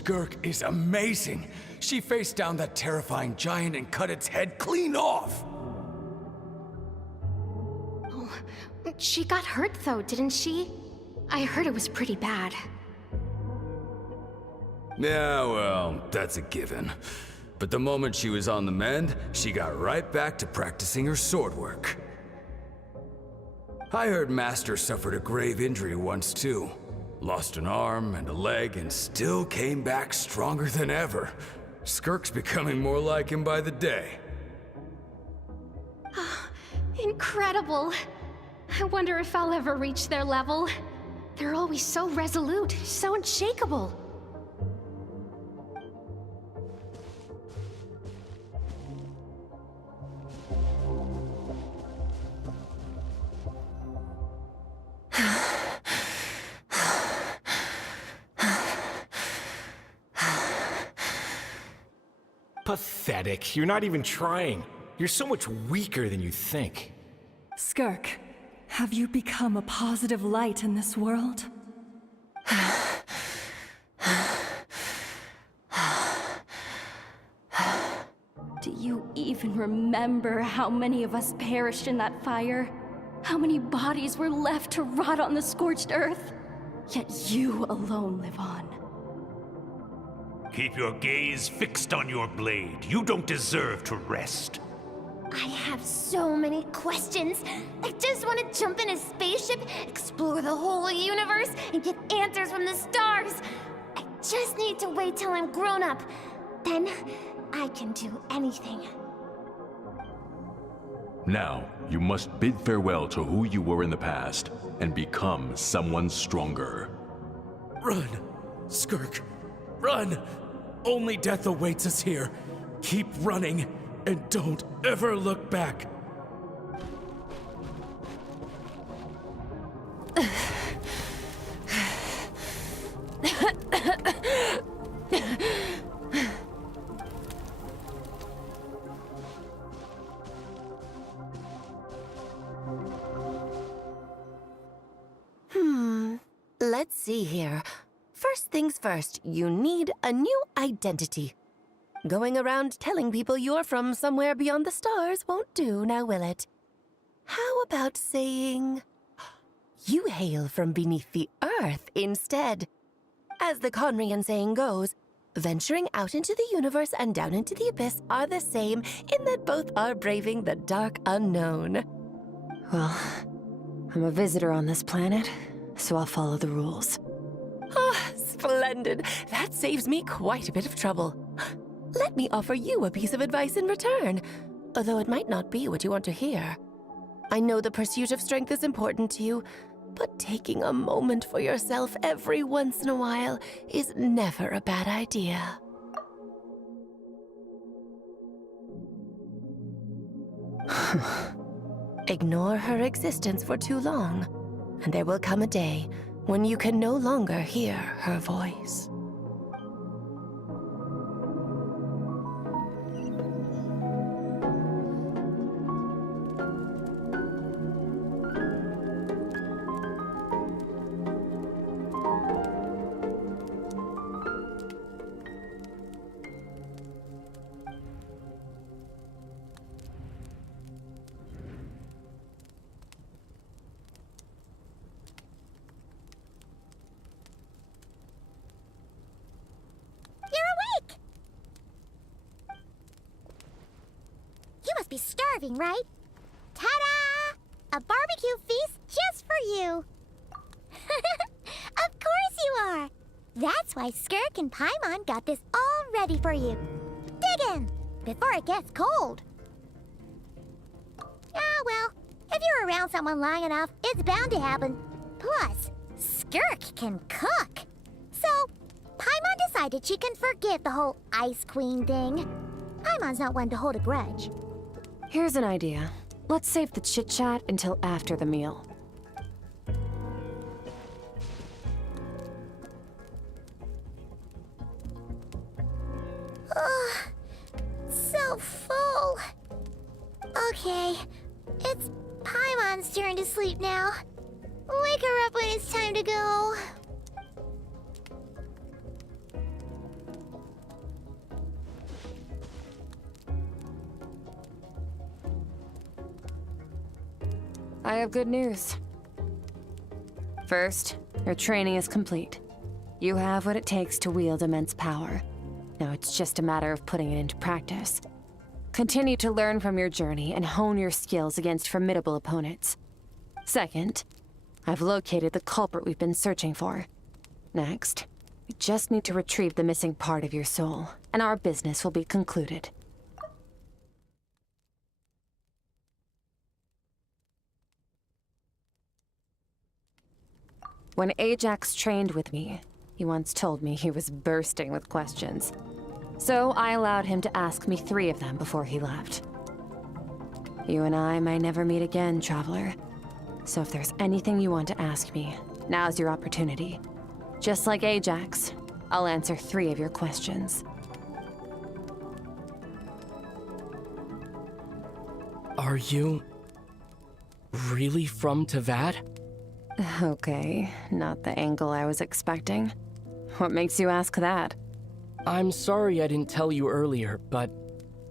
Skirk is amazing. She faced down that terrifying giant and cut its head clean off. Oh, she got hurt though, didn't she? I heard it was pretty bad. Yeah, well, that's a given. But the moment she was on the mend, she got right back to practicing her sword work. I heard Master suffered a grave injury once too. Lost an arm and a leg and still came back stronger than ever. Skirk's becoming more like him by the day. Incredible! I wonder if I'll ever reach their level. They're always so resolute, so unshakable. Pathetic. You're not even trying. You're so much weaker than you think. Skirk, have you become a positive light in this world? Do you even remember how many of us perished in that fire? How many bodies were left to rot on the scorched earth? Yet you alone live on. Keep your gaze fixed on your blade. You don't deserve to rest. I have so many questions. I just want to jump in a spaceship, explore the whole universe, and get answers from the stars. I just need to wait till I'm grown up. Then I can do anything. Now, you must bid farewell to who you were in the past and become someone stronger. Run, Skirk, run! Only death awaits us here. Keep running, and don't ever look back. Let's see here. First things first, you need a new identity. Going around telling people you're from somewhere beyond the stars won't do, now will it? How about saying you hail from beneath the earth instead? As the Conrian saying goes, venturing out into the universe and down into the abyss are the same in that both are braving the dark unknown. Well, I'm a visitor on this planet, so I'll follow the rules. Ah, splendid. That saves me quite a bit of trouble. Let me offer you a piece of advice in return, although it might not be what you want to hear. I know the pursuit of strength is important to you, but taking a moment for yourself every once in a while is never a bad idea. Ignore her existence for too long, and there will come a day when you can no longer hear her voice. Be starving, right? Ta-da! A barbecue feast just for you. Of course you are. That's why Skirk and Paimon got this all ready for you. Dig in before it gets cold. Ah, well, if you're around someone long enough, it's bound to happen. Plus, Skirk can cook. So, Paimon decided she can forget the whole Ice Queen thing. Paimon's not one to hold a grudge. Here's an idea. Let's save the chit-chat until after the meal. Ugh, so full. Okay, it's Paimon's turn to sleep now. Wake her up when it's time to go. I have good news. First, your training is complete. You have what it takes to wield immense power. Now it's just a matter of putting it into practice. Continue to learn from your journey and hone your skills against formidable opponents. Second, I've located the culprit we've been searching for. Next, we just need to retrieve the missing part of your soul, and our business will be concluded. When Ajax trained with me, he once told me he was bursting with questions. So I allowed him to ask me 3 of them before he left. You and I may never meet again, Traveler. So if there's anything you want to ask me, now's your opportunity. Just like Ajax, I'll answer 3 of your questions. Are you really from Tavad? Okay, not the angle I was expecting. What makes you ask that? I'm sorry I didn't tell you earlier, but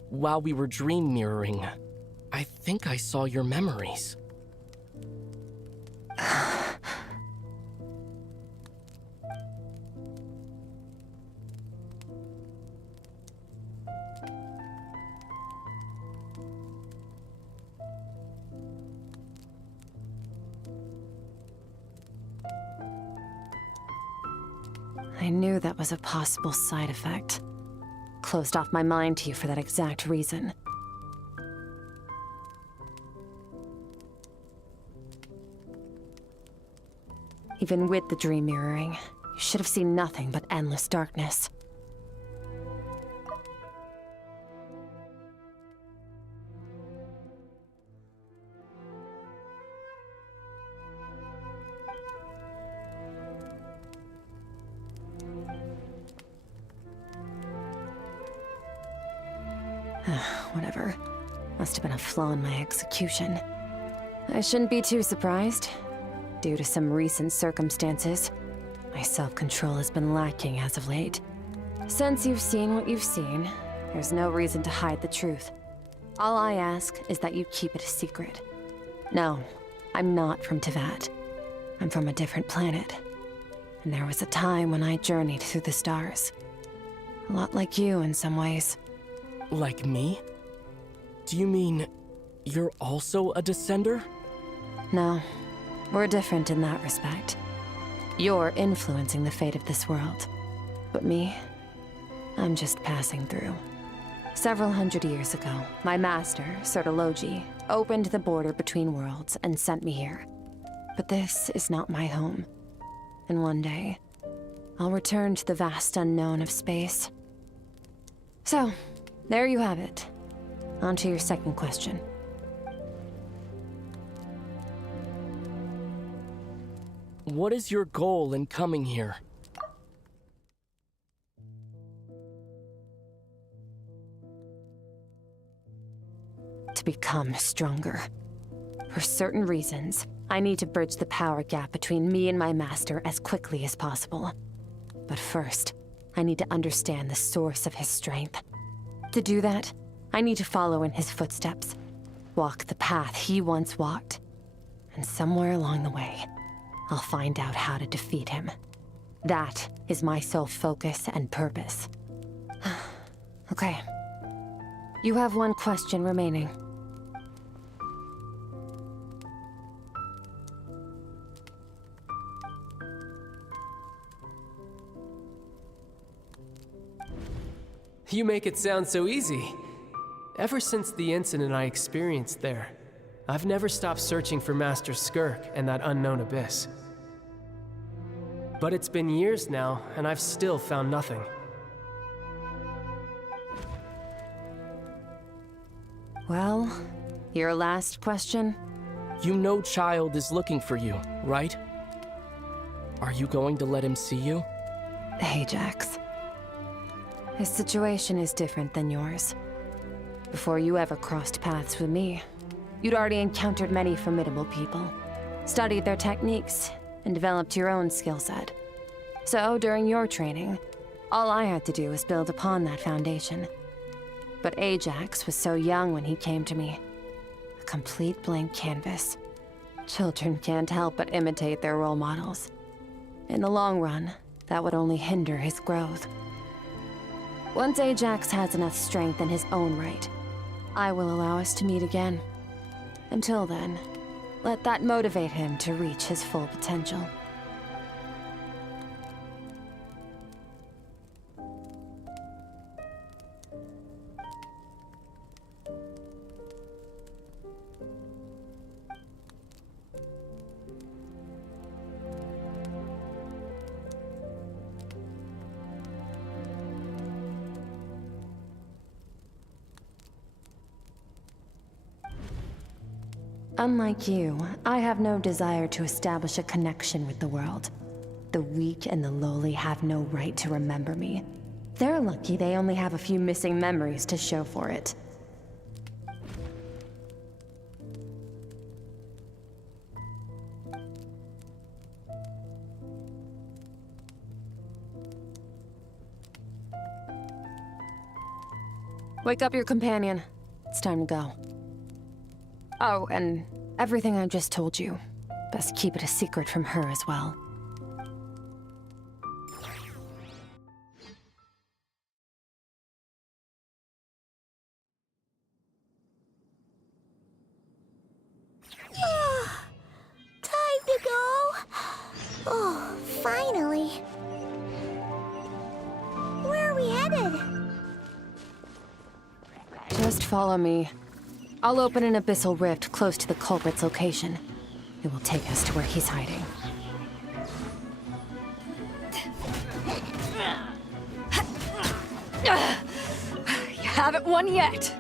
while we were dream mirroring, I think I saw your memories. I knew that was a possible side effect. Closed off my mind to you for that exact reason. Even with the dream mirroring, you should have seen nothing but endless darkness. Whatever. Must have been a flaw in my execution. I shouldn't be too surprised. Due to some recent circumstances, my self-control has been lacking as of late. Since you've seen what you've seen, there's no reason to hide the truth. All I ask is that you keep it a secret. No, I'm not from Tavad. I'm from a different planet. And there was a time when I journeyed through the stars. A lot like you in some ways. Like me? Do you mean you're also a descender? No, we're different in that respect. You're influencing the fate of this world. But me, I'm just passing through. Several hundred years ago, my master, Sertologi, opened the border between worlds and sent me here. But this is not my home. And one day, I'll return to the vast unknown of space. So, there you have it. On to your second question. What is your goal in coming here? To become stronger. For certain reasons, I need to bridge the power gap between me and my master as quickly as possible. But first, I need to understand the source of his strength. To do that, I need to follow in his footsteps, walk the path he once walked, and somewhere along the way, I'll find out how to defeat him. That is my sole focus and purpose. Okay. You have one question remaining. You make it sound so easy. Ever since the incident I experienced there, I've never stopped searching for Master Skirk and that unknown abyss. But it's been years now, and I've still found nothing. Well, your last question? You know Child is looking for you, right? Are you going to let him see you? Ajax. His situation is different than yours. Before you ever crossed paths with me, you'd already encountered many formidable people, studied their techniques, and developed your own skill set. So, during your training, all I had to do was build upon that foundation. But Ajax was so young when he came to me. A complete blank canvas. Children can't help but imitate their role models. In the long run, that would only hinder his growth. Once Ajax has enough strength in his own right, I will allow us to meet again. Until then, let that motivate him to reach his full potential. Unlike you, I have no desire to establish a connection with the world. The weak and the lowly have no right to remember me. They're lucky they only have a few missing memories to show for it. Wake up your companion. It's time to go. Oh, and everything I just told you. Best keep it a secret from her as well. Time to go. Oh, finally. Where are we headed? Just follow me. I'll open an abyssal rift close to the culprit's location. It will take us to where he's hiding. You haven't won yet.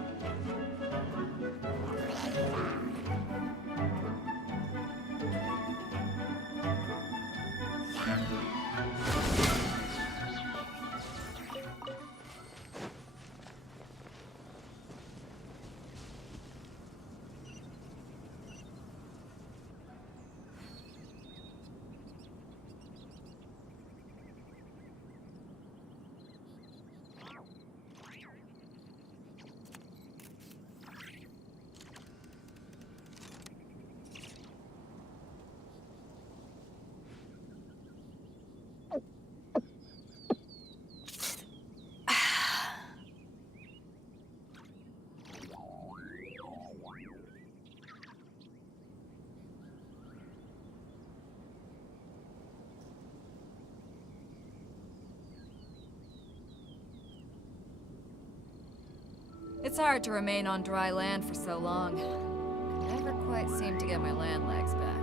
It's hard to remain on dry land for so long. I never quite seem to get my land legs back.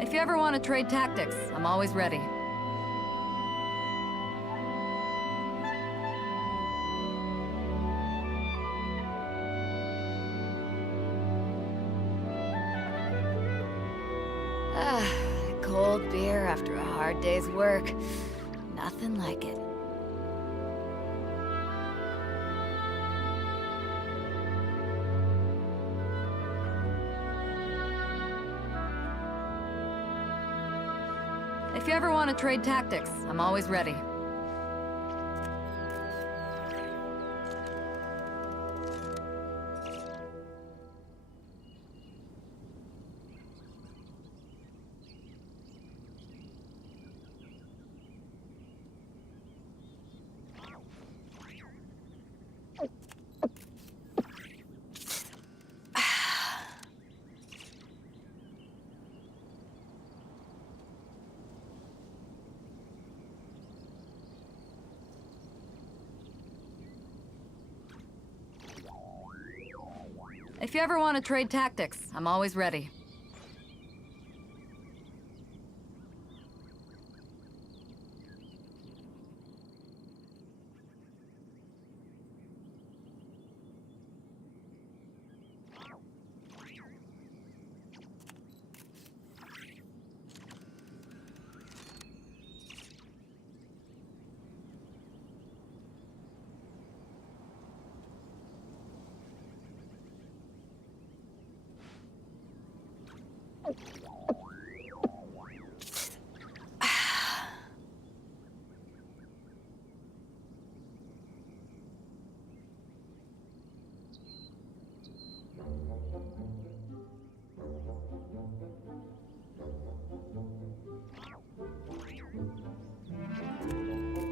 If you ever want to trade tactics, I'm always ready. Cold beer after a hard day's work. Nothing like it. If you ever want to trade tactics, I'm always ready. If you ever want to trade tactics, I'm always ready.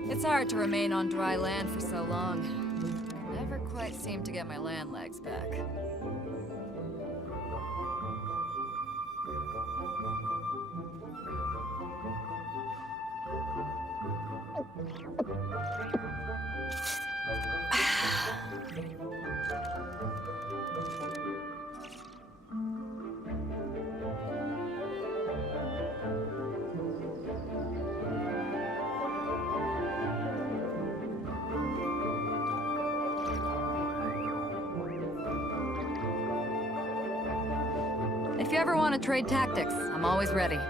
It's hard to remain on dry land for so long. I never quite seem to get my land legs back. If you ever want to trade tactics, I'm always ready.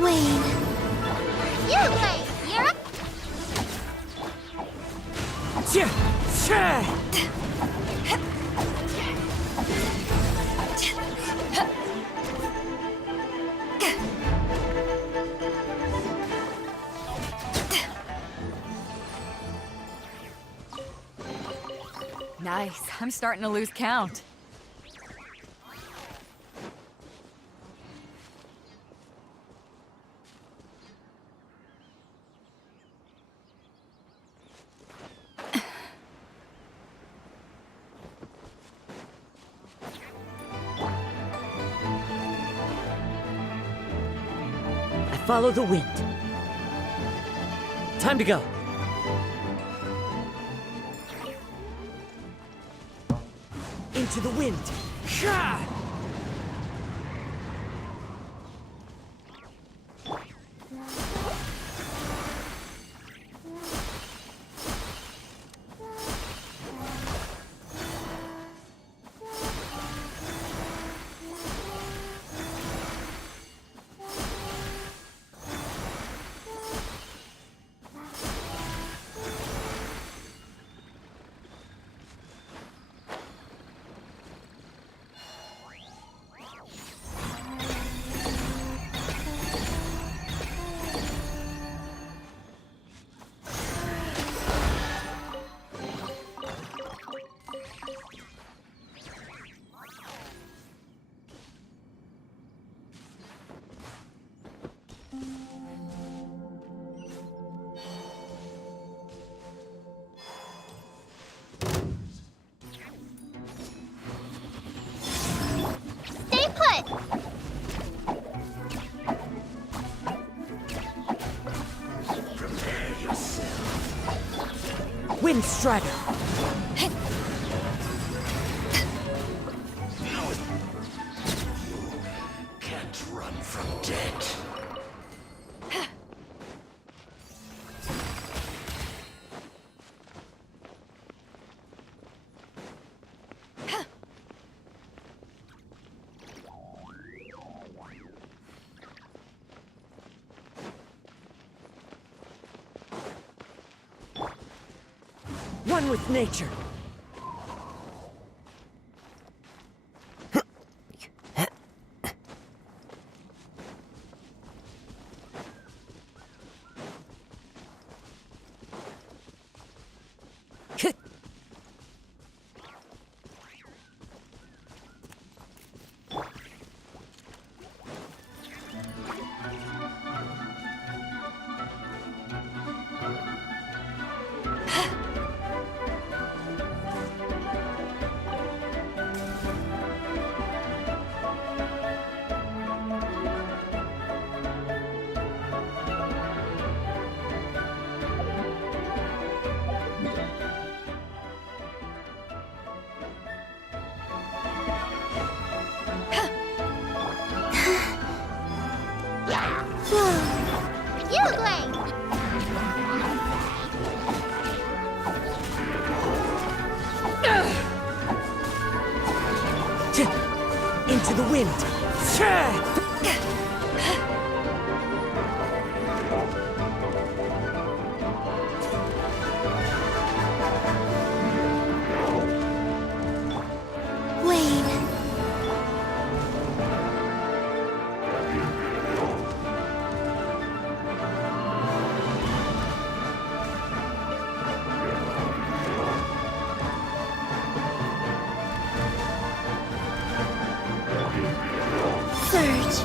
Wayne. You, Wayne. You're up. Nice. I'm starting to lose count. Follow the wind. Time to go. Into the wind. Shah! Stay put. Prepare yourself. Wind Strider. Can't run from death. One with nature. to the wind. Wayne. Surge.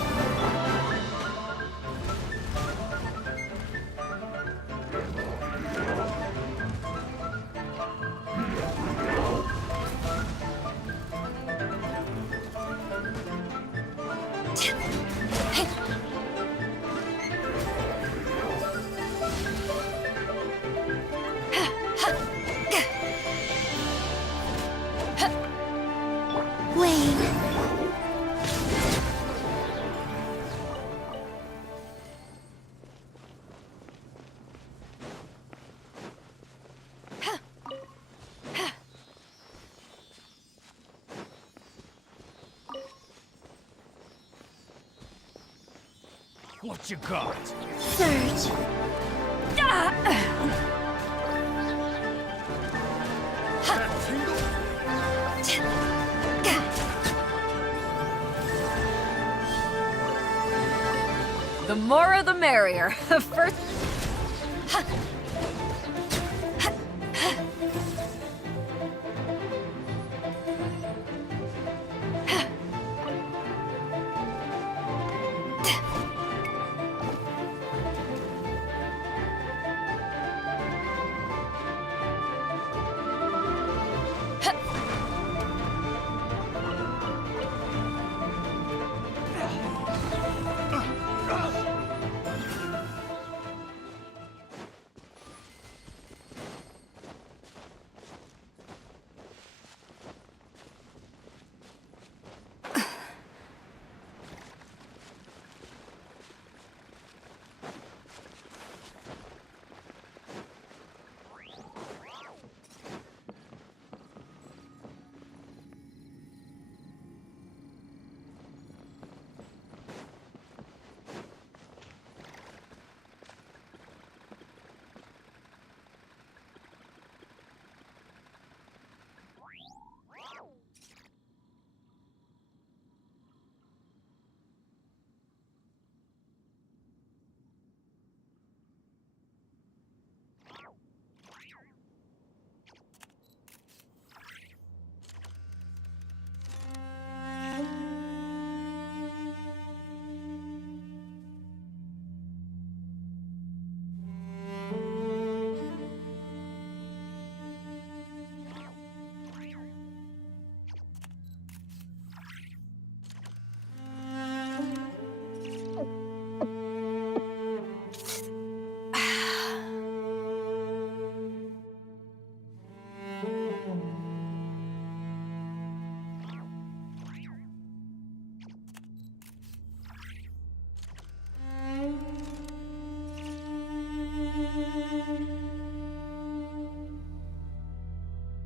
Wayne. What you got? Surge. The more the merrier. First.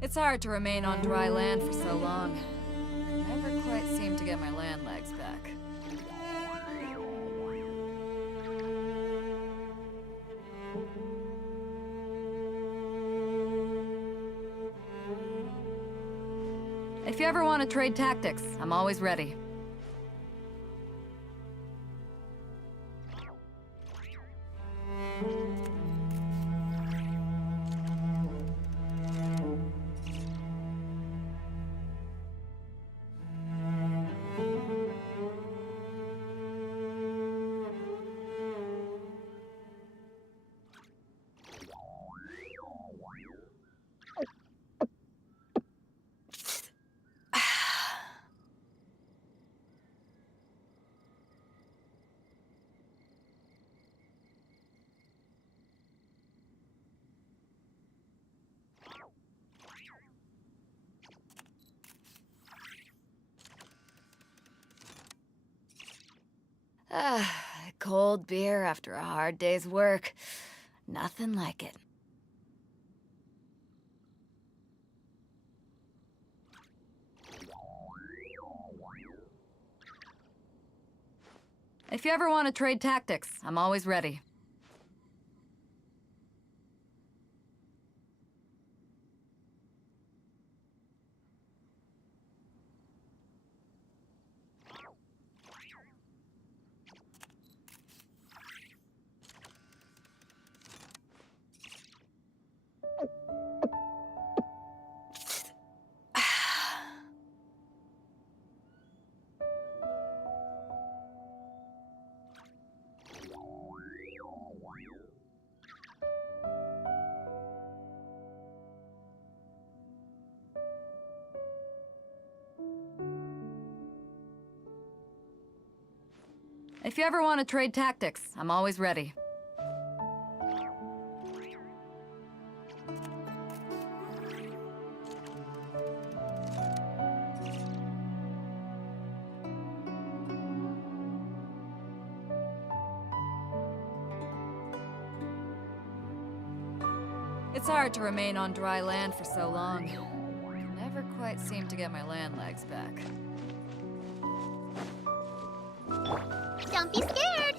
It's hard to remain on dry land for so long. Never quite seem to get my land legs back. If you ever want to trade tactics, I'm always ready. Cold beer after a hard day's work. Nothing like it. If you ever want to trade tactics, I'm always ready. If you ever want to trade tactics, I'm always ready. It's hard to remain on dry land for so long. Never quite seem to get my land legs back. Don't be scared!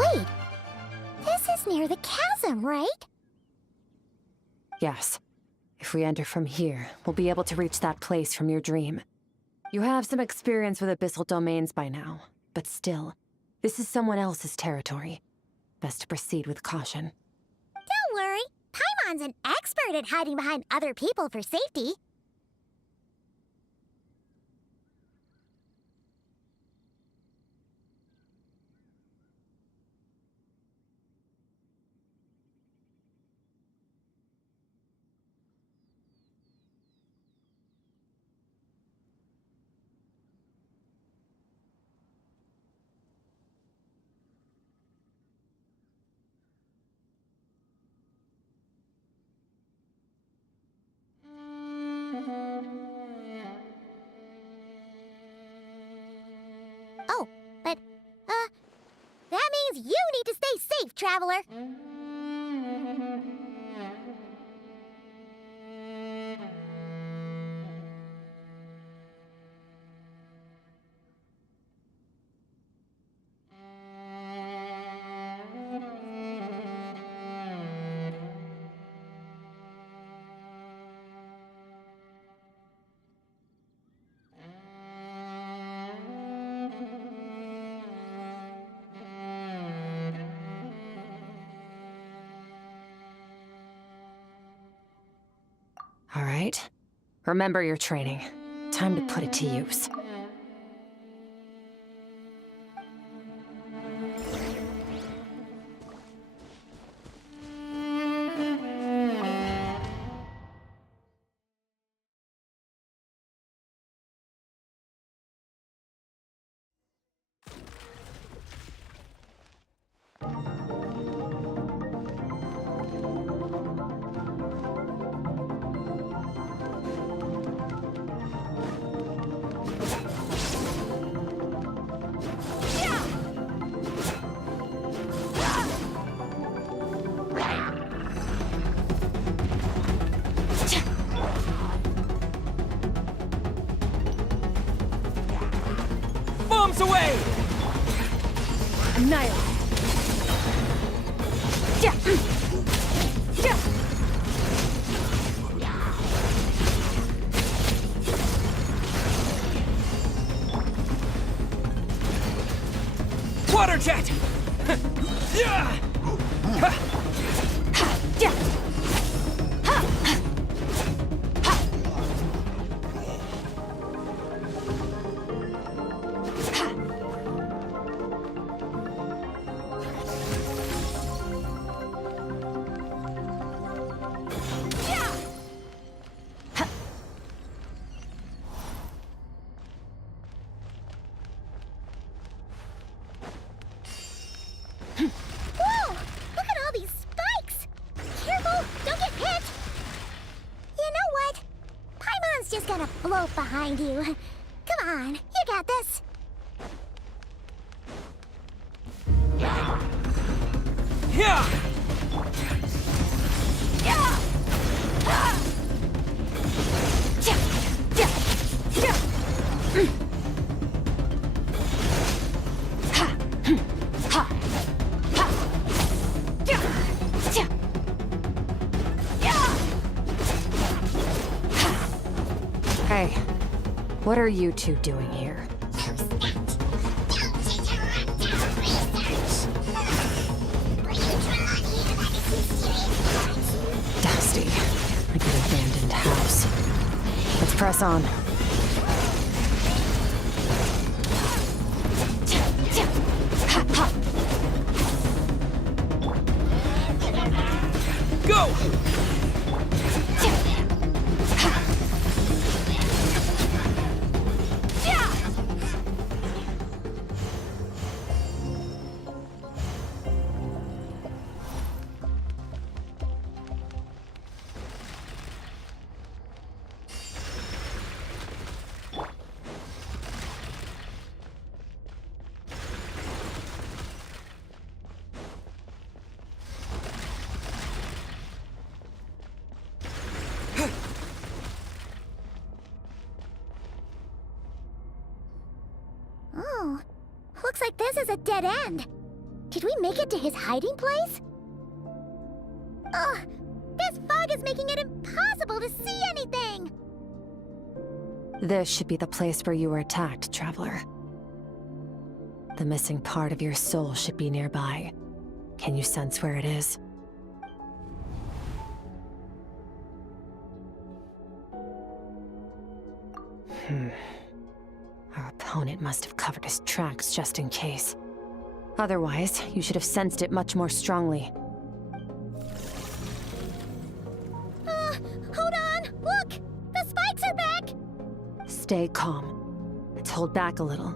Wait, this is near the chasm, right? Yes. If we enter from here, we'll be able to reach that place from your dream. You have some experience with abyssal domains by now, but still, this is someone else's territory. Best to proceed with caution. Don't worry, Paimon's an expert at hiding behind other people for safety. Oh, but, that means you need to stay safe, traveler. All right. Remember your training. Time to put it to use. Bombs away! Annihilate. Yeah. Yeah. Water jet! Yeah! Yeah. wolf behind you. Come on, you got this. Yeah! Hey, what are you two doing here? Dusty, like an abandoned house. Let's press on. Go! Oh, looks like this is a dead end. Did we make it to his hiding place? Ugh, this fog is making it impossible to see anything! This should be the place where you were attacked, Traveler. The missing part of your soul should be nearby. Can you sense where it is? Our opponent must have covered his tracks just in case. Otherwise, you should have sensed it much more strongly. Hold on! Look! The spikes are back! Stay calm. Let's hold back a little.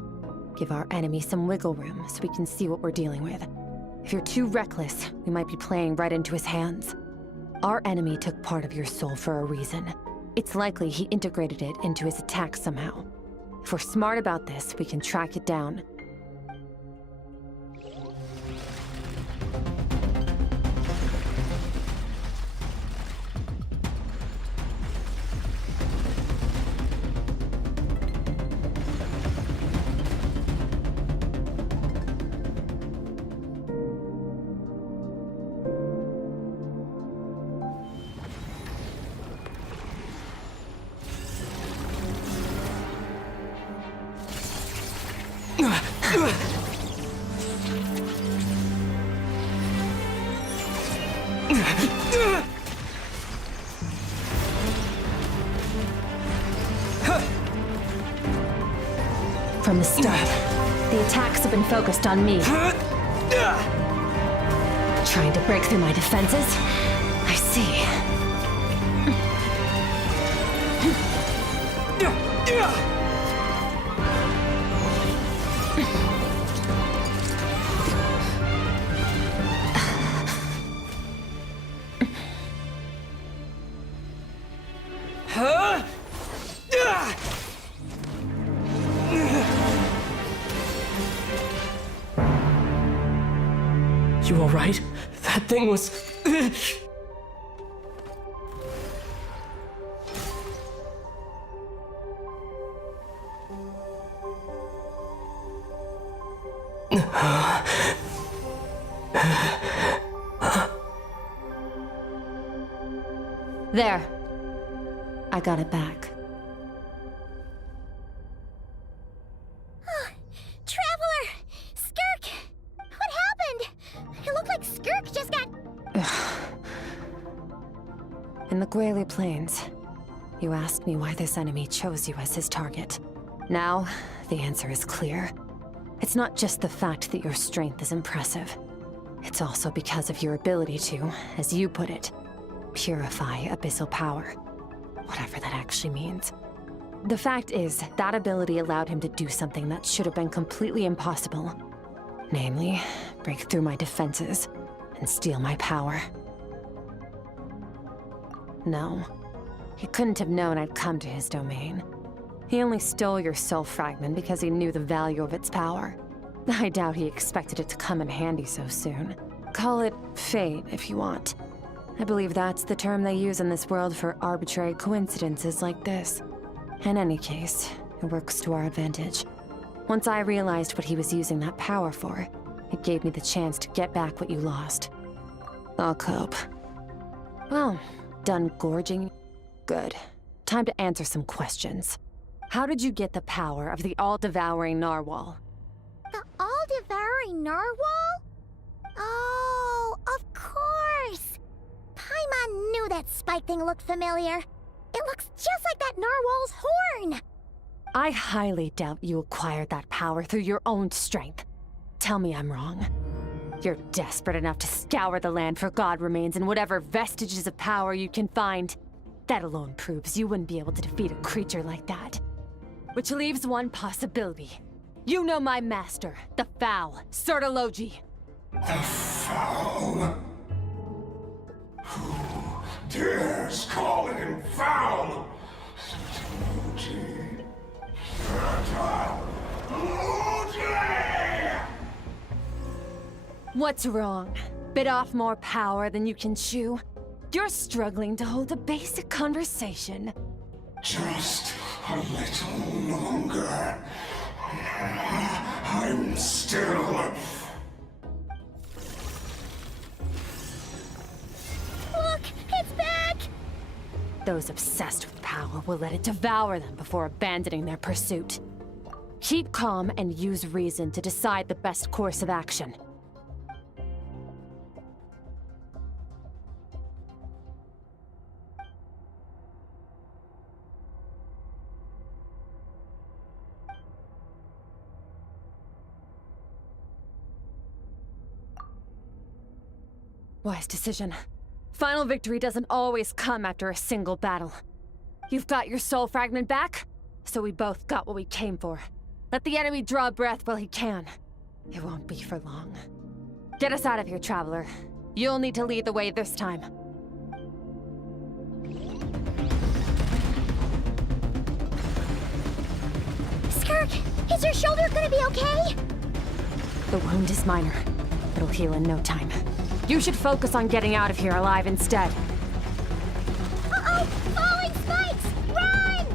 Give our enemy some wiggle room so we can see what we're dealing with. If you're too reckless, we might be playing right into his hands. Our enemy took part of your soul for a reason. It's likely he integrated it into his attack somehow. If we're smart about this, we can track it down. From the start, the attacks have been focused on me. Trying to break through my defenses? I see. You alright? That thing was... There. I got it back. Traveler! Skirk! What happened? It looked like Skirk just got... In the Guili Plains, you asked me why this enemy chose you as his target. Now, the answer is clear. It's not just the fact that your strength is impressive. It's also because of your ability to, as you put it, purify abyssal power. Whatever that actually means. The fact is, that ability allowed him to do something that should have been completely impossible. Namely, break through my defenses and steal my power. No, he couldn't have known I'd come to his domain. He only stole your soul fragment because he knew the value of its power. I doubt he expected it to come in handy so soon. Call it fate, if you want. I believe that's the term they use in this world for arbitrary coincidences like this. In any case, it works to our advantage. Once I realized what he was using that power for, it gave me the chance to get back what you lost. I'll cope. Well, done gorging? Good. Time to answer some questions. How did you get the power of the all-devouring narwhal? The all-devouring narwhal? Oh, of course! Paimon knew that spike thing looked familiar. It looks just like that narwhal's horn! I highly doubt you acquired that power through your own strength. Tell me I'm wrong. You're desperate enough to scour the land for god remains and whatever vestiges of power you can find. That alone proves you wouldn't be able to defeat a creature like that. Which leaves one possibility. You know my master, the Foul, Sertologi. The Foul? Who dares call him foul? Sertologi. Sertologi! What's wrong? Bit off more power than you can chew? You're struggling to hold a basic conversation. Just a little longer. I'm still... Look, it's back! Those obsessed with power will let it devour them before abandoning their pursuit. Keep calm and use reason to decide the best course of action. Wise decision. Final victory doesn't always come after a single battle. You've got your soul fragment back, so we both got what we came for. Let the enemy draw breath while he can. It won't be for long. Get us out of here, Traveler. You'll need to lead the way this time. Skirk, is your shoulder gonna be okay? The wound is minor. It'll heal in no time. You should focus on getting out of here alive instead. Uh-oh! Falling spikes! Run!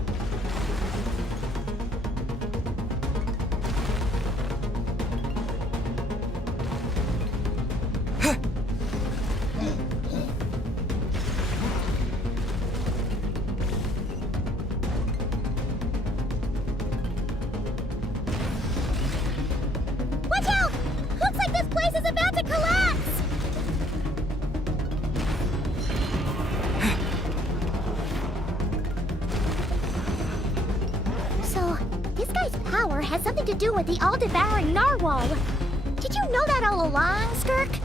Watch out! Looks like this place is about to collapse! Power has something to do with the all-devouring narwhal. Did you know that all along, Skirk?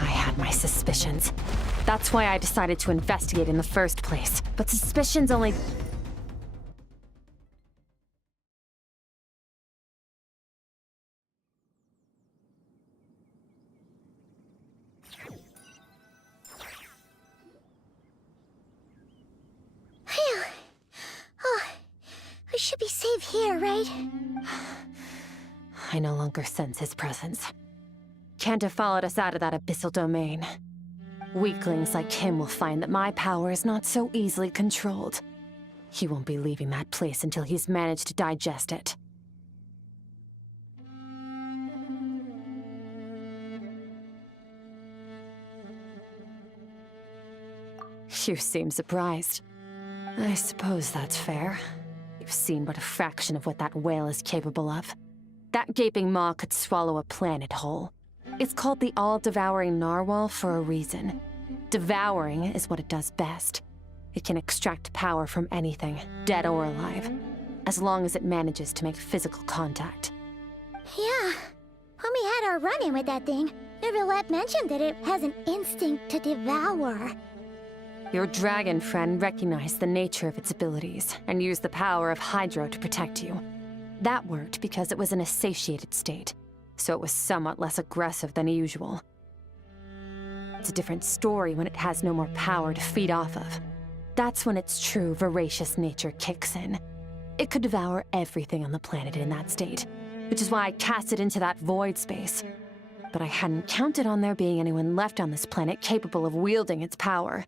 I had my suspicions. That's why I decided to investigate in the first place. But suspicions only... Phew. Oh, I should be safe here, right? I no longer sense his presence. Can't have followed us out of that abyssal domain. Weaklings like him will find that my power is not so easily controlled. He won't be leaving that place until he's managed to digest it. You seem surprised. I suppose that's fair. You've seen but a fraction of what that whale is capable of. That gaping maw could swallow a planet whole. It's called the all-devouring narwhal for a reason. Devouring is what it does best. It can extract power from anything, dead or alive, as long as it manages to make physical contact. Yeah. When we had our run-in with that thing, Neverlet mentioned that it has an instinct to devour. Your dragon friend recognized the nature of its abilities and used the power of Hydro to protect you. That worked because it was in a satiated state, so it was somewhat less aggressive than usual. It's a different story when it has no more power to feed off of. That's when its true voracious nature kicks in. It could devour everything on the planet in that state, which is why I cast it into that void space. But I hadn't counted on there being anyone left on this planet capable of wielding its power.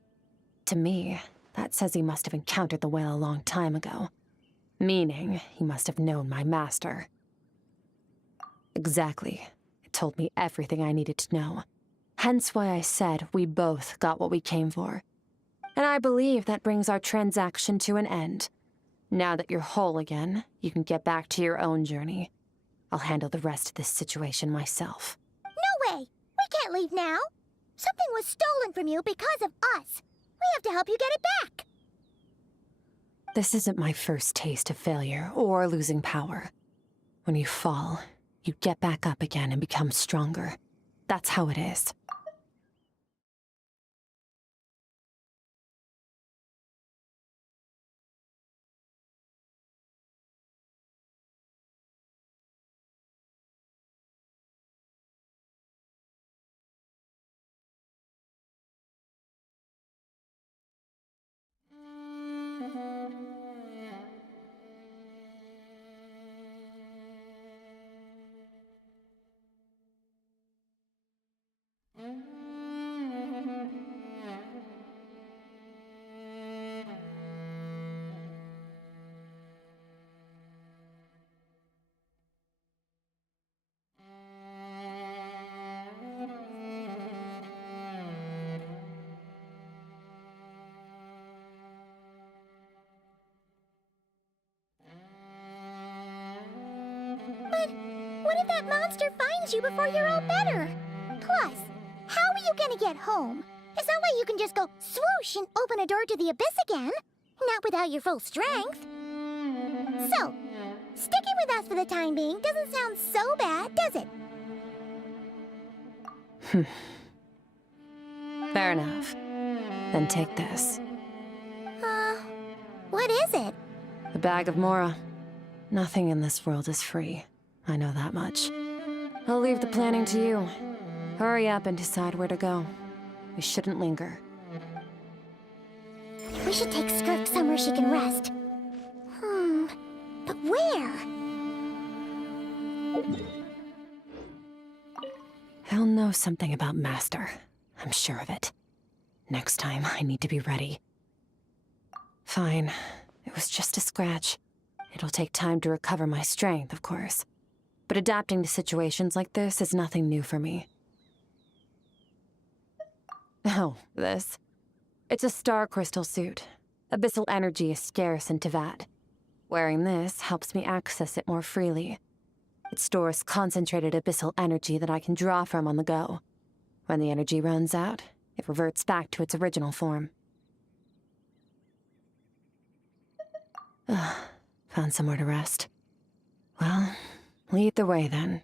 To me, that says he must have encountered the whale a long time ago. Meaning, he must have known my master. Exactly. It told me everything I needed to know. Hence why I said we both got what we came for. And I believe that brings our transaction to an end. Now that you're whole again, you can get back to your own journey. I'll handle the rest of this situation myself. No way! We can't leave now! Something was stolen from you because of us! We have to help you get it back! This isn't my first taste of failure or losing power. When you fall, you get back up again and become stronger. That's how it is. But what if that monster finds you before you're all better? Plus, how are you gonna get home? There's no way you can just go swoosh and open a door to the abyss again. Not without your full strength. So, sticking with us for the time being doesn't sound so bad, does it? Fair enough. Then take this. What is it? The bag of Mora. Nothing in this world is free. I know that much. I'll leave the planning to you. Hurry up and decide where to go. We shouldn't linger. We should take Skirk somewhere she can rest. But where? He'll know something about Master. I'm sure of it. Next time, I need to be ready. Fine. It was just a scratch. It'll take time to recover my strength, of course. But adapting to situations like this is nothing new for me. Oh, this. It's a star crystal suit. Abyssal energy is scarce in Teyvat. Wearing this helps me access it more freely. It stores concentrated abyssal energy that I can draw from on the go. When the energy runs out, it reverts back to its original form. Found somewhere to rest. Well, lead the way then.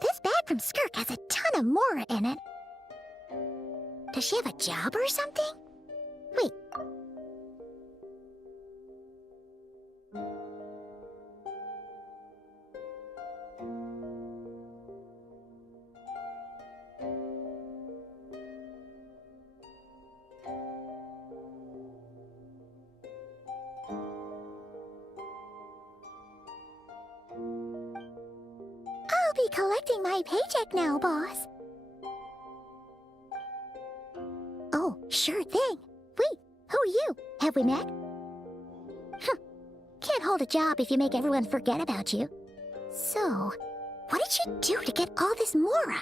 This bag from Skirk has a ton of Mora in it. Does she have a job or something? Wait. collecting my paycheck now, boss. Oh, sure thing. Wait, who are you? Have we met? Huh. Can't hold a job if you make everyone forget about you. So, what did you do to get all this Mora?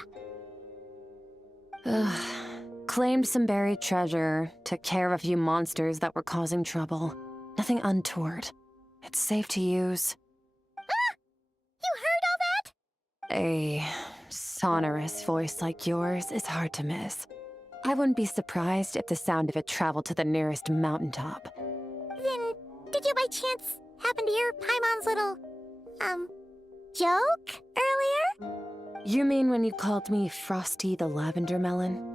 Claimed some buried treasure, took care of a few monsters that were causing trouble. Nothing untoward. It's safe to use. Ah! You heard all that? A sonorous voice like yours is hard to miss. I wouldn't be surprised if the sound of it traveled to the nearest mountaintop. Then, did you by chance happen to hear Paimon's little, joke earlier? You mean when you called me Frosty the Lavender Melon?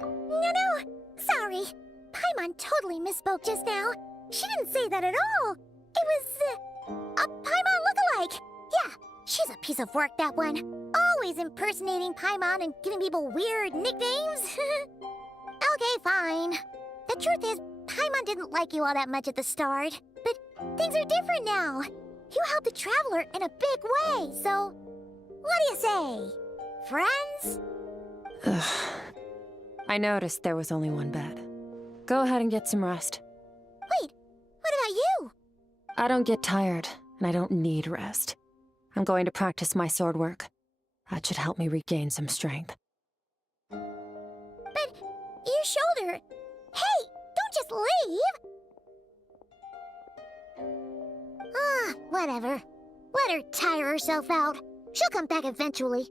No, sorry. Paimon totally misspoke just now. She didn't say that at all. It was, a Paimon lookalike. Yeah, she's a piece of work, that one. Always impersonating Paimon and giving people weird nicknames. Okay, fine. The truth is, Paimon didn't like you all that much at the start. But things are different now. You helped the Traveler in a big way, so... What do you say? Friends? Ugh. I noticed there was only one bed. Go ahead and get some rest. Wait, what about you? I don't get tired, and I don't need rest. I'm going to practice my sword work. That should help me regain some strength. But your shoulder... Hey, don't just leave! Ah, whatever. Let her tire herself out. She'll come back eventually.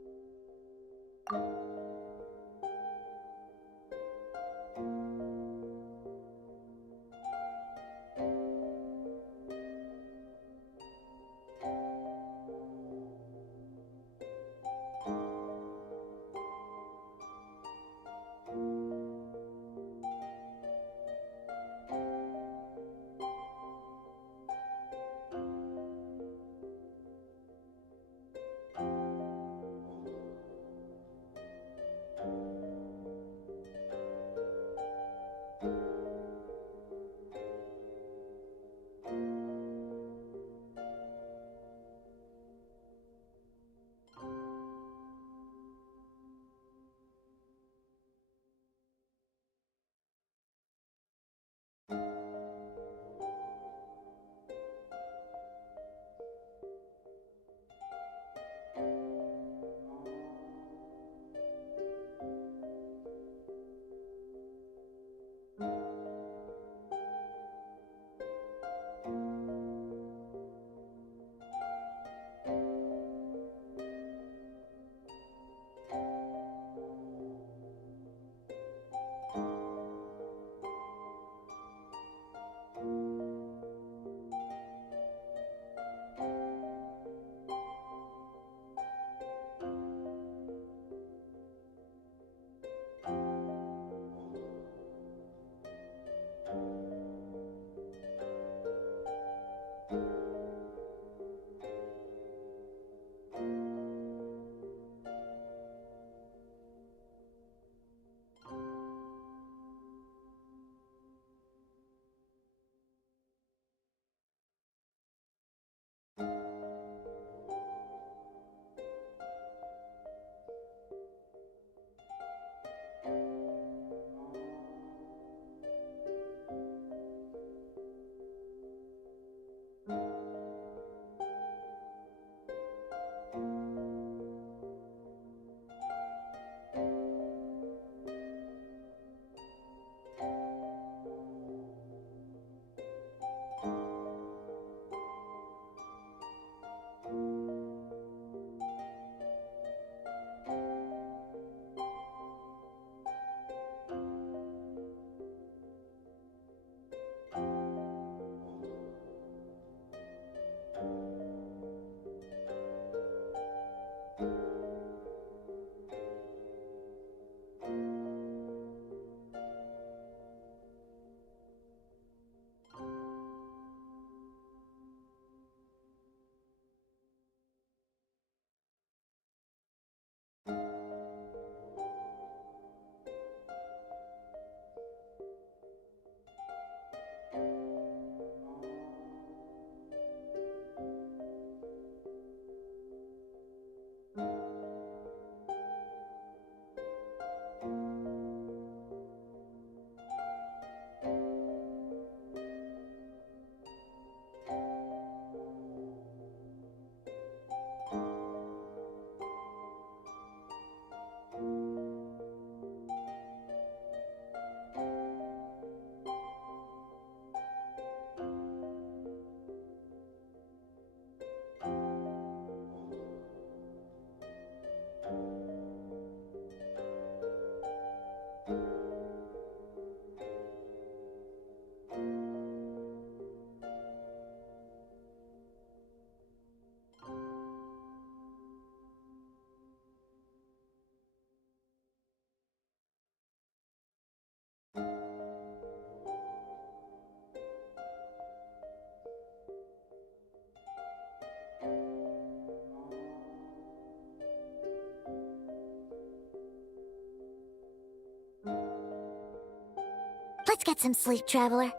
Let's get some sleep, Traveler.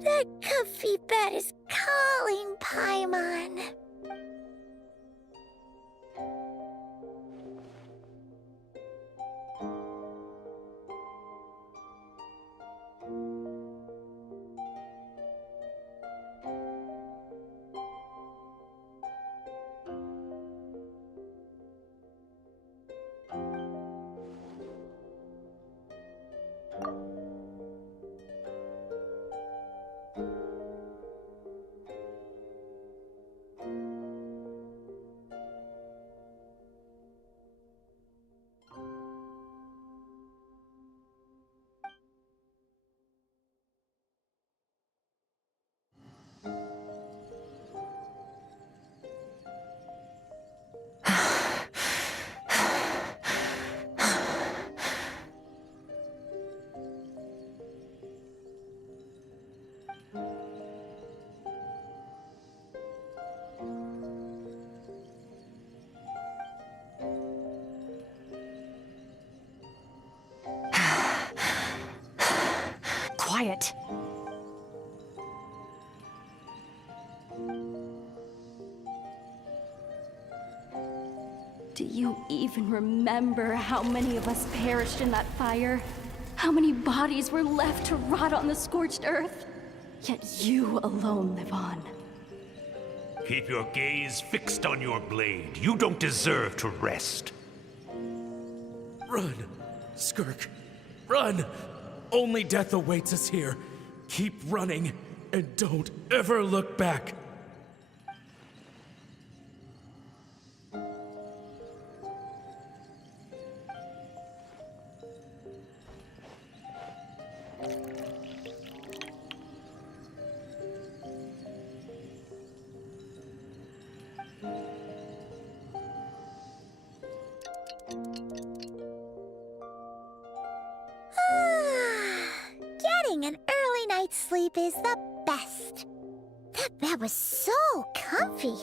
That comfy bed is calling, Paimon. Quiet. Do you even remember how many of us perished in that fire? How many bodies were left to rot on the scorched earth? Yet you alone live on. Keep your gaze fixed on your blade. You don't deserve to rest. Run, Skirk. Run! Only death awaits us here. Keep running, and don't ever look back. Getting an early night's sleep is the best. That bed was so comfy.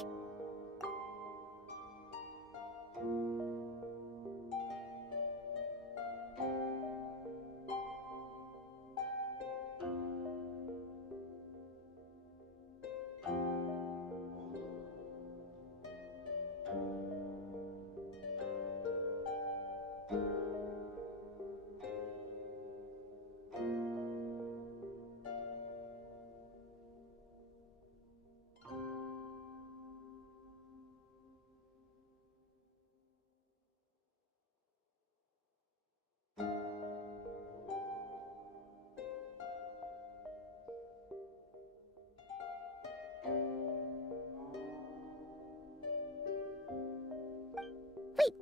Wait,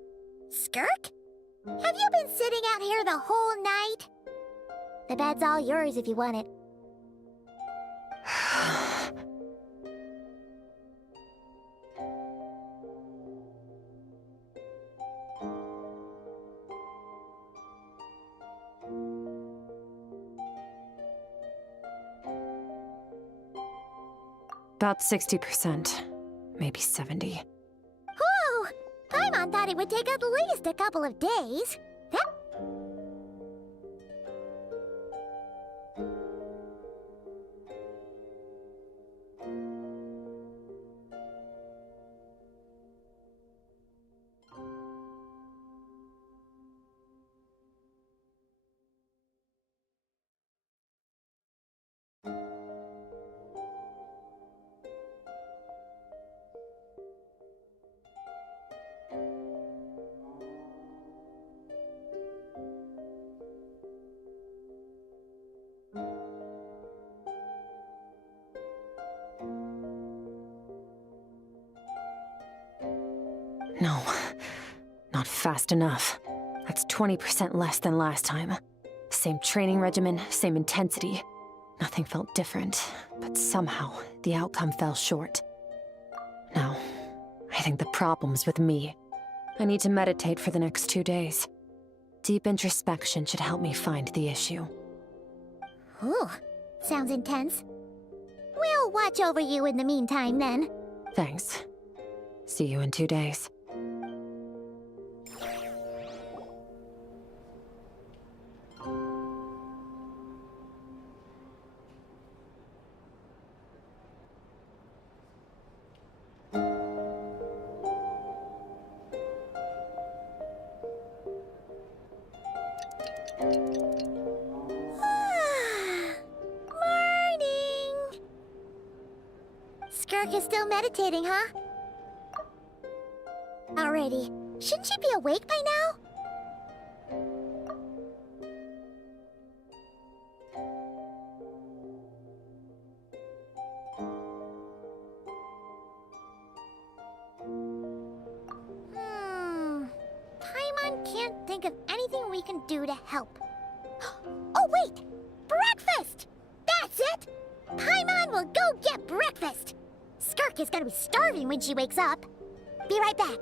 Skirk? Have you been sitting out here the whole night? The bed's all yours if you want it. About 60%, maybe 70. Whew! Paimon thought it would take at least a couple of days. That... No, not fast enough. That's 20% less than last time. Same training regimen, same intensity. Nothing felt different, but somehow the outcome fell short. Now, I think the problem's with me. I need to meditate for the next 2 days. Deep introspection should help me find the issue. Ooh, sounds intense. We'll watch over you in the meantime, then. Thanks. See you in 2 days. Skirk is still meditating, huh? Alrighty. Shouldn't she be awake by now? Paimon can't think of anything we can do to help. Oh, wait! Breakfast! That's it! Paimon will go get breakfast! Skirk is gonna be starving when she wakes up. Be right back.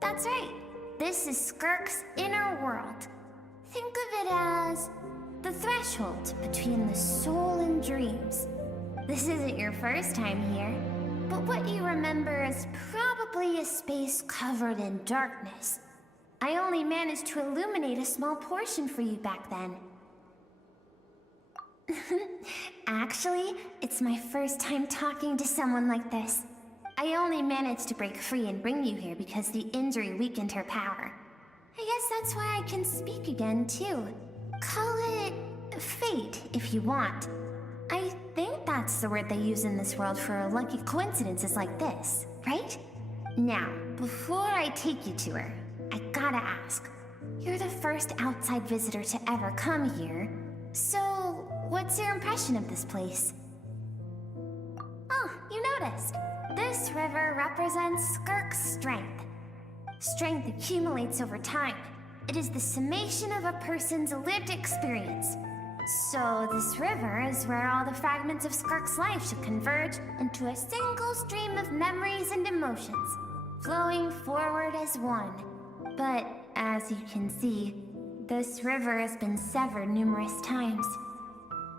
That's right. This is Skirk's inner world. Think of it as the threshold between the soul and dreams. This isn't your first time here, but what you remember is probably a space covered in darkness. I only managed to illuminate a small portion for you back then. Actually, it's my first time talking to someone like this. I only managed to break free and bring you here because the injury weakened her power. I guess that's why I can speak again, too. Call it fate, if you want. I think that's the word they use in this world for lucky coincidences like this, right? Now, before I take you to her, I gotta ask. You're the first outside visitor to ever come here, so what's your impression of this place? Oh, you noticed. This river represents Skirk's strength. Strength accumulates over time. It is the summation of a person's lived experience. So this river is where all the fragments of Skirk's life should converge into a single stream of memories and emotions, flowing forward as one. But as you can see, this river has been severed numerous times.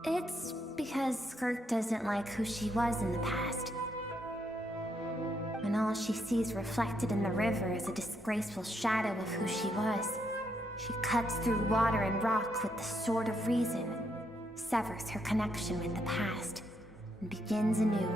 It's because Skirk doesn't like who she was in the past. And all she sees reflected in the river is a disgraceful shadow of who she was. She cuts through water and rock with the sword of reason, severs her connection with the past, and begins anew.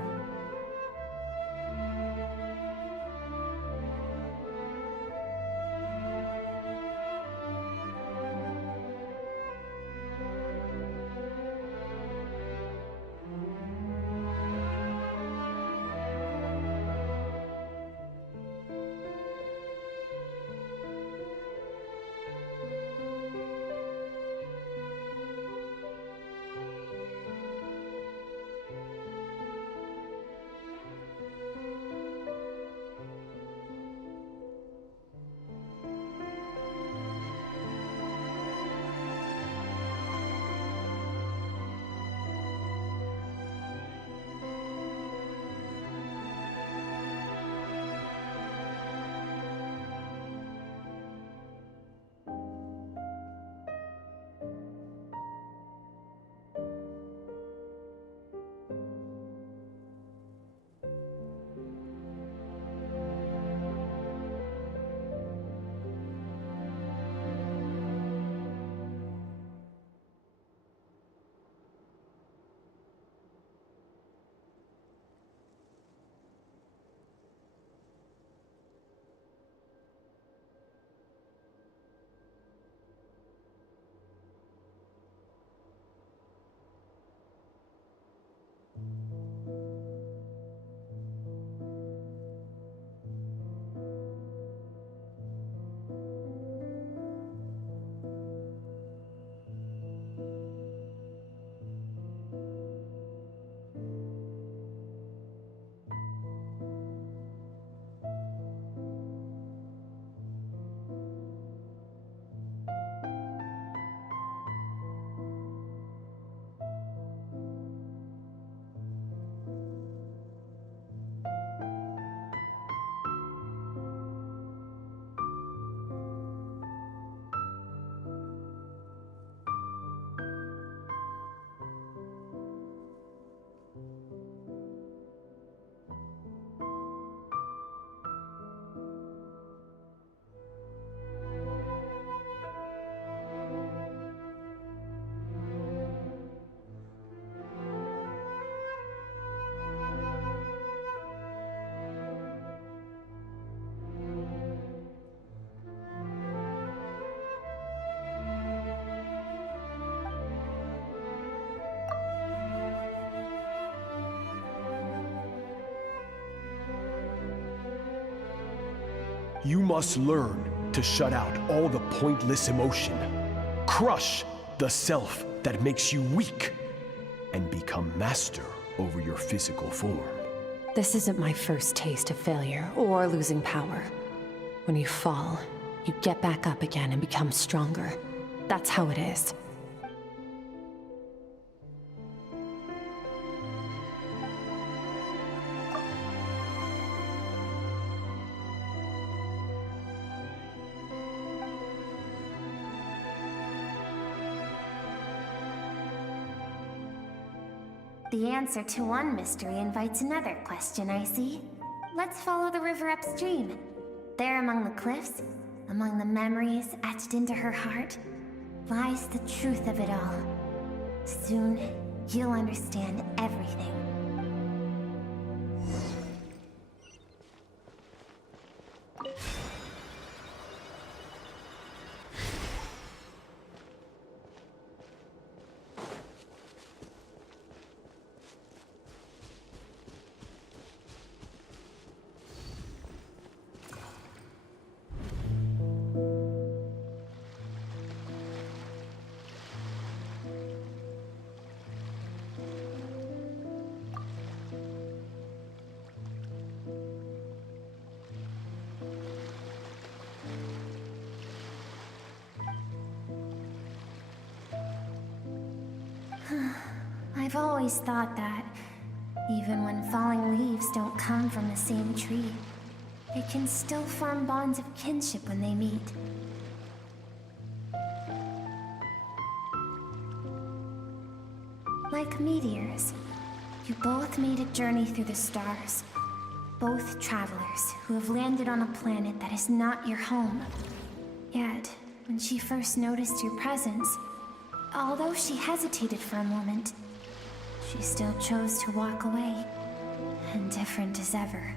You must learn to shut out all the pointless emotion, crush the self that makes you weak, and become master over your physical form. This isn't my first taste of failure or losing power. When you fall, you get back up again and become stronger. That's how it is. The answer to one mystery invites another question, I see. Let's follow the river upstream. There among the cliffs, among the memories etched into her heart, lies the truth of it all. Soon, you'll understand everything. I've always thought that, even when falling leaves don't come from the same tree, they can still form bonds of kinship when they meet. Like meteors, you both made a journey through the stars. Both travelers who have landed on a planet that is not your home. Yet, when she first noticed your presence, although she hesitated for a moment, she still chose to walk away, indifferent as ever.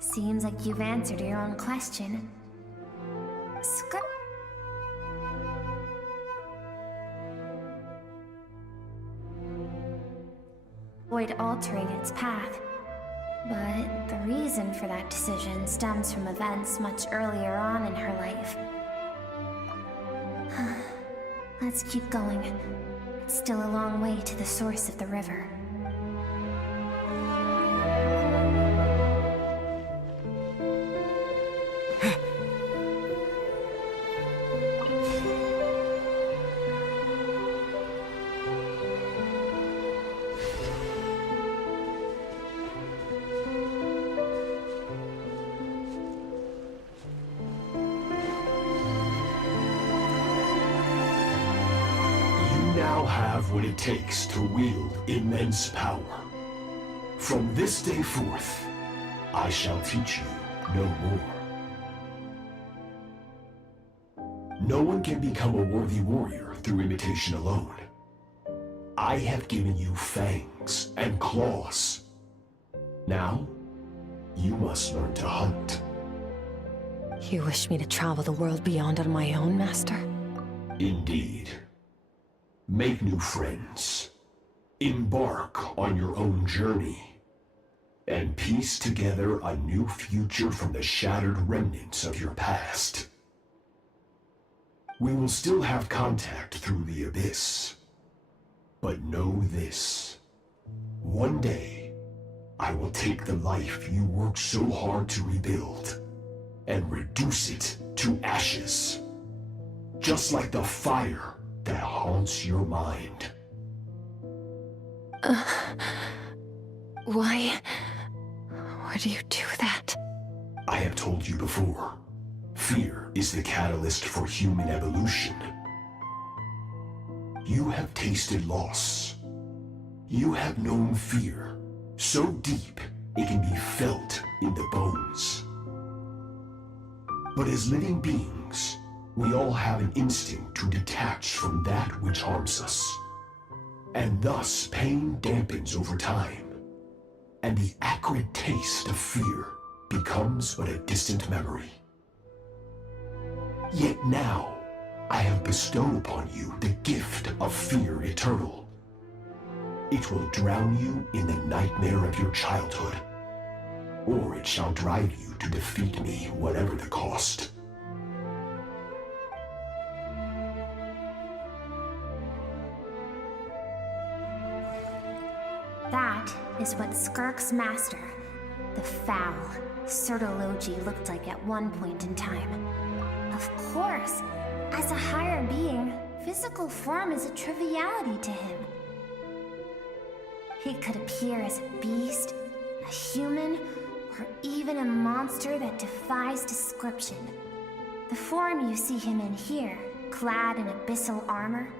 Seems like you've answered your own question. Avoid altering its path. But the reason for that decision stems from events much earlier on in her life. Let's keep going. It's still a long way to the source of the river. Now have what it takes to wield immense power. From this day forth, I shall teach you no more. No one can become a worthy warrior through imitation alone. I have given you fangs and claws. Now, you must learn to hunt. You wish me to travel the world beyond on my own, Master? Indeed. Make new friends. Embark on your own journey. And piece together a new future from the shattered remnants of your past. We will still have contact through the abyss. But know this. One day, I will take the life you worked so hard to rebuild and reduce it to ashes. just like the fire that haunts your mind. Why would you do that? I have told you before, fear is the catalyst for human evolution. You have tasted loss. You have known fear, so deep it can be felt in the bones. But as living beings, we all have an instinct to detach from that which harms us. And thus pain dampens over time, and the acrid taste of fear becomes but a distant memory. Yet now, I have bestowed upon you the gift of fear eternal. It will drown you in the nightmare of your childhood, or it shall drive you to defeat me, whatever the cost. That is what Skirk's master, the foul Sertology, looked like at one point in time. Of course, as a higher being, physical form is a triviality to him. He could appear as a beast, a human, or even a monster that defies description. The form you see him in here, clad in abyssal armor,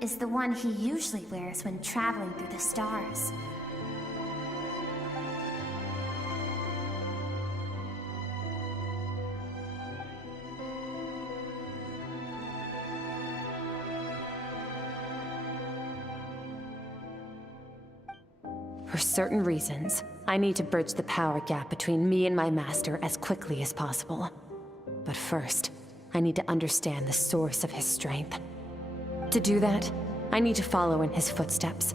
is the one he usually wears when traveling through the stars. For certain reasons, I need to bridge the power gap between me and my master as quickly as possible. But first, I need to understand the source of his strength. To do that, I need to follow in his footsteps,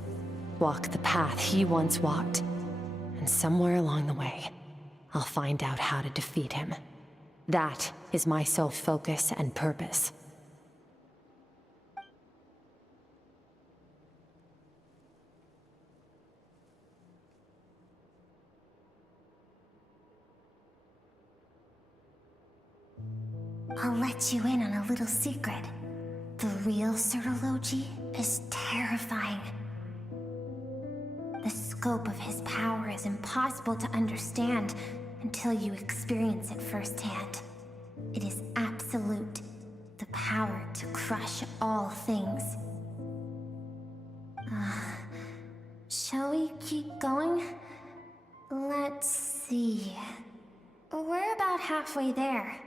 walk the path he once walked, and somewhere along the way, I'll find out how to defeat him. That is my sole focus and purpose. I'll let you in on a little secret. The real Sertology is terrifying. The scope of his power is impossible to understand until you experience it firsthand. It is absolute, the power to crush all things. Shall we keep going? Let's see. We're about halfway there.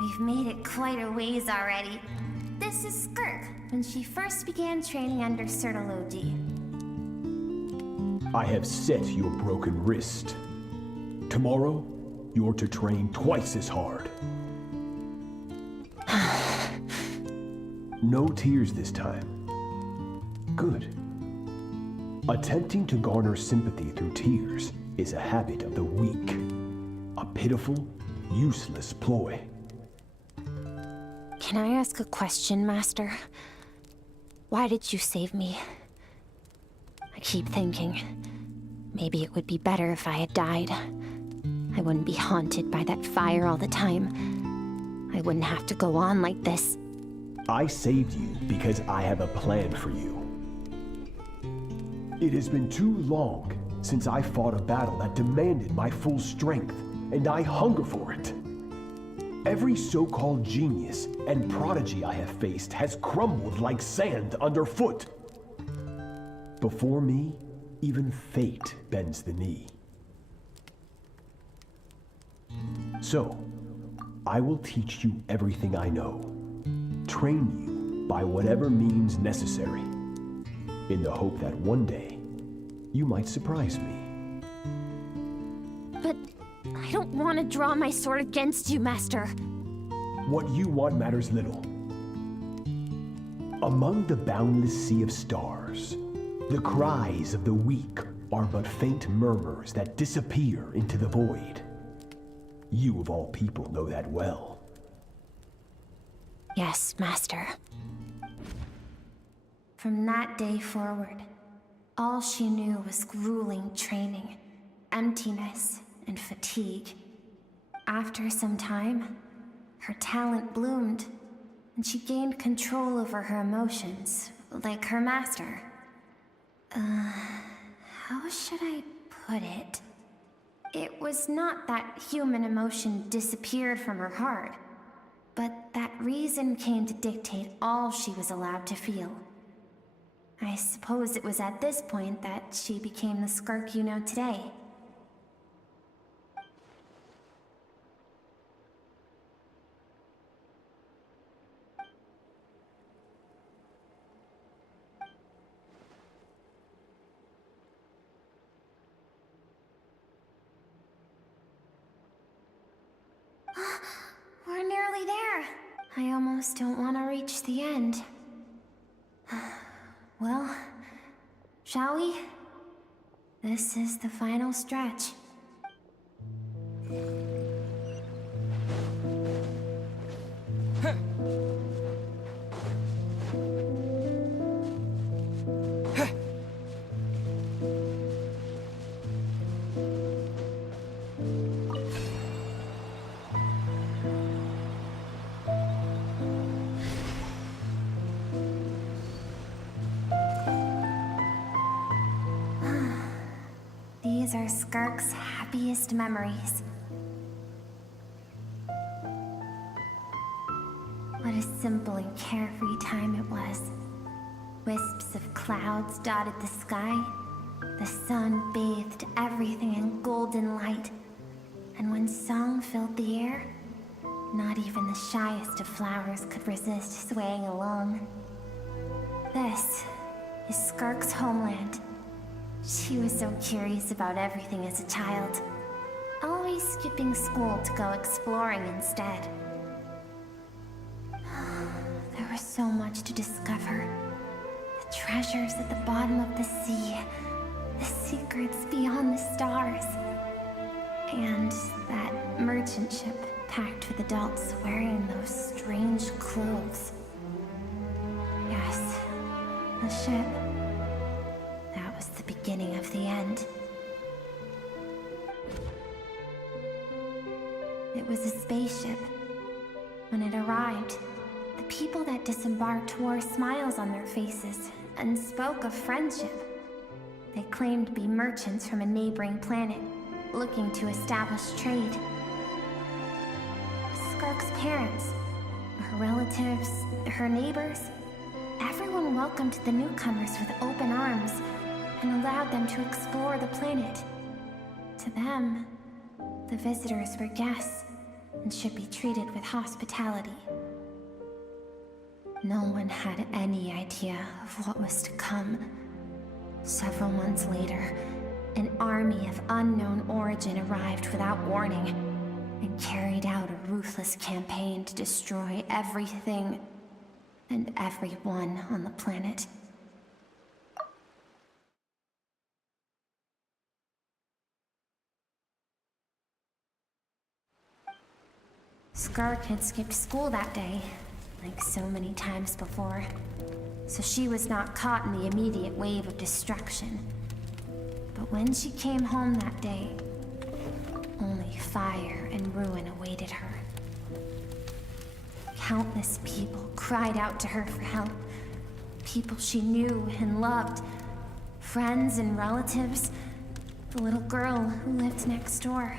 We've made it quite a ways already. This is Skirk, when she first began training under Sertology. I have set your broken wrist. Tomorrow, you're to train twice as hard. No tears this time. Good. Attempting to garner sympathy through tears is a habit of the weak. A pitiful, useless ploy. Can I ask a question, Master? Why did you save me? I keep thinking, maybe it would be better if I had died. I wouldn't be haunted by that fire all the time. I wouldn't have to go on like this. I saved you because I have a plan for you. It has been too long since I fought a battle that demanded my full strength, and I hunger for it. Every so-called genius and prodigy I have faced has crumbled like sand underfoot. Before me, even fate bends the knee. So, I will teach you everything I know. Train you by whatever means necessary, in the hope that one day, you might surprise me. But I don't want to draw my sword against you, Master. What you want matters little. Among the boundless sea of stars, the cries of the weak are but faint murmurs that disappear into the void. You of all people know that well. Yes, Master. From that day forward, all she knew was grueling training, emptiness, and fatigue. After some time, her talent bloomed, and she gained control over her emotions, like her master. How should I put it? It was not that human emotion disappeared from her heart, but that reason came to dictate all she was allowed to feel. I suppose it was at this point that she became the Skirk you know today. We're nearly there. I almost don't want to reach the end. Well, shall we? This is the final stretch. These are Skirk's happiest memories. What a simple and carefree time it was. Wisps of clouds dotted the sky. The sun bathed everything in golden light. And when song filled the air, not even the shyest of flowers could resist swaying along. This is Skirk's homeland. She was so curious about everything as a child, always skipping school to go exploring instead. There was so much to discover. The treasures at the bottom of the sea, the secrets beyond the stars, and that merchant ship packed with adults wearing those strange clothes. Yes, the ship. That was the beginning of the end. It was a spaceship. When it arrived, the people that disembarked wore smiles on their faces and spoke of friendship. They claimed to be merchants from a neighboring planet, looking to establish trade. Skirk's parents, her relatives, her neighbors, everyone welcomed the newcomers with open arms and allowed them to explore the planet. To them, the visitors were guests and should be treated with hospitality. No one had any idea of what was to come. Several months later, an army of unknown origin arrived without warning and carried out a ruthless campaign to destroy everything and everyone on the planet. Skirk had skipped school that day, like so many times before, so she was not caught in the immediate wave of destruction. But when she came home that day, only fire and ruin awaited her. Countless people cried out to her for help. People she knew and loved. Friends and relatives. The little girl who lived next door.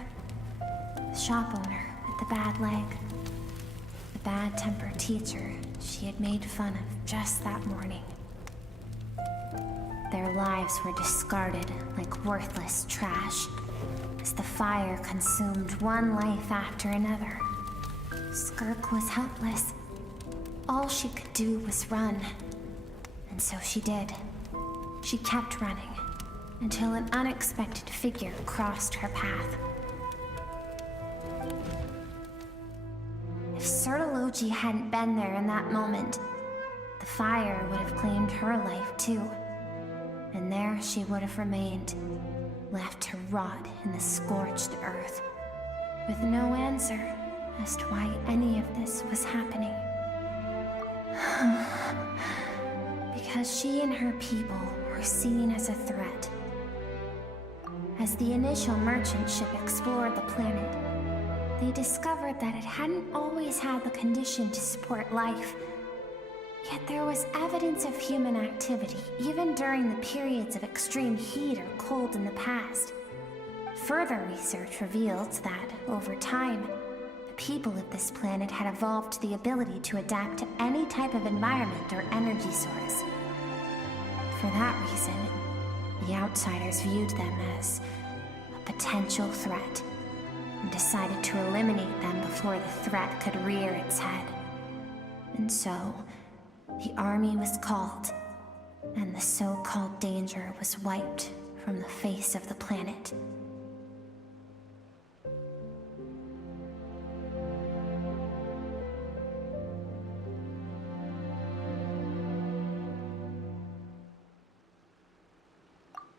The shop owner with the bad leg. The bad-tempered teacher she had made fun of just that morning. Their lives were discarded like worthless trash, as the fire consumed one life after another. Skirk was helpless. All she could do was run. And so she did. She kept running, until an unexpected figure crossed her path. If Sertology hadn't been there in that moment, the fire would have claimed her life too. And there she would have remained, left to rot in the scorched earth, with no answer as to why any of this was happening. Because she and her people were seen as a threat. As the initial merchant ship explored the planet, they discovered that it hadn't always had the condition to support life. Yet there was evidence of human activity, even during the periods of extreme heat or cold in the past. Further research revealed that, over time, the people of this planet had evolved the ability to adapt to any type of environment or energy source. For that reason, the outsiders viewed them as a potential threat, and decided to eliminate them before the threat could rear its head. And so, the army was called, and the so-called danger was wiped from the face of the planet.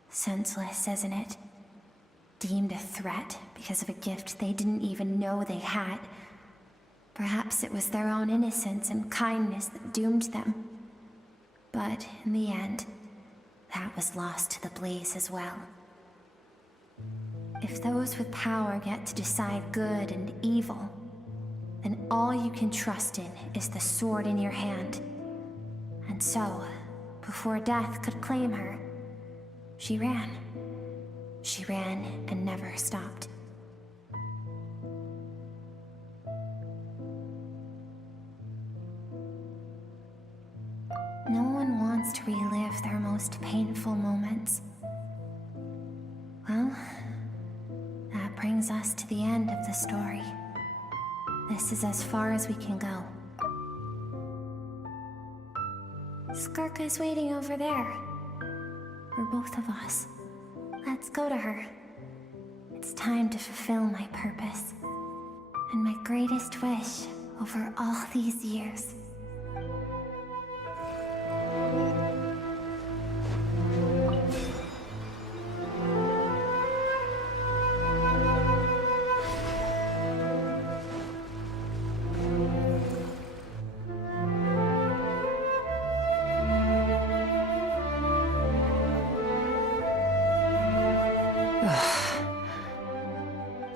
Senseless, isn't it? Deemed a threat because of a gift they didn't even know they had. Perhaps it was their own innocence and kindness that doomed them. But in the end, that was lost to the blaze as well. If those with power get to decide good and evil, then all you can trust in is the sword in your hand. And so, before death could claim her, she ran. She ran and never stopped. No one wants to relive their most painful moments. Well, that brings us to the end of the story. This is as far as we can go. Skirk is waiting over there. For both of us. Let's go to her. It's time to fulfill my purpose. And my greatest wish over all these years.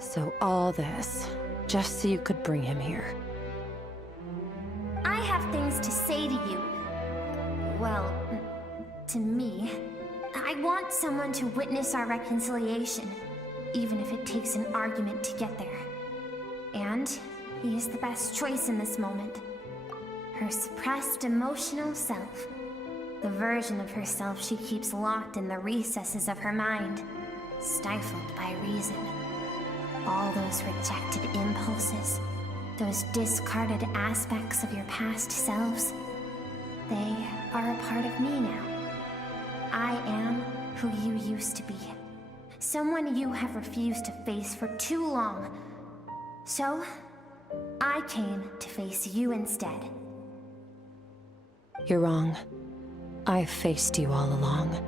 So all this, just so you could bring him here. I have things to say to you. Well, to me. I want someone to witness our reconciliation, even if it takes an argument to get there. And he is the best choice in this moment. Her suppressed emotional self. The version of herself she keeps locked in the recesses of her mind, stifled by reason. All those rejected impulses, those discarded aspects of your past selves, they are a part of me now. I am who you used to be. Someone you have refused to face for too long. So, I came to face you instead. You're wrong. I've faced you all along.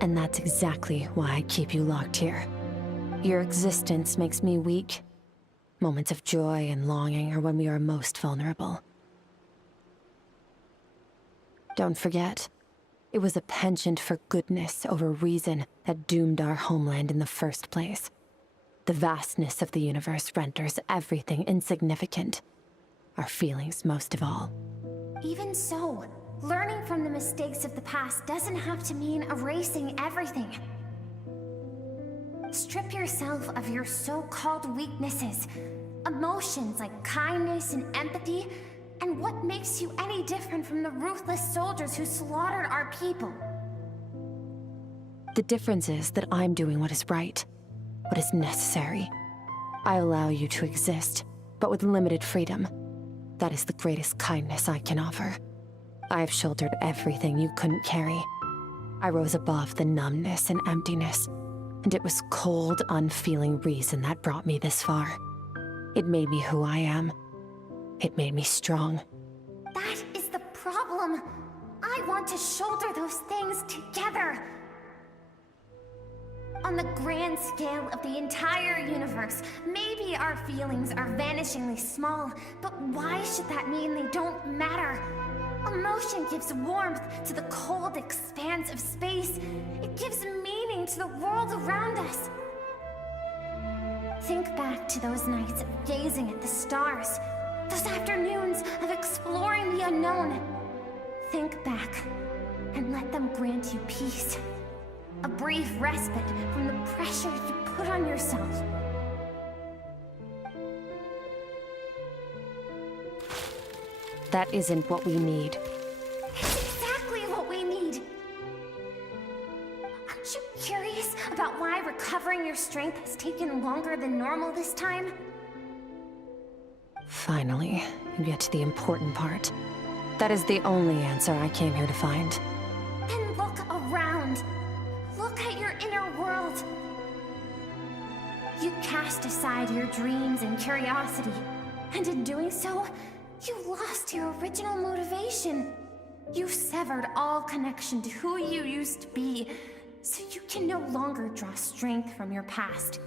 And that's exactly why I keep you locked here. Your existence makes me weak. Moments of joy and longing are when we are most vulnerable. Don't forget, it was a penchant for goodness over reason that doomed our homeland in the first place. The vastness of the universe renders everything insignificant. Our feelings most of all. Even so, learning from the mistakes of the past doesn't have to mean erasing everything. Strip yourself of your so-called weaknesses, emotions like kindness and empathy, and what makes you any different from the ruthless soldiers who slaughtered our people? The difference is that I'm doing what is right, what is necessary. I allow you to exist, but with limited freedom. That is the greatest kindness I can offer. I have shouldered everything you couldn't carry. I rose above the numbness and emptiness, and it was cold, unfeeling reason that brought me this far. It made me who I am. It made me strong. That is the problem. I want to shoulder those things together. On the grand scale of the entire universe, maybe our feelings are vanishingly small, but why should that mean they don't matter? Emotion gives warmth to the cold expanse of space. It gives meaning to the world around us. Think back to those nights of gazing at the stars, those afternoons of exploring the unknown. Think back, and let them grant you peace. A brief respite from the pressure you put on yourself. That isn't what we need. It's exactly what we need. Aren't you curious about why recovering your strength has taken longer than normal this time? Finally, you get to the important part. That is the only answer I came here to find. Then look around. Look at your inner world. You cast aside your dreams and curiosity, and in doing so, you lost your original motivation. You severed all connection to who you used to be, so you can no longer draw strength from your past.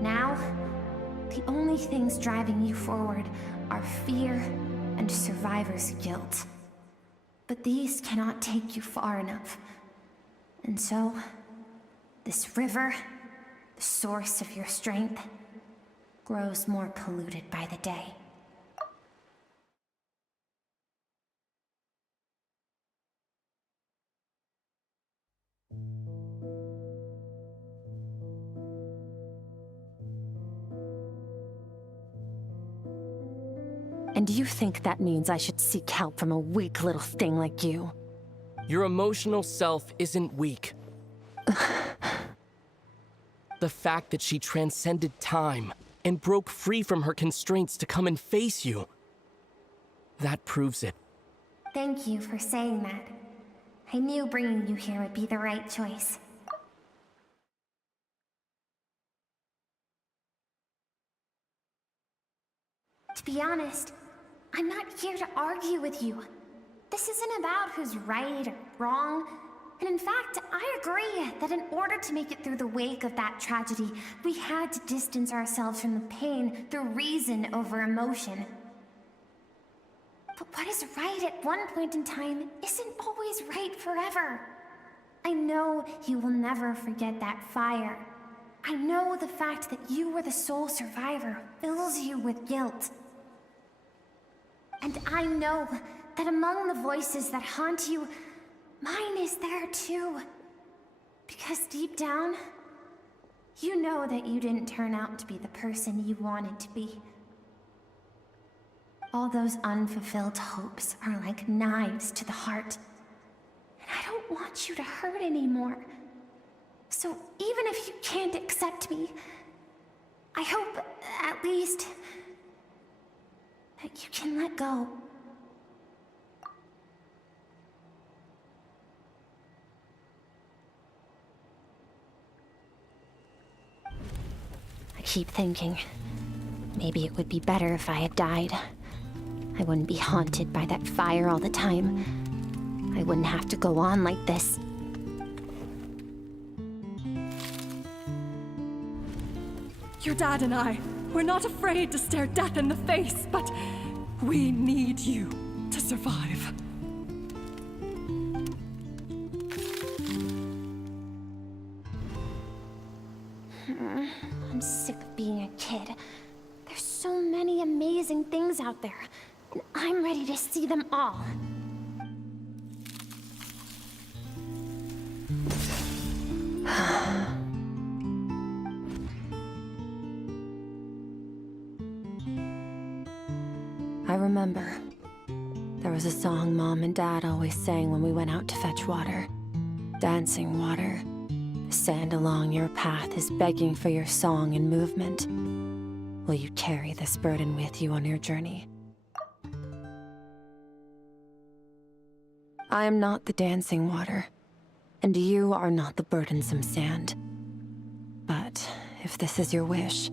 Now, the only things driving you forward are fear and survivor's guilt. But these cannot take you far enough. And so, this river, the source of your strength, grows more polluted by the day. And do you think that means I should seek help from a weak little thing like you? Your emotional self isn't weak. The fact that she transcended time and broke free from her constraints to come and face you, that proves it. Thank you for saying that. I knew bringing you here would be the right choice. To be honest, I'm not here to argue with you. This isn't about who's right or wrong. And in fact, I agree that in order to make it through the wake of that tragedy, we had to distance ourselves from the pain through reason over emotion. But what is right at one point in time isn't always right forever. I know you will never forget that fire. I know the fact that you were the sole survivor fills you with guilt. And I know that among the voices that haunt you, mine is there too. Because deep down, you know that you didn't turn out to be the person you wanted to be. All those unfulfilled hopes are like knives to the heart. And I don't want you to hurt anymore. So even if you can't accept me, I hope, at least, that you can let go. I keep thinking, maybe it would be better if I had died. I wouldn't be haunted by that fire all the time. I wouldn't have to go on like this. Your dad and I, we're not afraid to stare death in the face, but we need you to survive. I'm sick of being a kid. There's so many amazing things out there, and I'm ready to see them all. I remember. There was a song Mom and Dad always sang when we went out to fetch water. Dancing water. The sand along your path is begging for your song and movement. Will you carry this burden with you on your journey? I am not the dancing water, and you are not the burdensome sand. But if this is your wish,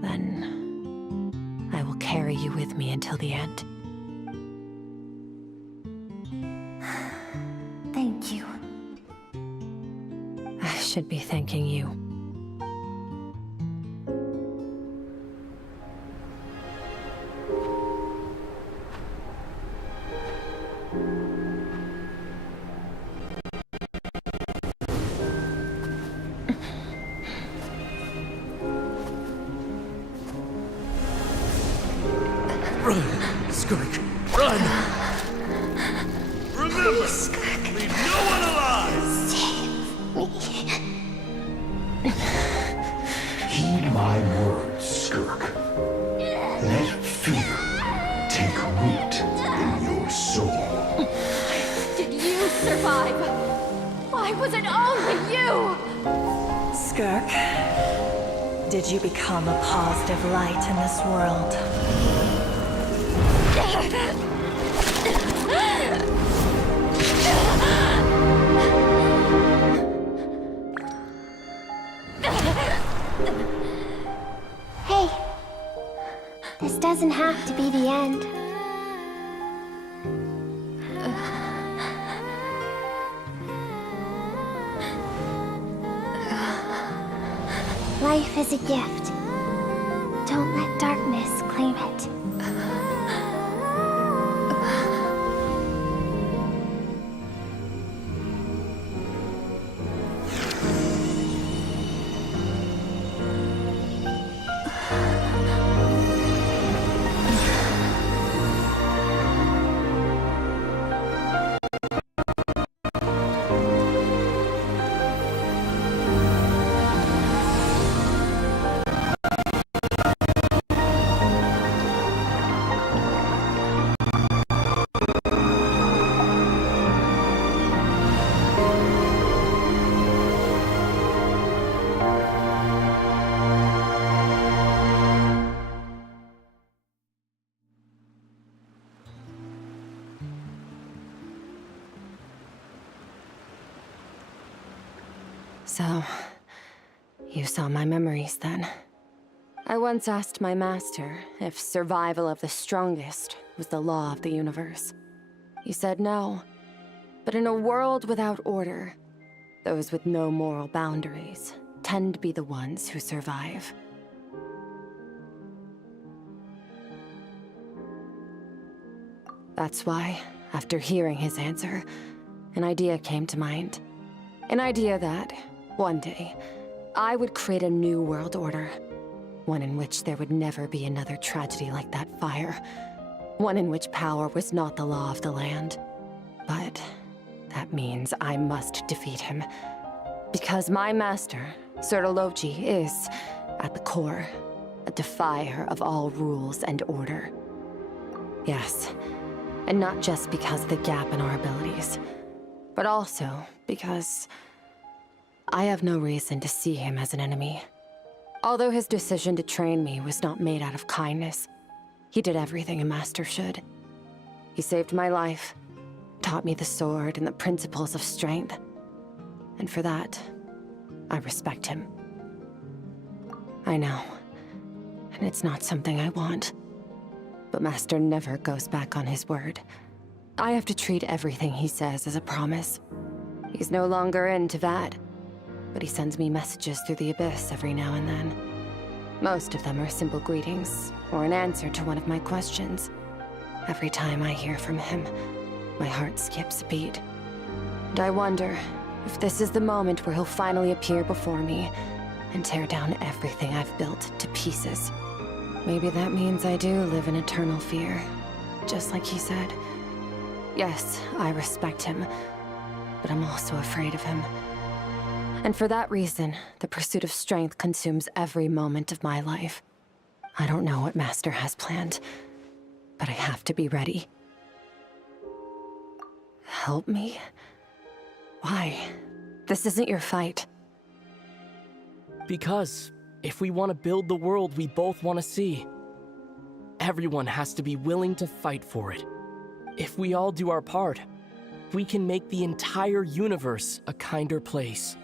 then I will carry you with me until the end. Thank you. I should be thanking you. Run, Skirk, run! Remember, leave no one alive! Heed my words, Skirk. Let fear take root in your soul. Did you survive? Why was it only you? Skirk, did you become a positive light in this world? Hey, this doesn't have to be the end. Life is a gift. Don't let darkness claim it. So, you saw my memories then. I once asked my master if survival of the strongest was the law of the universe. He said no. But in a world without order, those with no moral boundaries tend to be the ones who survive. That's why, after hearing his answer, an idea came to mind. An idea that, one day, I would create a new world order. One in which there would never be another tragedy like that fire. One in which power was not the law of the land. But that means I must defeat him. Because my master, Sertologi, is, at the core, a defier of all rules and order. Yes, and not just because of the gap in our abilities, but also because I have no reason to see him as an enemy. Although his decision to train me was not made out of kindness, he did everything a master should. He saved my life, taught me the sword and the principles of strength. And for that, I respect him. I know, and it's not something I want. But Master never goes back on his word. I have to treat everything he says as a promise. He's no longer into that. But he sends me messages through the abyss every now and then. Most of them are simple greetings, or an answer to one of my questions. Every time I hear from him, my heart skips a beat. And I wonder if this is the moment where he'll finally appear before me and tear down everything I've built to pieces. Maybe that means I do live in eternal fear, just like he said. Yes, I respect him, but I'm also afraid of him. And for that reason, the pursuit of strength consumes every moment of my life. I don't know what Master has planned, but I have to be ready. Help me? Why? This isn't your fight. Because if we want to build the world we both want to see, everyone has to be willing to fight for it. If we all do our part, we can make the entire universe a kinder place.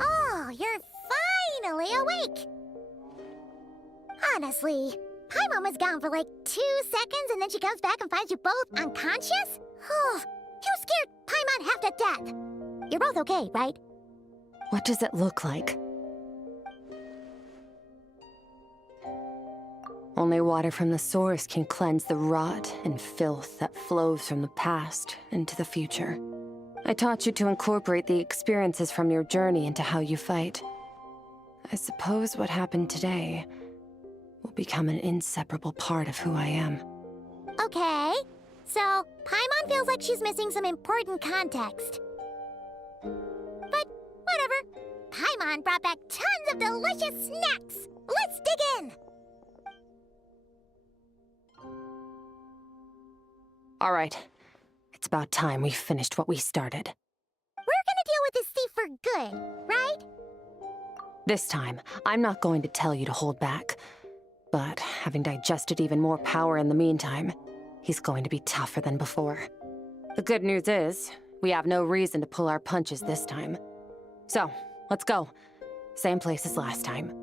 Oh, you're finally awake! Honestly, Paimon was gone for like 2 seconds and then she comes back and finds you both unconscious? Oh, you scared Paimon half to death! You're both okay, right? What does it look like? Only water from the source can cleanse the rot and filth that flows from the past into the future. I taught you to incorporate the experiences from your journey into how you fight. I suppose what happened today will become an inseparable part of who I am. Okay, so Paimon feels like she's missing some important context. But whatever. Paimon brought back tons of delicious snacks. Let's dig in. All right. It's about time we finished what we started. We're gonna deal with this thief for good, right? This time, I'm not going to tell you to hold back. But having digested even more power in the meantime, he's going to be tougher than before. The good news is, we have no reason to pull our punches this time. So, let's go. Same place as last time.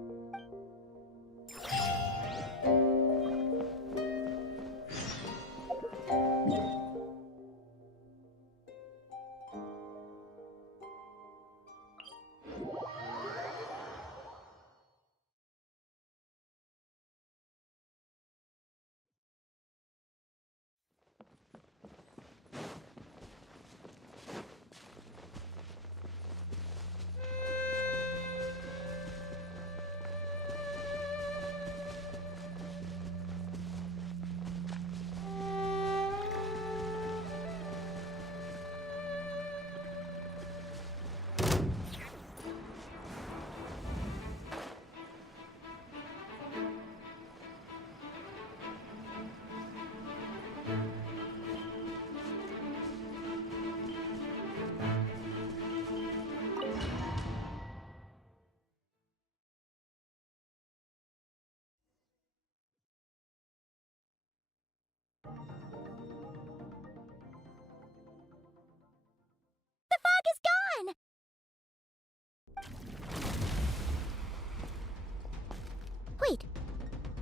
Wait,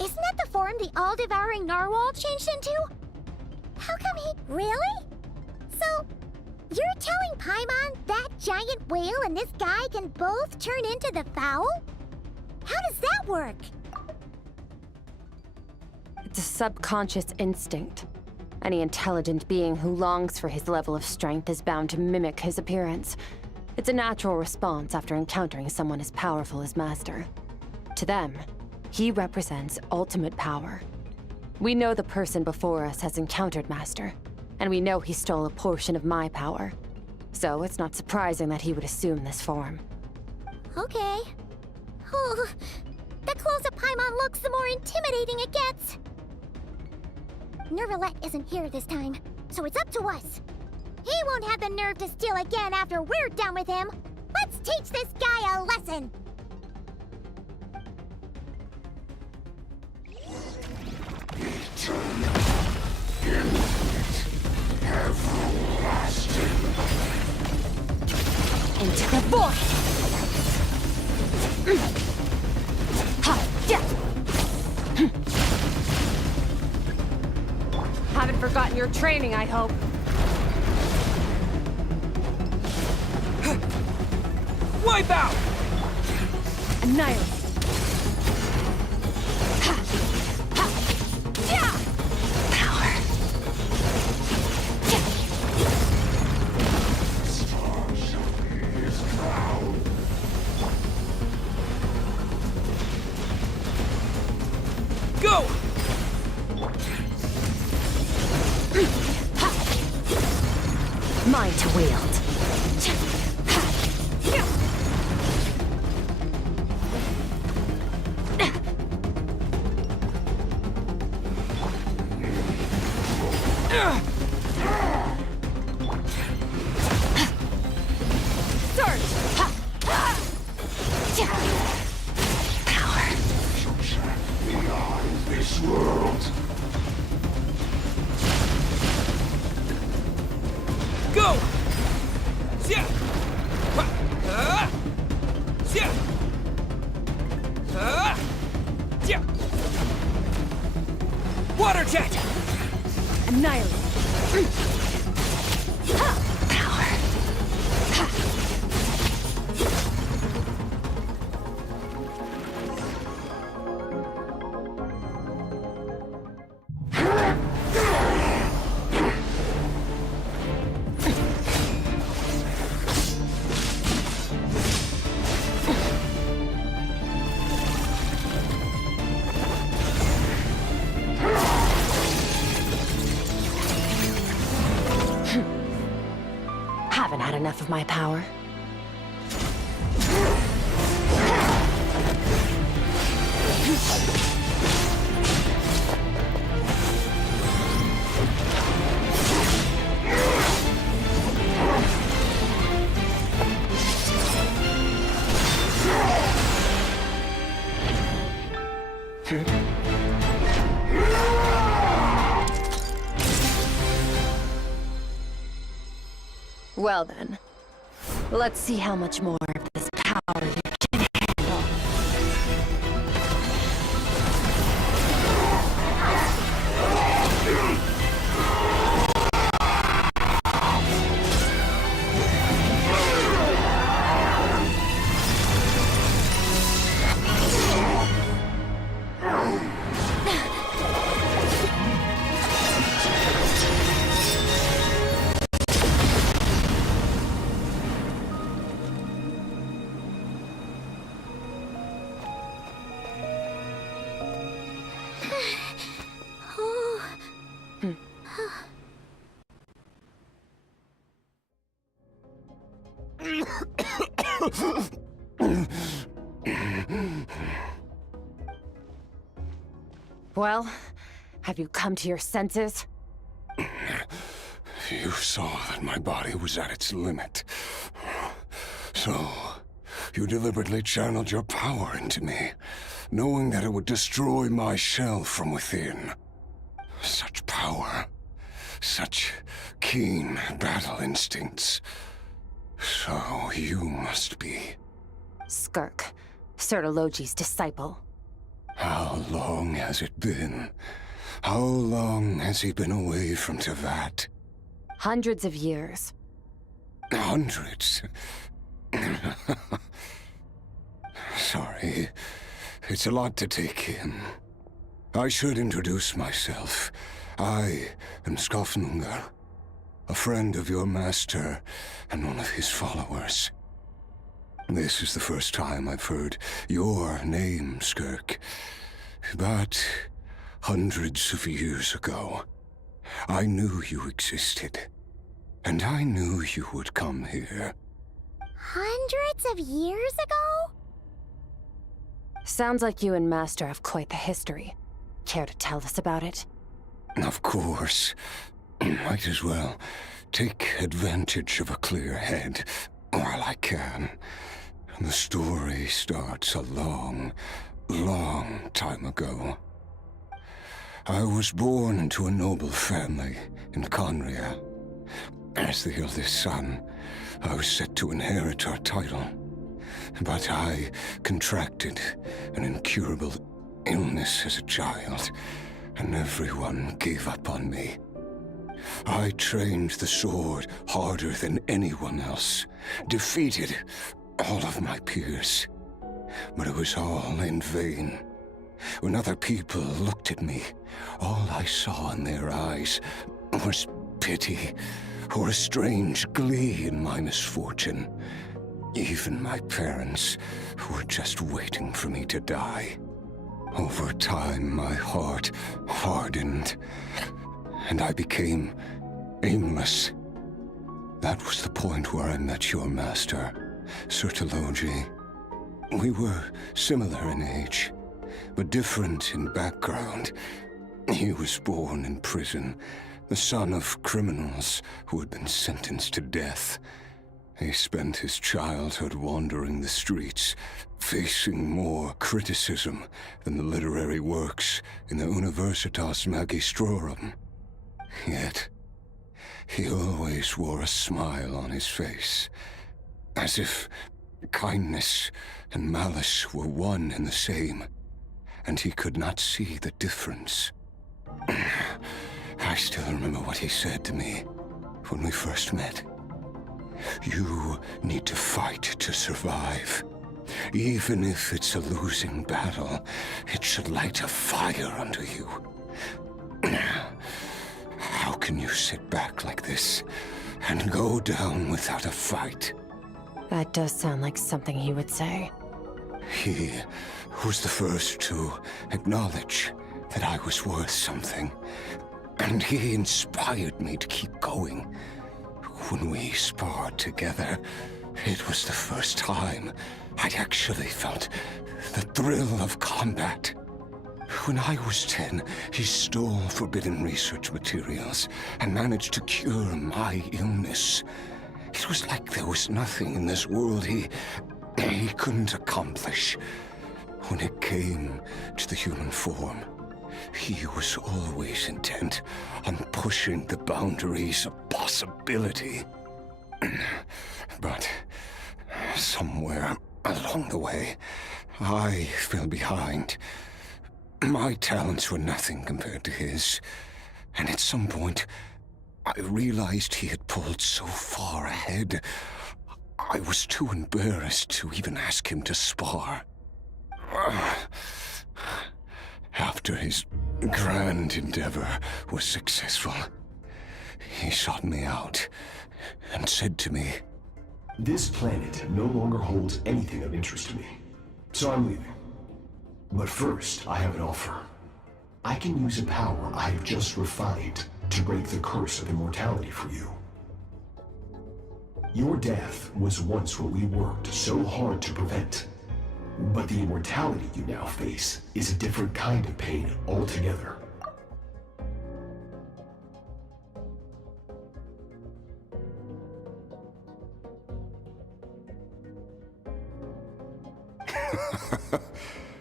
isn't that the form the all-devouring narwhal changed into? How come he... Really? So, you're telling Paimon that giant whale and this guy can both turn into the fowl? How does that work? It's a subconscious instinct. Any intelligent being who longs for his level of strength is bound to mimic his appearance. It's a natural response after encountering someone as powerful as Master. To them, he represents ultimate power. We know the person before us has encountered Master, and we know he stole a portion of my power. So it's not surprising that he would assume this form. Okay. Oh, the closer Paimon looks, the more intimidating it gets. Nervalette isn't here this time, so it's up to us. He won't have the nerve to steal again after we're done with him. Let's teach this guy a lesson. Into the void! Ha! Yeah! Haven't forgotten your training, I hope. Wipe out! Annihilate! Power! Beyond this world. Go! Water jet! Annihilate. Haven't had enough of my power. Well then, let's see how much more of this power you can handle. Well, have you come to your senses? You saw that my body was at its limit. So, you deliberately channeled your power into me, knowing that it would destroy my shell from within. Such power. Such keen battle instincts. So you must be... Skirk, Sertologi's disciple. How long has it been? How long has he been away from Tevat? Hundreds of years. Hundreds? Sorry. It's a lot to take in. I should introduce myself. I am Skofnungar, a friend of your master and one of his followers. This is the first time I've heard your name, Skirk. But hundreds of years ago, I knew you existed. And I knew you would come here. Hundreds of years ago? Sounds like you and Master have quite the history. Care to tell us about it? Of course. Might as well take advantage of a clear head while I can. The story starts a long, long time ago. I was born into a noble family in Conria. As the eldest son, I was set to inherit our title. But I contracted an incurable illness as a child, and everyone gave up on me. I trained the sword harder than anyone else, defeated all of my peers. But it was all in vain. When other people looked at me, all I saw in their eyes was pity, or a strange glee in my misfortune. Even my parents were just waiting for me to die. Over time, my heart hardened, and I became aimless. That was the point where I met your master, Sertologi. We were similar in age, but different in background. He was born in prison, the son of criminals who had been sentenced to death. He spent his childhood wandering the streets, facing more criticism than the literary works in the Universitas Magistrorum. Yet, he always wore a smile on his face, as if kindness and malice were one and the same, and he could not see the difference. I still remember what he said to me when we first met. You need to fight to survive. Even if it's a losing battle, it should light a fire under you. How can you sit back like this and go down without a fight? That does sound like something he would say. He was the first to acknowledge that I was worth something, and he inspired me to keep going. When we sparred together, it was the first time I'd actually felt the thrill of combat. When I was 10, he stole forbidden research materials and managed to cure my illness. It was like there was nothing in this world he couldn't accomplish. When it came to the human form, he was always intent on pushing the boundaries of possibility. But somewhere along the way, I fell behind. My talents were nothing compared to his, and at some point, I realized he had pulled so far ahead, I was too embarrassed to even ask him to spar. After his grand endeavor was successful, he sought me out and said to me, "This planet no longer holds anything of interest to me, so I'm leaving. But first, I have an offer. I can use a power I have just refined to break the curse of immortality for you. Your death was once what we worked so hard to prevent. But the immortality you now face is a different kind of pain altogether."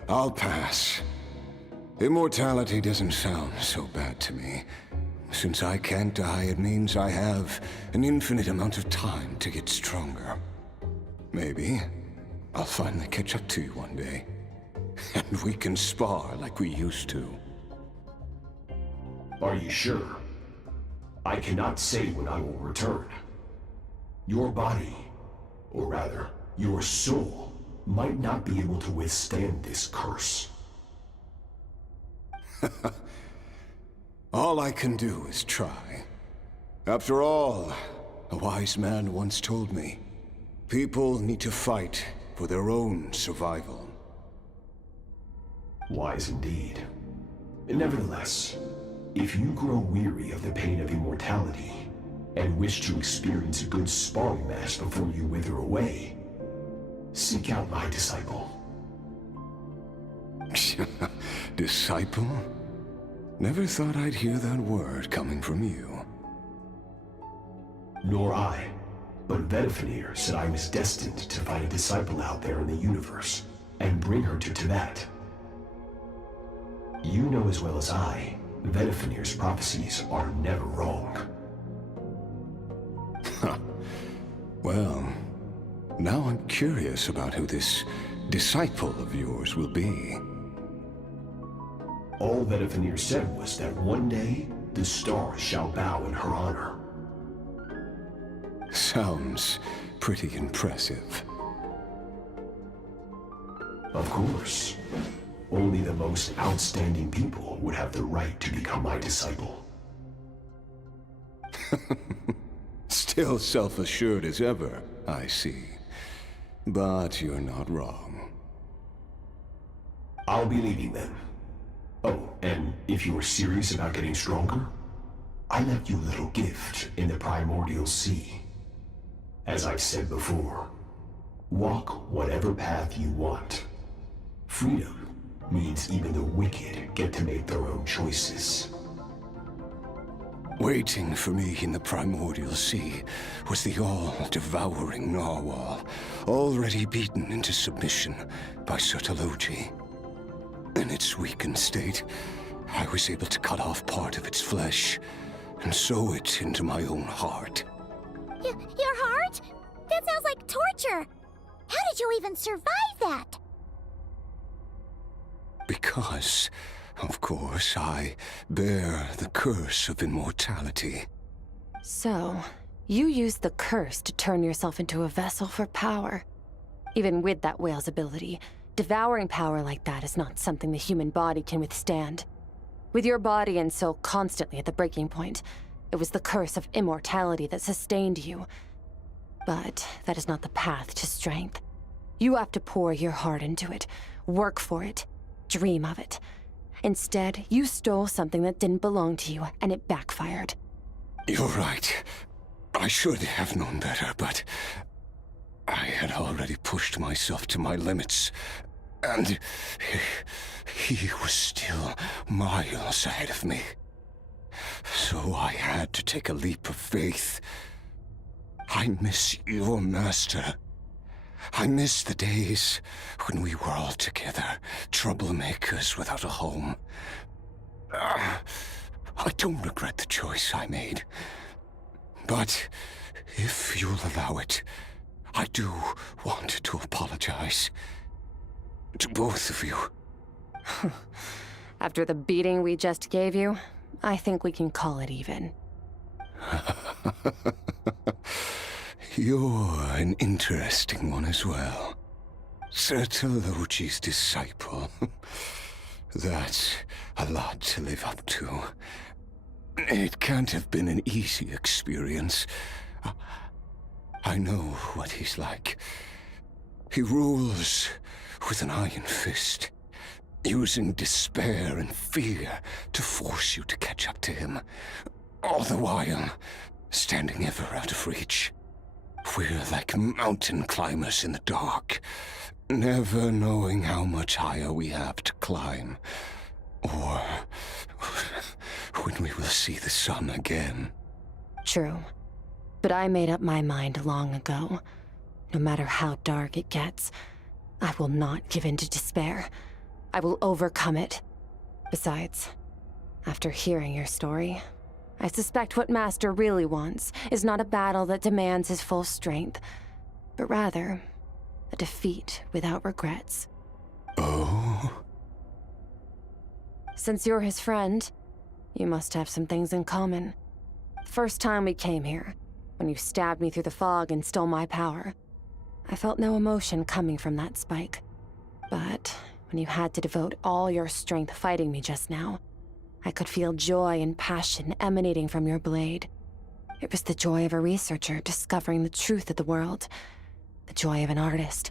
I'll pass. Immortality doesn't sound so bad to me. Since I can't die, it means I have an infinite amount of time to get stronger. Maybe I'll finally catch up to you one day, and we can spar like we used to. Are you sure? I cannot say when I will return. Your body, or rather, your soul, might not be able to withstand this curse. All I can do is try. After all, a wise man once told me, people need to fight for their own survival. Wise indeed. Nevertheless, if you grow weary of the pain of immortality, and wish to experience a good sparring match before you wither away, seek out my disciple. Disciple? Never thought I'd hear that word coming from you. Nor I. But Vedifenir said I was destined to find a disciple out there in the universe, and bring her to Tibet. You know as well as I, Vedifenir's prophecies are never wrong. Well, now I'm curious about who this disciple of yours will be. All Vedifenir said was that one day, the stars shall bow in her honor. Sounds pretty impressive. Of course. Only the most outstanding people would have the right to become my disciple. Still self-assured as ever, I see. But you're not wrong. I'll be leaving then. Oh, and if you are serious about getting stronger, I left you a little gift in the primordial sea. As I've said before, walk whatever path you want. Freedom means even the wicked get to make their own choices. Waiting for me in the primordial sea was the all-devouring narwhal, already beaten into submission by Sertologi. In its weakened state, I was able to cut off part of its flesh and sew it into my own heart. Your heart? That sounds like torture. How did you even survive that? Because, of course, I bear the curse of immortality. So, you used the curse to turn yourself into a vessel for power. Even with that whale's ability, devouring power like that is not something the human body can withstand. With your body and soul constantly at the breaking point, it was the curse of immortality that sustained you. But that is not the path to strength. You have to pour your heart into it, work for it, dream of it. Instead, you stole something that didn't belong to you, and it backfired. You're right. I should have known better, but I had already pushed myself to my limits, and he was still miles ahead of me. So I had to take a leap of faith. I miss your master. I miss the days when we were all together, troublemakers without a home. I don't regret the choice I made. But if you'll allow it, I do want to apologize. To both of you. After the beating we just gave you, I think we can call it even. You're an interesting one as well. Sertologi's disciple. That's a lot to live up to. It can't have been an easy experience. I know what he's like. He rules with an iron fist, using despair and fear to force you to catch up to him, all the while standing ever out of reach. We're like mountain climbers in the dark, never knowing how much higher we have to climb, or when we will see the sun again. True. But I made up my mind long ago. No matter how dark it gets, I will not give in to despair. I will overcome it. Besides, after hearing your story, I suspect what Master really wants is not a battle that demands his full strength, but rather a defeat without regrets. Oh? Since you're his friend, you must have some things in common. The first time we came here, when you stabbed me through the fog and stole my power, I felt no emotion coming from that spike. But when you had to devote all your strength fighting me just now, I could feel joy and passion emanating from your blade. It was the joy of a researcher discovering the truth of the world, the joy of an artist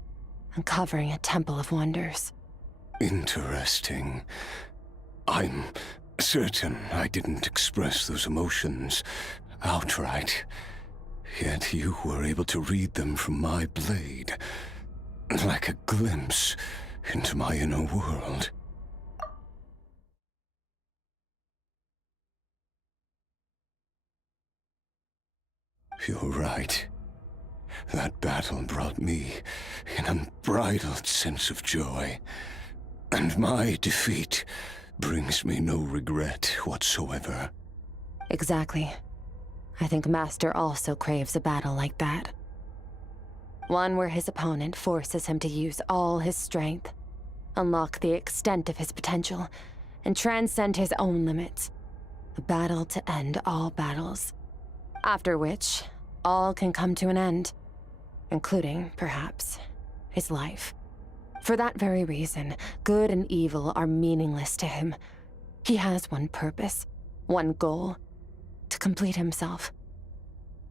uncovering a temple of wonders. Interesting. I'm certain I didn't express those emotions outright, yet you were able to read them from my blade, like a glimpse into my inner world. You're right. That battle brought me an unbridled sense of joy, and my defeat brings me no regret whatsoever. Exactly. I think Master also craves a battle like that. One where his opponent forces him to use all his strength, unlock the extent of his potential, and transcend his own limits. A battle to end all battles. After which, all can come to an end, including, perhaps, his life. For that very reason, good and evil are meaningless to him. He has one purpose, one goal: to complete himself.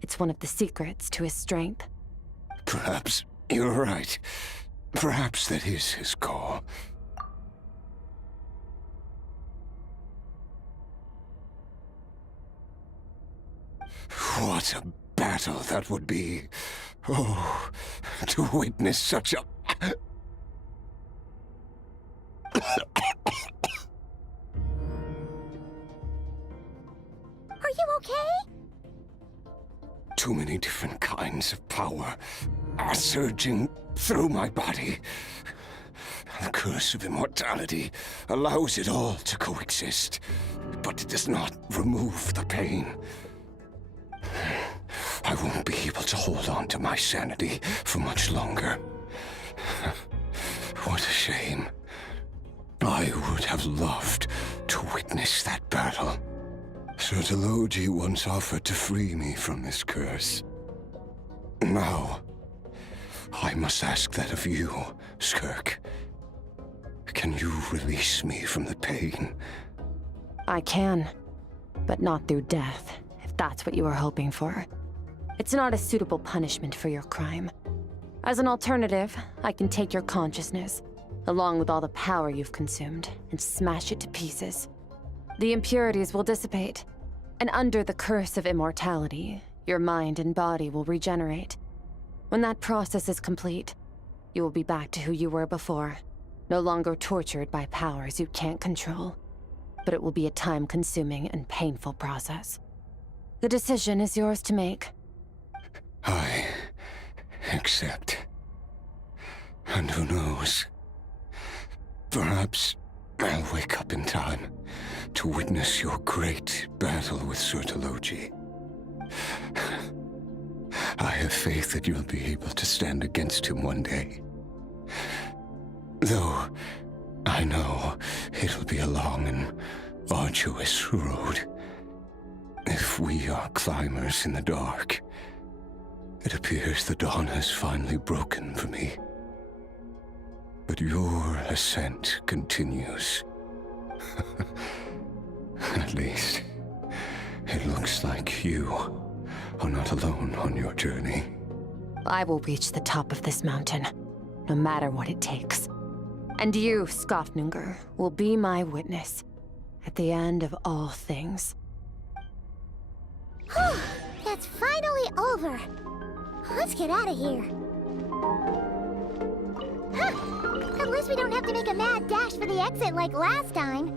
It's one of the secrets to his strength. Perhaps you're right. Perhaps that is his goal. What a battle that would be. Oh, to witness such a... Are you okay? different kinds of power are surging through my body. The curse of immortality allows it all to coexist, but it does not remove the pain. I won't be able to hold on to my sanity for much longer. What a shame. I would have loved to witness that battle. Sertologi once offered to free me from this curse. Now, I must ask that of you, Skirk. Can you release me from the pain? I can, but not through death, if that's what you were hoping for. It's not a suitable punishment for your crime. As an alternative, I can take your consciousness, along with all the power you've consumed, and smash it to pieces. The impurities will dissipate, and under the curse of immortality, your mind and body will regenerate. When that process is complete, you will be back to who you were before, no longer tortured by powers you can't control. But it will be a time-consuming and painful process. The decision is yours to make. I accept. And who knows? Perhaps I'll wake up in time to witness your great battle with Sertologi. I have faith that you'll be able to stand against him one day. Though I know it'll be a long and arduous road. If we are climbers in the dark, it appears the dawn has finally broken for me. But your ascent continues. At least, it looks like you are not alone on your journey. I will reach the top of this mountain, no matter what it takes. And you, Skofnungur, will be my witness at the end of all things. Whew, that's finally over. Let's get out of here. Huh, at least we don't have to make a mad dash for the exit like last time.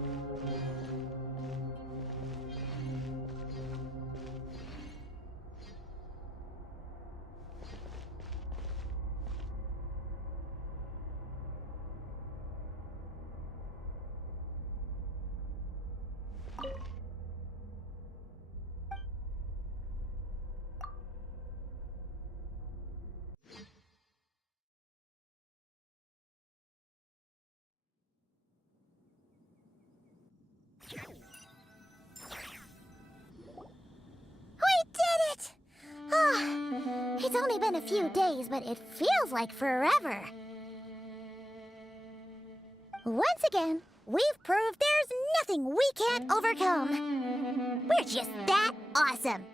It's only been a few days, but it feels like forever. Once again, we've proved there's nothing we can't overcome. We're just that awesome.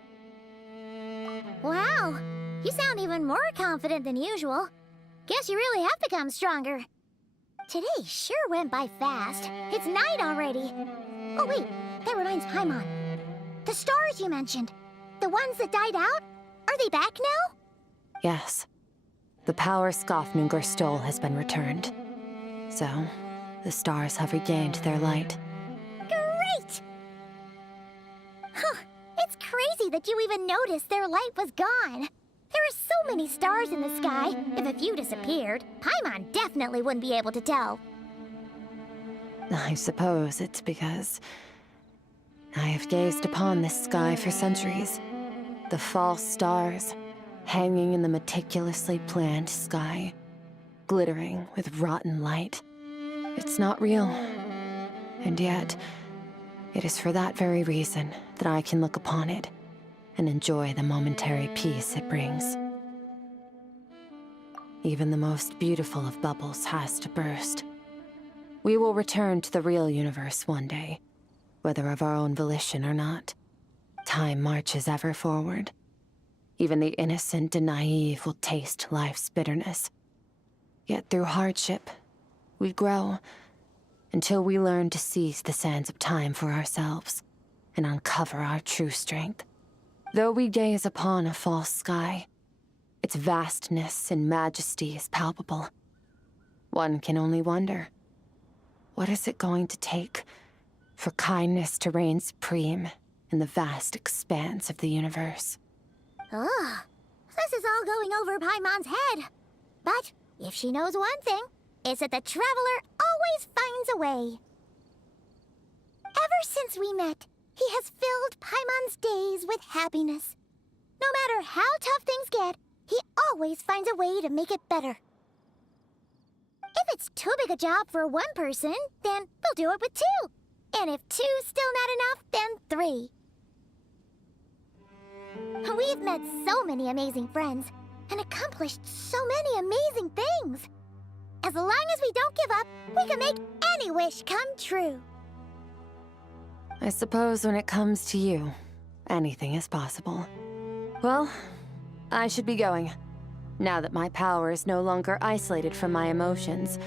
Wow, you sound even more confident than usual. Guess you really have become stronger. Today sure went by fast. It's night already. Oh wait, that reminds Paimon. The stars you mentioned, the ones that died out, are they back now? Yes. The power Skofnungur stole has been returned. So, the stars have regained their light. Great! Huh, it's crazy that you even noticed their light was gone. There are so many stars in the sky. If a few disappeared, Paimon definitely wouldn't be able to tell. I suppose it's because I have gazed upon this sky for centuries. The false stars, hanging in the meticulously planned sky, glittering with rotten light. It's not real. And yet, it is for that very reason that I can look upon it and enjoy the momentary peace it brings. Even the most beautiful of bubbles has to burst. We will return to the real universe one day, whether of our own volition or not. Time marches ever forward. Even the innocent and naive will taste life's bitterness. Yet through hardship, we grow until we learn to seize the sands of time for ourselves and uncover our true strength. Though we gaze upon a false sky, its vastness and majesty is palpable. One can only wonder, what is it going to take for kindness to reign supreme in the vast expanse of the universe? Oh, This is all going over Paimon's head. But if she knows one thing, it's that the Traveler always finds a way. Ever since we met, he has filled Paimon's days with happiness. No matter how tough things get, he always finds a way to make it better. If it's too big a job for one person, then they'll do it with two. And if two's still not enough, then three. We've met so many amazing friends and accomplished so many amazing things. As long as we don't give up, we can make any wish come true. I suppose when it comes to you, anything is possible. Well, I should be going. Now that my power is no longer isolated from my emotions,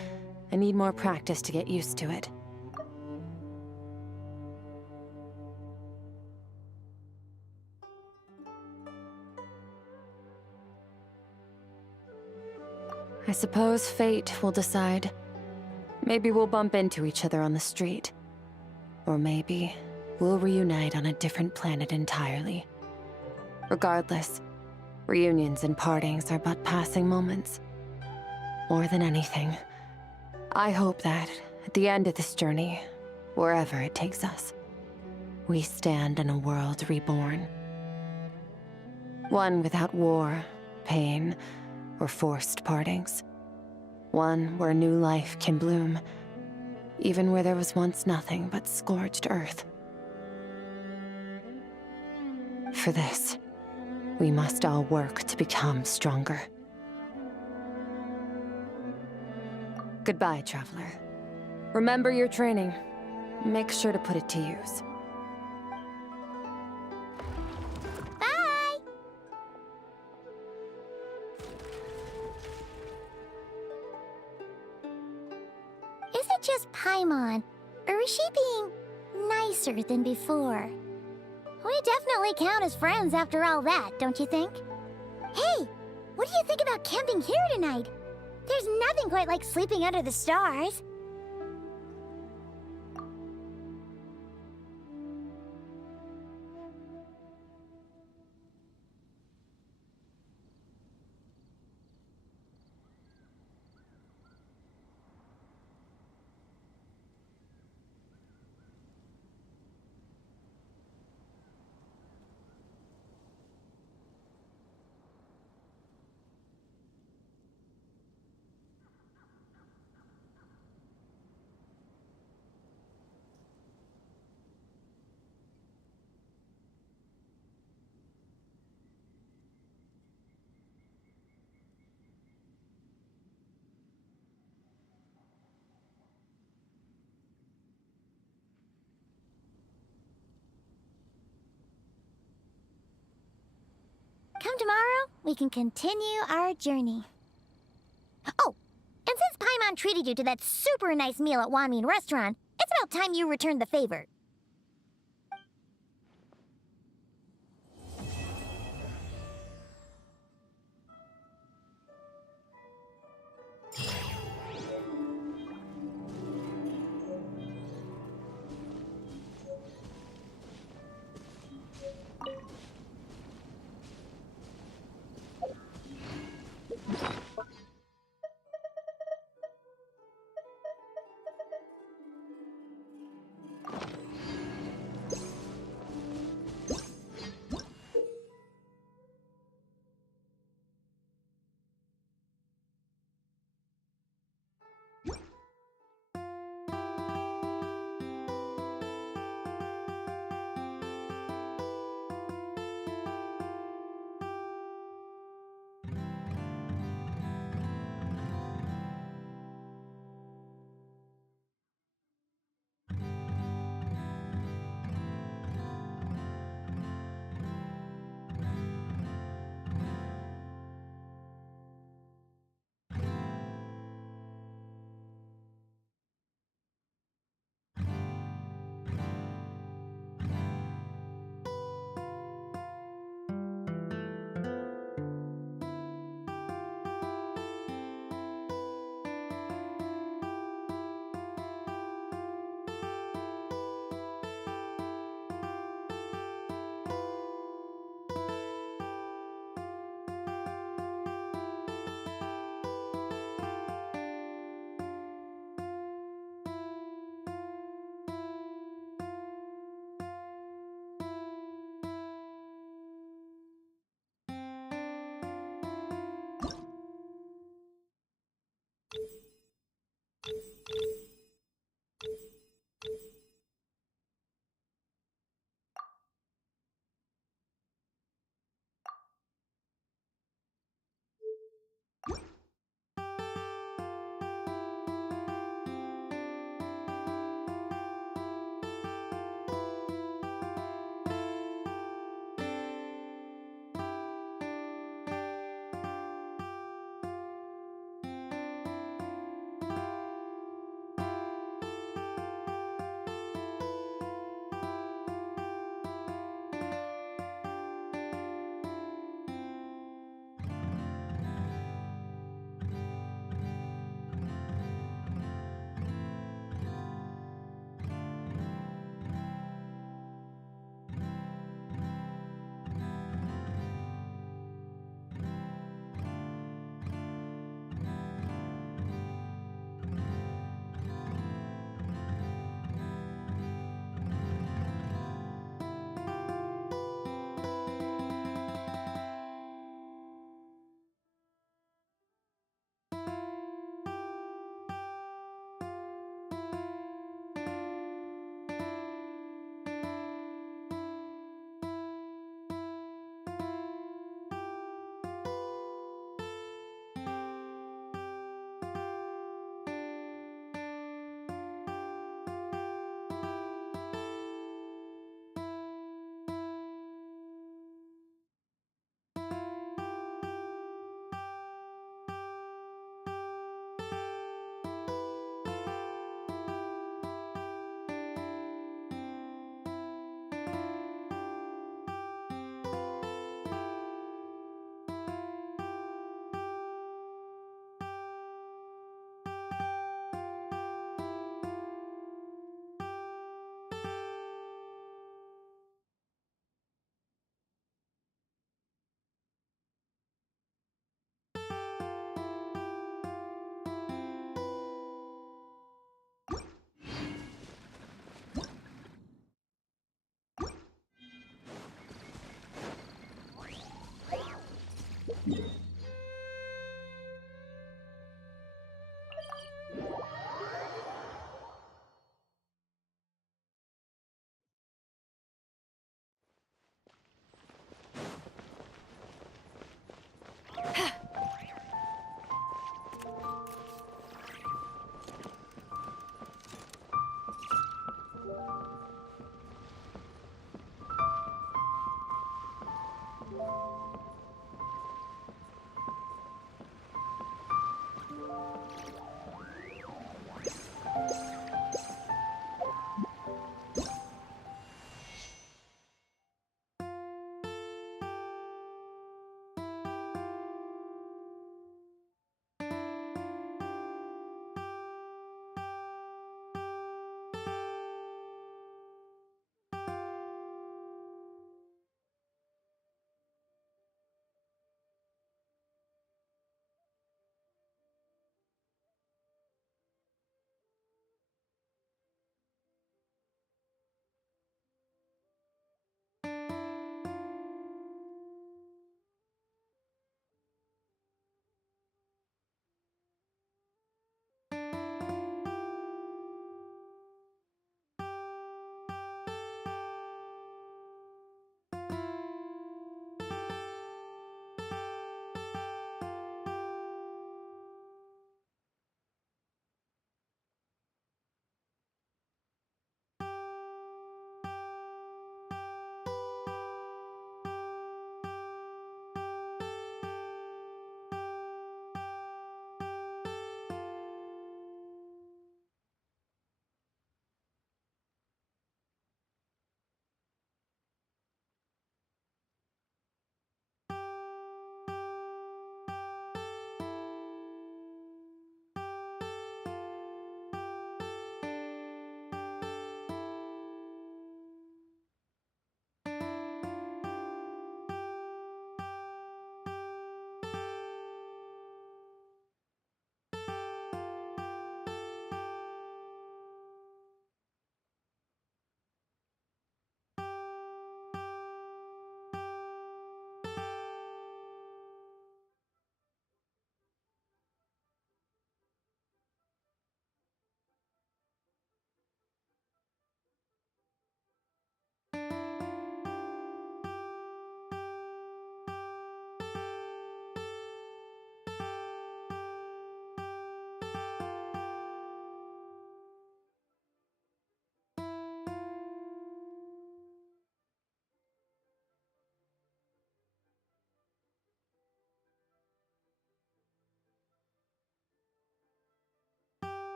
I need more practice to get used to it. I suppose fate will decide. Maybe we'll bump into each other on the street. Or maybe we'll reunite on a different planet entirely. Regardless, reunions and partings are but passing moments. More than anything, I hope that, at the end of this journey, wherever it takes us, we stand in a world reborn. One without war, pain, or forced partings. One where new life can bloom, even where there was once nothing but scorched earth. For this, we must all work to become stronger. Goodbye, Traveler. Remember your training. Make sure to put it to use. Bye! Is it just Paimon, or is she being nicer than before? We definitely count as friends after all that, don't you think? Hey, what do you think about camping here tonight? There's nothing quite like sleeping under the stars. Come tomorrow, we can continue our journey. Oh, and since Paimon treated you to that super nice meal at Wanmin Restaurant, it's about time you returned the favor.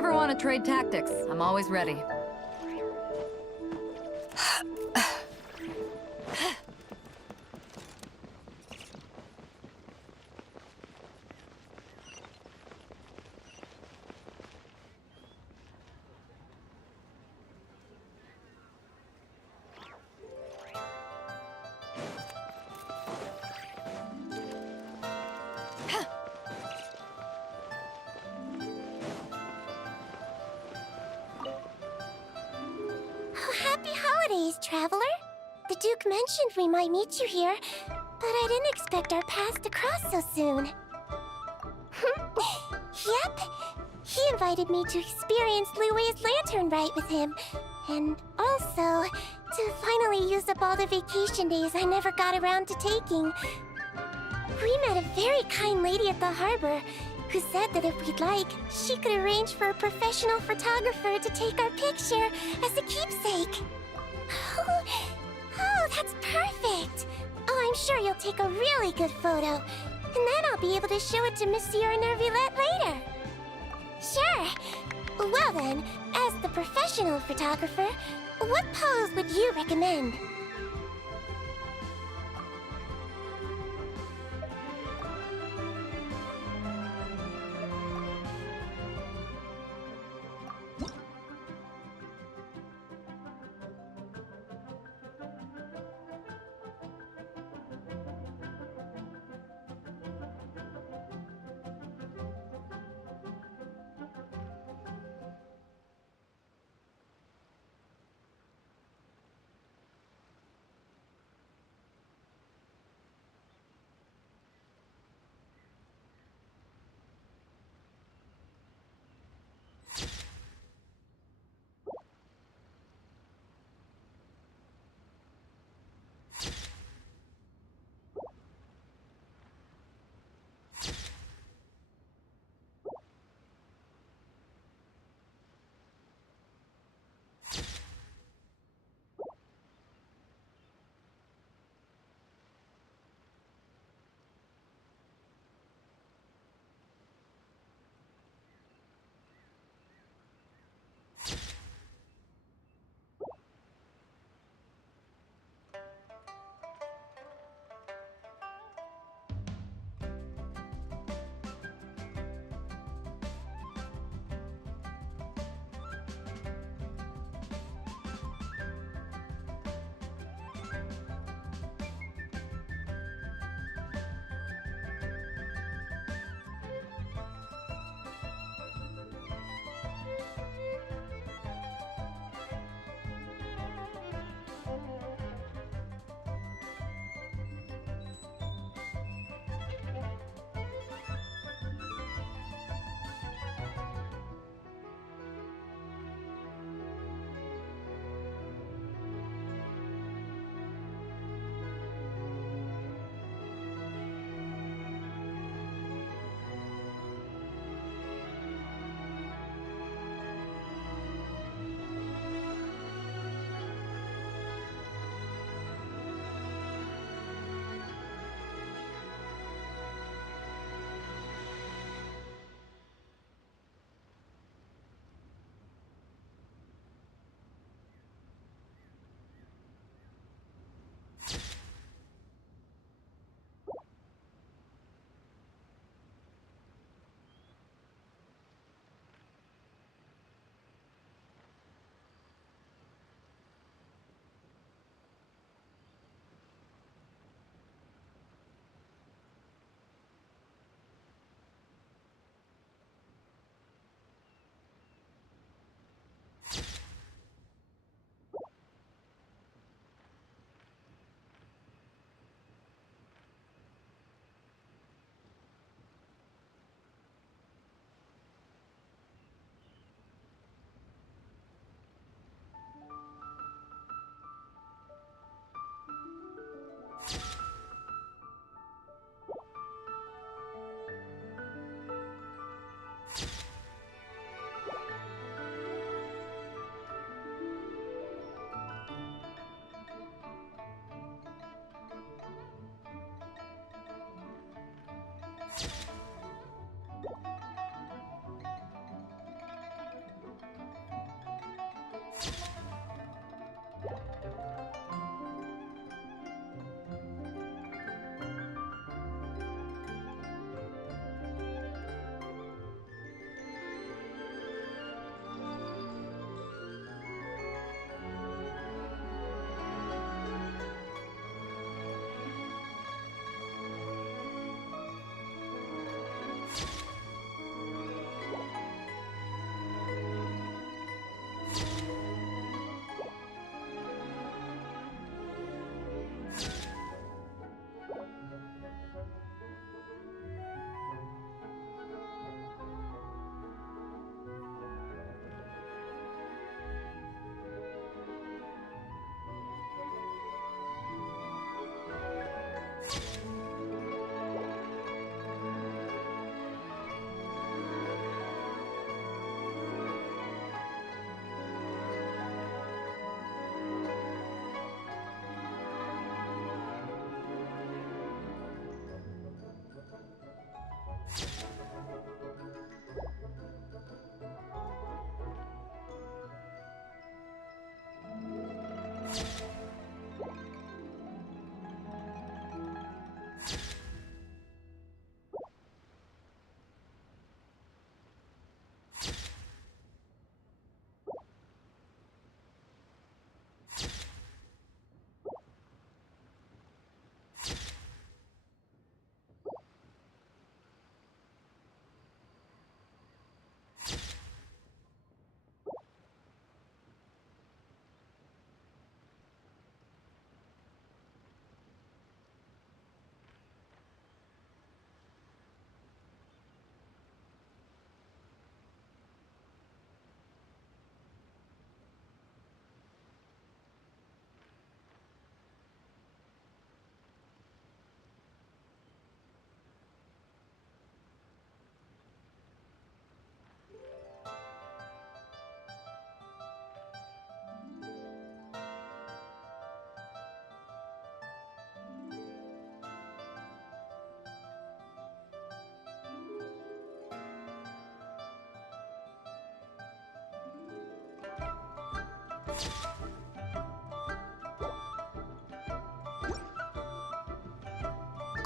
ever want to trade tactics, I'm always ready. Oh, happy holidays, traveler. The Duke mentioned we might meet you here, but I didn't expect our paths to cross so soon. Yep. He invited me to experience Liu's lantern rite with him, and also to finally use up all the vacation days I never got around to taking. We met a very kind lady at the harbor who said that if we'd like, she could arrange for a professional photographer to take our picture as a keepsake. Oh, that's perfect! Oh, I'm sure you'll take a really good photo, and then I'll be able to show it to Monsieur Nervillette later. Sure. Well then, as the professional photographer, what pose would you recommend?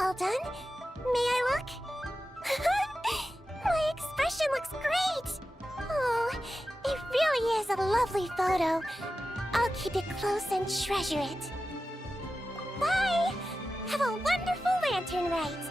All done? May I look? My expression looks great! Oh, it really is a lovely photo. I'll keep it close and treasure it. Bye! Have a wonderful lantern rite!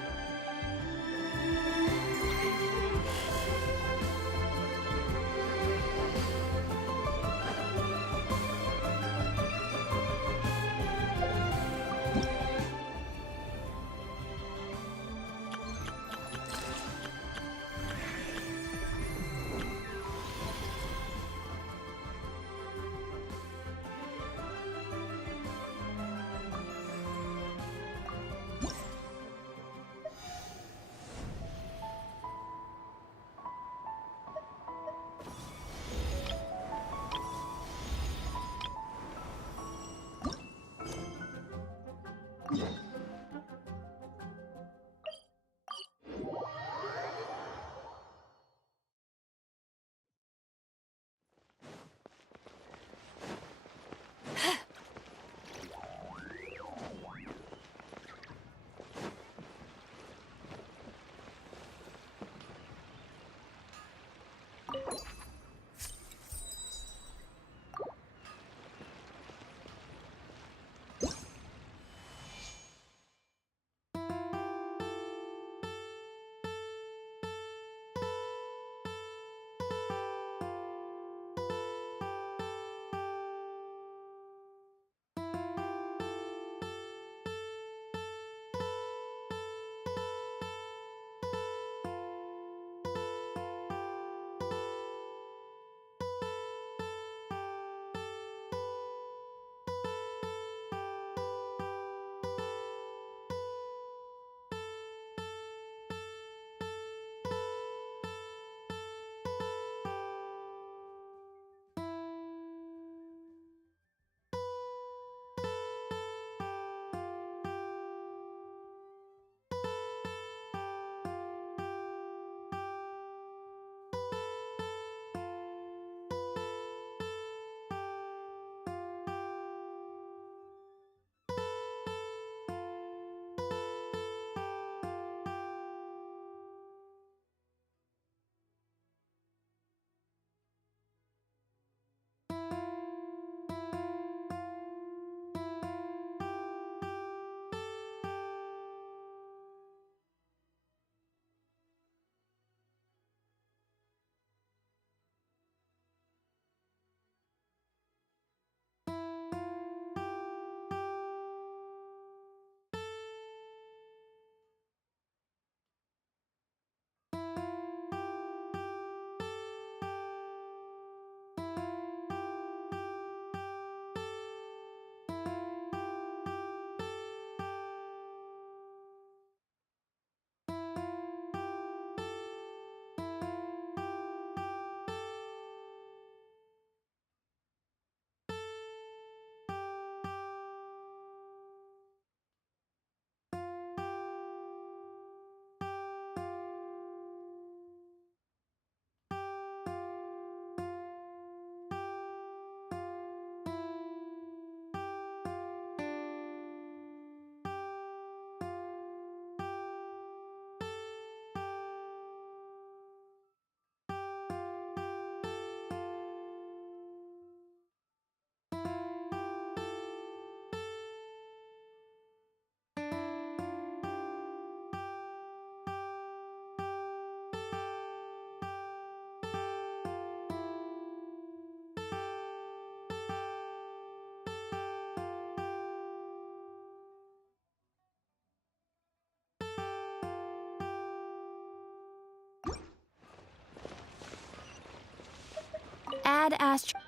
Add Astro.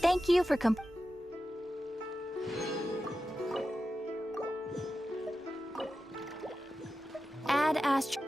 Thank you for Add Astro.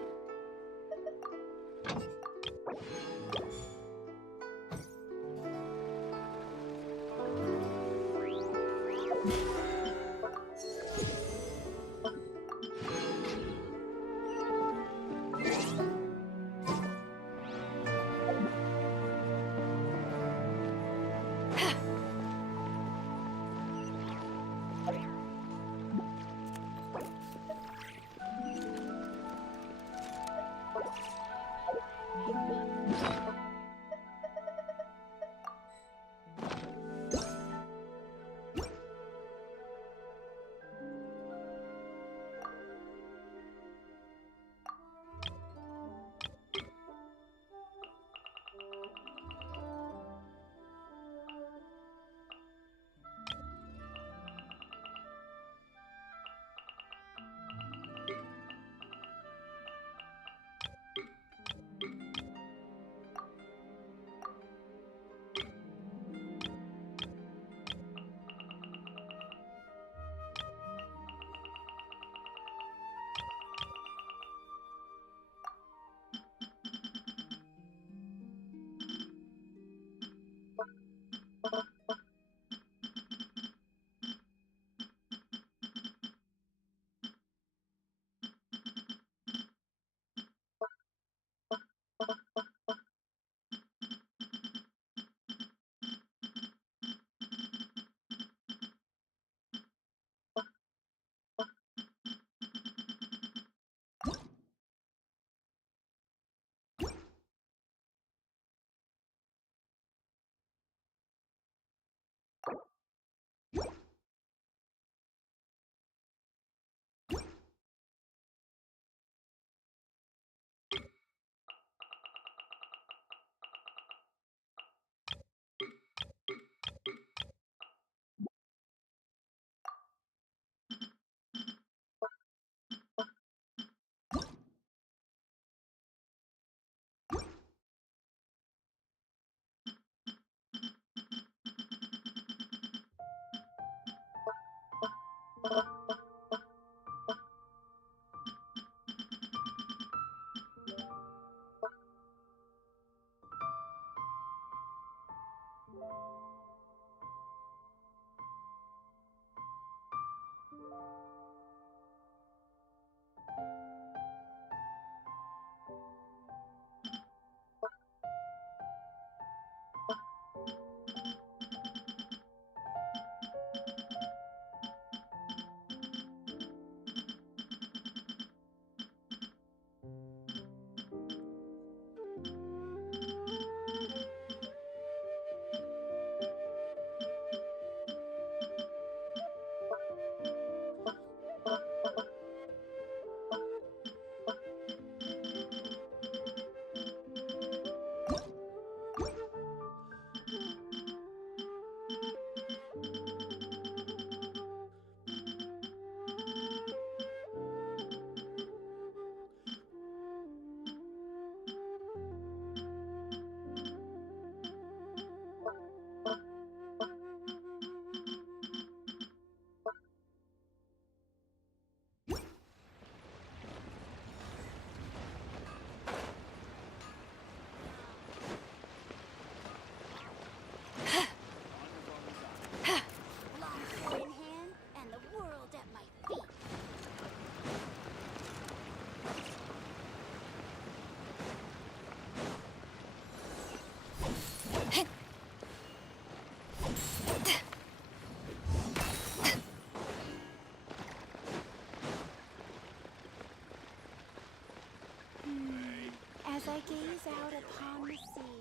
gaze out upon the sea.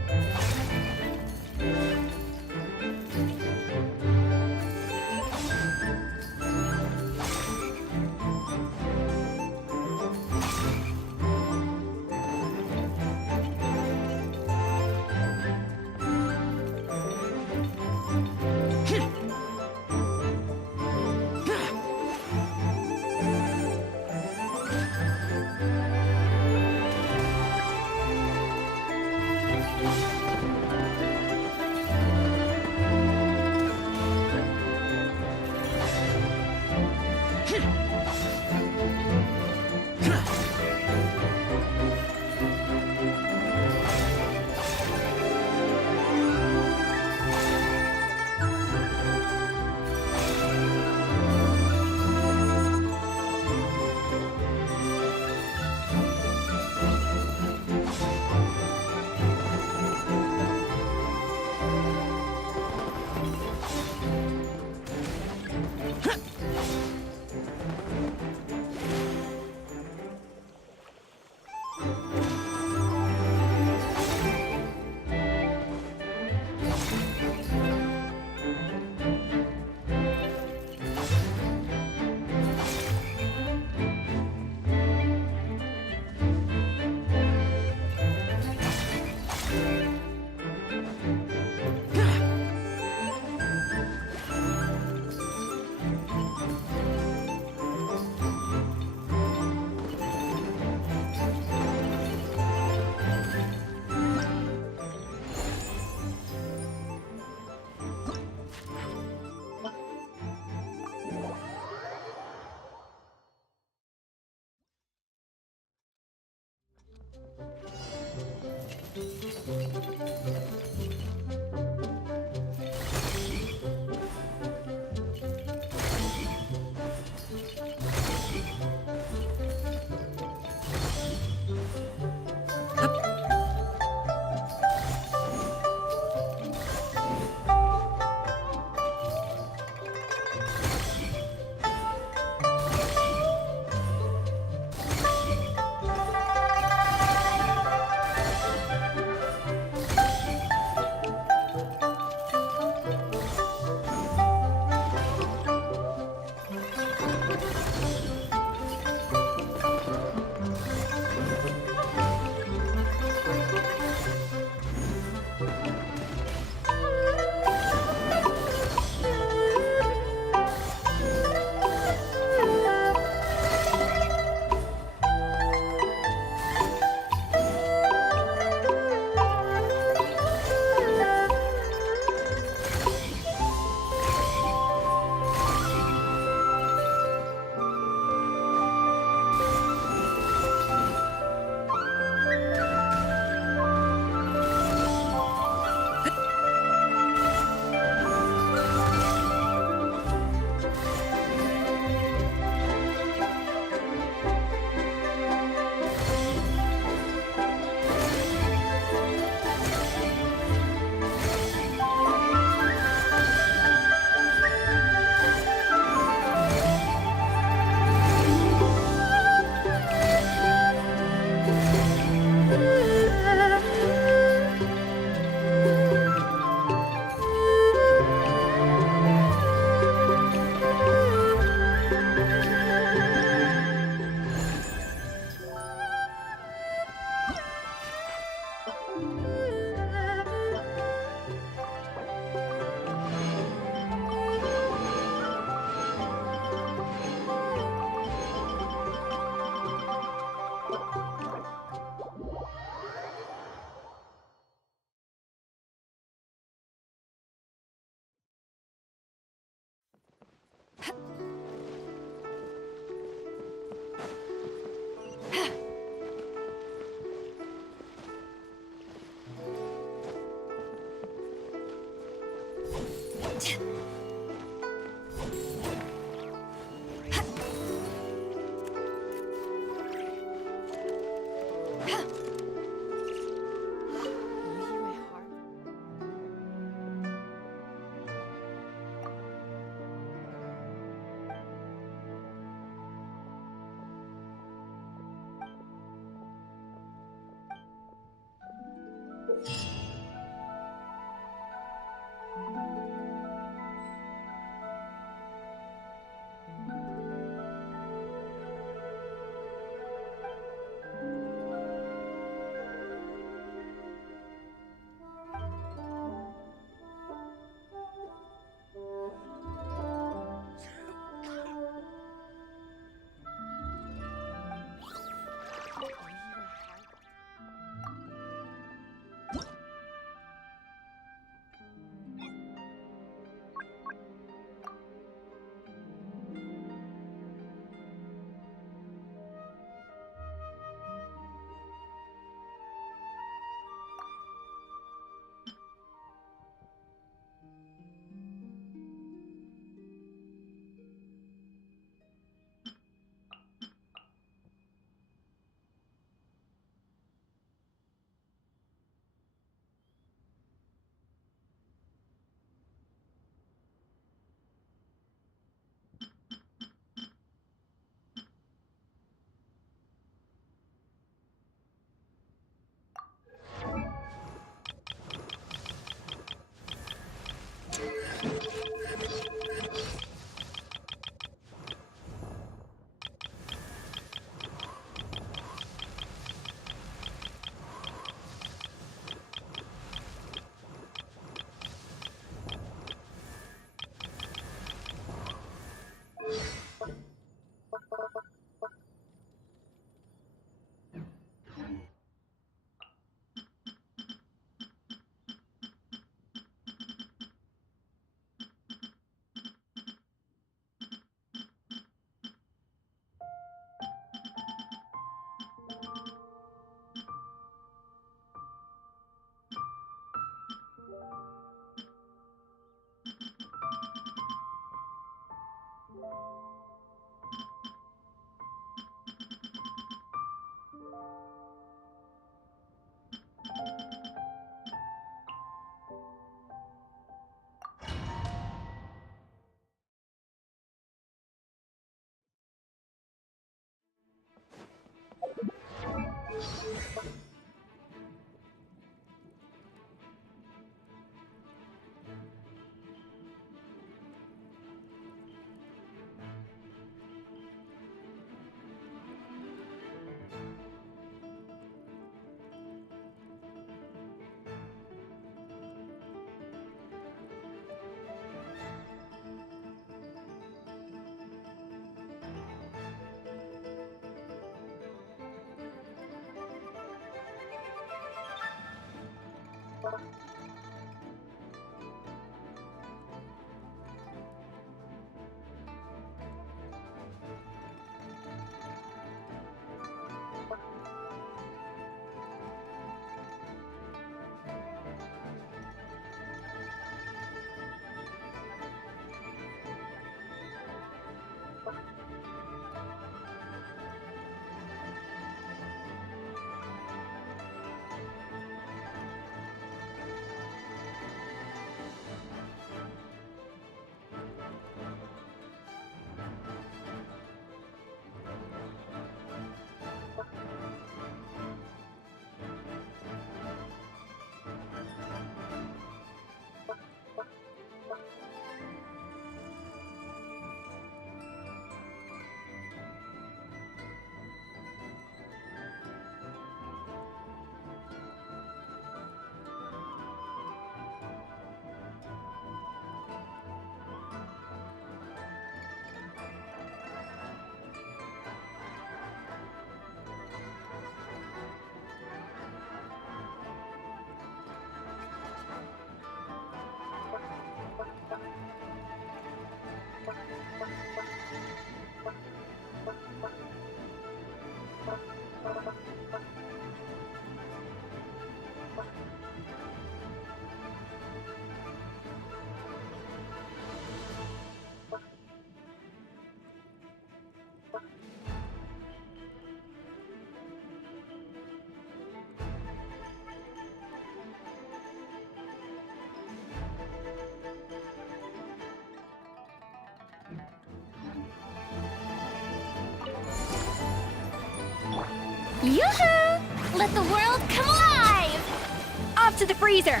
Yoo-hoo! Let the world come alive! Off to the freezer!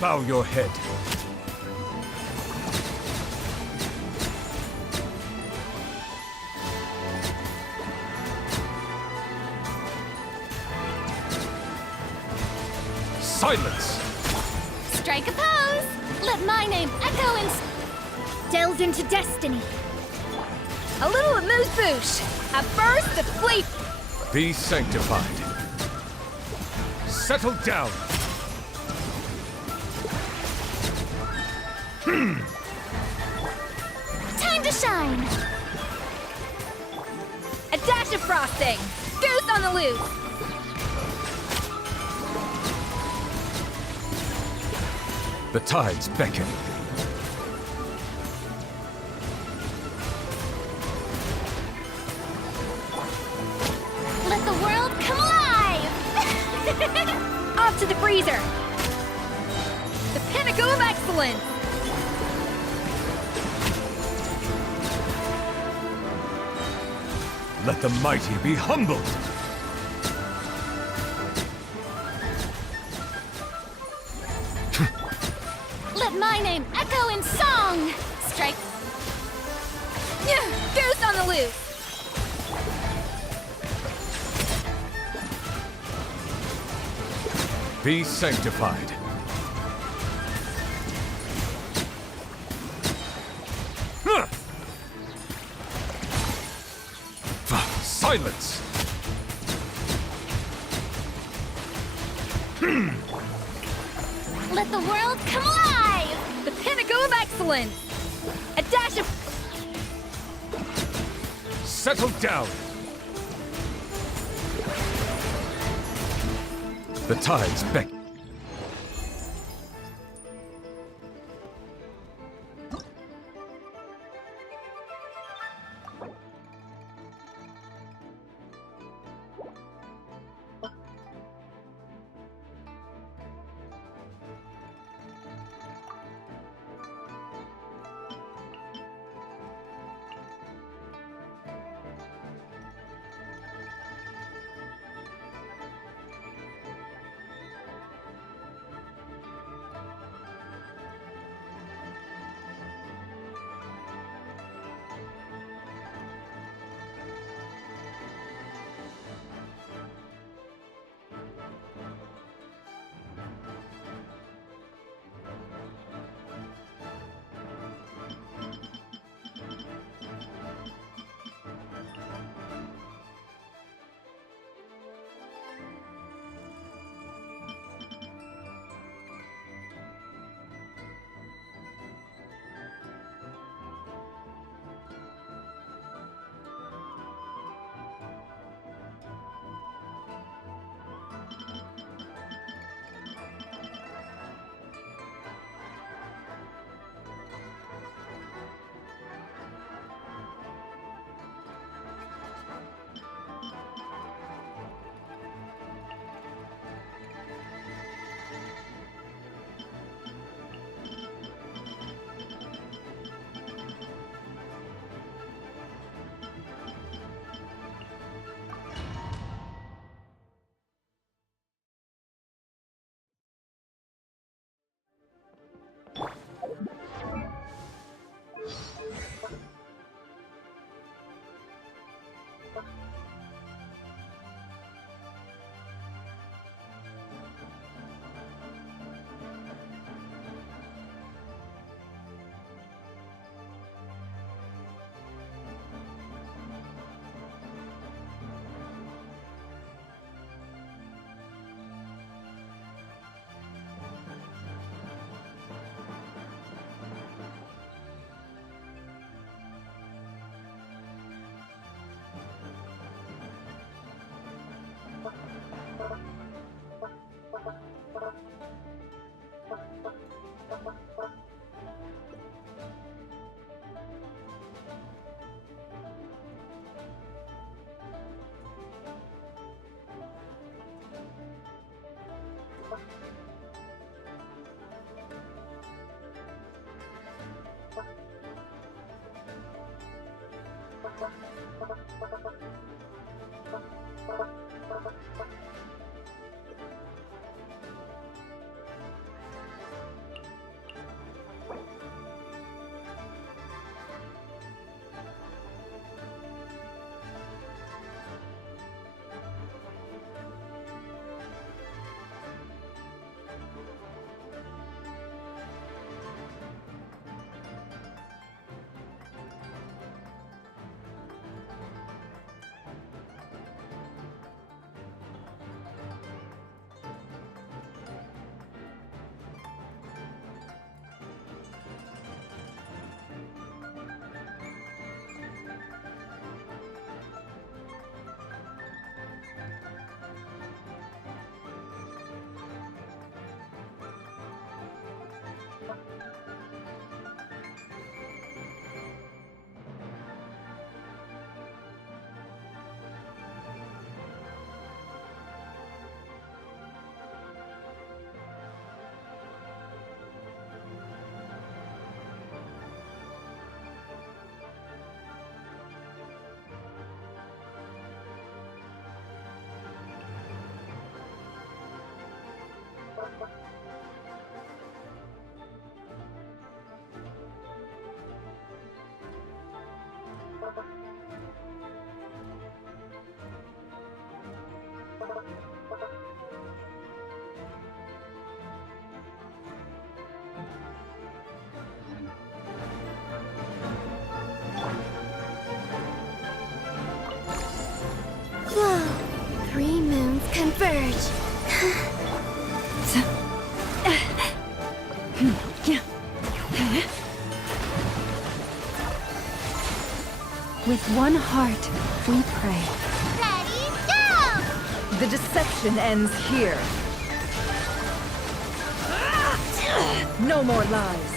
Bow your head. Silence! Strike a pose! Let my name echo and delve into destiny. A little amuse-bouche. A burst of fleet. Be sanctified. Settle down. Time to shine. A dash of frosting. Goose on the loose. The tides beckon. Let the world come alive! Off to the freezer! The pinnacle of excellence! Let the mighty be humbled. Let my name echo in song! Strike. Goose on the loose! Be sanctified. Silence! Let the world come alive! The pinnacle of excellence! A dash of... Settle down! The tides beckon. Whoa! 3 moons converge. With one heart, we pray. Ready, go! The deception ends here. No more lies.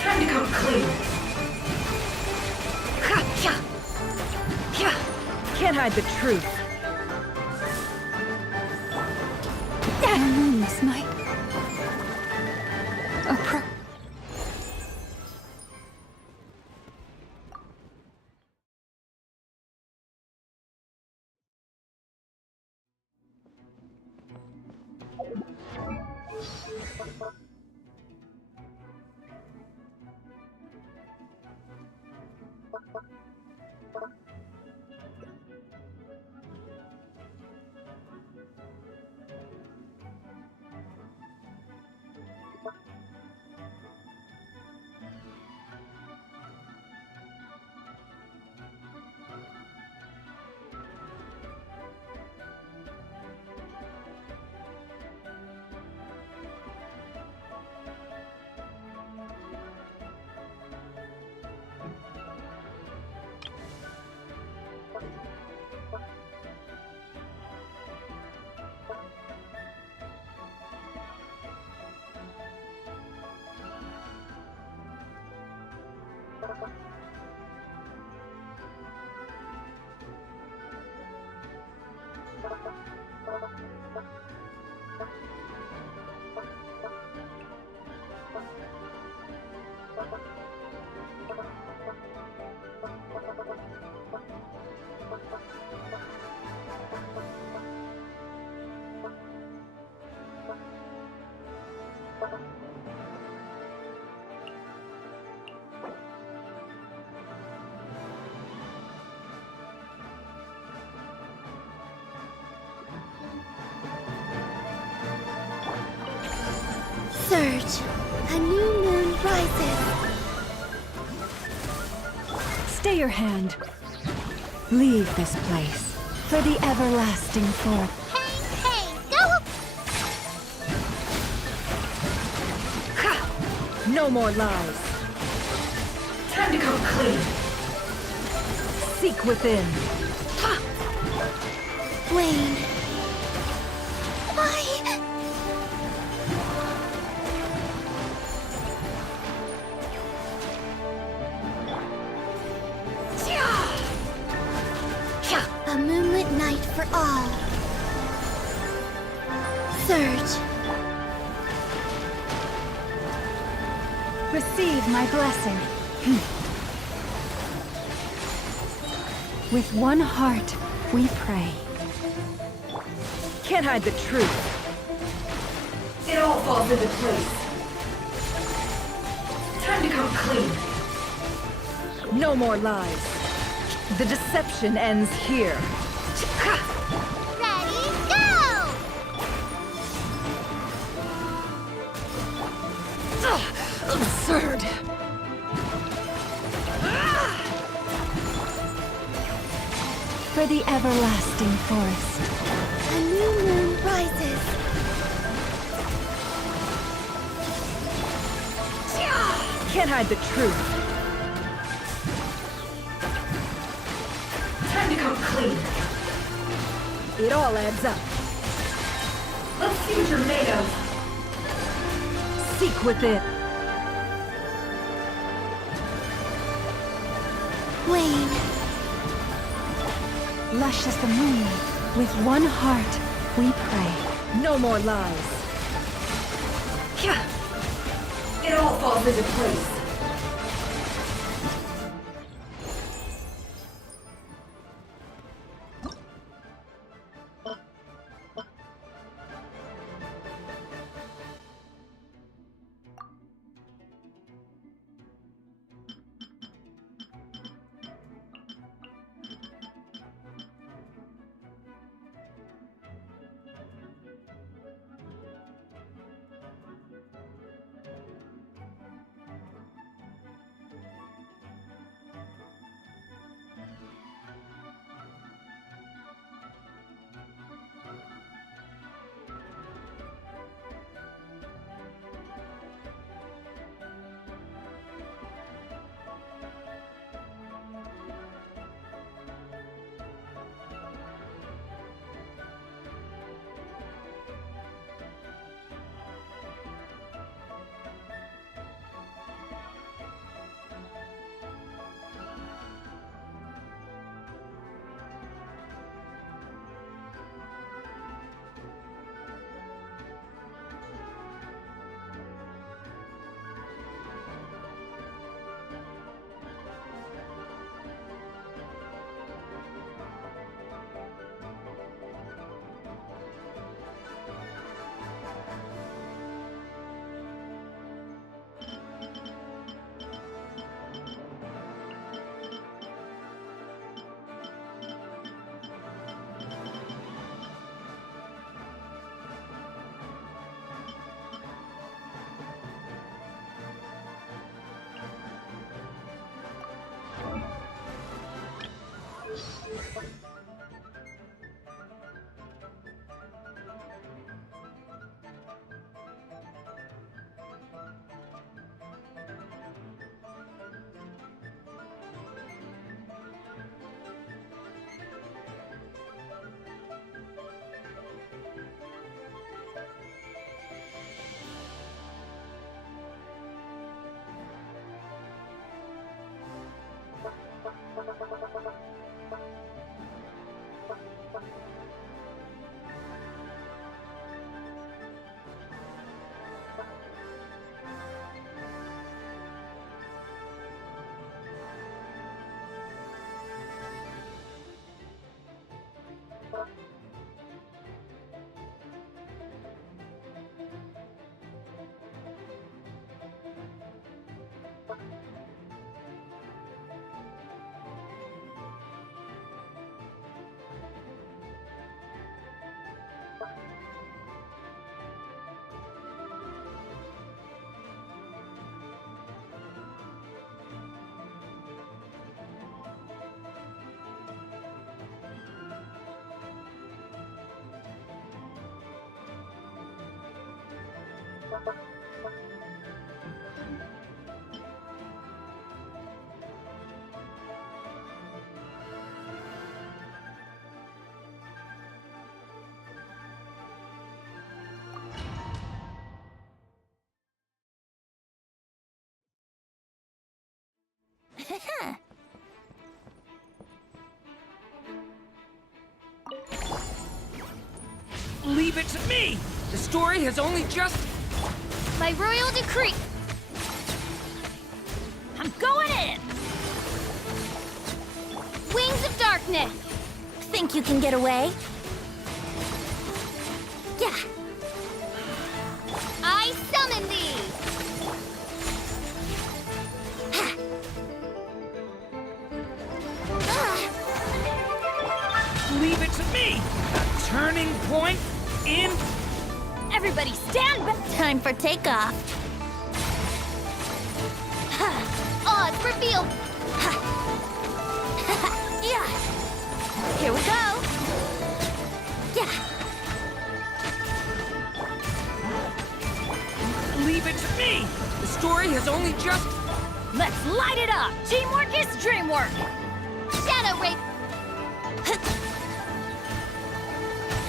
Time to come clean. Can't hide the truth. This night. Surge. A new moon rises. Stay your hand. Leave this place for the everlasting forth. Hey, go! No more lies. Time to come clean. Seek within. Wayne. Why? A moonlit night for all. Surge. Receive my blessing. With one heart, we pray. Can't hide the truth. It all falls into place. Time to come clean. No more lies. The deception ends here. Ready, go! Absurd. For the everlasting forest. A new moon rises. Can't hide the truth. Time to come clean. It all adds up. Let's see what you're made of. Seek within. Wayne. Lush as the moon, with one heart, we pray. No more lies. It all falls into place. Leave it to me! The story has only just... By royal decree! I'm going in! Wings of darkness! Think you can get away? Yeah. I summon thee! Leave it to me! A turning point in... Everybody stand back! Time for takeoff. Odds revealed! Yeah. Here we go. Yeah. Leave it to me! The story has only just... Let's light it up! Teamwork is dreamwork! Shadow Ray!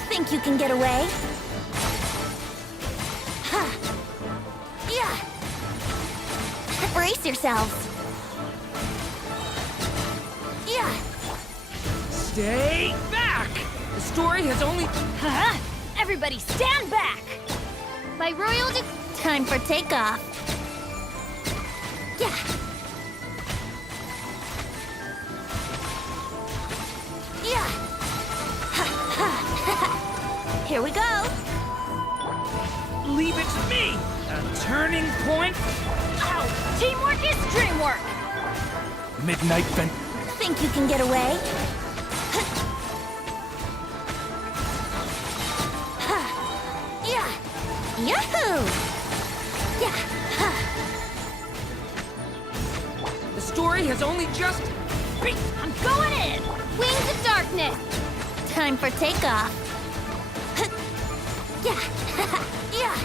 Think you can get away? Yeah. Brace yourselves. Yeah. Stay back! The story has only... Everybody stand back! By royal Time for takeoff. Yeah. Yeah. Here we go. Leave it to me! A turning point... Ow! Teamwork is dreamwork! Midnight Vent. Think you can get away? Yeah. Yahoo! Yeah. The story has only just... I'm going in! Wings of darkness! Time for takeoff. Yeah. Yeah.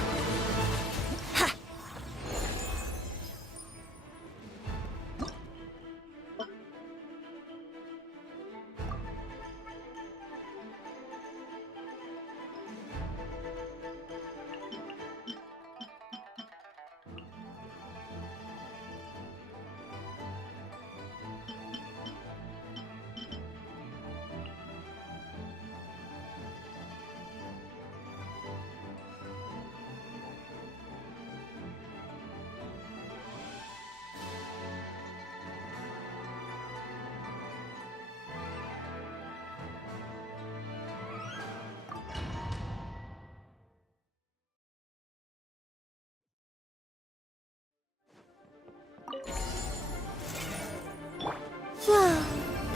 Flow.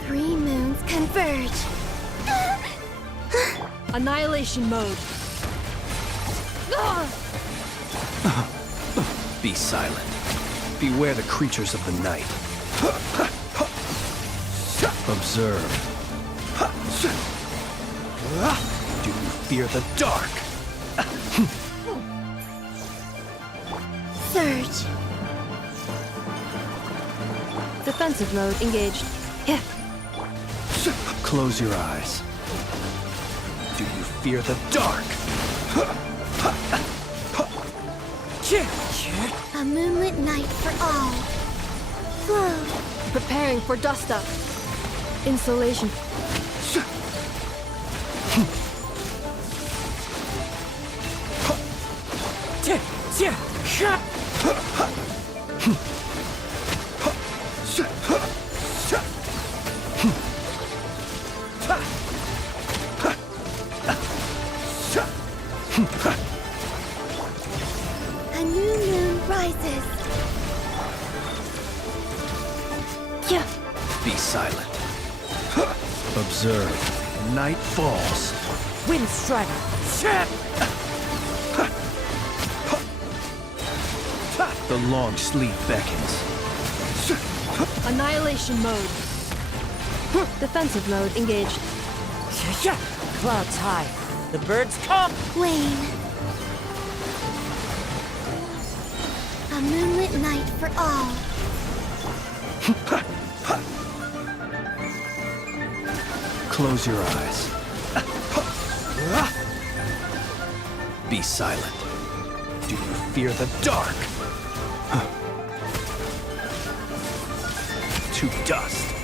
3 moons converge. Annihilation mode. Be silent. Beware the creatures of the night. Observe. Do you fear the dark? Surge. Defensive mode engaged. Yeah. Close your eyes. Do you fear the dark? A moonlit night for all. Flow. Preparing for dust up. Insulation. A new moon rises. Yeah. Be silent. Observe. Night falls. Wind strider. The long sleep beckons. Annihilation mode. Defensive mode engaged. Clouds high. The birds come. Wane. A moonlit night for all. Close your eyes. Be silent. Do you fear the dark? To to dust.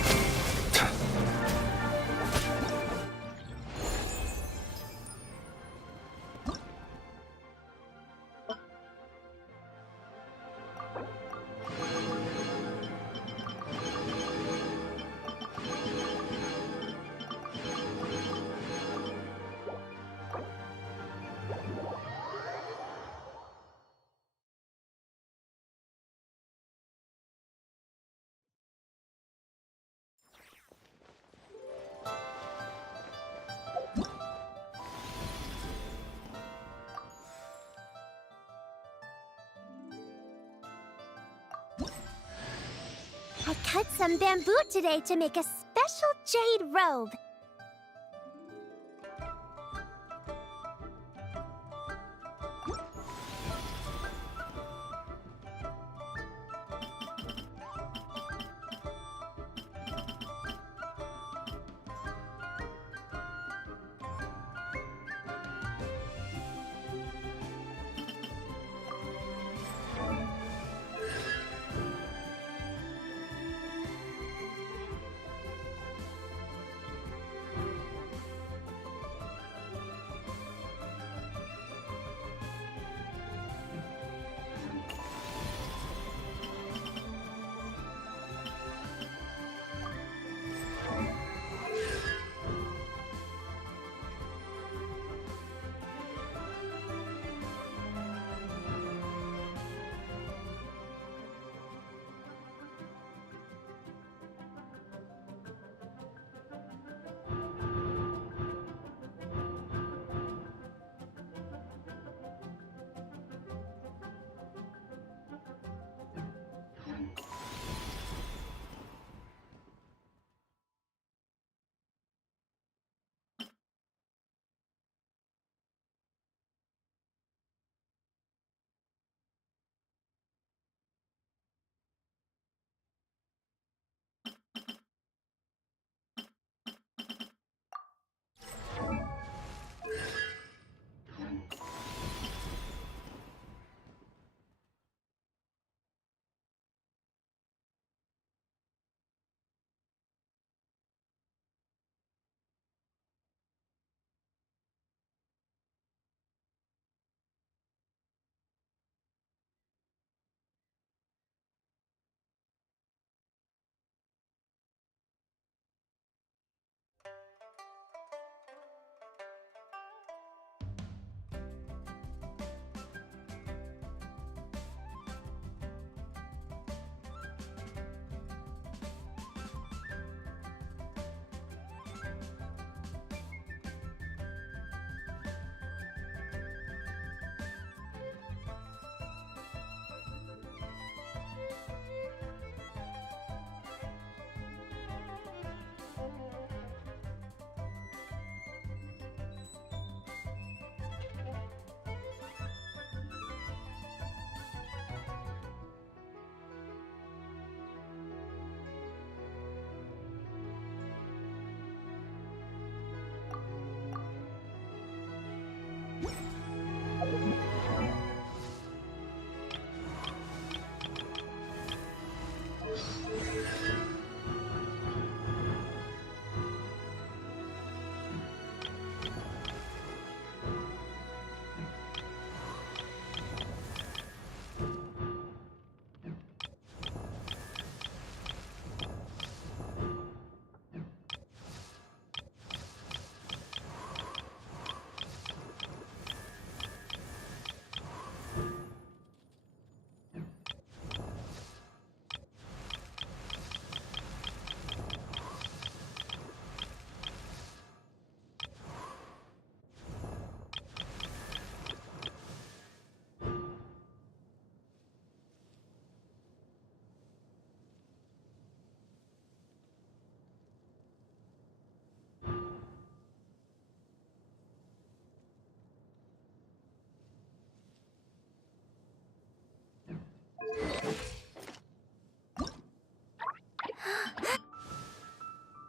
I cut some bamboo today to make a special jade robe.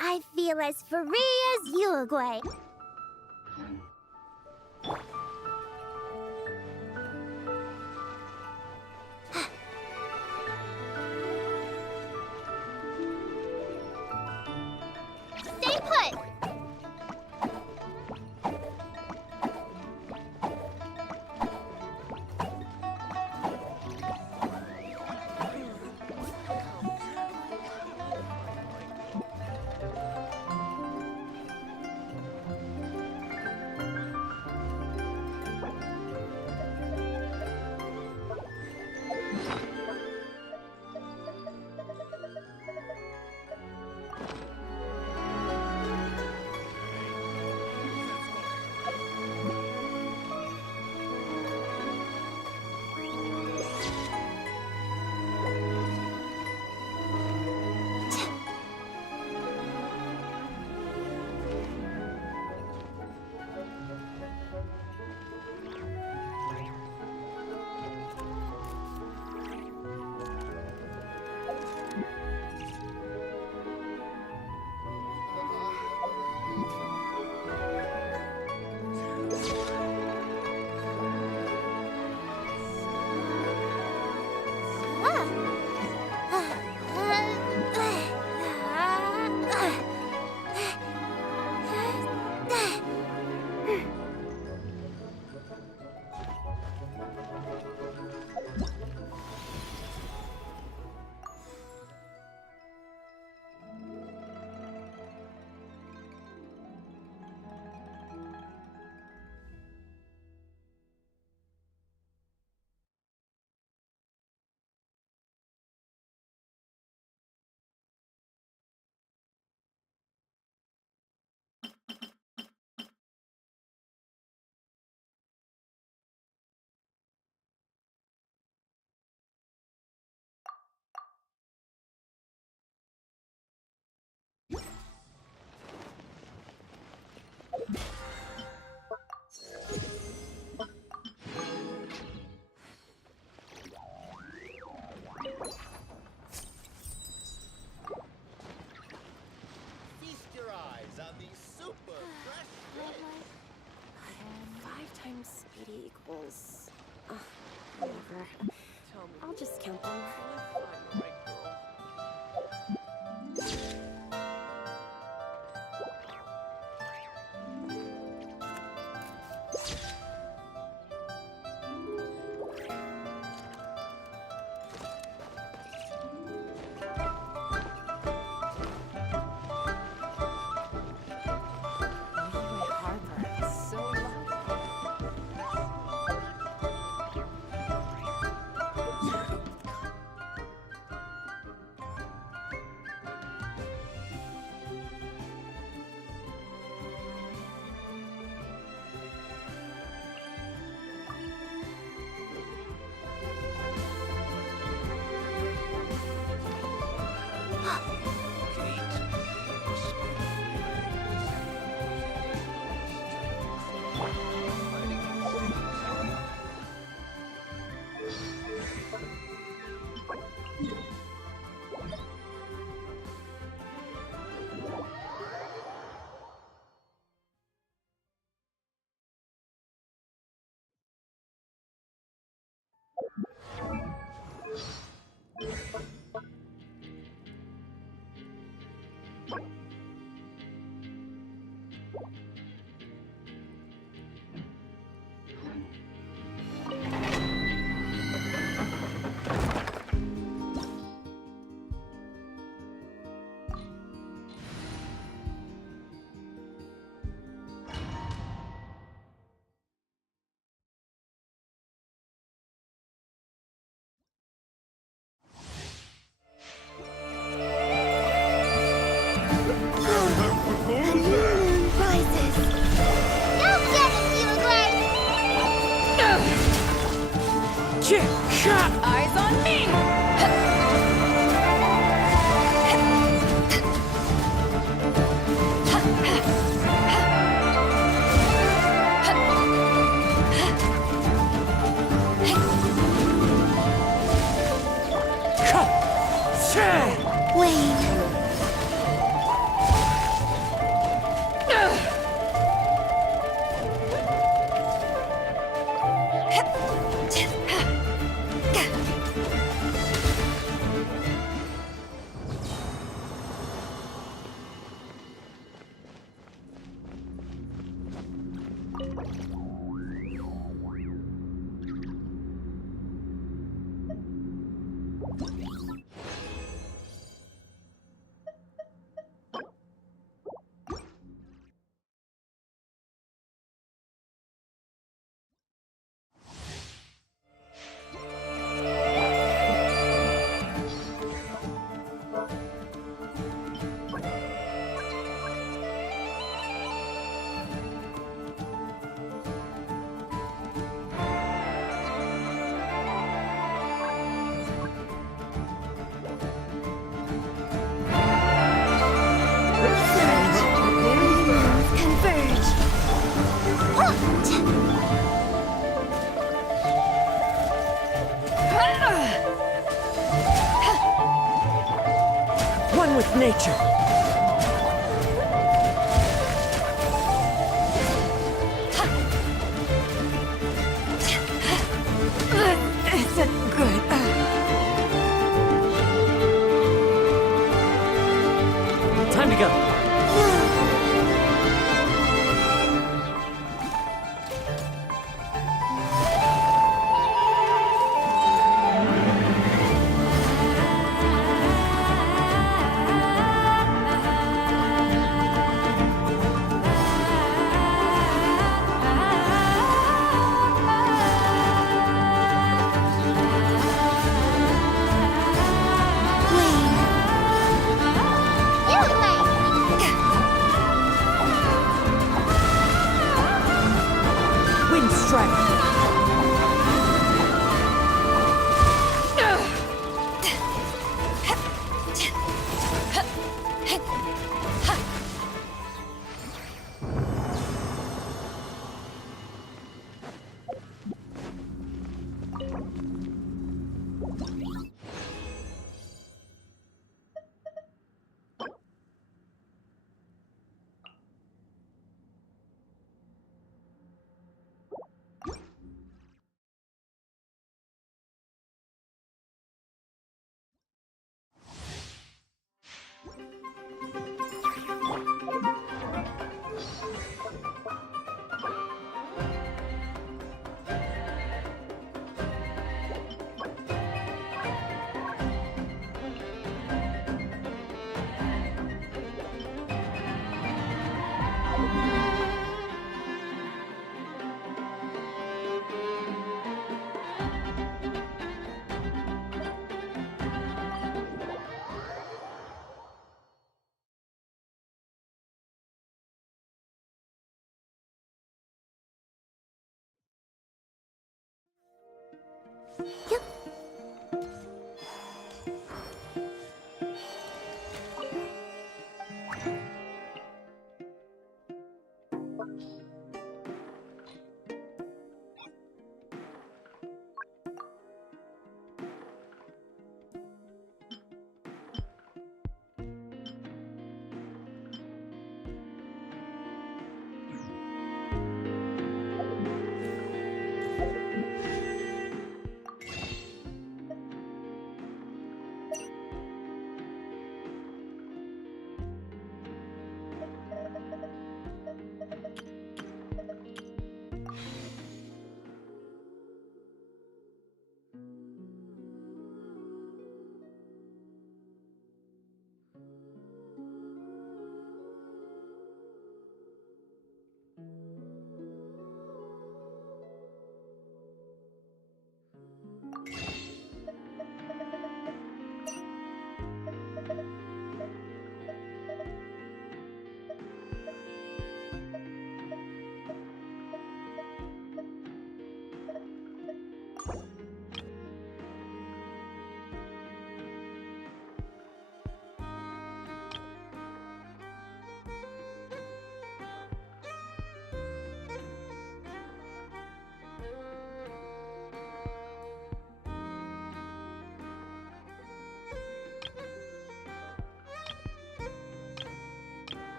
I feel as free as Uruguay. put! Whatever. I'll just count them. Eyes on me! with nature. Isn't good. Time to go. Wind strike.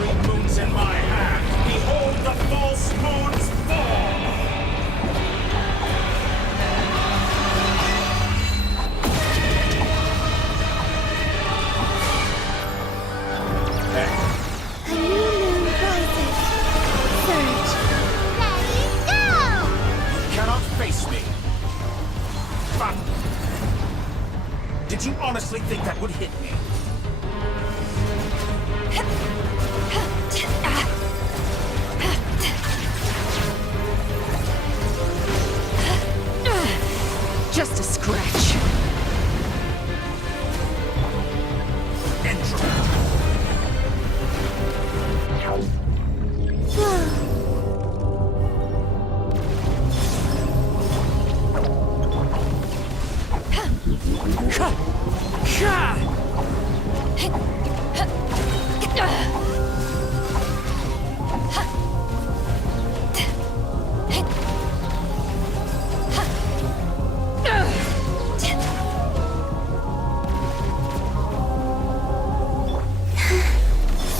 three moons in my hand, behold the false moons fall! A new moon rises. Surge. Ready, go! You cannot face me. But did you honestly think that would hit me? Just a scratch.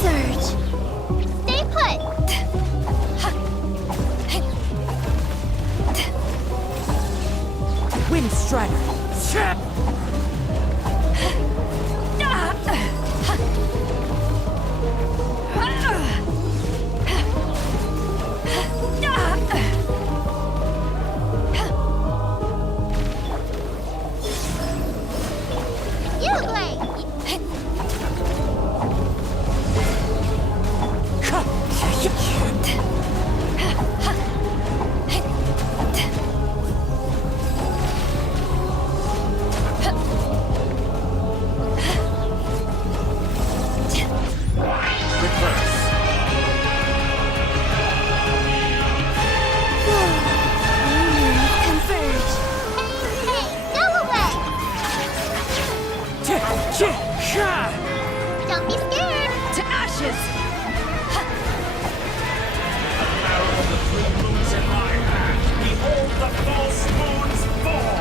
Surge. Stay put. Wind Strider. You blade. Converge. Hey, go away. Don't be scared. To ashes! Arrow of the three moons in my hand, behold the false moons fall!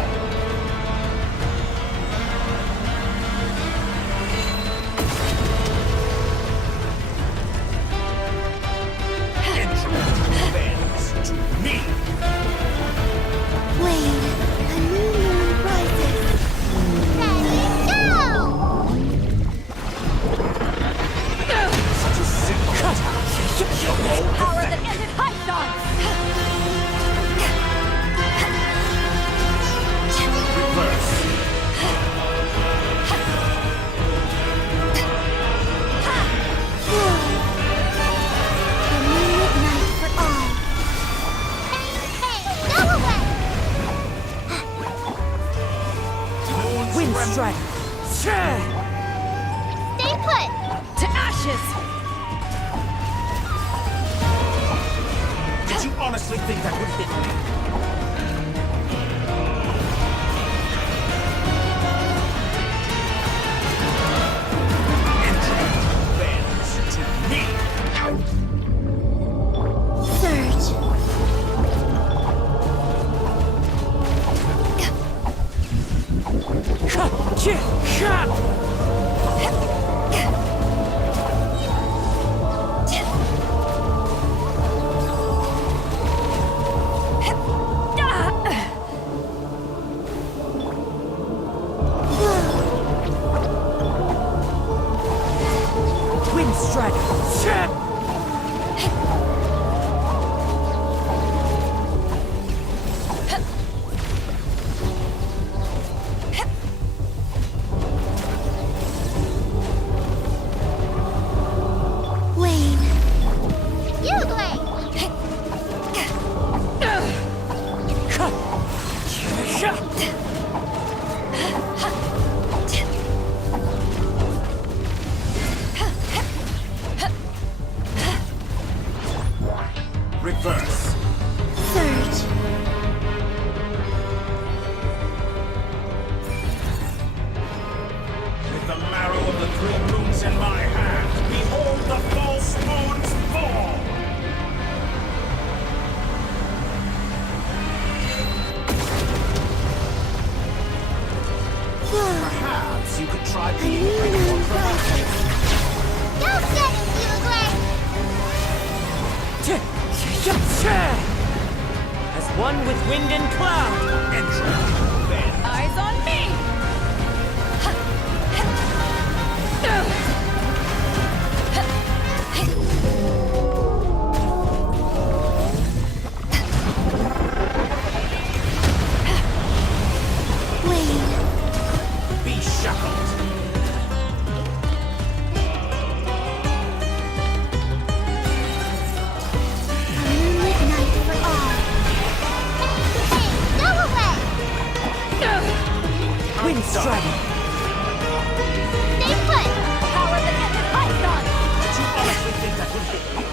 Instrument bends to me! Wayne, a new moon rises. Ready, go! Such a simple attack. Power that ended Python! Reverse. A moonlit night for all. Hey, go away! Wind Strider. Stay put. To ashes! Did you honestly think that would hit me? Instrument bends to me! Surge. Wind Strider. Wayne. You blade. Reverse. Surge. With the marrow of the three moons in my hand, behold the false moons fall! Perhaps you could try being a bit more dramatic. Go get it, you blade. Wind and cloud! Eyes on me! Be shackled! Moonlit night for all. Hey, go away! Wind strider! Stay put! Power the python! Did you honestly think that would hit me?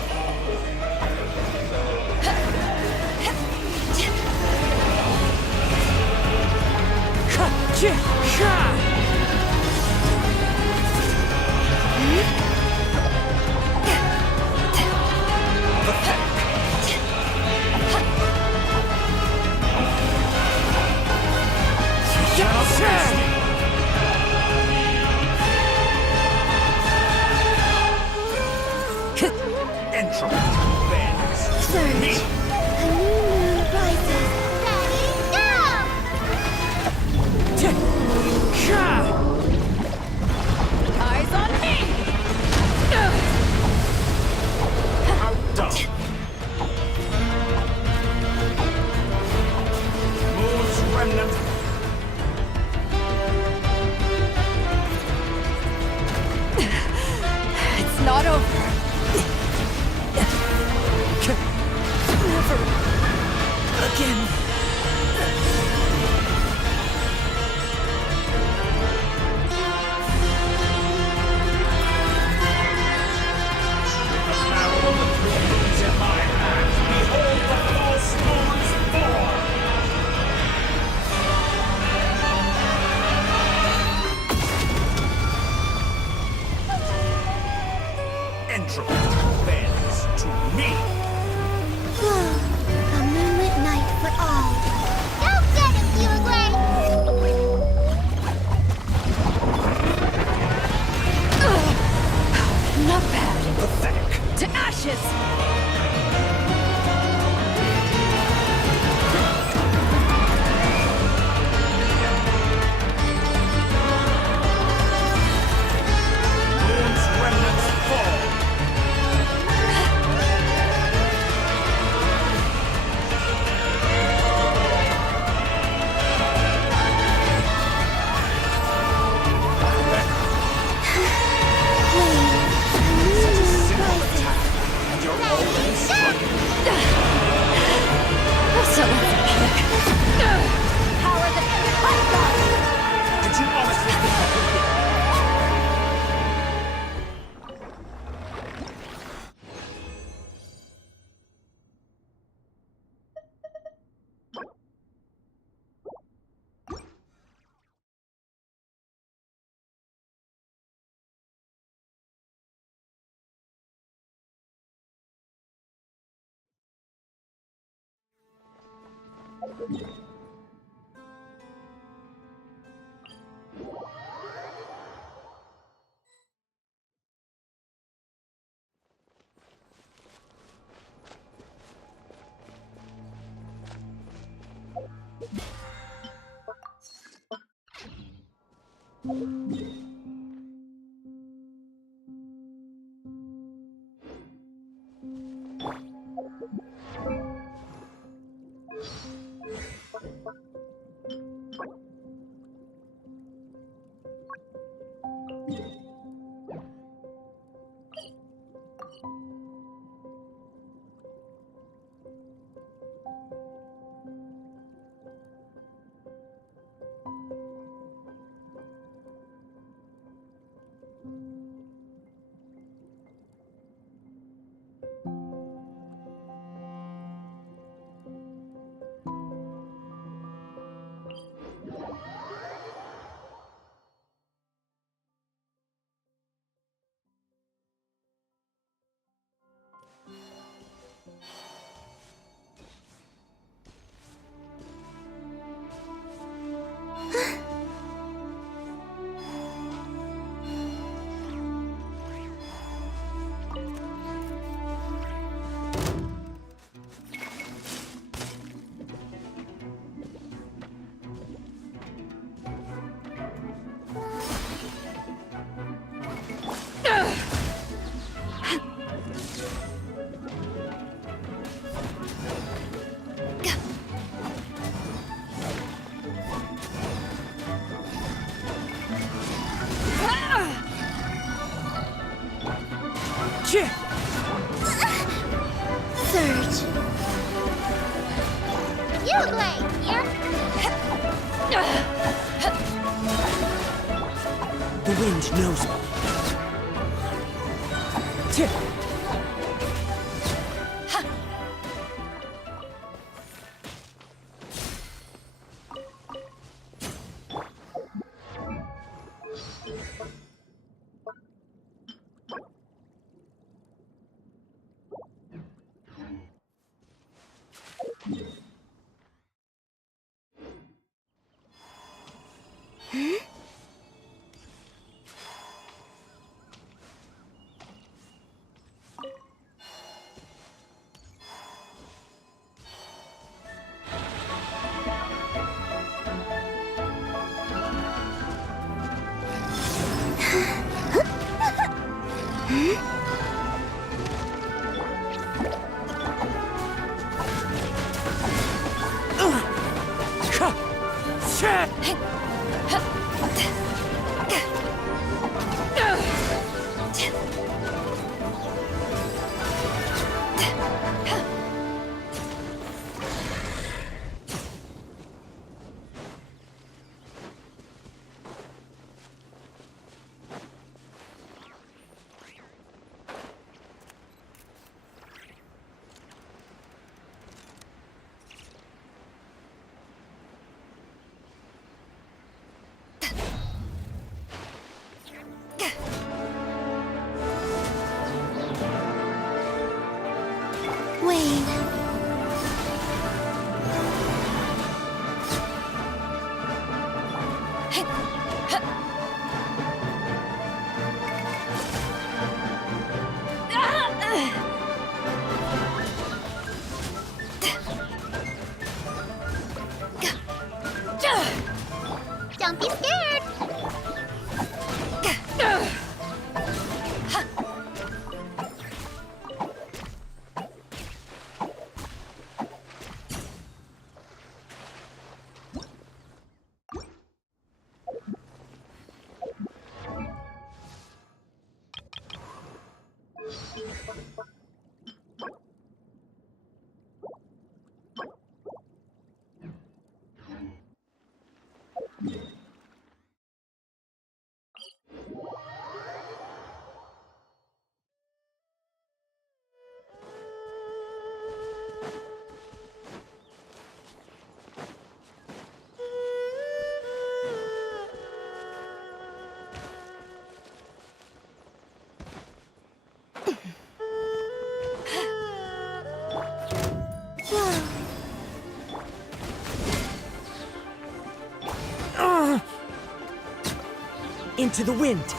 Entropy bends. Surge. A new moon rises. Ready, go! Eyes on me! Outdone. Moon's remnant. It's not over. Never again. Entropy bends to me. A moonlit night for all. Go get it, Uruguay! Not bad. Pathetic. To ashes! Moon's remnants fall. And you're always struggling. So Power the python! Did you honestly think that would hit me? Surge. You blade here. The wind knows me. Don't be scared. Into the wind.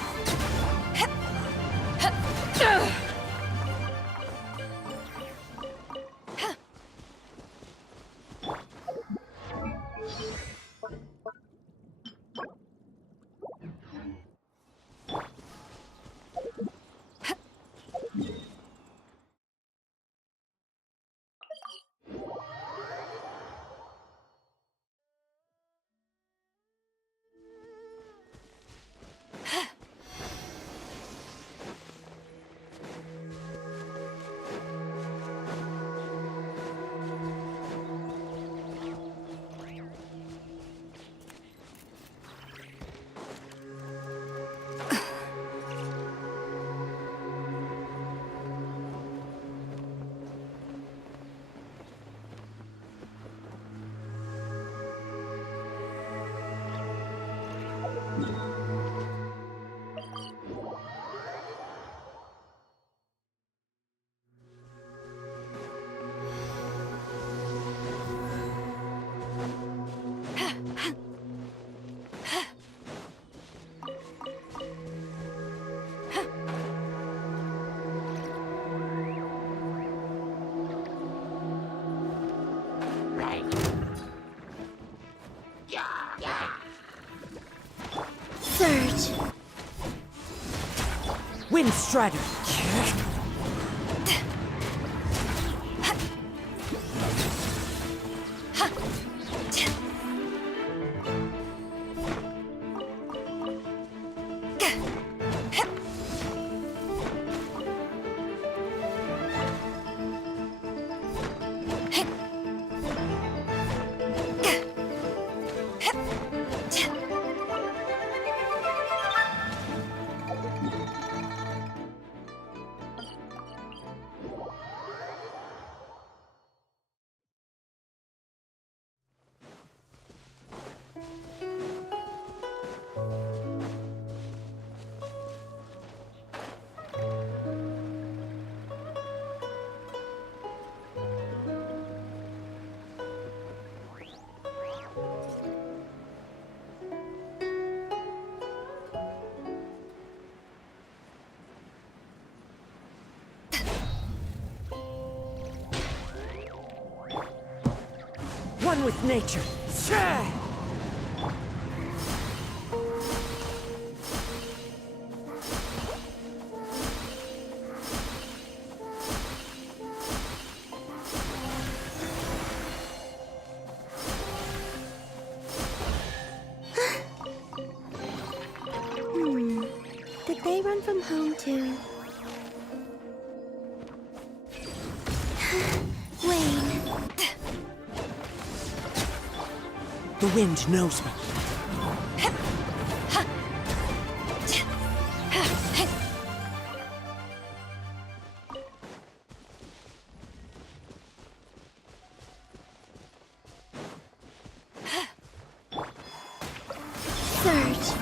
Surge. Wind Strider. One with nature. Did they run from home too? Wayne. The wind knows me. Surge.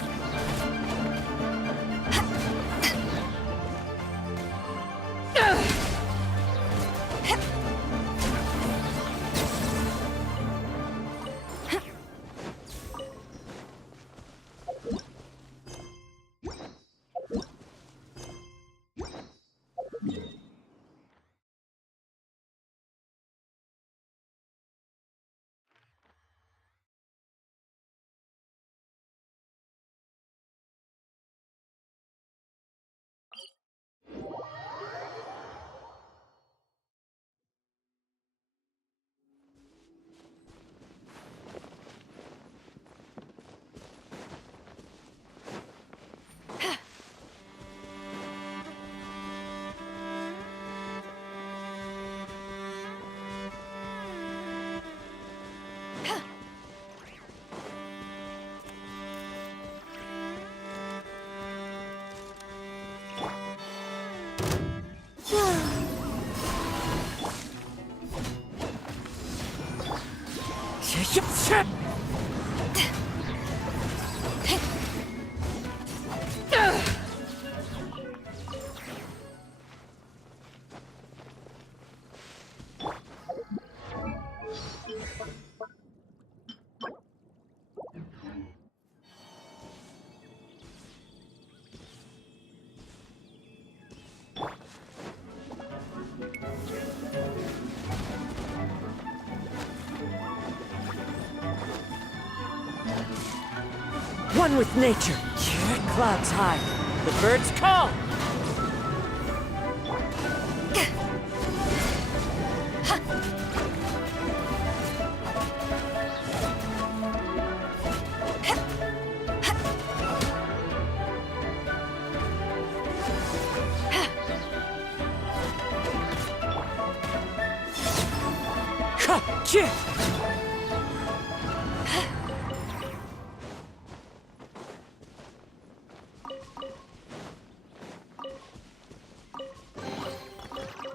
One with nature. Clouds high. The birds call.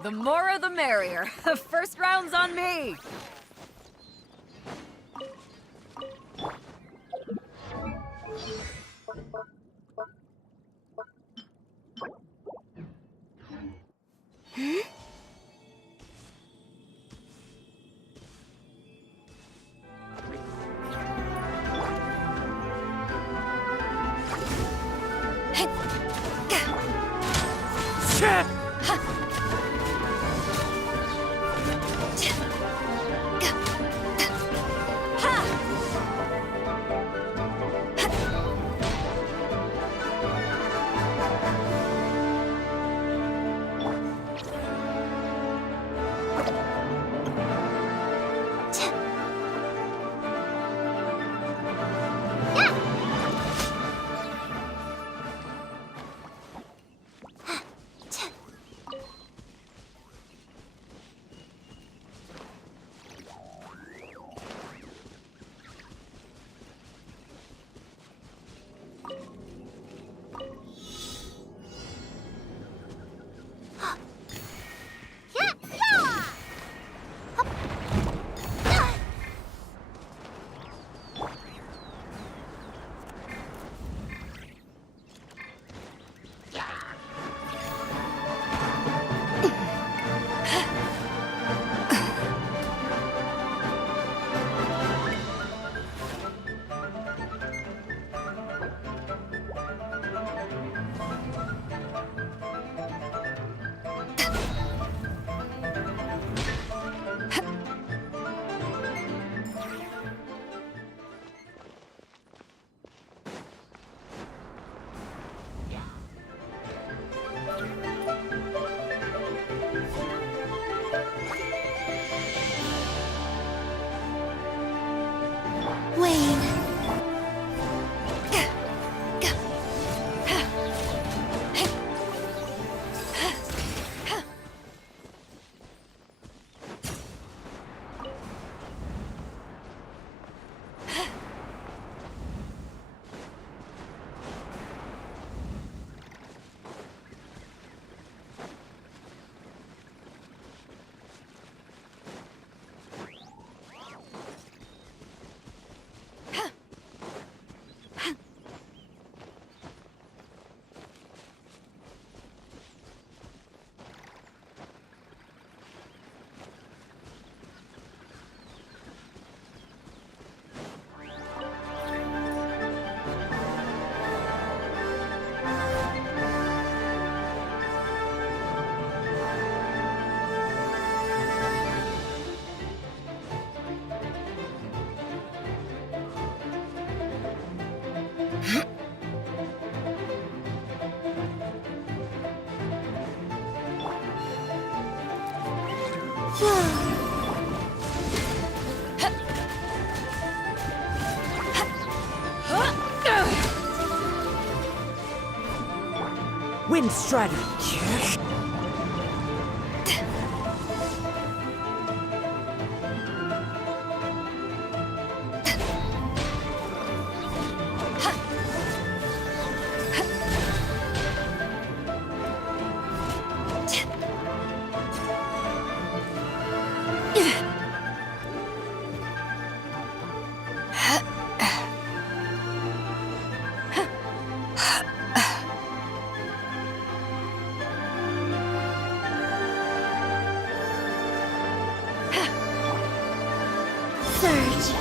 The more the merrier. First round's on me. Wind Strider. Surge.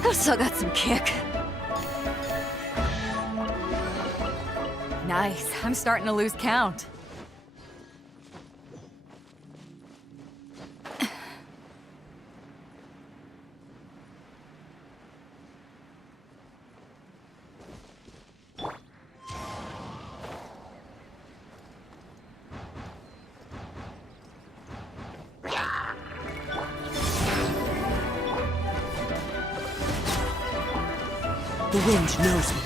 I've still got some kick. Nice. I'm starting to lose count. The wind knows me.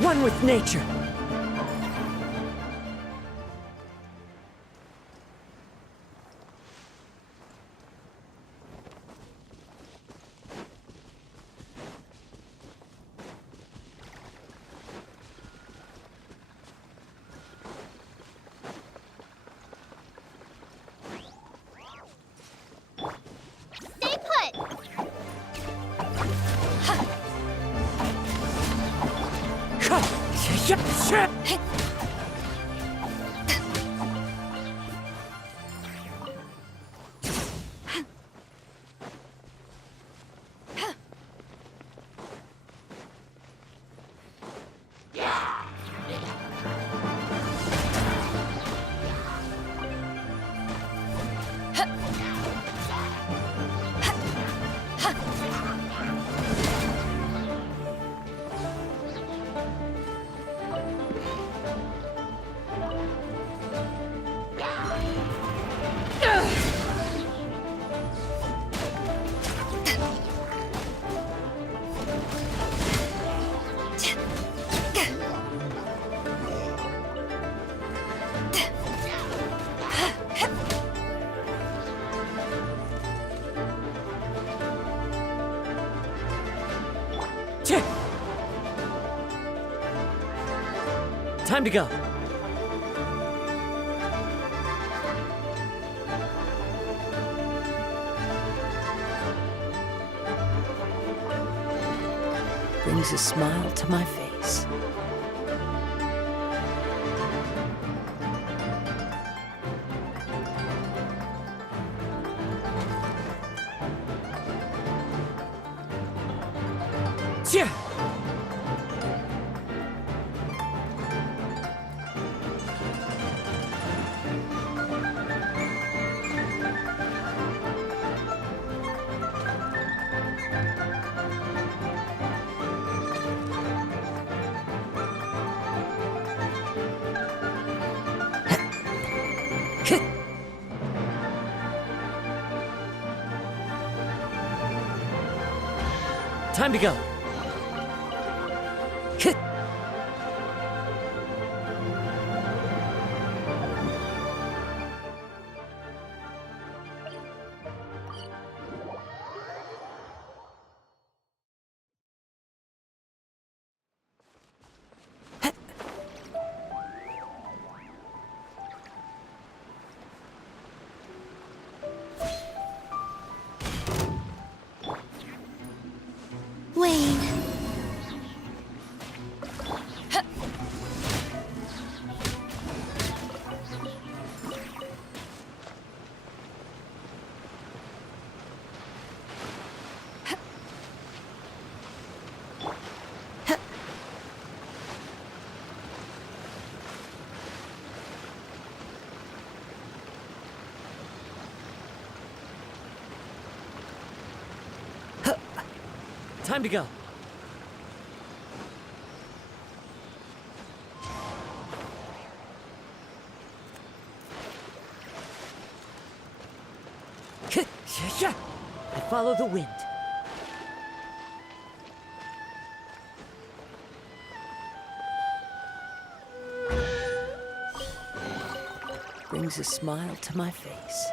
One with nature. Stay put! Time to go. Brings a smile to my face. Yeah. Time to go. Wayne. Time to go. I follow the wind. Brings a smile to my face.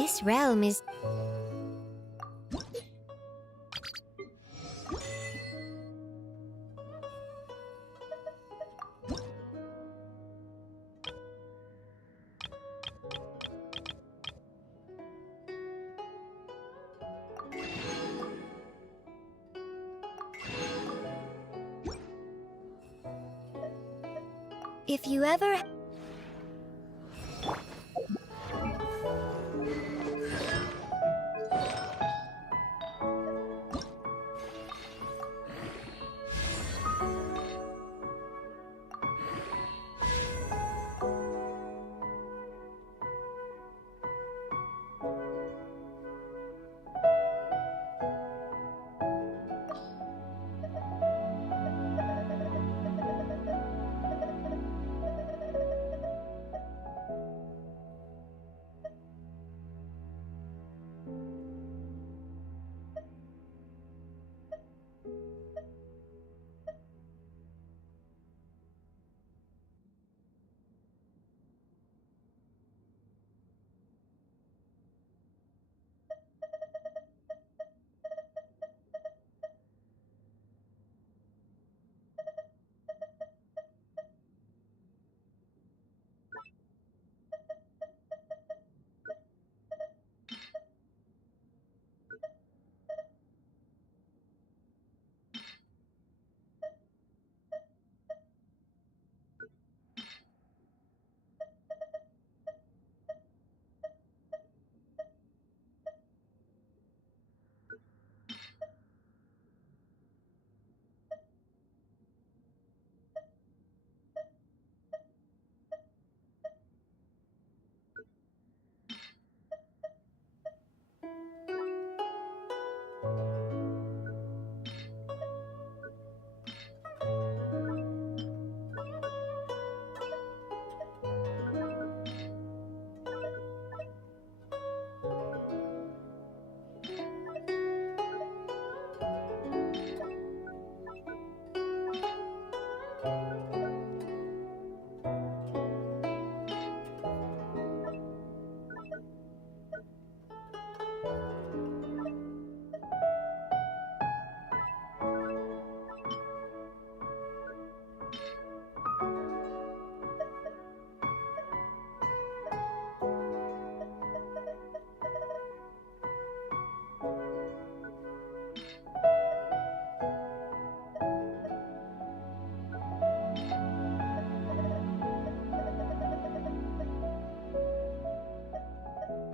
This realm is... If you ever...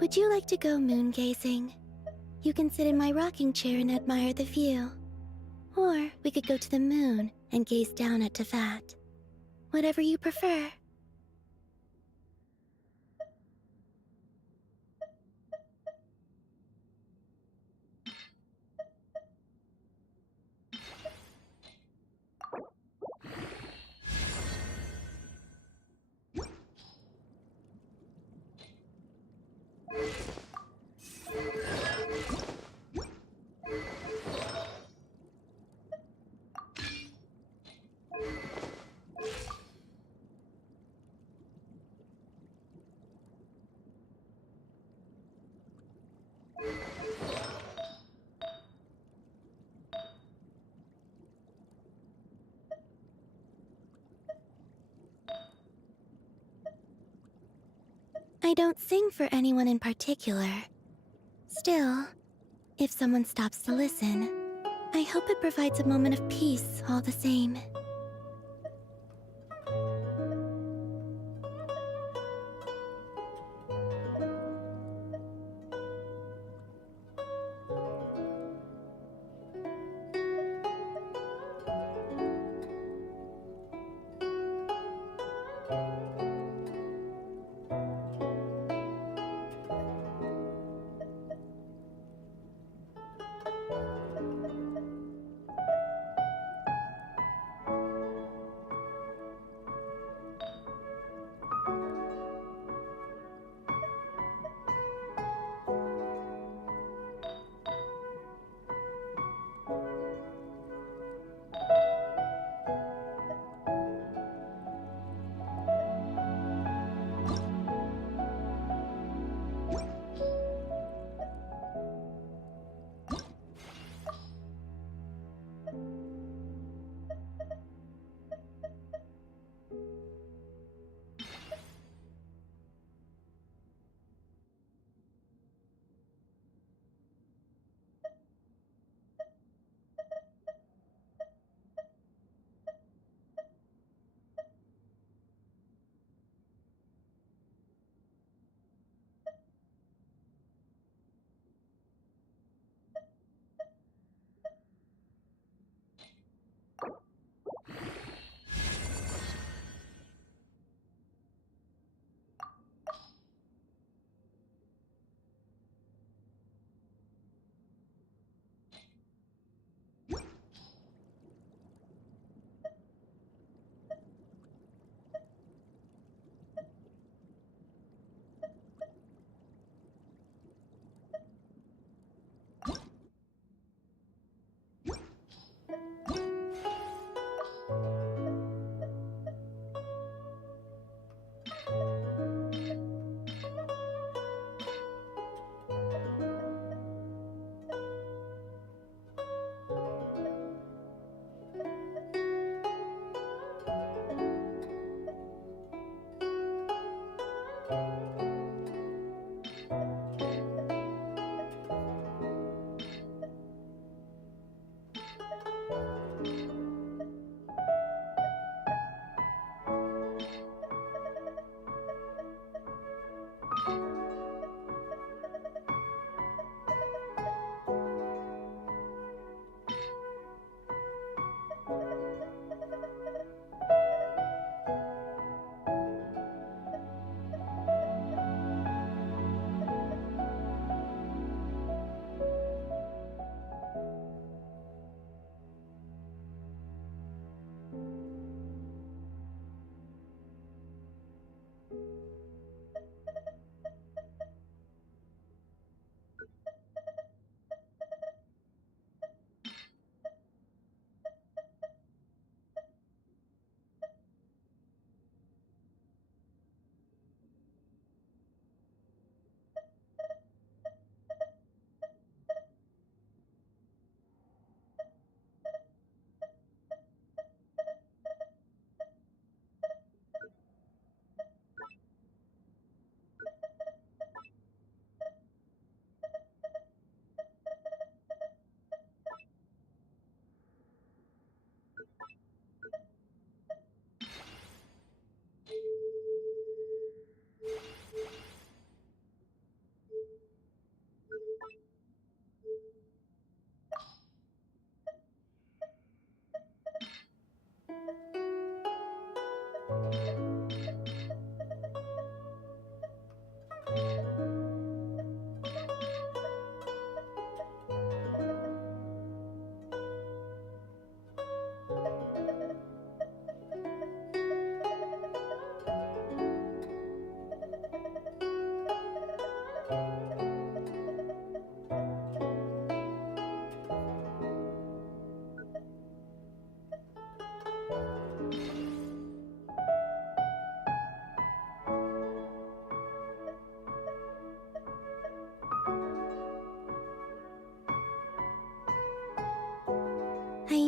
Would you like to go moon gazing? You can sit in my rocking chair and admire the view. Or we could go to the moon and gaze down at Tefat. Whatever you prefer. I don't sing for anyone in particular. Still, if someone stops to listen, I hope it provides a moment of peace all the same.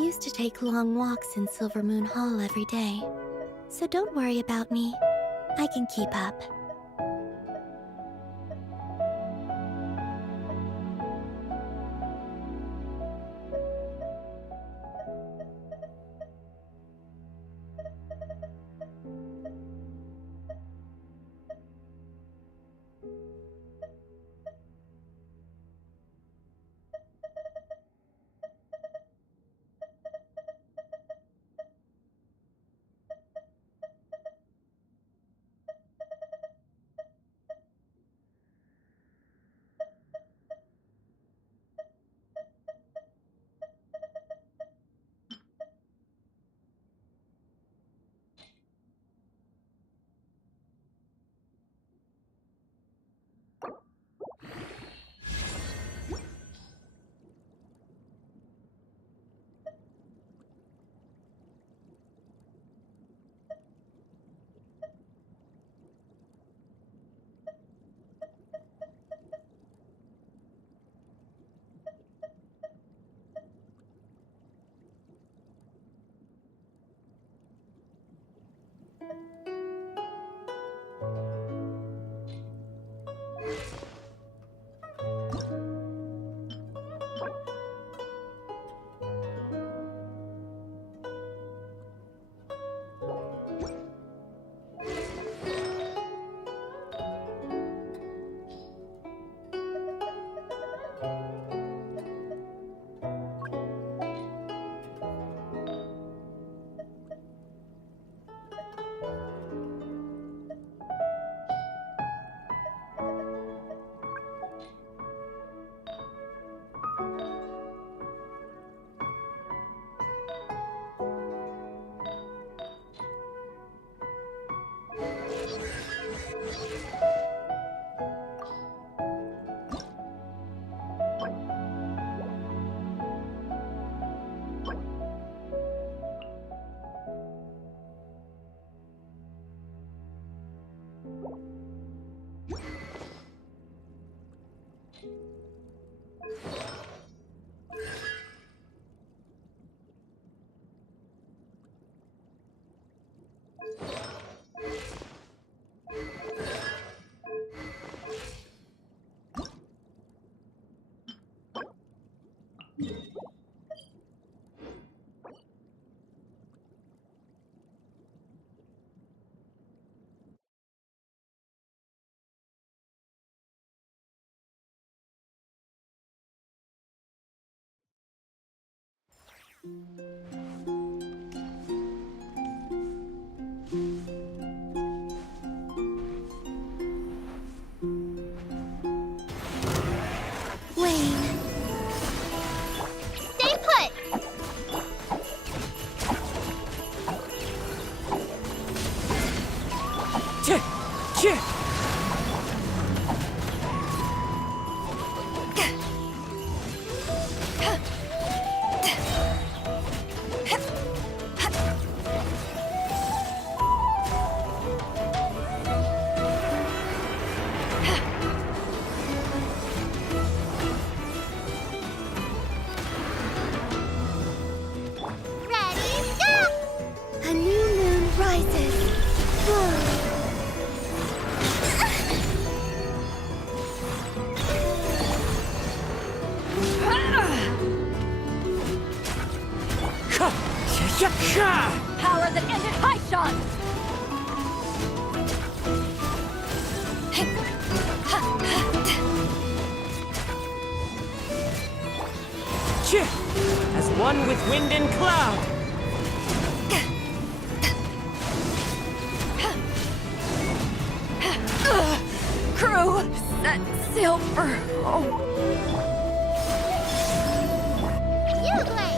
used to take long walks in Silver Moon Hall every day. So don't worry about me. I can keep up. Wayne. Stay put! Ready, go! A new moon rises. Power that ended high shot! As one with wind and cloud. Crew, set sail for home. You play!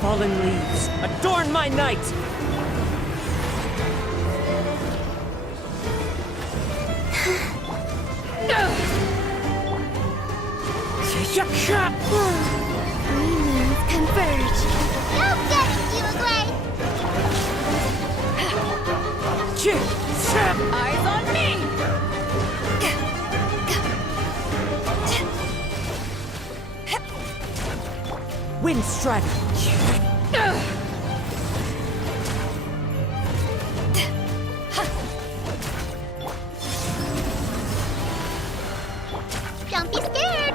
Fallen leaves, adorn my night! Dreamings converge. Go get it, Uruguay! Eyes on me! Wind Strider! Don't be scared!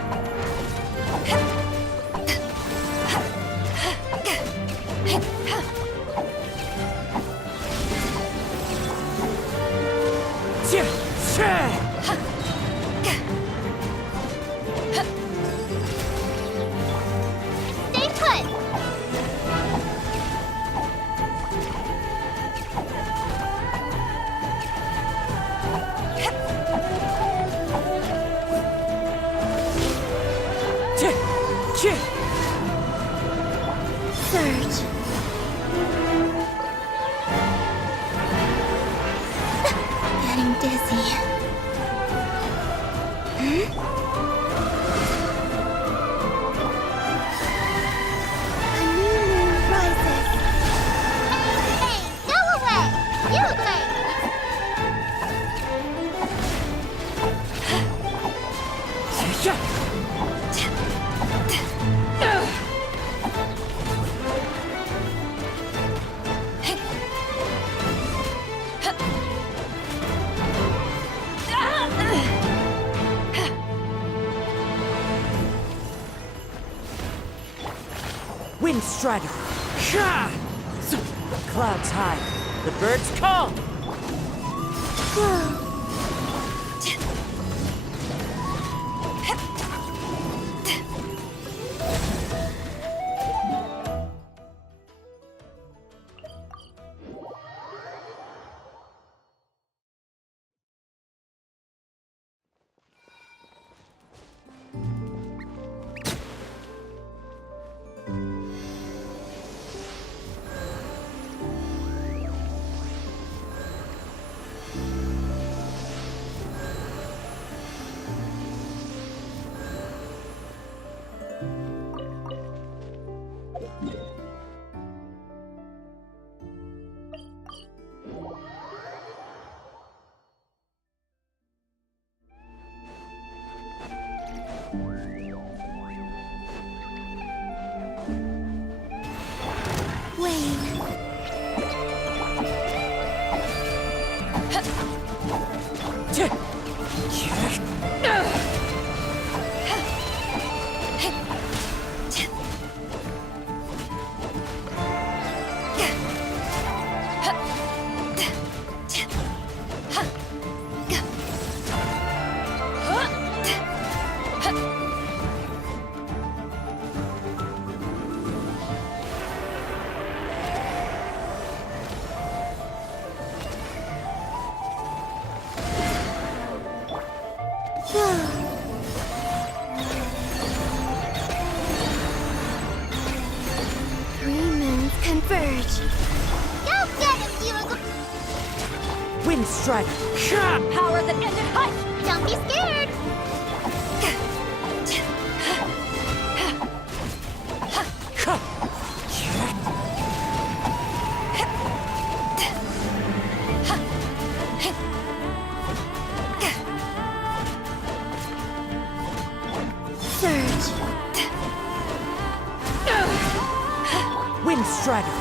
Stay put! Surge. Getting dizzy. A new moon rises. Hey, go away! Uruguay! Wind Strider! Clouds high, the birds call! Dreamings converge. Go get him, Uruguay! Wind Strider! Power that ended Hush! Don't be scared! Surge. Wind Strider!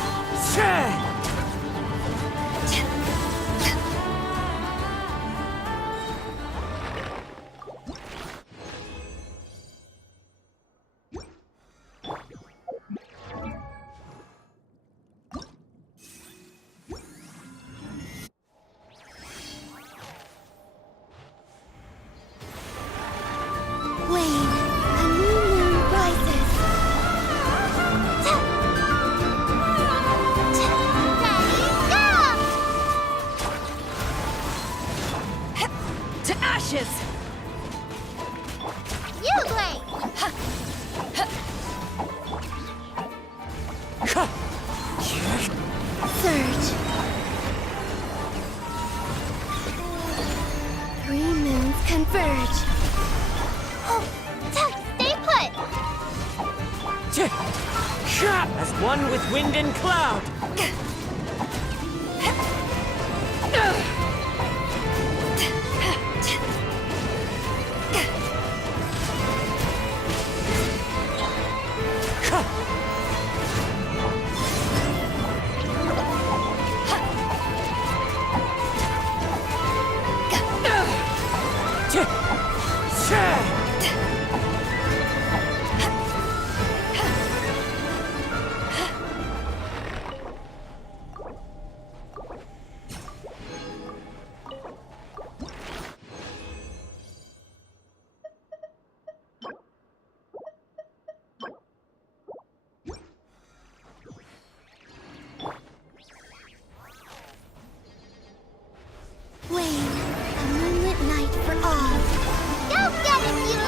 inches! Uglay! Surge. 3 moons converge. Oh, stay put! As one with wind and cloud! Wayne, a moonlit night for all. Go get it, you!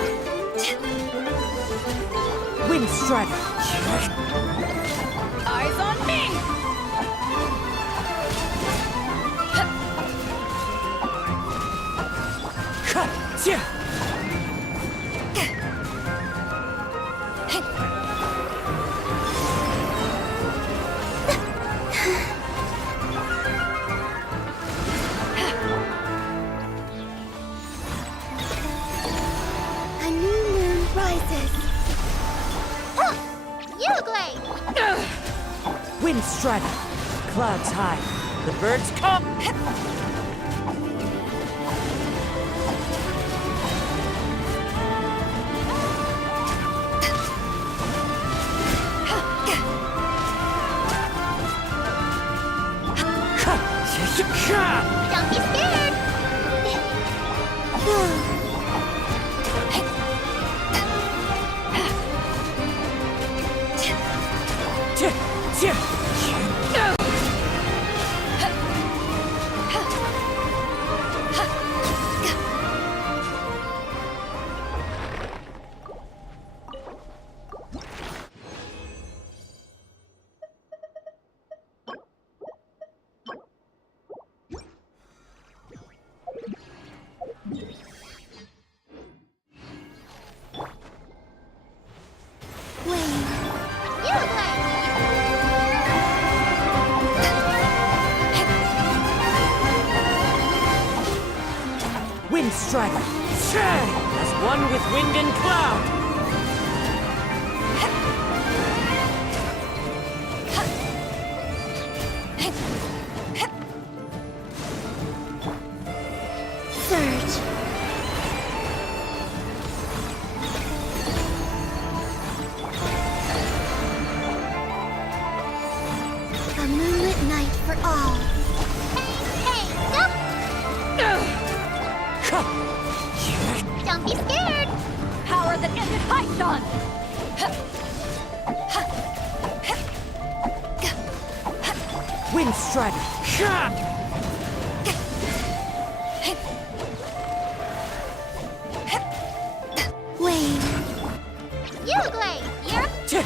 Wind Strider! Eyes on me! A new moon rises. Uglay! Wind Strider! Clouds high. The birds come! Don't be scared! Wind Strider! As one with wind and cloud! Surge. A moonlit night for all. Hey, don't be scared! Power that ended Python! Wind Strider! Wayne. Uglay, you're...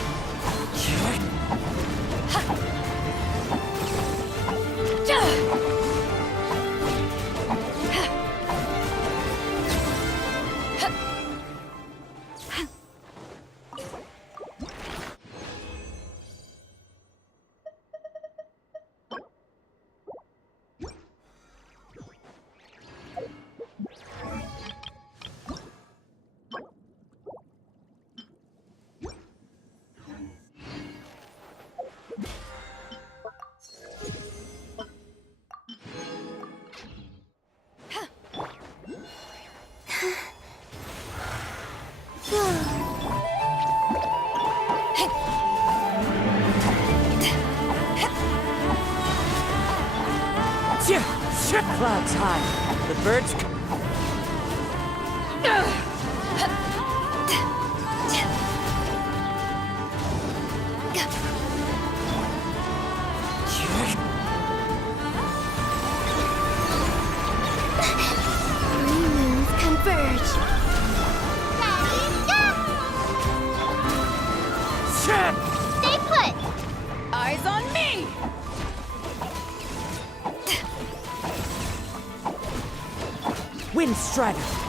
Clouds high. The birds come. Moons converge. Wind Strider!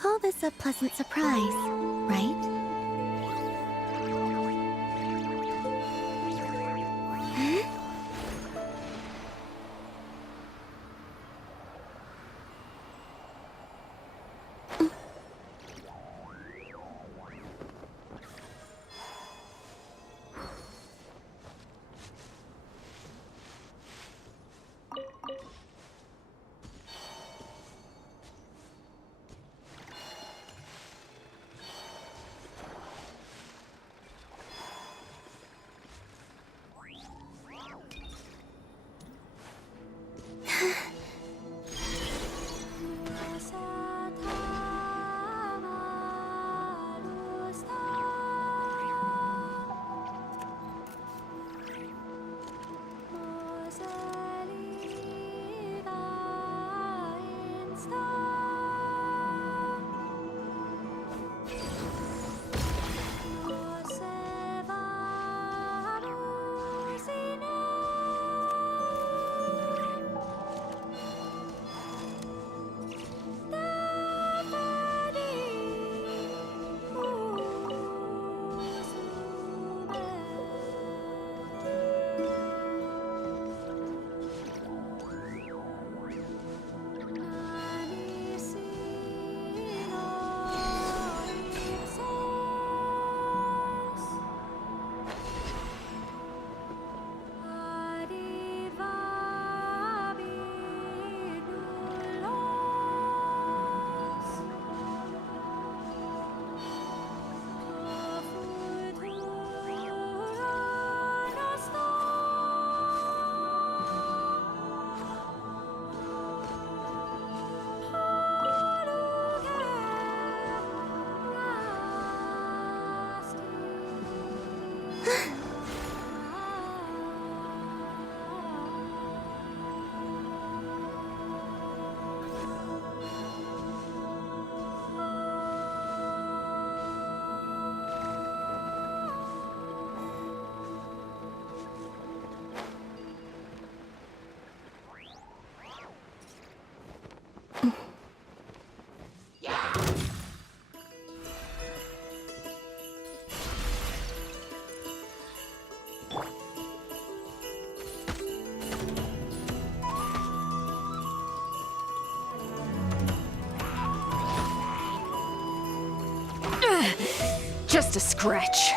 call this a pleasant surprise, right? Huh? Just a scratch.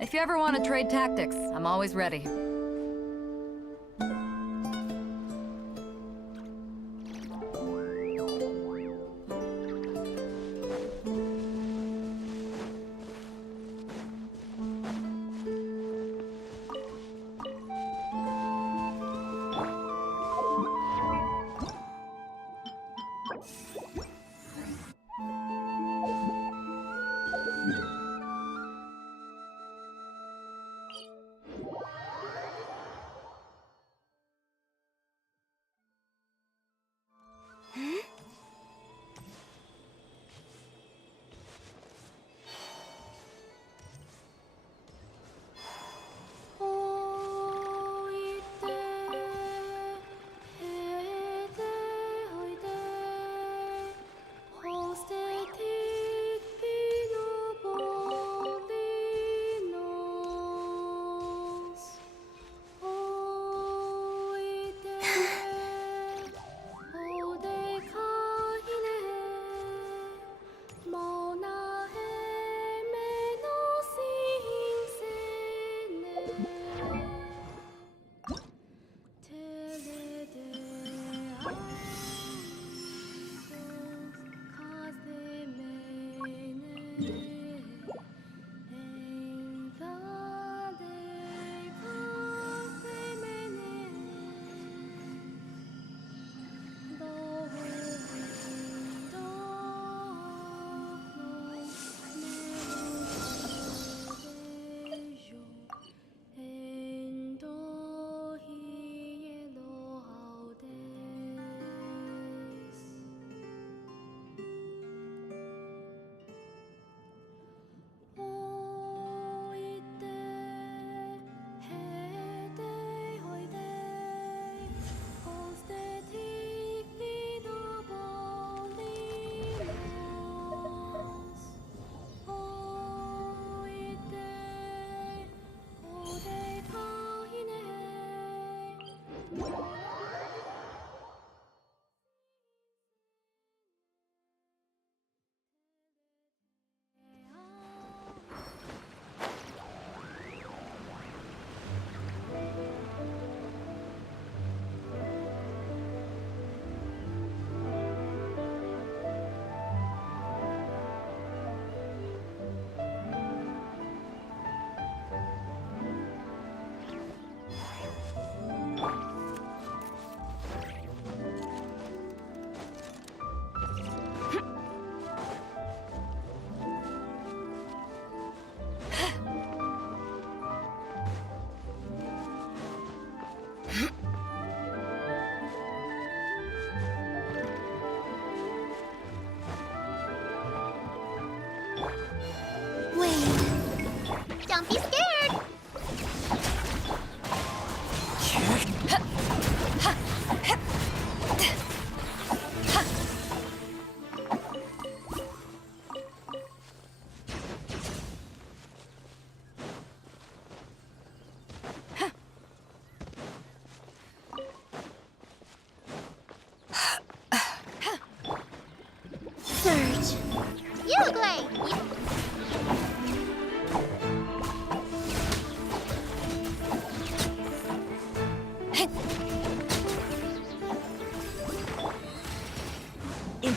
If you ever want to trade tactics, I'm always ready.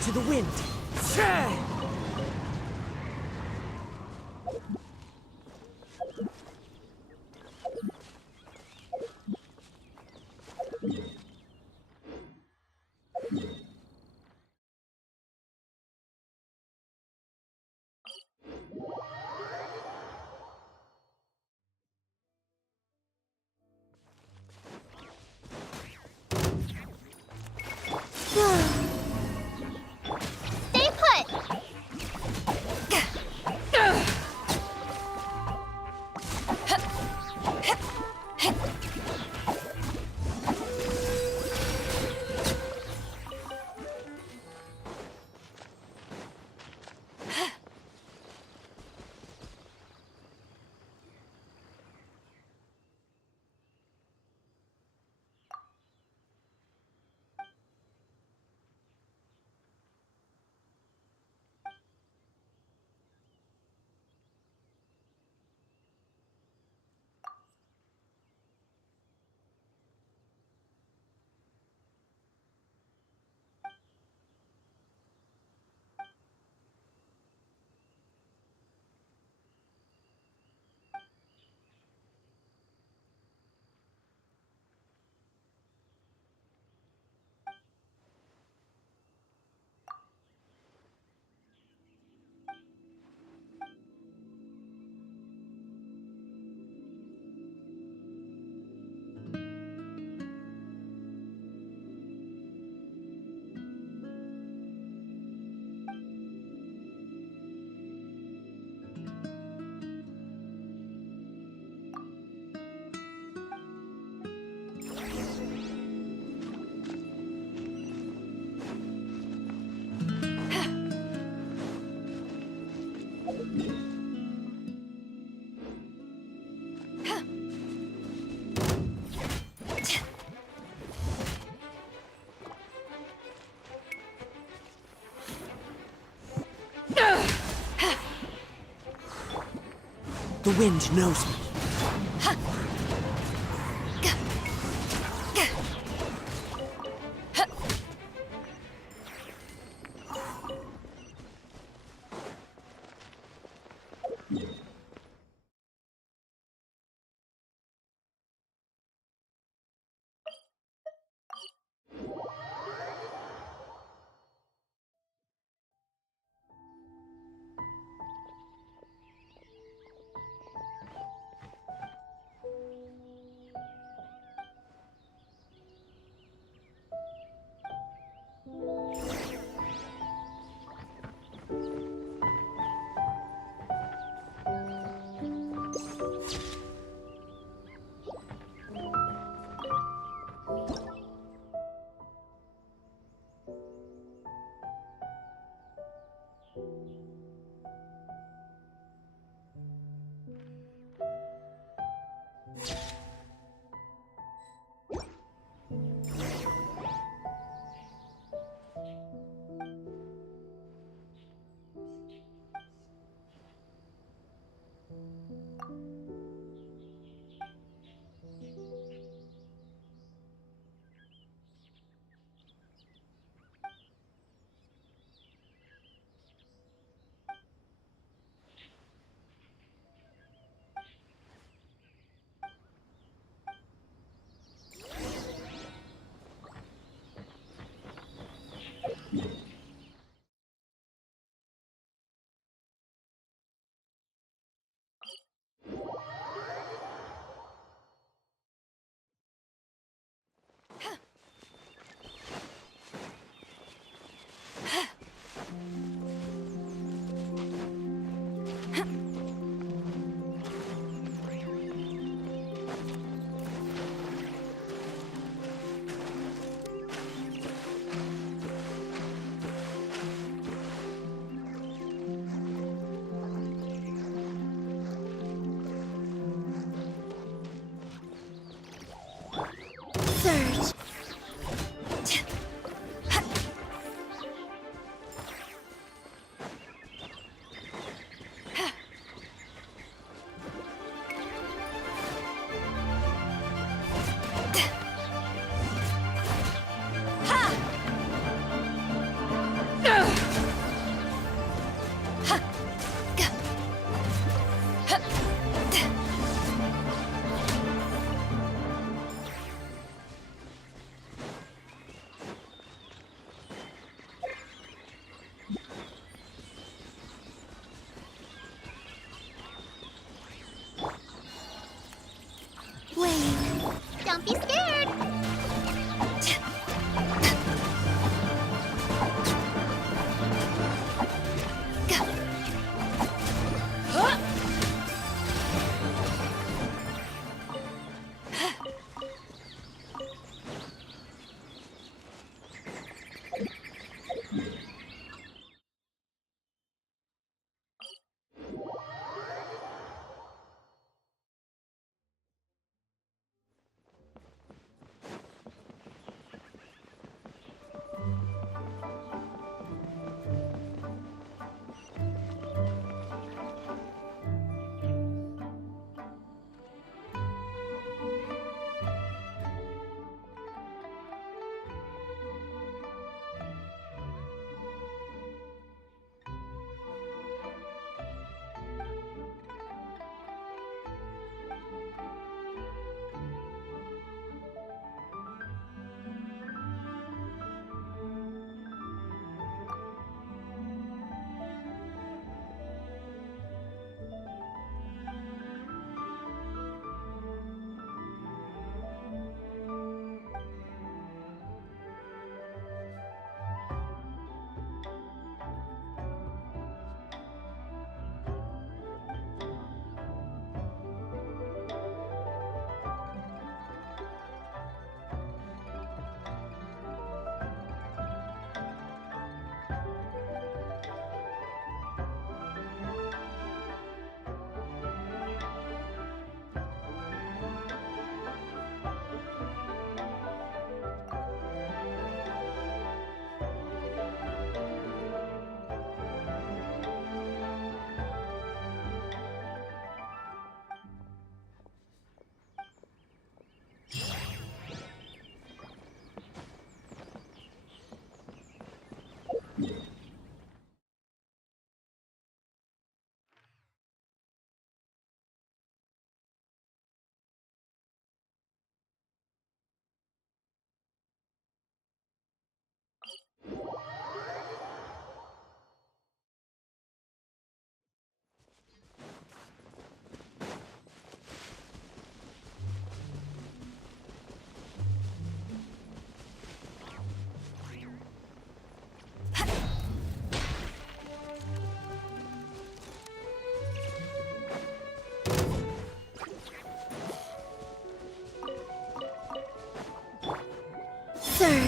to the wind. Stay put! The wind knows me.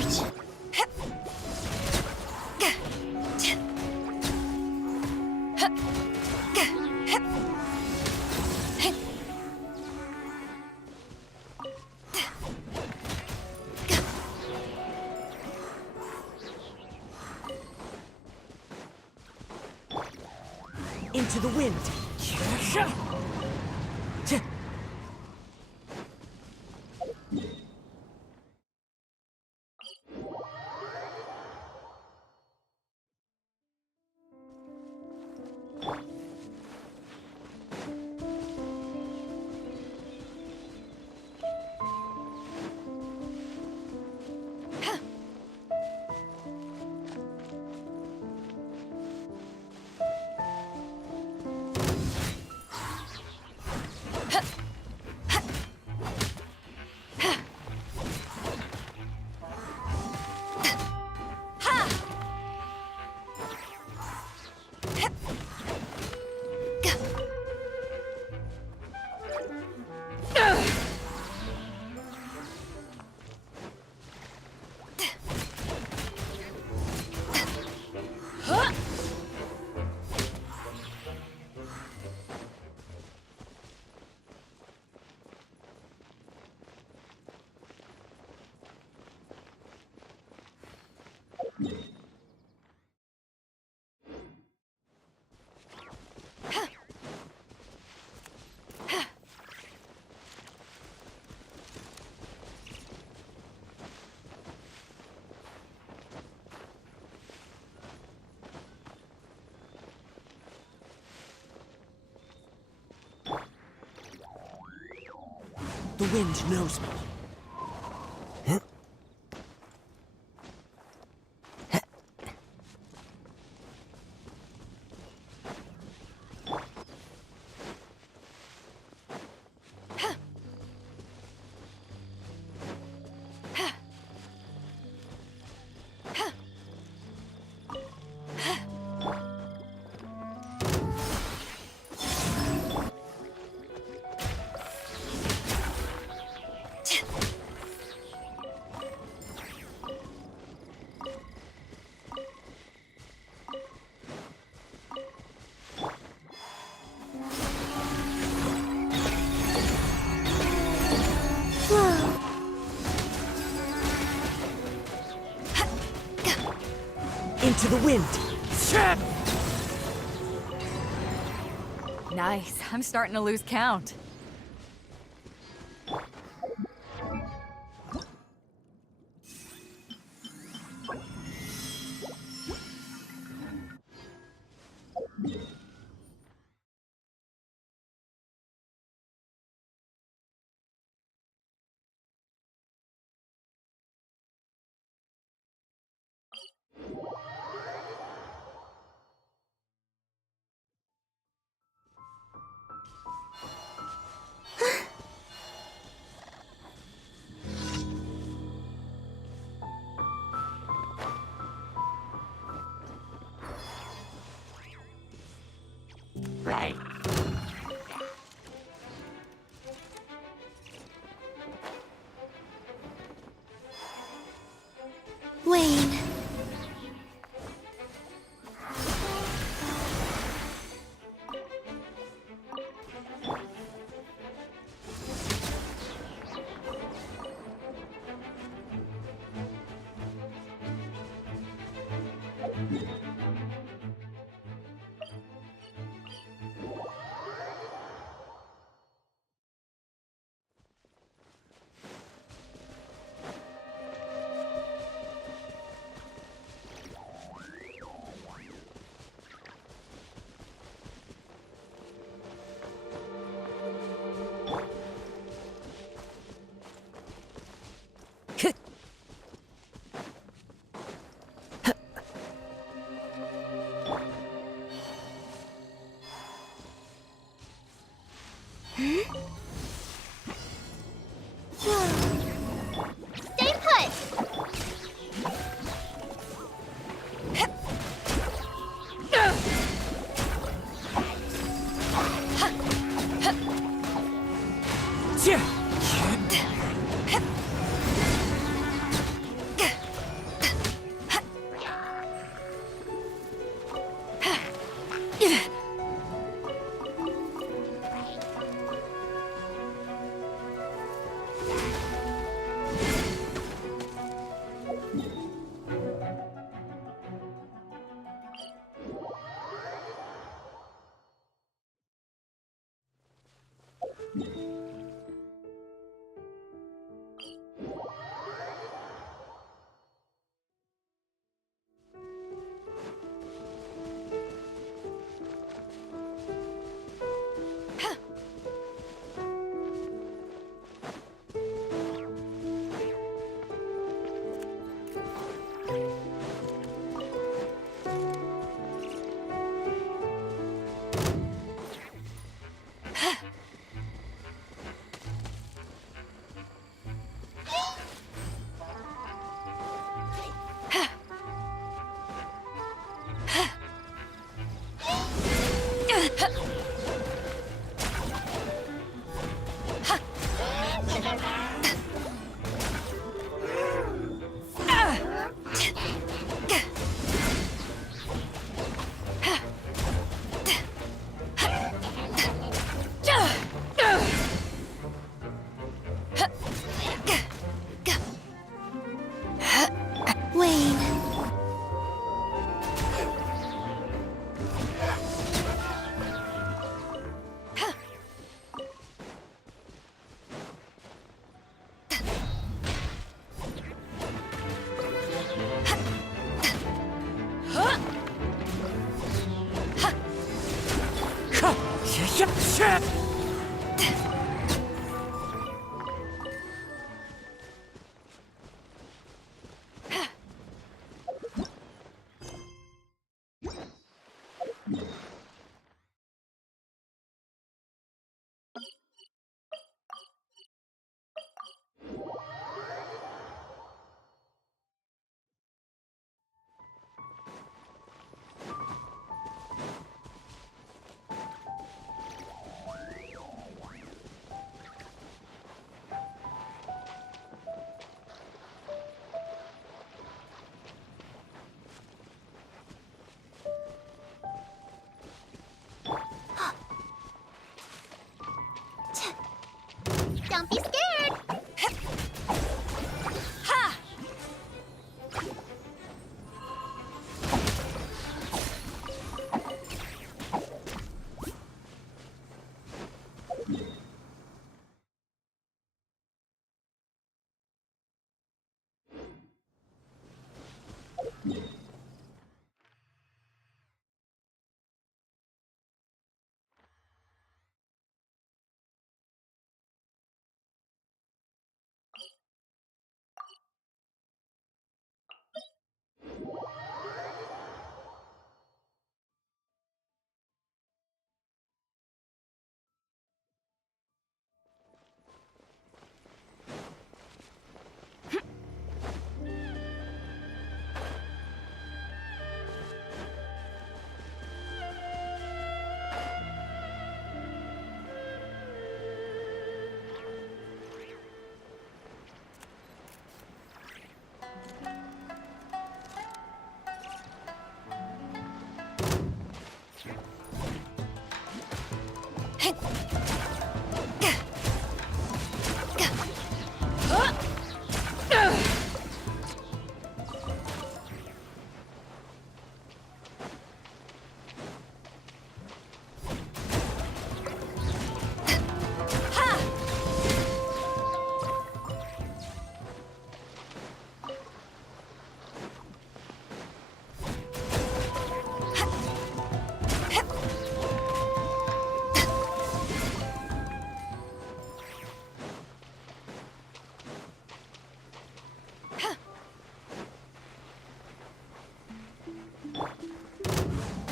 charge. Into the wind. The wind knows me. Into the wind. Nice. I'm starting to lose count. Right. Wayne. Stay put! Don't be scared! Ha!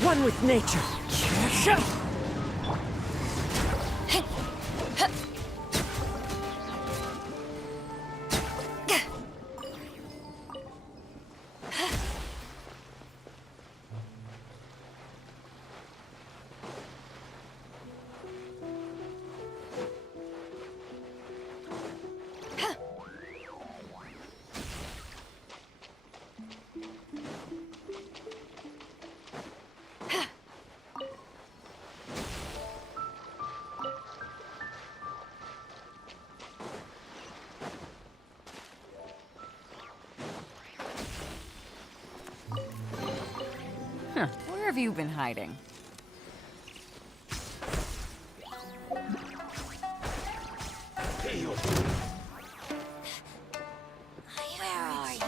One with nature. Huh. Where have you been hiding? Where are you?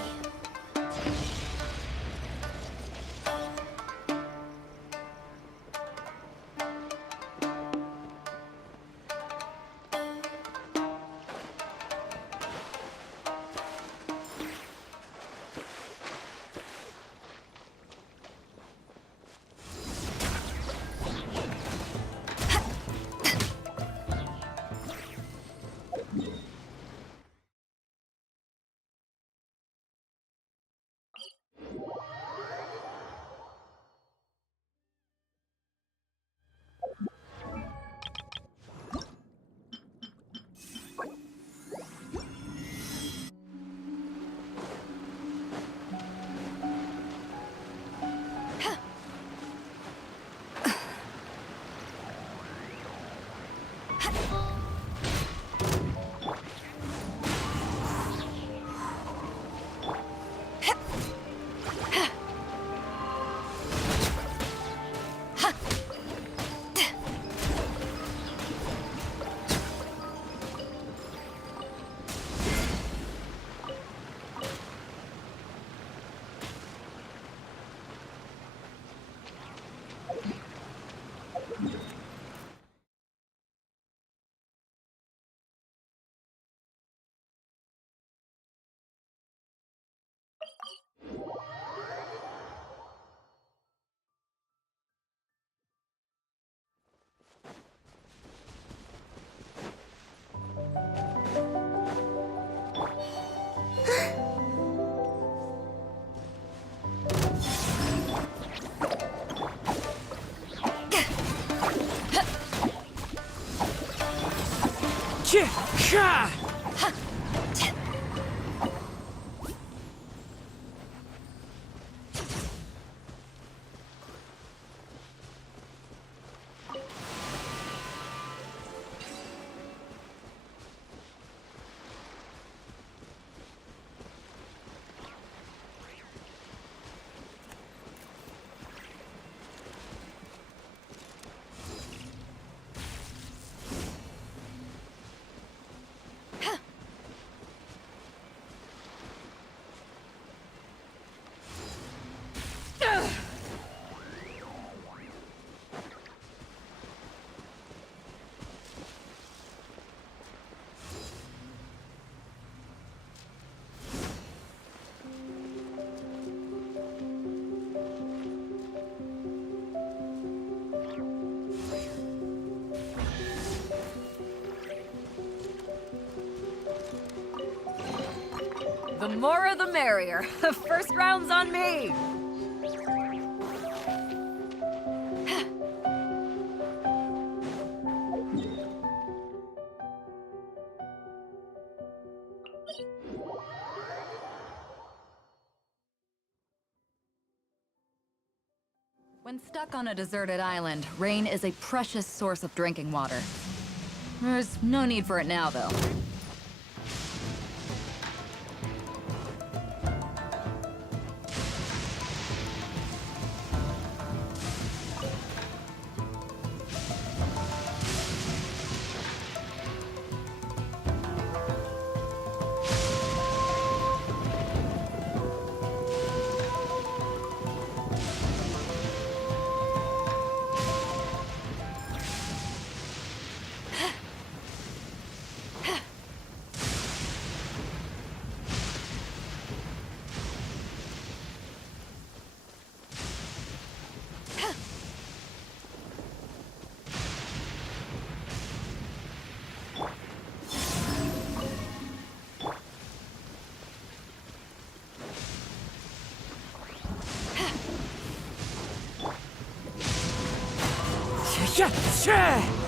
The more the merrier. First round's on me! When stuck on a deserted island, rain is a precious source of drinking water. There's no need for it now, though. Yeah!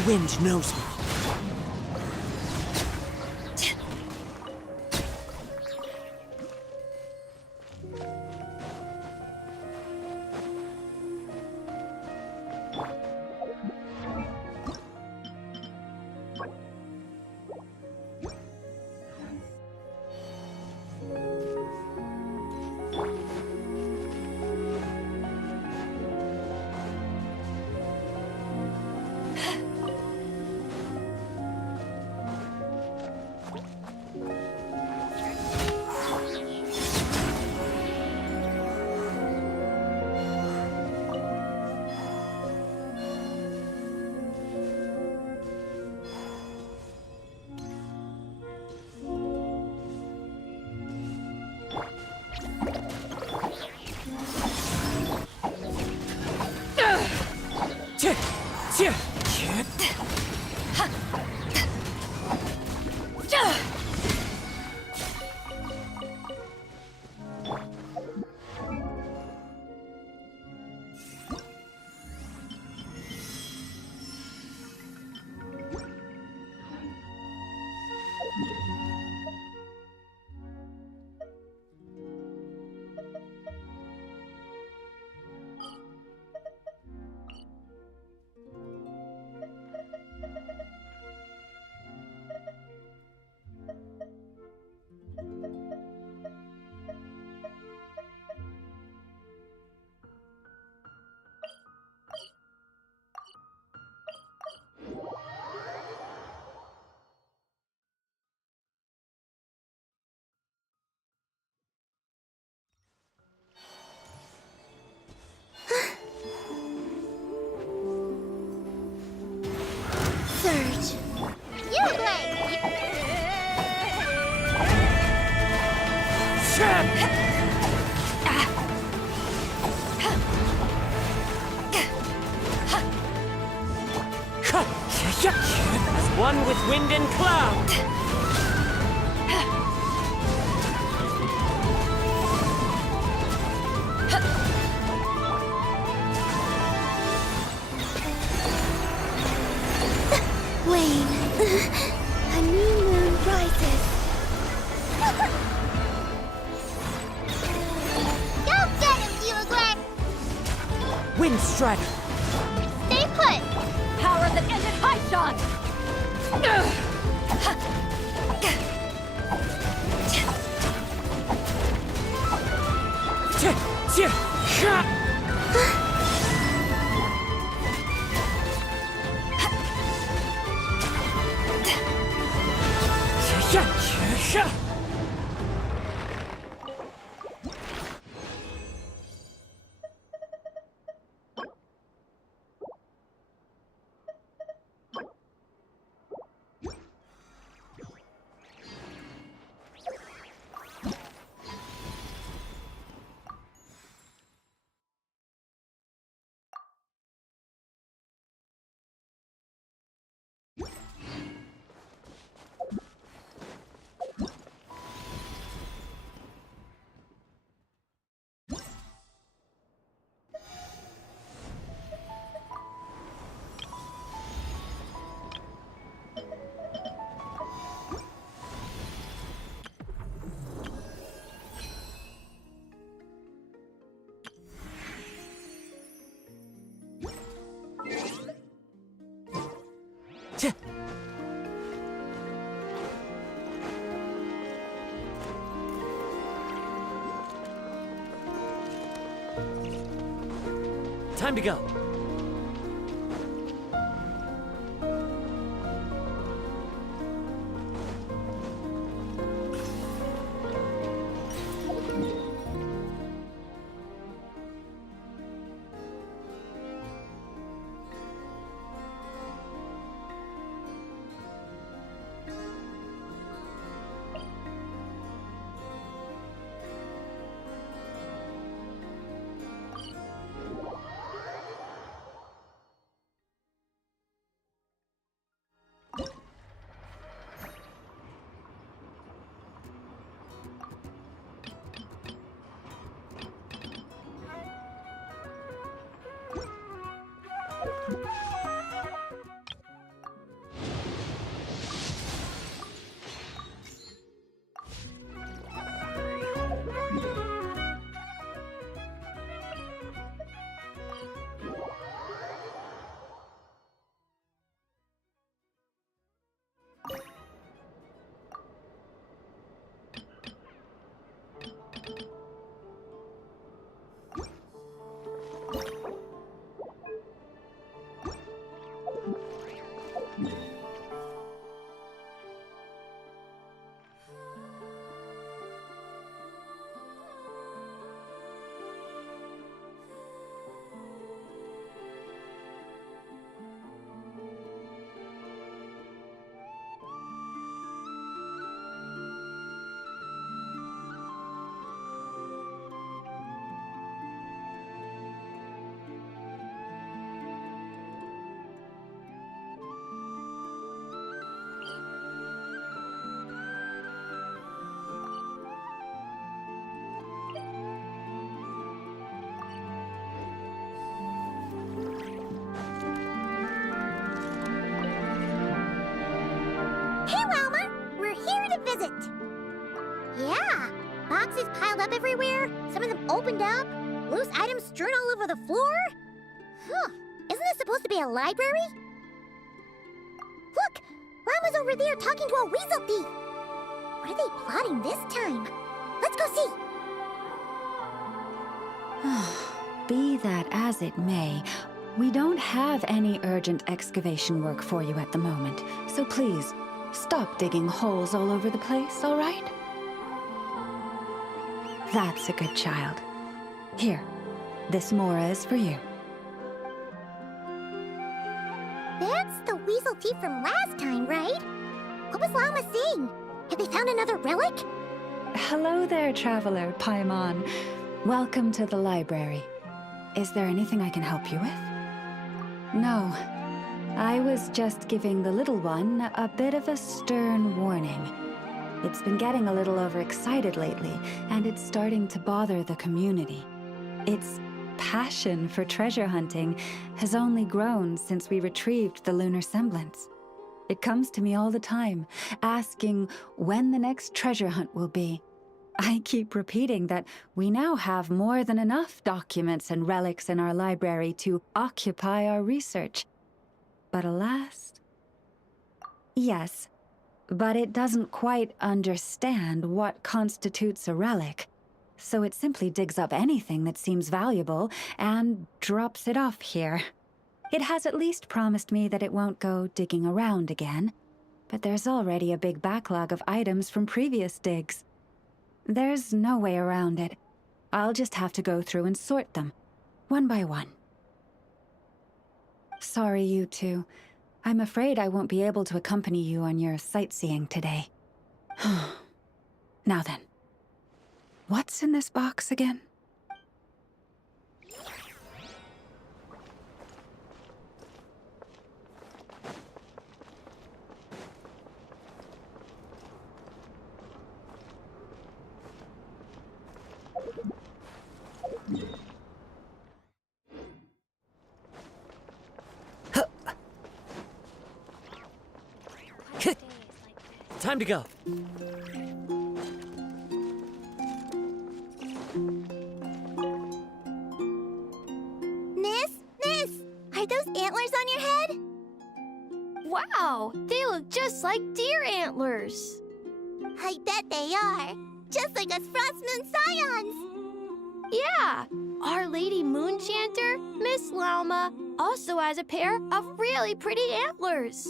The wind knows me. Surge. You play. As one with wind and cloud. Wayne, a new moon rises. Go get him, Hewagler! Wind Strider. Stay put! Power that ended High Shot! Time to go. boxes piled up everywhere, some of them opened up, loose items strewn all over the floor? Huh. Isn't this supposed to be a library? Look! Llama's over there talking to a weasel thief! What are they plotting this time? Let's go see! Be that as it may, we don't have any urgent excavation work for you at the moment, so please, stop digging holes all over the place, all right? That's a good child. Here, this Mora is for you. That's the weasel thief from last time, right? What was Llama saying? Have they found another relic? Hello there, traveler, Paimon. Welcome to the library. Is there anything I can help you with? No. I was just giving the little one a bit of a stern warning. It's been getting a little overexcited lately, and it's starting to bother the community. Its passion for treasure hunting has only grown since we retrieved the lunar semblance. It comes to me all the time, asking when the next treasure hunt will be. I keep repeating that we now have more than enough documents and relics in our library to occupy our research. But alas... Yes, but it doesn't quite understand what constitutes a relic, so it simply digs up anything that seems valuable and drops it off here. It has at least promised me that it won't go digging around again, but there's already a big backlog of items from previous digs. There's no way around it. I'll just have to go through and sort them, one by one. Sorry, you two. I'm afraid I won't be able to accompany you on your sightseeing today. Now then, what's in this box again? Time to go. Miss? Are those antlers on your head? Wow, they look just like deer antlers. I bet they are. Just like us Frost Moon Scions. Yeah, Our Lady Moonchanter, Miss Lauma, also has a pair of really pretty antlers.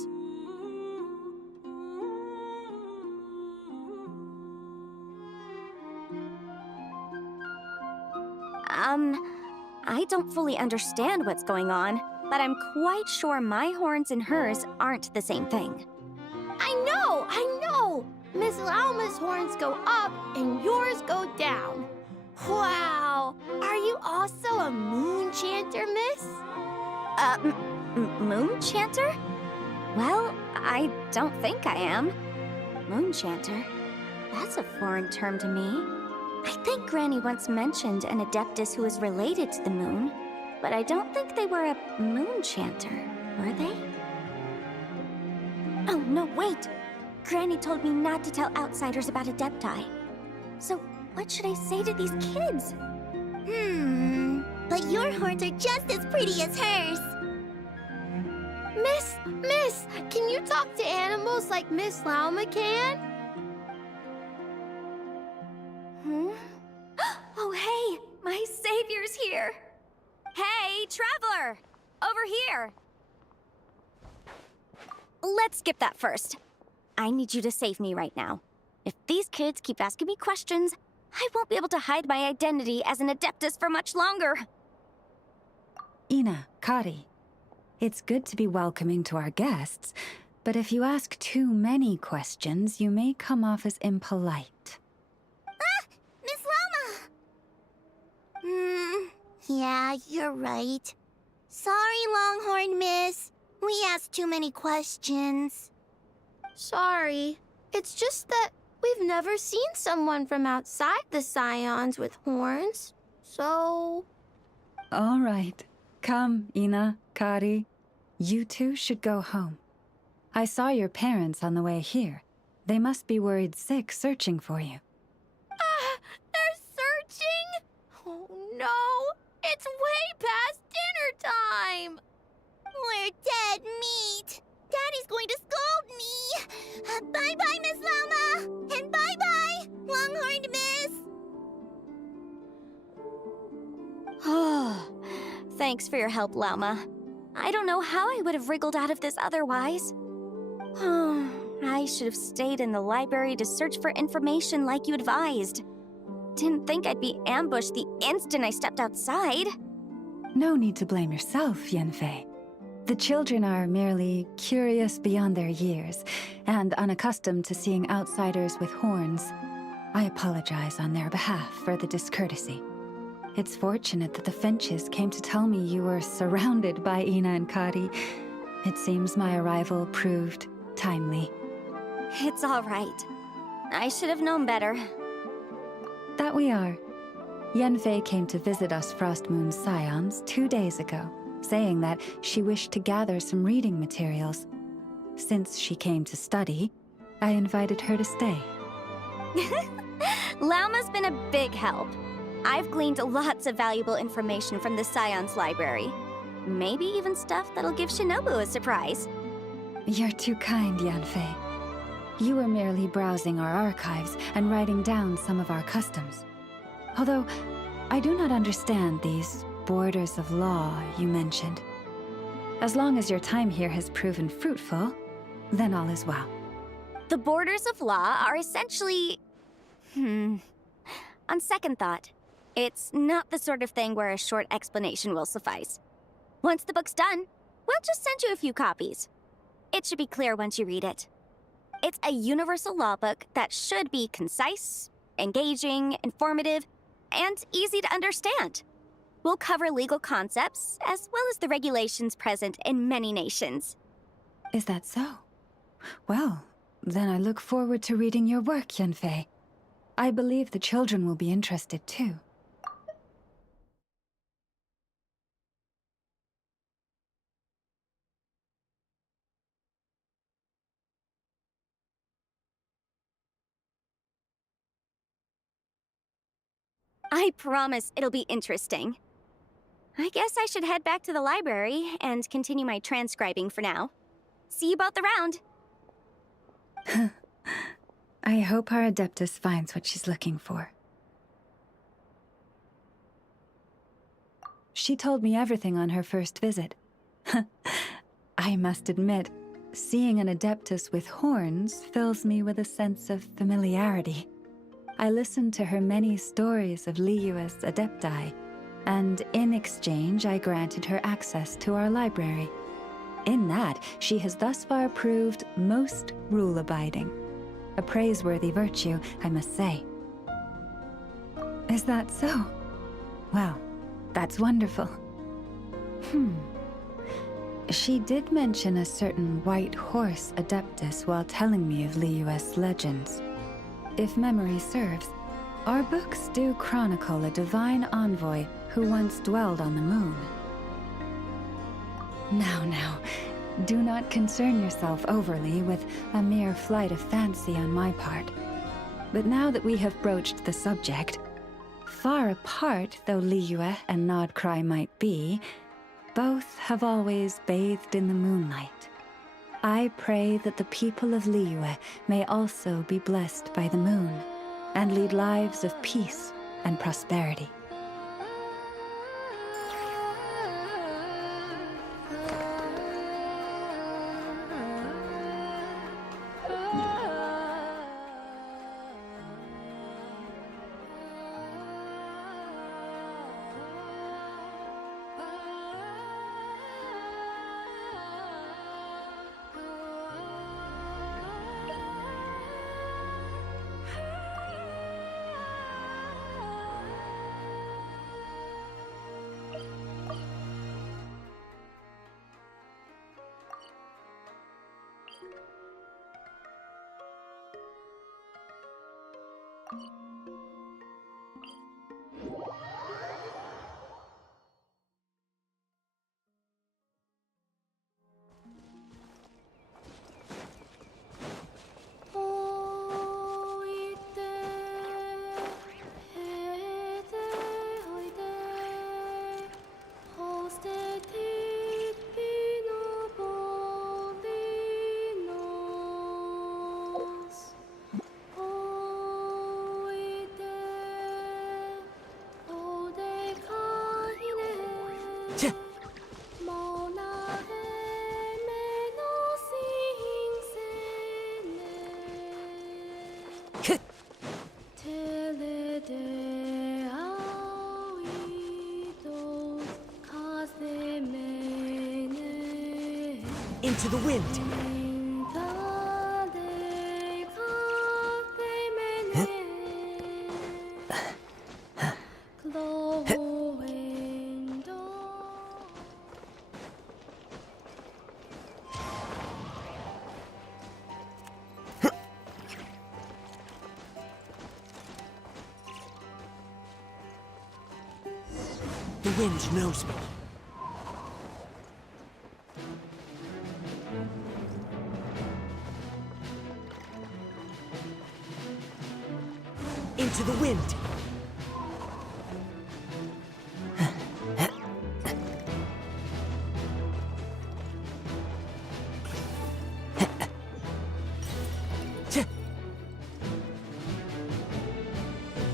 I don't fully understand what's going on, but I'm quite sure my horns and hers aren't the same thing. I know! Miss Lauma's horns go up and yours go down. Wow! Are you also a Moonchanter, miss? Moonchanter? Well, I don't think I am. Moonchanter? That's a foreign term to me. I think Granny once mentioned an Adeptus who is related to the moon, but I don't think they were a Moonchanter, were they? Oh, no, wait! Granny told me not to tell outsiders about Adepti. So, what should I say to these kids? But your horns are just as pretty as hers. Miss, can you talk to animals like Miss Lauma can? Oh, hey! My savior's here! Hey, traveler! Over here! Let's skip that first. I need you to save me right now. If these kids keep asking me questions, I won't be able to hide my identity as an Adeptus for much longer. Ina, Kari, it's good to be welcoming to our guests, but if you ask too many questions, you may come off as impolite. Miss Lauma! Yeah, you're right. Sorry, Longhorn Miss. We asked too many questions. Sorry. It's just that we've never seen someone from outside the Scions with horns, so... All right. Come, Ina, Kari. You two should go home. I saw your parents on the way here. They must be worried sick searching for you. no! It's way past dinner time! We're dead meat! Daddy's going to scold me! Bye-bye, Miss Llama! And bye-bye, Longhorned Miss! Oh, thanks for your help, Llama. I don't know how I would have wriggled out of this otherwise. I should have stayed in the library to search for information like you advised. Didn't think I'd be ambushed the instant I stepped outside. No need to blame yourself, Yanfei. The children are merely curious beyond their years and unaccustomed to seeing outsiders with horns. I apologize on their behalf for the discourtesy. It's fortunate that the Finches came to tell me you were surrounded by Ina and Kari. It seems my arrival proved timely. It's all right. I should have known better. That we are. Yanfei came to visit us Frostmoon's scions 2 days ago, saying that she wished to gather some reading materials. Since she came to study, I invited her to stay. Llama's been a big help. I've gleaned lots of valuable information from the Scion's library. Maybe even stuff that'll give Shinobu a surprise. You're too kind, Yanfei. You were merely browsing our archives and writing down some of our customs. Although, I do not understand these borders of law you mentioned. As long as your time here has proven fruitful, then all is well. The borders of law are essentially... On second thought, it's not the sort of thing where a short explanation will suffice. Once the book's done, we'll just send you a few copies. It should be clear once you read it. It's a universal law book that should be concise, engaging, informative, and easy to understand. We'll cover legal concepts, as well as the regulations present in many nations. Is that so? Well, then I look forward to reading your work, Yanfei. I believe the children will be interested too. I promise it'll be interesting. I guess I should head back to the library and continue my transcribing for now. See you both around. I hope our Adeptus finds what she's looking for. She told me everything on her first visit. I must admit, seeing an Adeptus with horns fills me with a sense of familiarity. I listened to her many stories of Liyue's Adepti, and in exchange I granted her access to our library. In that, she has thus far proved most rule-abiding. A praiseworthy virtue, I must say. Is that so? Well, that's wonderful. She did mention a certain white horse Adeptus while telling me of Liyue's legends. If memory serves, our books do chronicle a divine envoy who once dwelled on the moon. Now, do not concern yourself overly with a mere flight of fancy on my part. But now that we have broached the subject, far apart though Liyue and Nodcry might be, both have always bathed in the moonlight. I pray that the people of Liyue may also be blessed by the moon and lead lives of peace and prosperity. Into the wind. The wind knows me. Into the wind.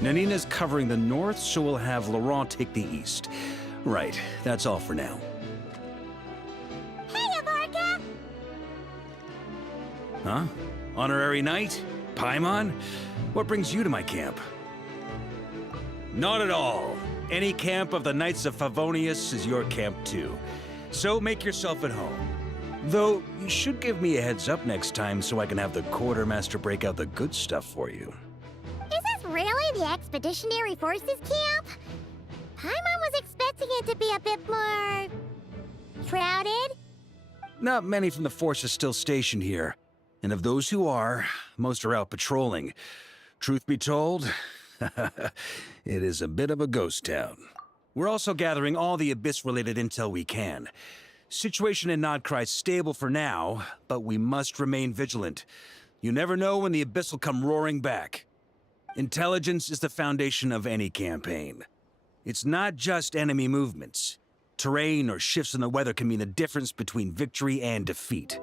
Nanina's covering the north, so we'll have Laurent take the east. Right, that's all for now. Hey, Avarka! Huh? Honorary Knight? Paimon? What brings you to my camp? Not at all. Any camp of the Knights of Favonius is your camp too. So make yourself at home. Though, you should give me a heads up next time so I can have the Quartermaster break out the good stuff for you. Is this really the Expeditionary Forces camp? Paimon was expecting it to be a bit more... crowded? Not many from the force are still stationed here. And of those who are, most are out patrolling. Truth be told, it is a bit of a ghost town. We're also gathering all the Abyss-related intel we can. Situation in Nodcry's stable for now, but we must remain vigilant. You never know when the Abyss will come roaring back. Intelligence is the foundation of any campaign. It's not just enemy movements. Terrain or shifts in the weather can mean the difference between victory and defeat.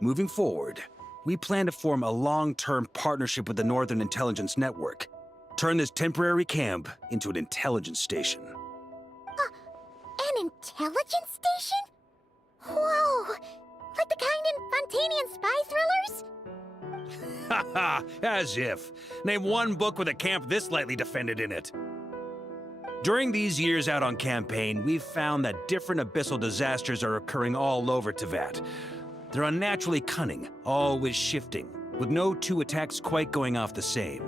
Moving forward, we plan to form a long-term partnership with the Northern Intelligence Network. Turn this temporary camp into an intelligence station. An intelligence station? Whoa! Like the kind in Fontanian spy thrillers? Haha, as if. Name one book with a camp this lightly defended in it. During these years out on campaign, we've found that different abyssal disasters are occurring all over Teyvat. They're unnaturally cunning, always shifting, with no two attacks quite going off the same.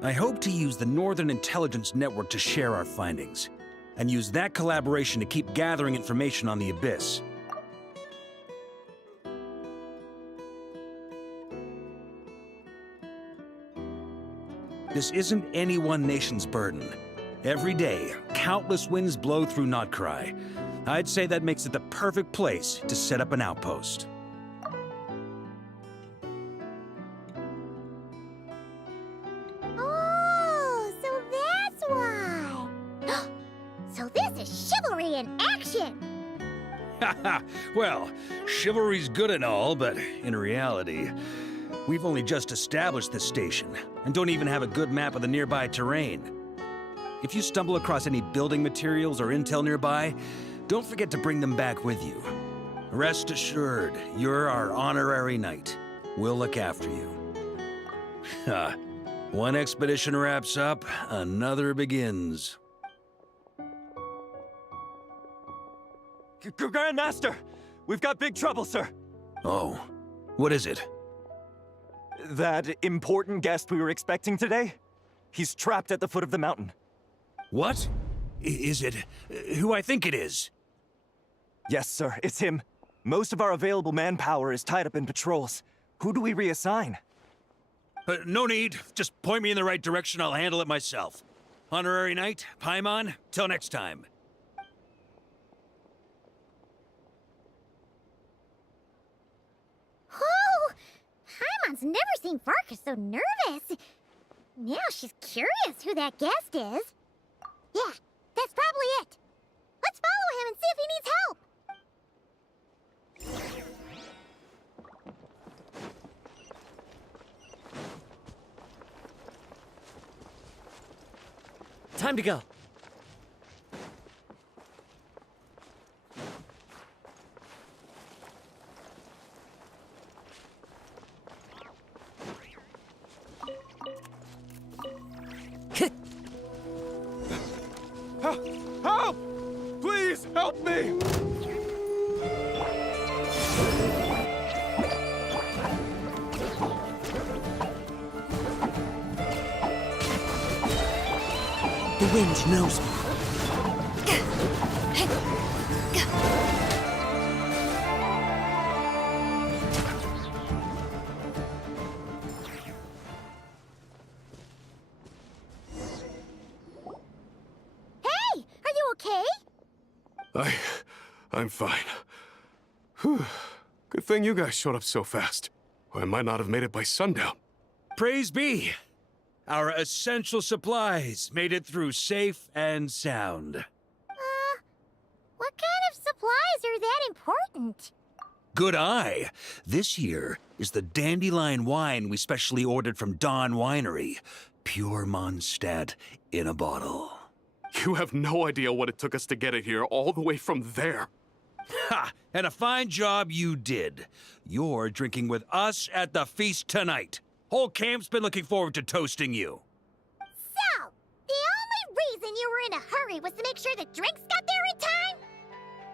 I hope to use the Northern Intelligence Network to share our findings, and use that collaboration to keep gathering information on the Abyss. This isn't any one nation's burden. Every day, countless winds blow through Nodcry. I'd say that makes it the perfect place to set up an outpost. Oh, so that's why! So this is chivalry in action! Haha, well, chivalry's good and all, but in reality, we've only just established this station, and don't even have a good map of the nearby terrain. If you stumble across any building materials or intel nearby, don't forget to bring them back with you. Rest assured, you're our honorary knight. We'll look after you. One expedition wraps up, another begins. Grandmaster! We've got big trouble, sir! Oh, what is it? That important guest we were expecting today? He's trapped at the foot of the mountain. What? Is it who I think it is? Yes, sir, it's him. Most of our available manpower is tied up in patrols. Who do we reassign? No need. Just point me in the right direction, I'll handle it myself. Honorary Knight, Paimon, till next time. Oh! Paimon's never seen Varka so nervous. Now she's curious who that guest is. Yeah, that's probably it. Let's follow him and see if he needs help. Time to go. Help! Please, help me! The wind knows me. Hey! Are you okay? I'm fine. Whew. Good thing you guys showed up so fast. Or I might not have made it by sundown. Praise be! Our essential supplies made it through safe and sound. What kind of supplies are that important? Good eye! This here is the dandelion wine we specially ordered from Dawn Winery. Pure Mondstadt in a bottle. You have no idea what it took us to get it here, all the way from there. Ha! And a fine job you did. You're drinking with us at the feast tonight. Whole camp's been looking forward to toasting you. So, the only reason you were in a hurry was to make sure the drinks got there in time?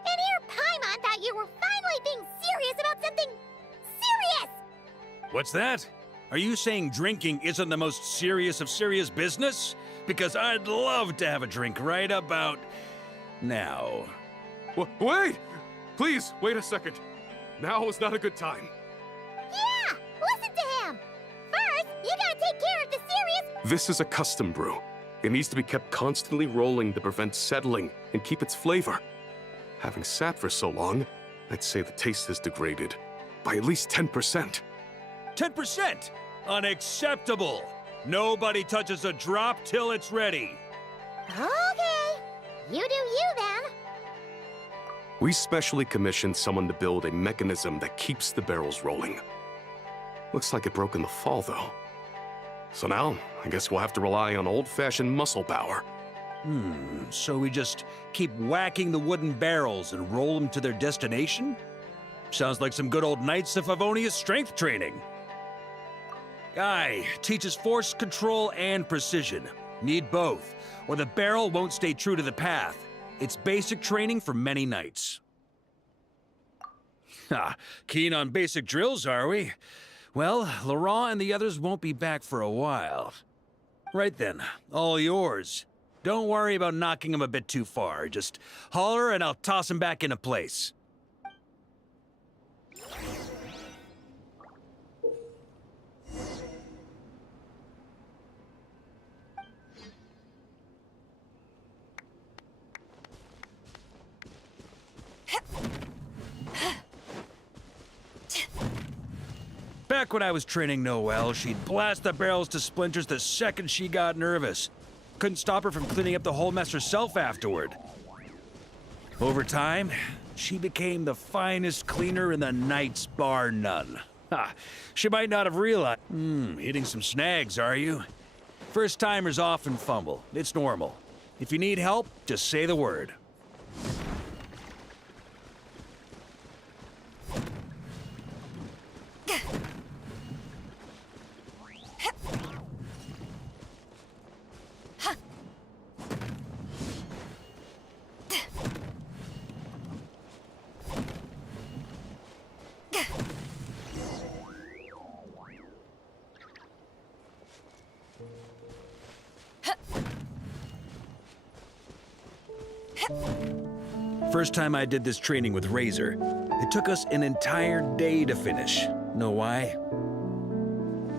And here Paimon thought you were finally being serious about something serious! What's that? Are you saying drinking isn't the most serious of serious business? Because I'd love to have a drink right about now. Wait! Please, wait a second. Now is not a good time. Yeah! Listen to him! First, you gotta take care of the serious... This is a custom brew. It needs to be kept constantly rolling to prevent settling and keep its flavor. Having sat for so long, I'd say the taste has degraded by at least 10%. 10%? Unacceptable! Nobody touches a drop till it's ready. Okay. You do you, then. We specially commissioned someone to build a mechanism that keeps the barrels rolling. Looks like it broke in the fall, though. So now, I guess we'll have to rely on old-fashioned muscle power. So we just keep whacking the wooden barrels and roll them to their destination? Sounds like some good old Knights of Favonia's strength training. Guy teaches force control and precision. Need both, or the barrel won't stay true to the path. It's basic training for many knights. Ha, keen on basic drills, are we? Well, Laurent and the others won't be back for a while. Right then, all yours. Don't worry about knocking him a bit too far. Just holler and I'll toss him back into place. Back when I was training Noelle, she'd blast the barrels to splinters the second she got nervous. Couldn't stop her from cleaning up the whole mess herself afterward. Over time, she became the finest cleaner in the Knights, bar none. Ha! She might not have realized. Hitting some snags, are you? First-timers often fumble. It's normal. If you need help, just say the word. First time I did this training with Razor, it took us an entire day to finish. Know why?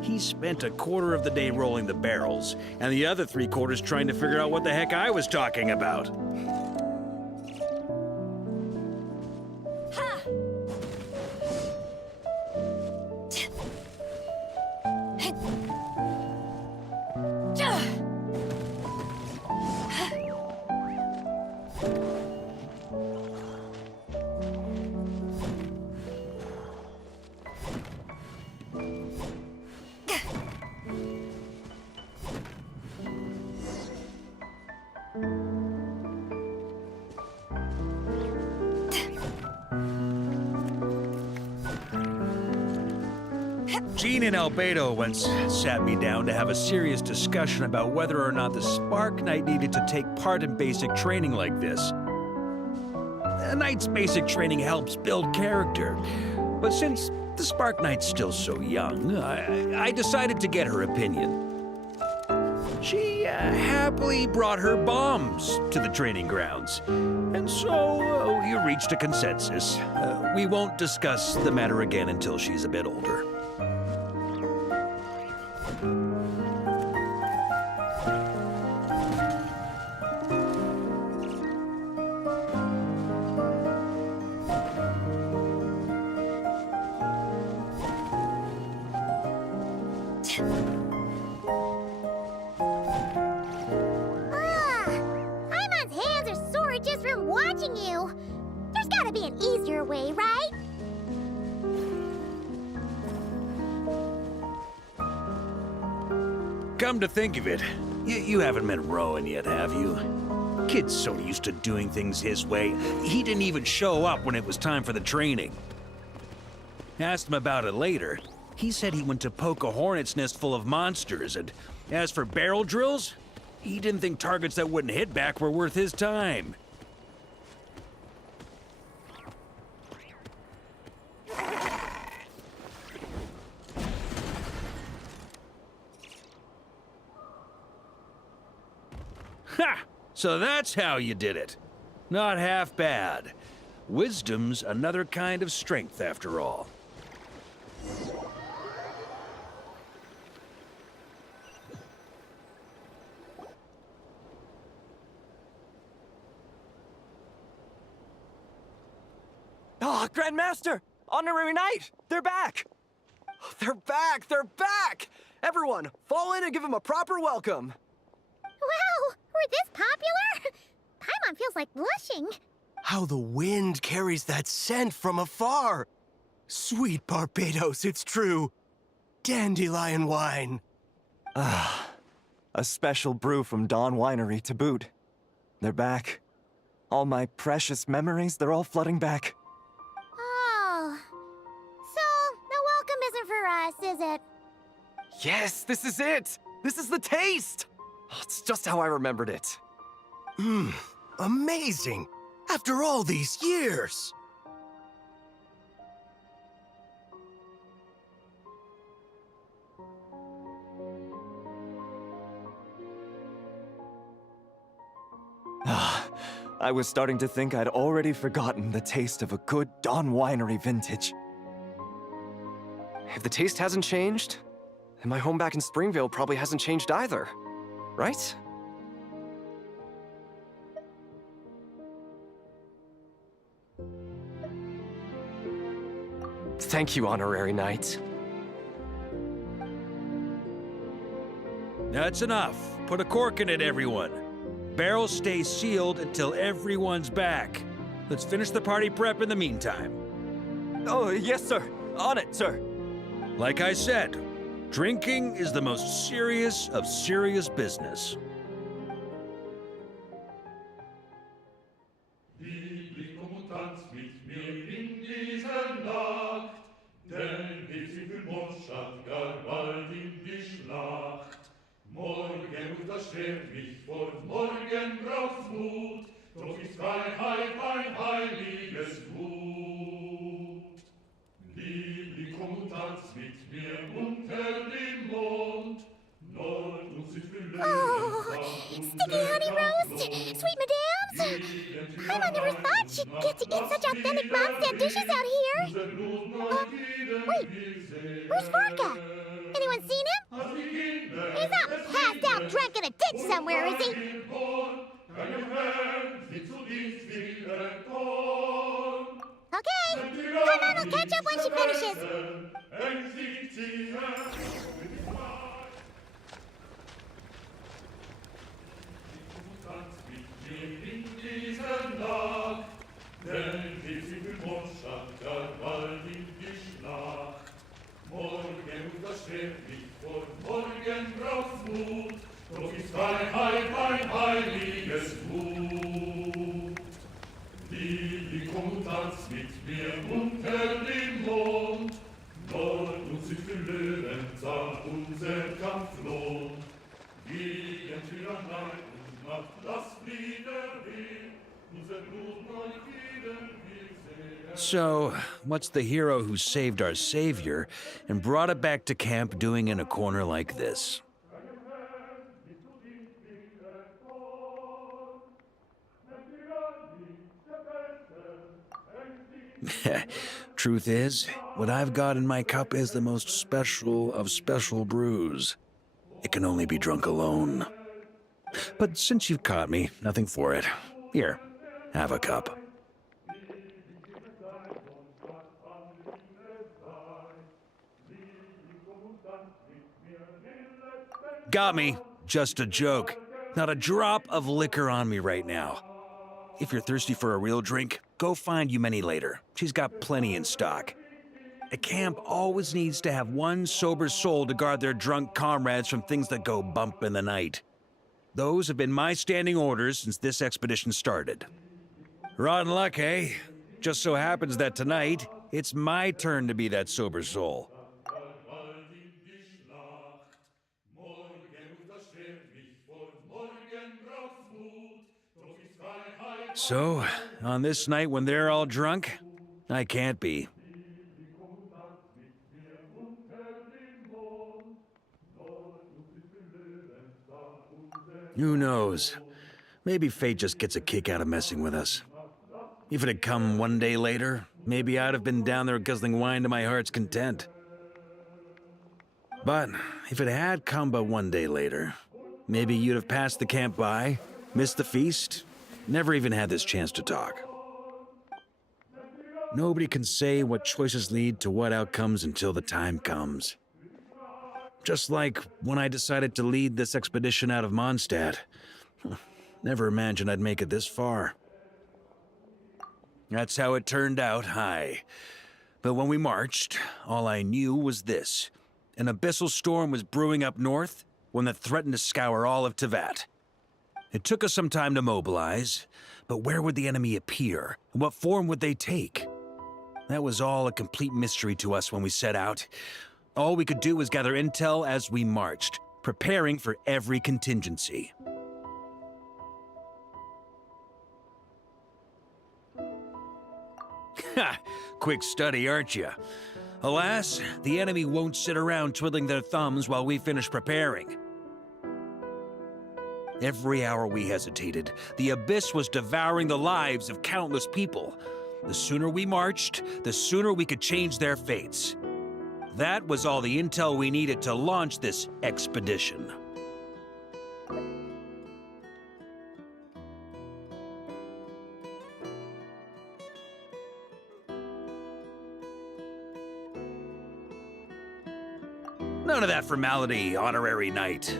He spent a quarter of the day rolling the barrels, and the other 3/4 trying to figure out what the heck I was talking about. Jean and Albedo once sat me down to have a serious discussion about whether or not the Spark Knight needed to take part in basic training like this. A knight's basic training helps build character, but since the Spark Knight's still so young, I decided to get her opinion. She happily brought her bombs to the training grounds, and so we reached a consensus. We won't discuss the matter again until she's a bit older. Paimon's hands are sore just from watching you. There's gotta be an easier way, right? Come to think of it, you haven't met Rowan yet, have you? Kid's so used to doing things his way, he didn't even show up when it was time for the training. Asked him about it later. He said he went to poke a hornet's nest full of monsters, and as for barrel drills, he didn't think targets that wouldn't hit back were worth his time. Ha! So that's how you did it. Not half bad. Wisdom's another kind of strength, after all. Ah, Grandmaster! Honorary Knight! They're back! They're back! They're back! Everyone, fall in and give them a proper welcome. Wow, we're this popular? Paimon feels like blushing. How the wind carries that scent from afar. Sweet Barbados, it's true. Dandelion wine. Ah, a special brew from Dawn Winery to boot. They're back. All my precious memories, they're all flooding back. Oh. So, the welcome isn't for us, is it? Yes, this is it! This is the taste! Oh, it's just how I remembered it. Amazing! After all these years! I was starting to think I'd already forgotten the taste of a good Dawn Winery vintage. If the taste hasn't changed, then my home back in Springvale probably hasn't changed either. Right? Thank you, Honorary Knight. That's enough. Put a cork in it, everyone. Barrels stay sealed until everyone's back. Let's finish the party prep in the meantime. Oh, yes, sir. On it, sir. Like I said, drinking is the most serious of serious business. Schwert mich vor morgen braucht's Mut, doch ist Freiheit ein heiliges Gut. Liebling, komm und tanz mit mir unter dem Mond, Nord und Süd für Sticky honey roast! Sweet madams! Paimon never thought she'd get to eat such authentic Mondstadt dishes out here! Wait, where's Vorka? Anyone seen him? He's not passed out drunk in a ditch somewhere, is he? Okay, Paimon will catch up when she finishes. Denn die Zwiebelmondstadt gar bald in die Schlacht. Morgen das Schwert nicht vor morgen braucht's Mut, doch ist Freiheit ein heiliges Gut. Liebling, komm und tanz mit mir unter dem Mond, Nord und Süd für So, what's the hero who saved our savior and brought it back to camp doing in a corner like this? Truth is, what I've got in my cup is the most special of special brews. It can only be drunk alone. But since you've caught me, nothing for it. Here, have a cup. Got me. Just a joke. Not a drop of liquor on me right now. If you're thirsty for a real drink, go find Yumeni later. She's got plenty in stock. A camp always needs to have one sober soul to guard their drunk comrades from things that go bump in the night. Those have been my standing orders since this expedition started. Rotten luck, eh? Just so happens that tonight, it's my turn to be that sober soul. So, on this night when they're all drunk, I can't be. Who knows? Maybe fate just gets a kick out of messing with us. If it had come one day later, maybe I'd have been down there guzzling wine to my heart's content. But if it had come but one day later, maybe you'd have passed the camp by, missed the feast, never even had this chance to talk. Nobody can say what choices lead to what outcomes until the time comes. Just like when I decided to lead this expedition out of Mondstadt. Never imagined I'd make it this far. That's how it turned out, aye. But when we marched, all I knew was this. An abyssal storm was brewing up north, one that threatened to scour all of Tevat. It took us some time to mobilize, but where would the enemy appear? And what form would they take? That was all a complete mystery to us when we set out. All we could do was gather intel as we marched, preparing for every contingency. Ha! Quick study, aren't you? Alas, the enemy won't sit around twiddling their thumbs while we finish preparing. Every hour we hesitated, the abyss was devouring the lives of countless people. The sooner we marched, the sooner we could change their fates. That was all the intel we needed to launch this expedition. None of that formality, honorary knight.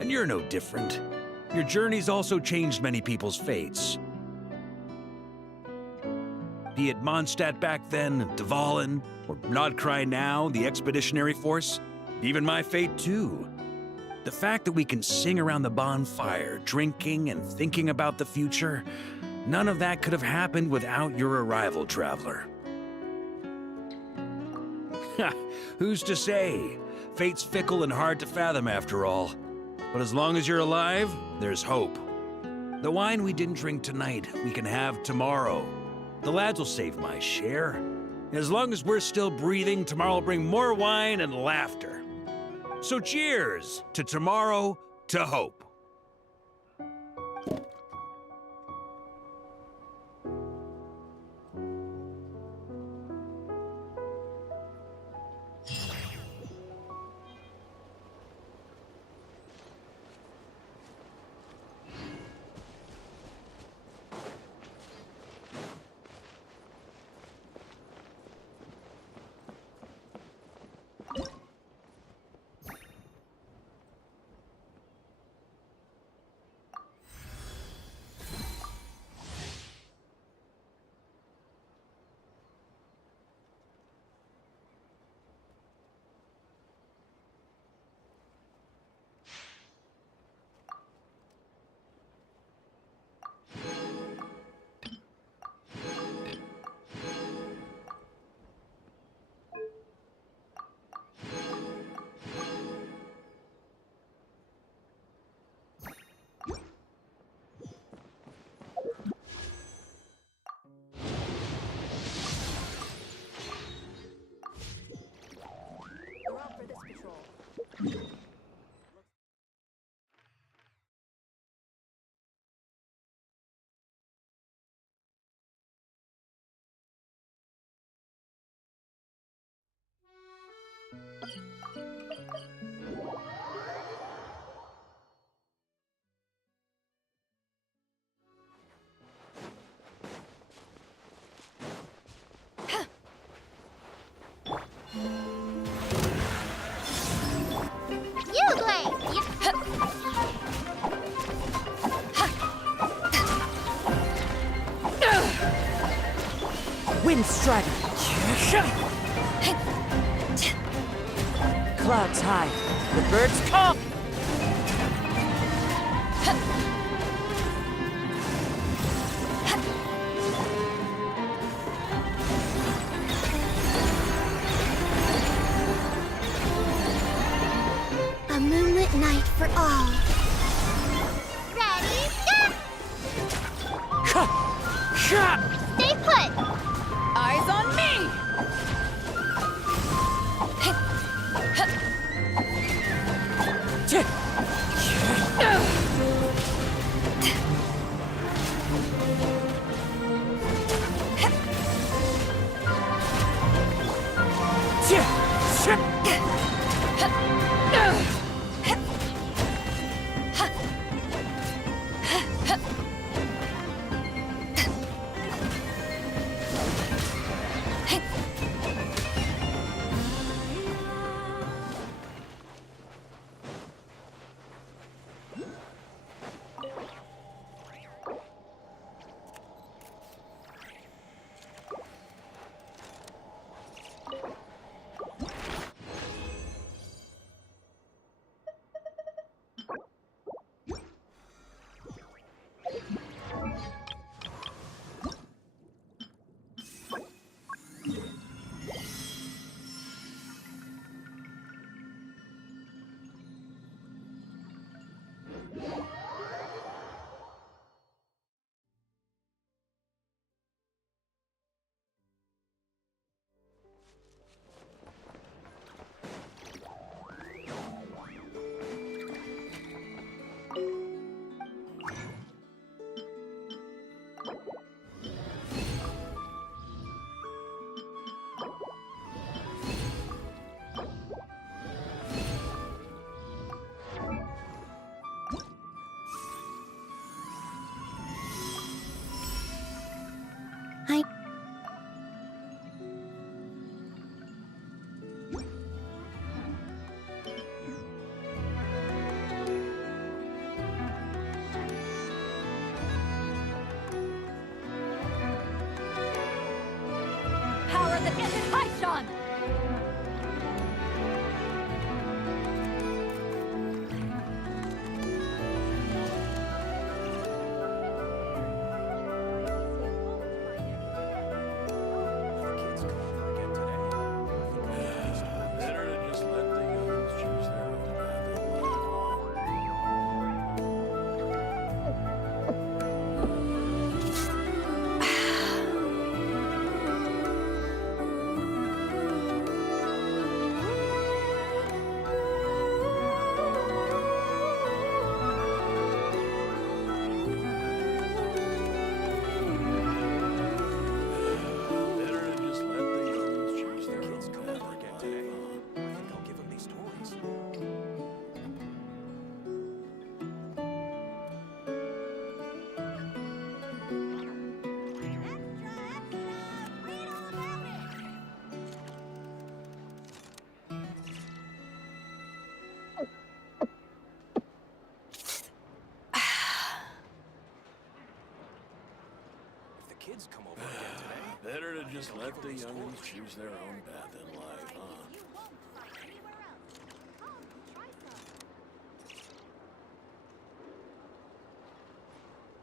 And you're no different. Your journey's also changed many people's fates. Be it Mondstadt back then, Dvalin, or Nodcry now, the expeditionary force, even my fate too. The fact that we can sing around the bonfire, drinking and thinking about the future, none of that could have happened without your arrival, traveler. Ha! Who's to say? Fate's fickle and hard to fathom after all. But as long as you're alive, there's hope. The wine we didn't drink tonight, we can have tomorrow. The lads will save my share. As long as we're still breathing, tomorrow will bring more wine and laughter. So cheers to tomorrow, to hope. Wind Strider! Clouds high, the birds come! A moonlit night for all. Ready, go! Stay put! Eyes on me! Power that isn't high, Sean! Kids come over again today. Better to just let the youngins choose their own path in life, huh?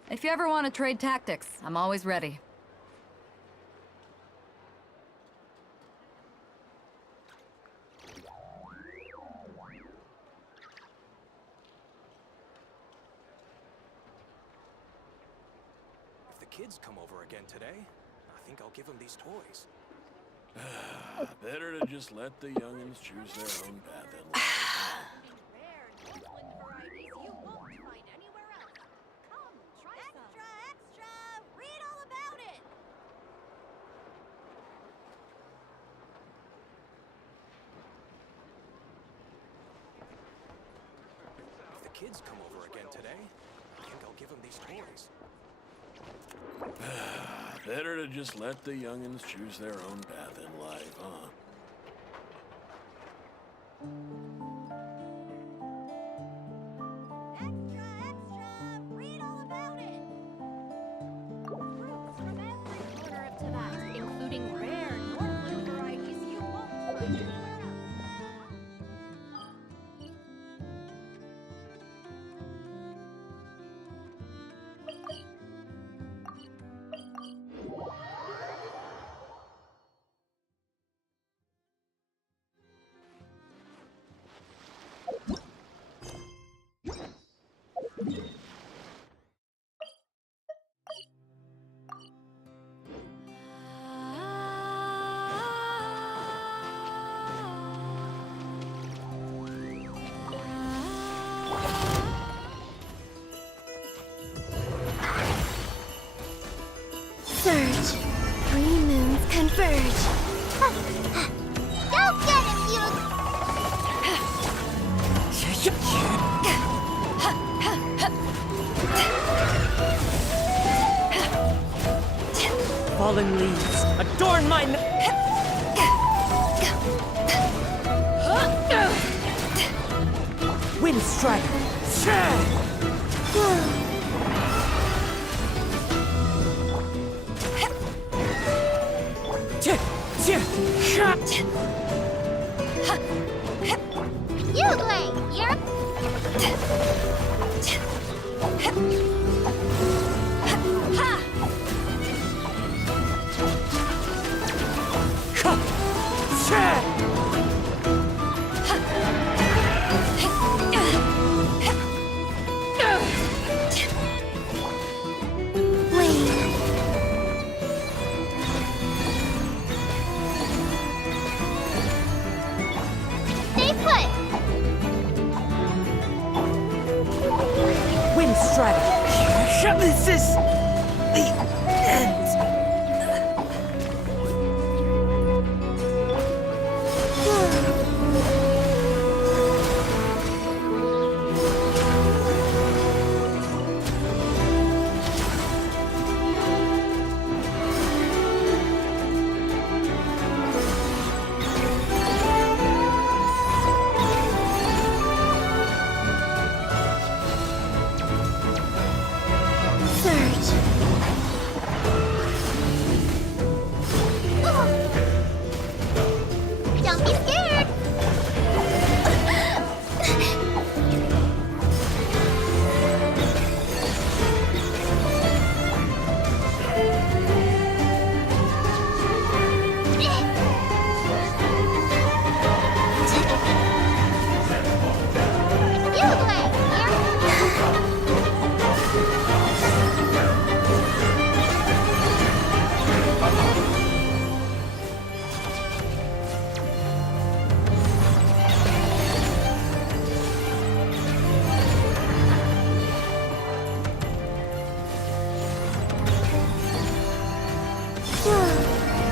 If you ever want to trade tactics, I'm always ready. If the kids come over again today, I think I'll give them these toys. Better to just let the youngins choose their own path in life. Kids come over again today, I think I'll give them these toys. Better to just let the youngins choose their own path in life, huh? Read all about it! Fruits from every corner of Tibet, including Surge. 3 moons converge. Go get him, you! Fallen leaves, adorn my... Wind Strider! You Blade, you're... Stay put! Wind Strider! This is... the end! Surge. Don't be scared! You Blade,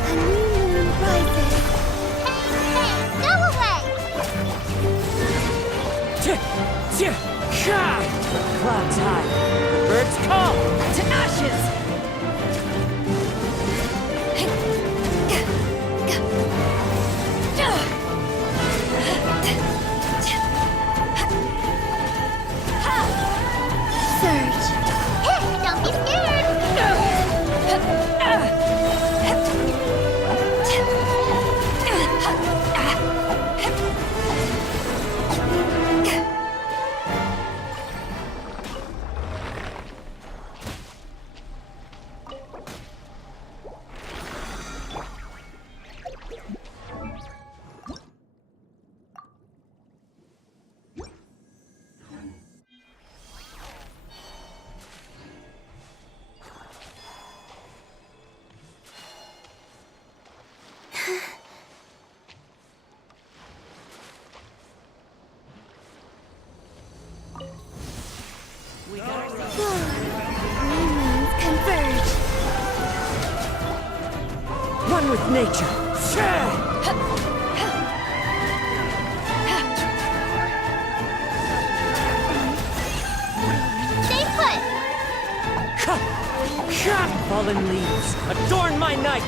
A new moon rises. Hey, go away! Clouds high, the birds call to ashes! Surge. Don't be scared! Three moons converge. One with nature! Stay put! Fallen leaves, adorn my night!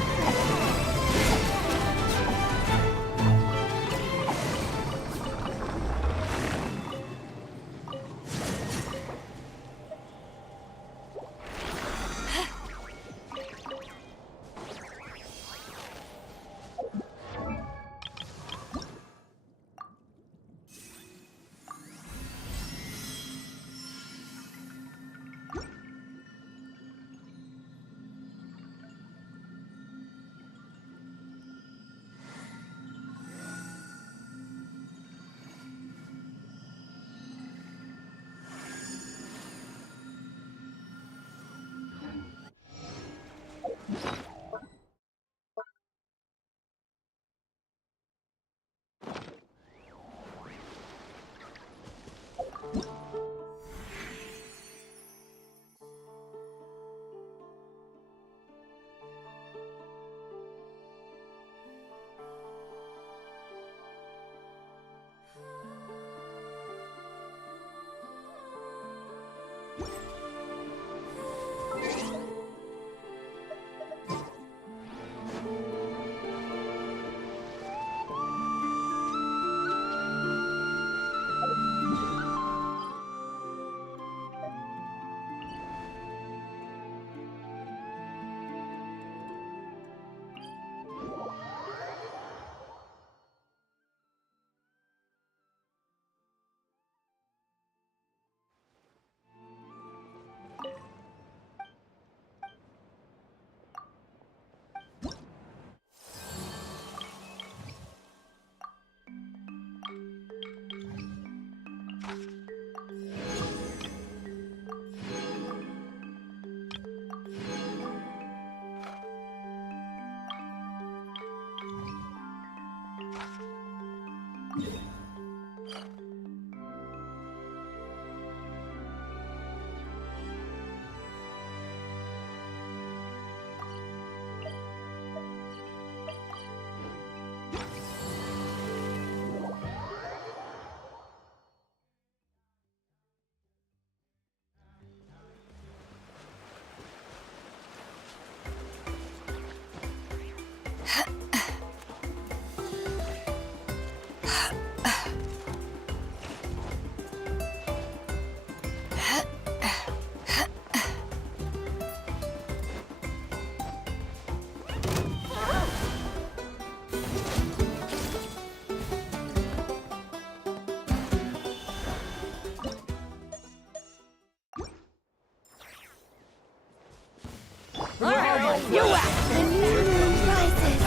You act! The new moon rises.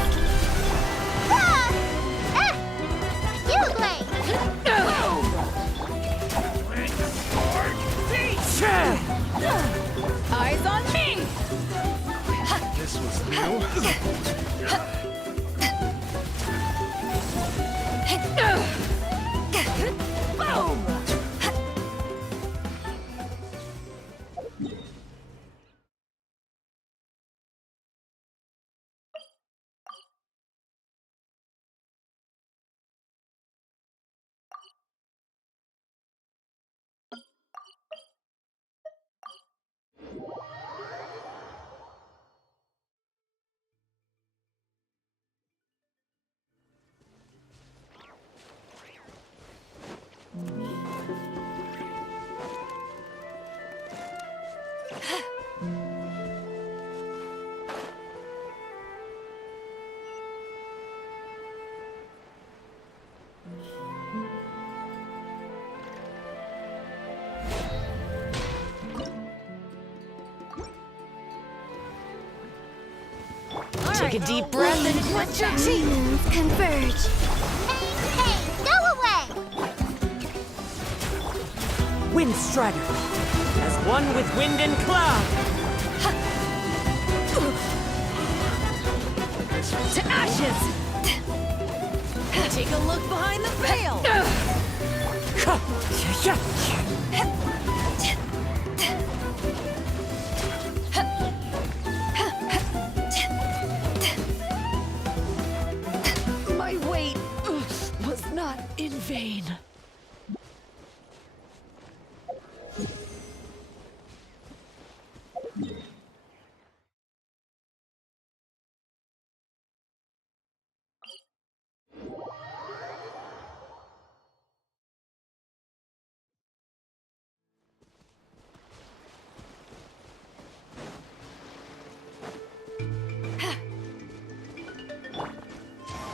Ah! Ah! You blade! Eyes on me! This was new. Boom! Take a deep breath and clench your teeth. Moons converge. Hey, go away! Wind Strider, as one with wind and cloud. To ashes! Take a look behind the veil! My wait was not in vain.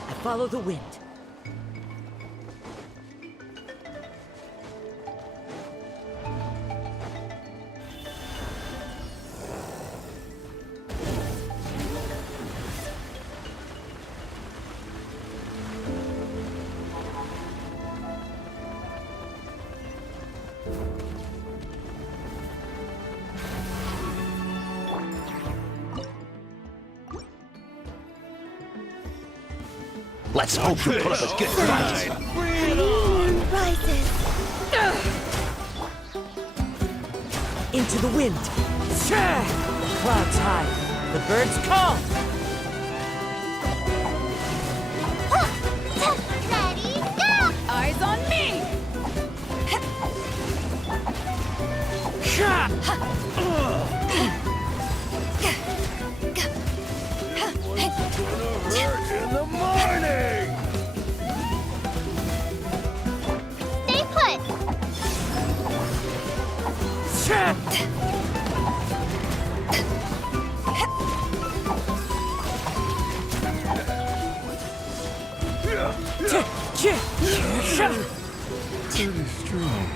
I follow the wind. Let's hope you put up a good fight. The moon rises. Into the wind. Clouds high. The birds call. Ready, go! Eyes on me! In the morning! Stay put! Pretty strong.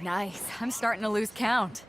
Nice. I'm starting to lose count.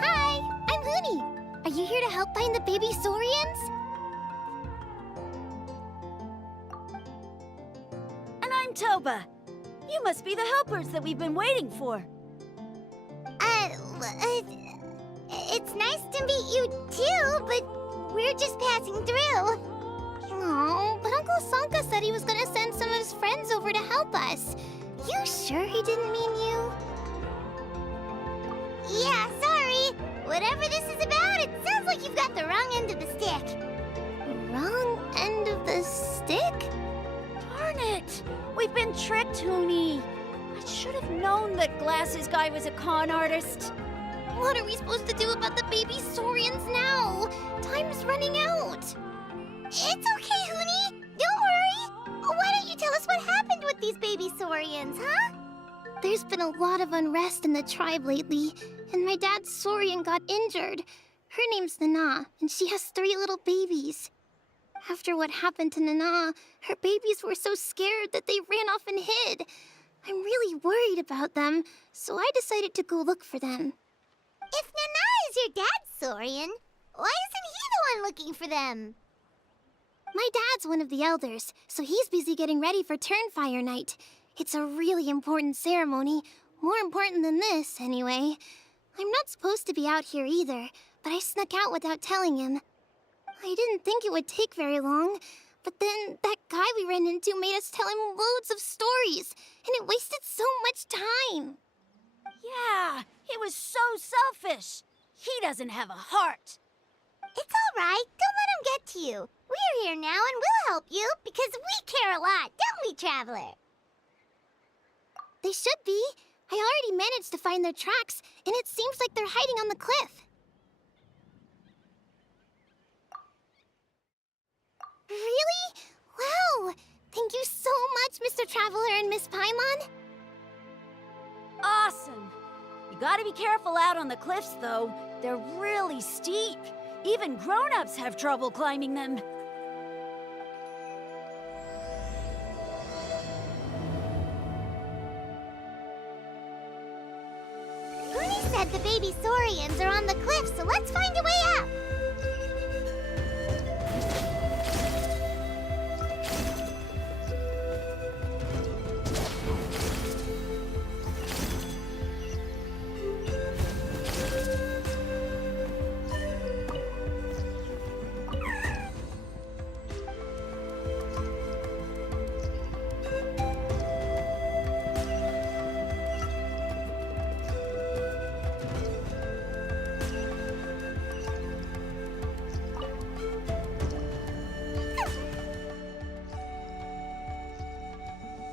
Hi, I'm Huni. Are you here to help find the baby Saurians? And I'm Toba. You must be the helpers that we've been waiting for. It's nice to meet you too, but we're just passing through. Oh, but Uncle Sanka said he was gonna send some of his friends over to help us. You sure he didn't mean you? Yeah, sorry. Whatever this is about, it sounds like you've got the wrong end of the stick. Wrong end of the stick? Darn it! We've been tricked, Huni. I should have known that Glasses Guy was a con artist. What are we supposed to do about the baby Saurians now? Time's running out. It's okay, Huni. Don't worry. Why don't you tell us what happened with these baby Saurians, huh? There's been a lot of unrest in the tribe lately, and my dad's Saurian got injured. Her name's Nana, and she has 3 little babies. After what happened to Nana, her babies were so scared that they ran off and hid. I'm really worried about them, so I decided to go look for them. If Nana is your dad, Saurian, why isn't he the one looking for them? My dad's one of the elders, so he's busy getting ready for Turnfire Night. It's a really important ceremony, more important than this, anyway. I'm not supposed to be out here either, but I snuck out without telling him. I didn't think it would take very long, but then that guy we ran into made us tell him loads of stories, and it wasted so much time. Yeah, he was so selfish. He doesn't have a heart. It's all right. Don't let him get to you. We're here now and we'll help you because we care a lot, don't we, Traveler? They should be. I already managed to find their tracks, and it seems like they're hiding on the cliff. Really? Wow! Thank you so much, Mr. Traveler and Miss Paimon. Awesome. You gotta be careful out on the cliffs, though. They're really steep. Even grown-ups have trouble climbing them. Goonie said the baby Saurians are on the cliff, so let's find a way up.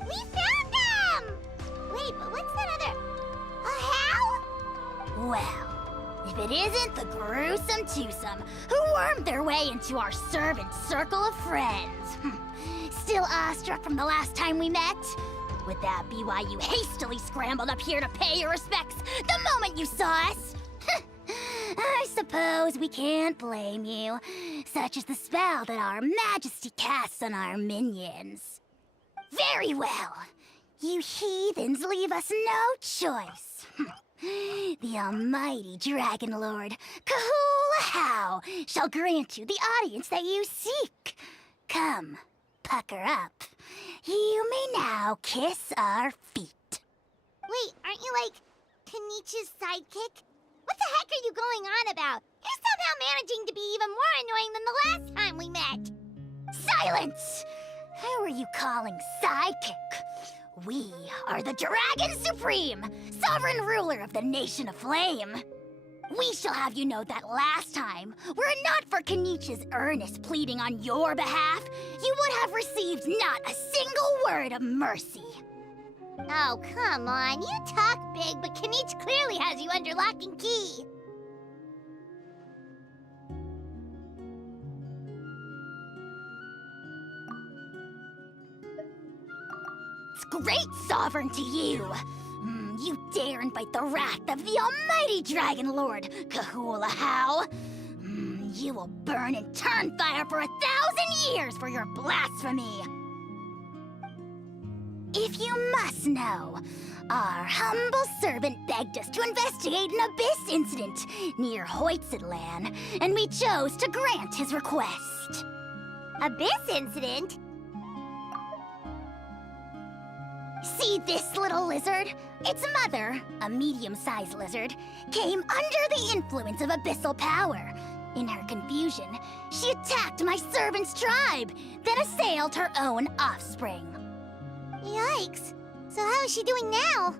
We found them! Wait, but what's that other... A how? Well, if it isn't the gruesome twosome who wormed their way into our servant circle of friends. Still awestruck from the last time we met? Would that be why you hastily scrambled up here to pay your respects the moment you saw us? I suppose we can't blame you. Such is the spell that our majesty casts on our minions. Very well. You heathens leave us no choice. The almighty Dragon Lord, Kahula shall grant you the audience that you seek. Come, pucker up. You may now kiss our feet. Wait, aren't you like Kenichi's sidekick? What the heck are you going on about? You're somehow managing to be even more annoying than the last time we met. Silence! Who are you calling sidekick? We are the Dragon Supreme, sovereign ruler of the Nation of Flame. We shall have you know that last time, were it not for Kenichi's earnest pleading on your behalf, you would have received not a single word of mercy. Oh, come on. You talk big, but Kenichi clearly has you under lock and key. It's great sovereign to you. You dare invite the wrath of the almighty Dragon Lord, Kahula How. You will burn in Turnfire for 1,000 years for your blasphemy. If you must know, our humble servant begged us to investigate an abyss incident near Hoytsidland, and we chose to grant his request. Abyss incident? See this little lizard? Its mother, a medium-sized lizard, came under the influence of abyssal power. In her confusion, she attacked my servant's tribe, then assailed her own offspring. Yikes. So how is she doing now?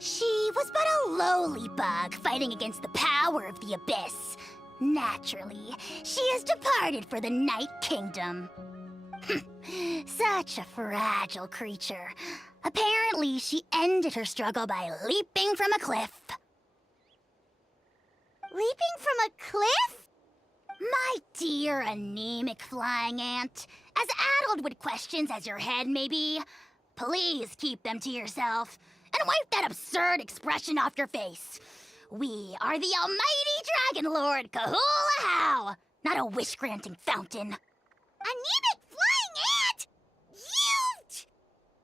She was but a lowly bug fighting against the power of the abyss. Naturally, she has departed for the Night Kingdom. Such a fragile creature. Apparently, she ended her struggle by leaping from a cliff. Leaping from a cliff? My dear anemic flying ant, as addled with questions as your head may be, please keep them to yourself and wipe that absurd expression off your face. We are the almighty Dragon Lord Kahula How, not a wish-granting fountain. Anemic flying ant?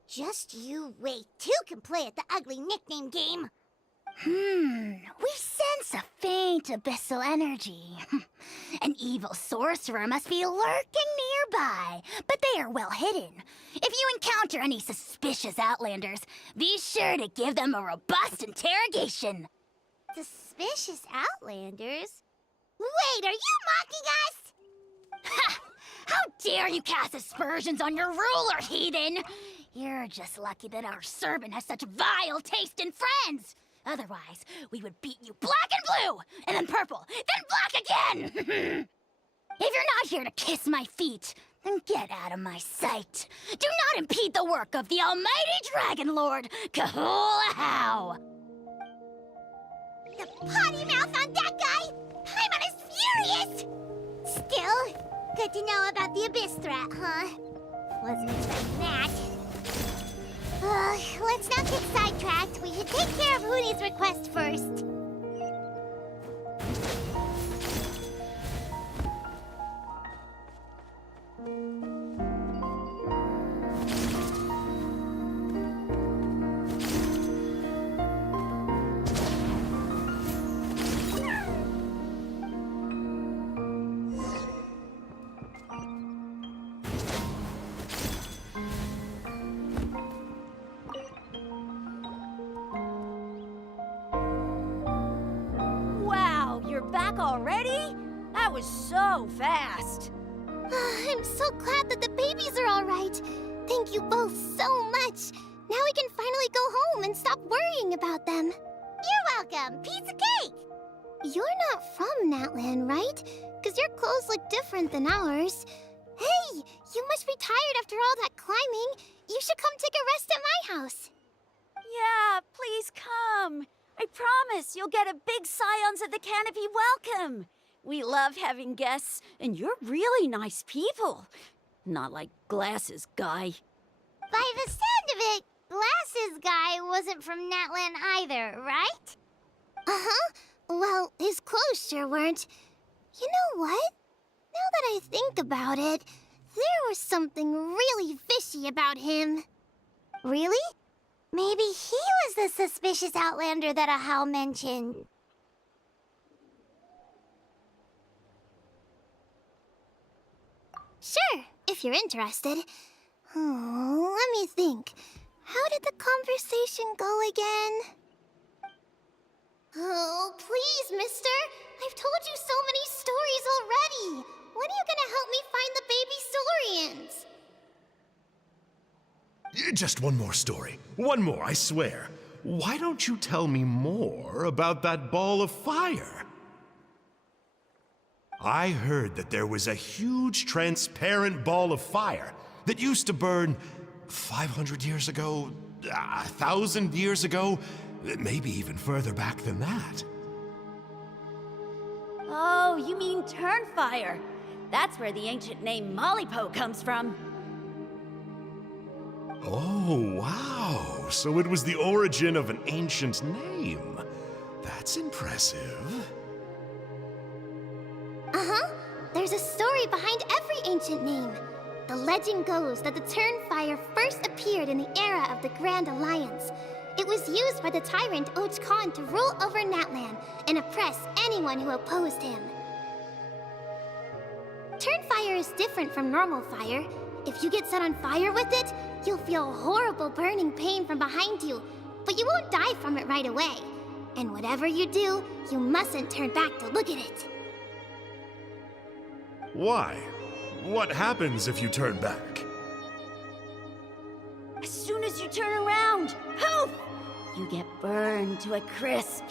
You... Just you wait. Two can play at the ugly nickname game. We sense a faint abyssal energy. An evil sorcerer must be lurking nearby, but they are well hidden. If you encounter any suspicious outlanders, be sure to give them a robust interrogation. Suspicious outlanders? Wait, are you mocking us? Ha! How dare you cast aspersions on your ruler, heathen! You're just lucky that our servant has such vile taste in friends. Otherwise, we would beat you black and blue, and then purple, then black again! If you're not here to kiss my feet, then get out of my sight. Do not impede the work of the almighty Dragon Lord, Kahula-How! The potty mouth on that guy? Paimon is furious! Still, good to know about the abyss threat, huh? Wasn't expecting that. Let's not get sidetracked. We should take care of Hoonie's request first. Wow, you're back already? That was so fast. I'm so glad that the babies are all right. Thank you both so much. Now we can finally go home and stop worrying about them. You're welcome. Piece of cake. You're not from Natlan, right? Because your clothes look different than ours. Hey, you must be tired after all that climbing. You should come take a rest at my house. Yeah, please come. I promise you'll get a big Scions of the Canopy welcome. We love having guests, and you're really nice people. Not like Glasses Guy. By the sound of it, Glasses Guy wasn't from Natlan either, right? Uh-huh. Well, his clothes sure weren't. You know what? Now that I think about it, there was something really fishy about him. Really? Maybe he was the suspicious outlander that Ahau mentioned. Sure, if you're interested. Oh, let me think. How did the conversation go again? Oh, please, mister. I've told you so many stories already. When are you gonna help me find the baby Saurians? Just one more story. One more, I swear. Why don't you tell me more about that ball of fire? I heard that there was a huge transparent ball of fire that used to burn 500 years ago, 1,000 years ago, maybe even further back than that. Oh, you mean Turnfire. That's where the ancient name Mollypo comes from. Oh, wow. So it was the origin of an ancient name. That's impressive. Uh-huh. There's a story behind every ancient name. The legend goes that the Turnfire first appeared in the era of the Grand Alliance. It was used by the tyrant Och Khan to rule over Natlan and oppress anyone who opposed him. Turnfire is different from normal fire. If you get set on fire with it, you'll feel horrible burning pain from behind you, but you won't die from it right away. And whatever you do, you mustn't turn back to look at it. Why? What happens if you turn back? As soon as you turn around, poof! You get burned to a crisp.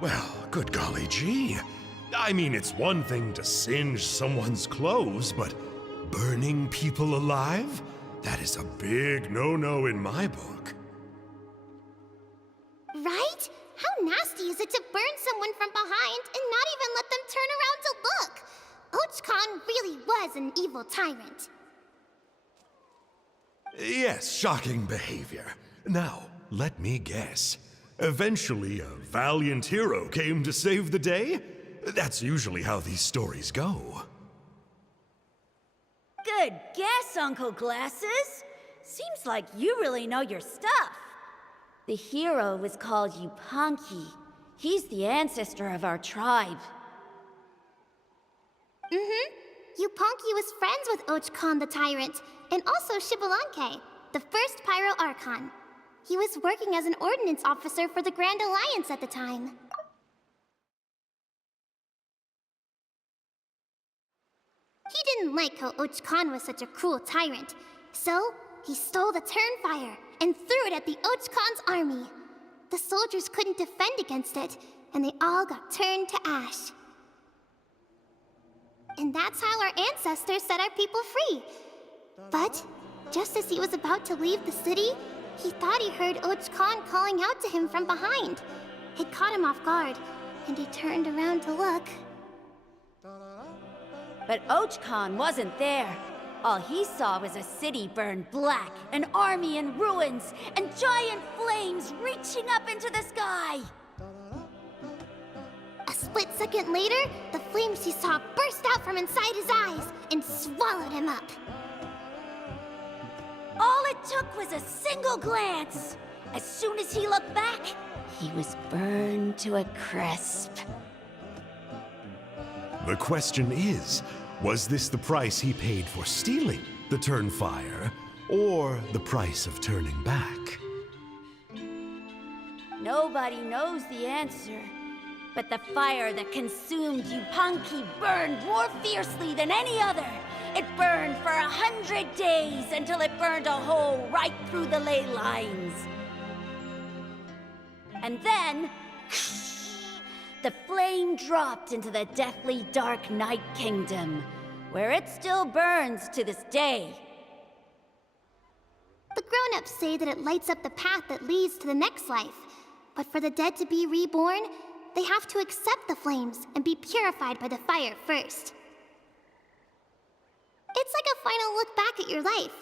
Well, good golly gee. I mean, it's one thing to singe someone's clothes, but burning people alive? That is a big no-no in my book. Right? How nasty is it to burn someone from behind and not even let them turn around to look? Och Khan really was an evil tyrant. Yes, shocking behavior. Now, let me guess. Eventually, a valiant hero came to save the day? That's usually how these stories go. Good guess, Uncle Glasses. Seems like you really know your stuff. The hero was called Yupanqui. He's the ancestor of our tribe. Yupanqui was friends with Ochkon the Tyrant, and also Shibalanke, the first Pyro Archon. He was working as an ordnance officer for the Grand Alliance at the time. He didn't like how Ochkon was such a cruel tyrant, so he stole the Turnfire and threw it at the Ochkon's army. The soldiers couldn't defend against it, and they all got turned to ash. And that's how our ancestors set our people free. But just as he was about to leave the city, he thought he heard Ochkon calling out to him from behind. It caught him off guard, and he turned around to look. But Ochkon wasn't there. All he saw was a city burned black, an army in ruins, and giant flames reaching up into the sky. A split second later, the flames he saw burst out from inside his eyes and swallowed him up. All it took was a single glance. As soon as he looked back, he was burned to a crisp. The question is, was this the price he paid for stealing the Turnfire, or the price of turning back? Nobody knows the answer. But the fire that consumed Yupanqui burned more fiercely than any other. It burned for 100 days until it burned a hole right through the ley lines. And then, the flame dropped into the deathly dark Night Kingdom, where it still burns to this day. The grown-ups say that it lights up the path that leads to the next life. But for the dead to be reborn, they have to accept the flames and be purified by the fire first. It's like a final look back at your life,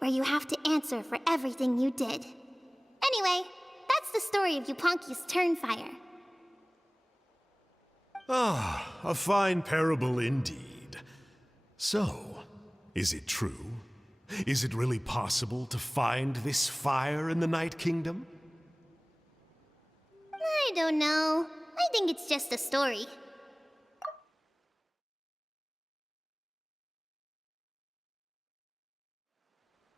where you have to answer for everything you did. Anyway, that's the story of Yupanqui's Turnfire. Ah, a fine parable indeed. So, is it true? Is it really possible to find this fire in the Night Kingdom? I don't know. I think it's just a story.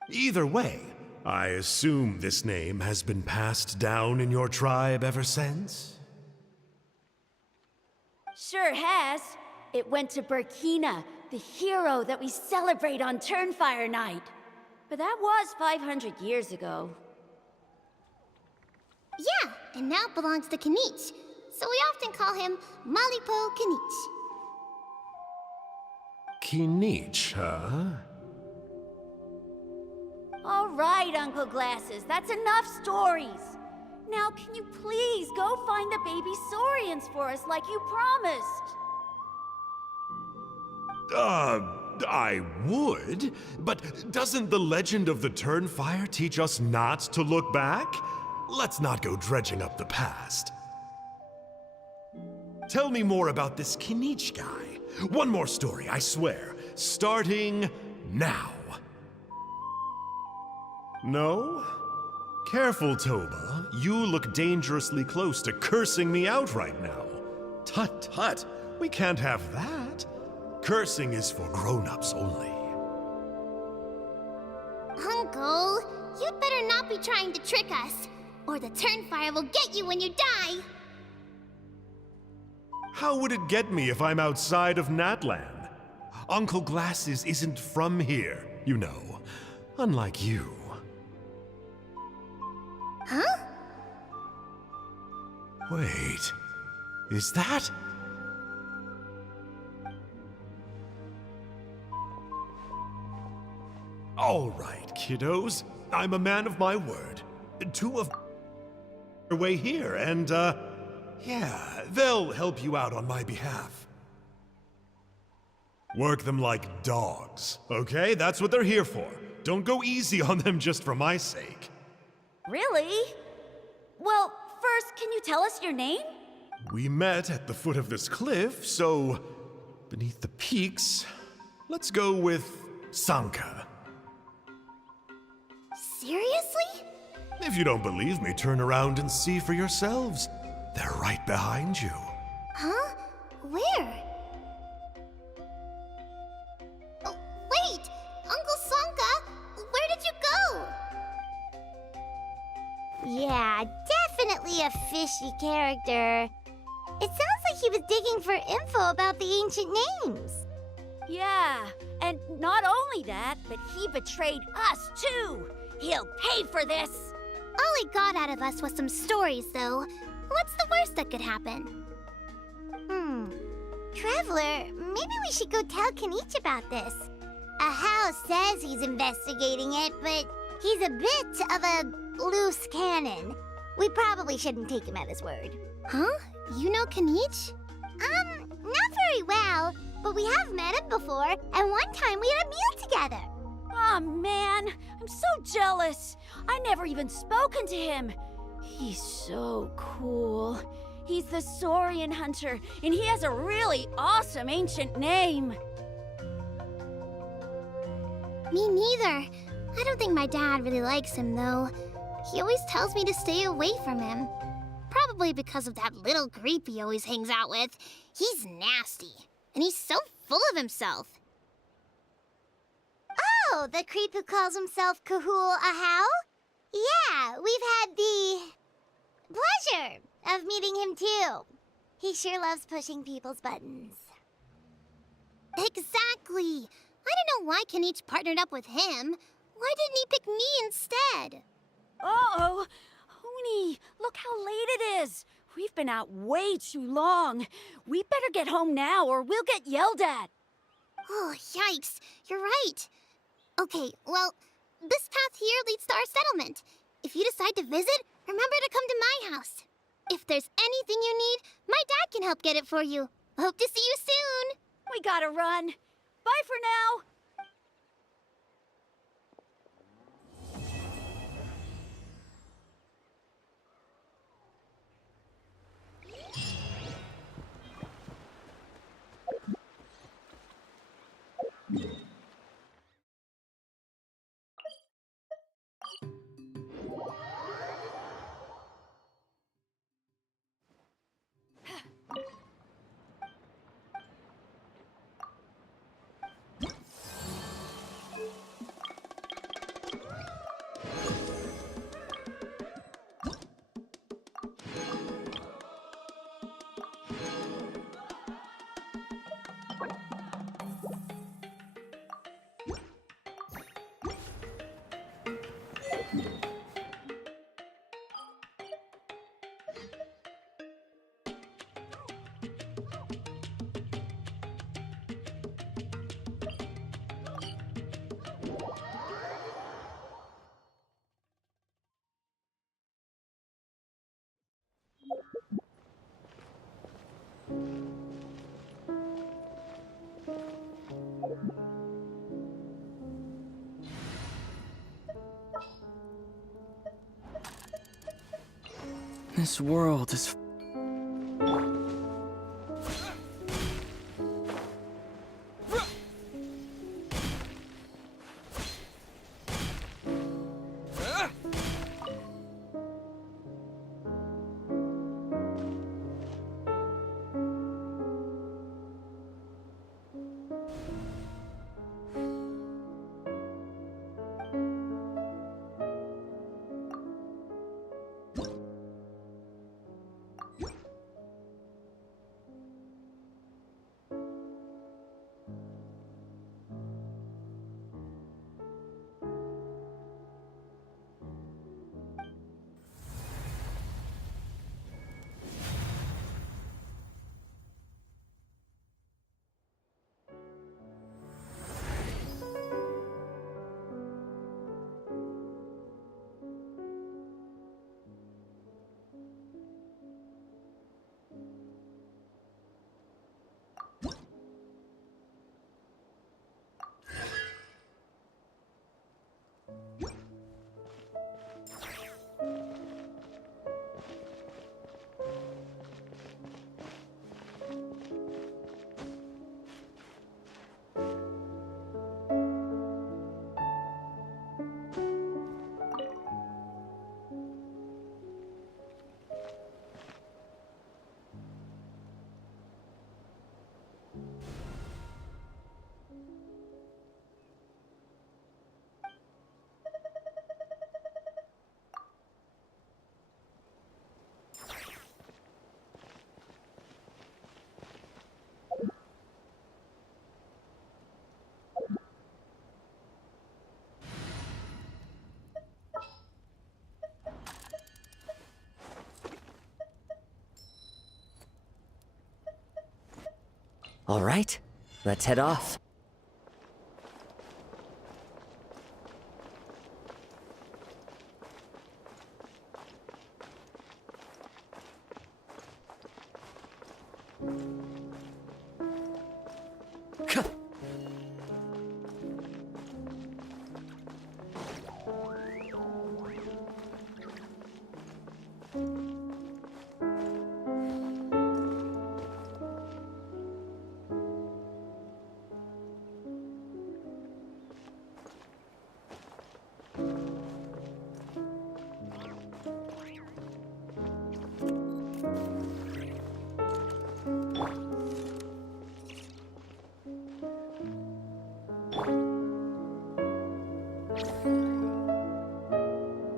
Either way, I assume this name has been passed down in your tribe ever since? Sure has. It went to Burkina, the hero that we celebrate on Turnfire Night. But that was 500 years ago. Yeah, and now it belongs to Kinich. So we often call him Malipo Kinich. Kinich, huh? All right, Uncle Glasses, that's enough stories. Now, can you please go find the baby Saurians for us like you promised? I would, but doesn't the legend of the Turnfire teach us not to look back? Let's not go dredging up the past. Tell me more about this Kinich guy. One more story, I swear. Starting now. No? Careful, Toba. You look dangerously close to cursing me out right now. Tut tut, we can't have that. Cursing is for grown-ups only. Uncle, you'd better not be trying to trick us, or the Turnfire will get you when you die. How would it get me if I'm outside of Natland? Uncle Glasses isn't from here, you know. Unlike you. Huh? Wait, is that? All right, kiddos. I'm a man of my word. Two of their way here, and, yeah, they'll help you out on my behalf. Work them like dogs, okay? That's what they're here for. Don't go easy on them just for my sake. Really? Well, first, can you tell us your name? We met at the foot of this cliff, so beneath the peaks, let's go with Sanka. Seriously? If you don't believe me, turn around and see for yourselves. They're right behind you. Huh? Where? Oh, wait! Uncle Sonka, where did you go? Yeah, definitely a fishy character. It sounds like he was digging for info about the ancient names. Yeah, and not only that, but he betrayed us too. He'll pay for this. All he got out of us was some stories, though. What's the worst that could happen? Traveler, maybe we should go tell Kenichi about this. Ahau says he's investigating it, but he's a bit of a loose cannon. We probably shouldn't take him at his word. Huh? You know Kenich? Not very well, but we have met him before, and one time we had a meal together. Aw, man, I'm so jealous. I never even spoken to him. He's so cool. He's the Saurian hunter, and he has a really awesome ancient name. Me neither. I don't think my dad really likes him, though. He always tells me to stay away from him. Probably because of that little creep he always hangs out with. He's nasty, and he's so full of himself. Oh, the creep who calls himself Kahul Ahau? Yeah, we've had the pleasure of meeting him too. He sure loves pushing people's buttons. Exactly. I don't know why Kenich partnered up with him. Why didn't he pick me instead? Uh-oh. Hoonie, look how late it is. We've been out way too long. We better get home now or we'll get yelled at. Oh, yikes. You're right. Okay, well, this path here leads to our settlement. If you decide to visit, remember to come to my house. If there's anything you need, my dad can help get it for you. Hope to see you soon. We gotta run. Bye for now. This world is... All right, let's head off.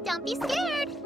Don't be scared.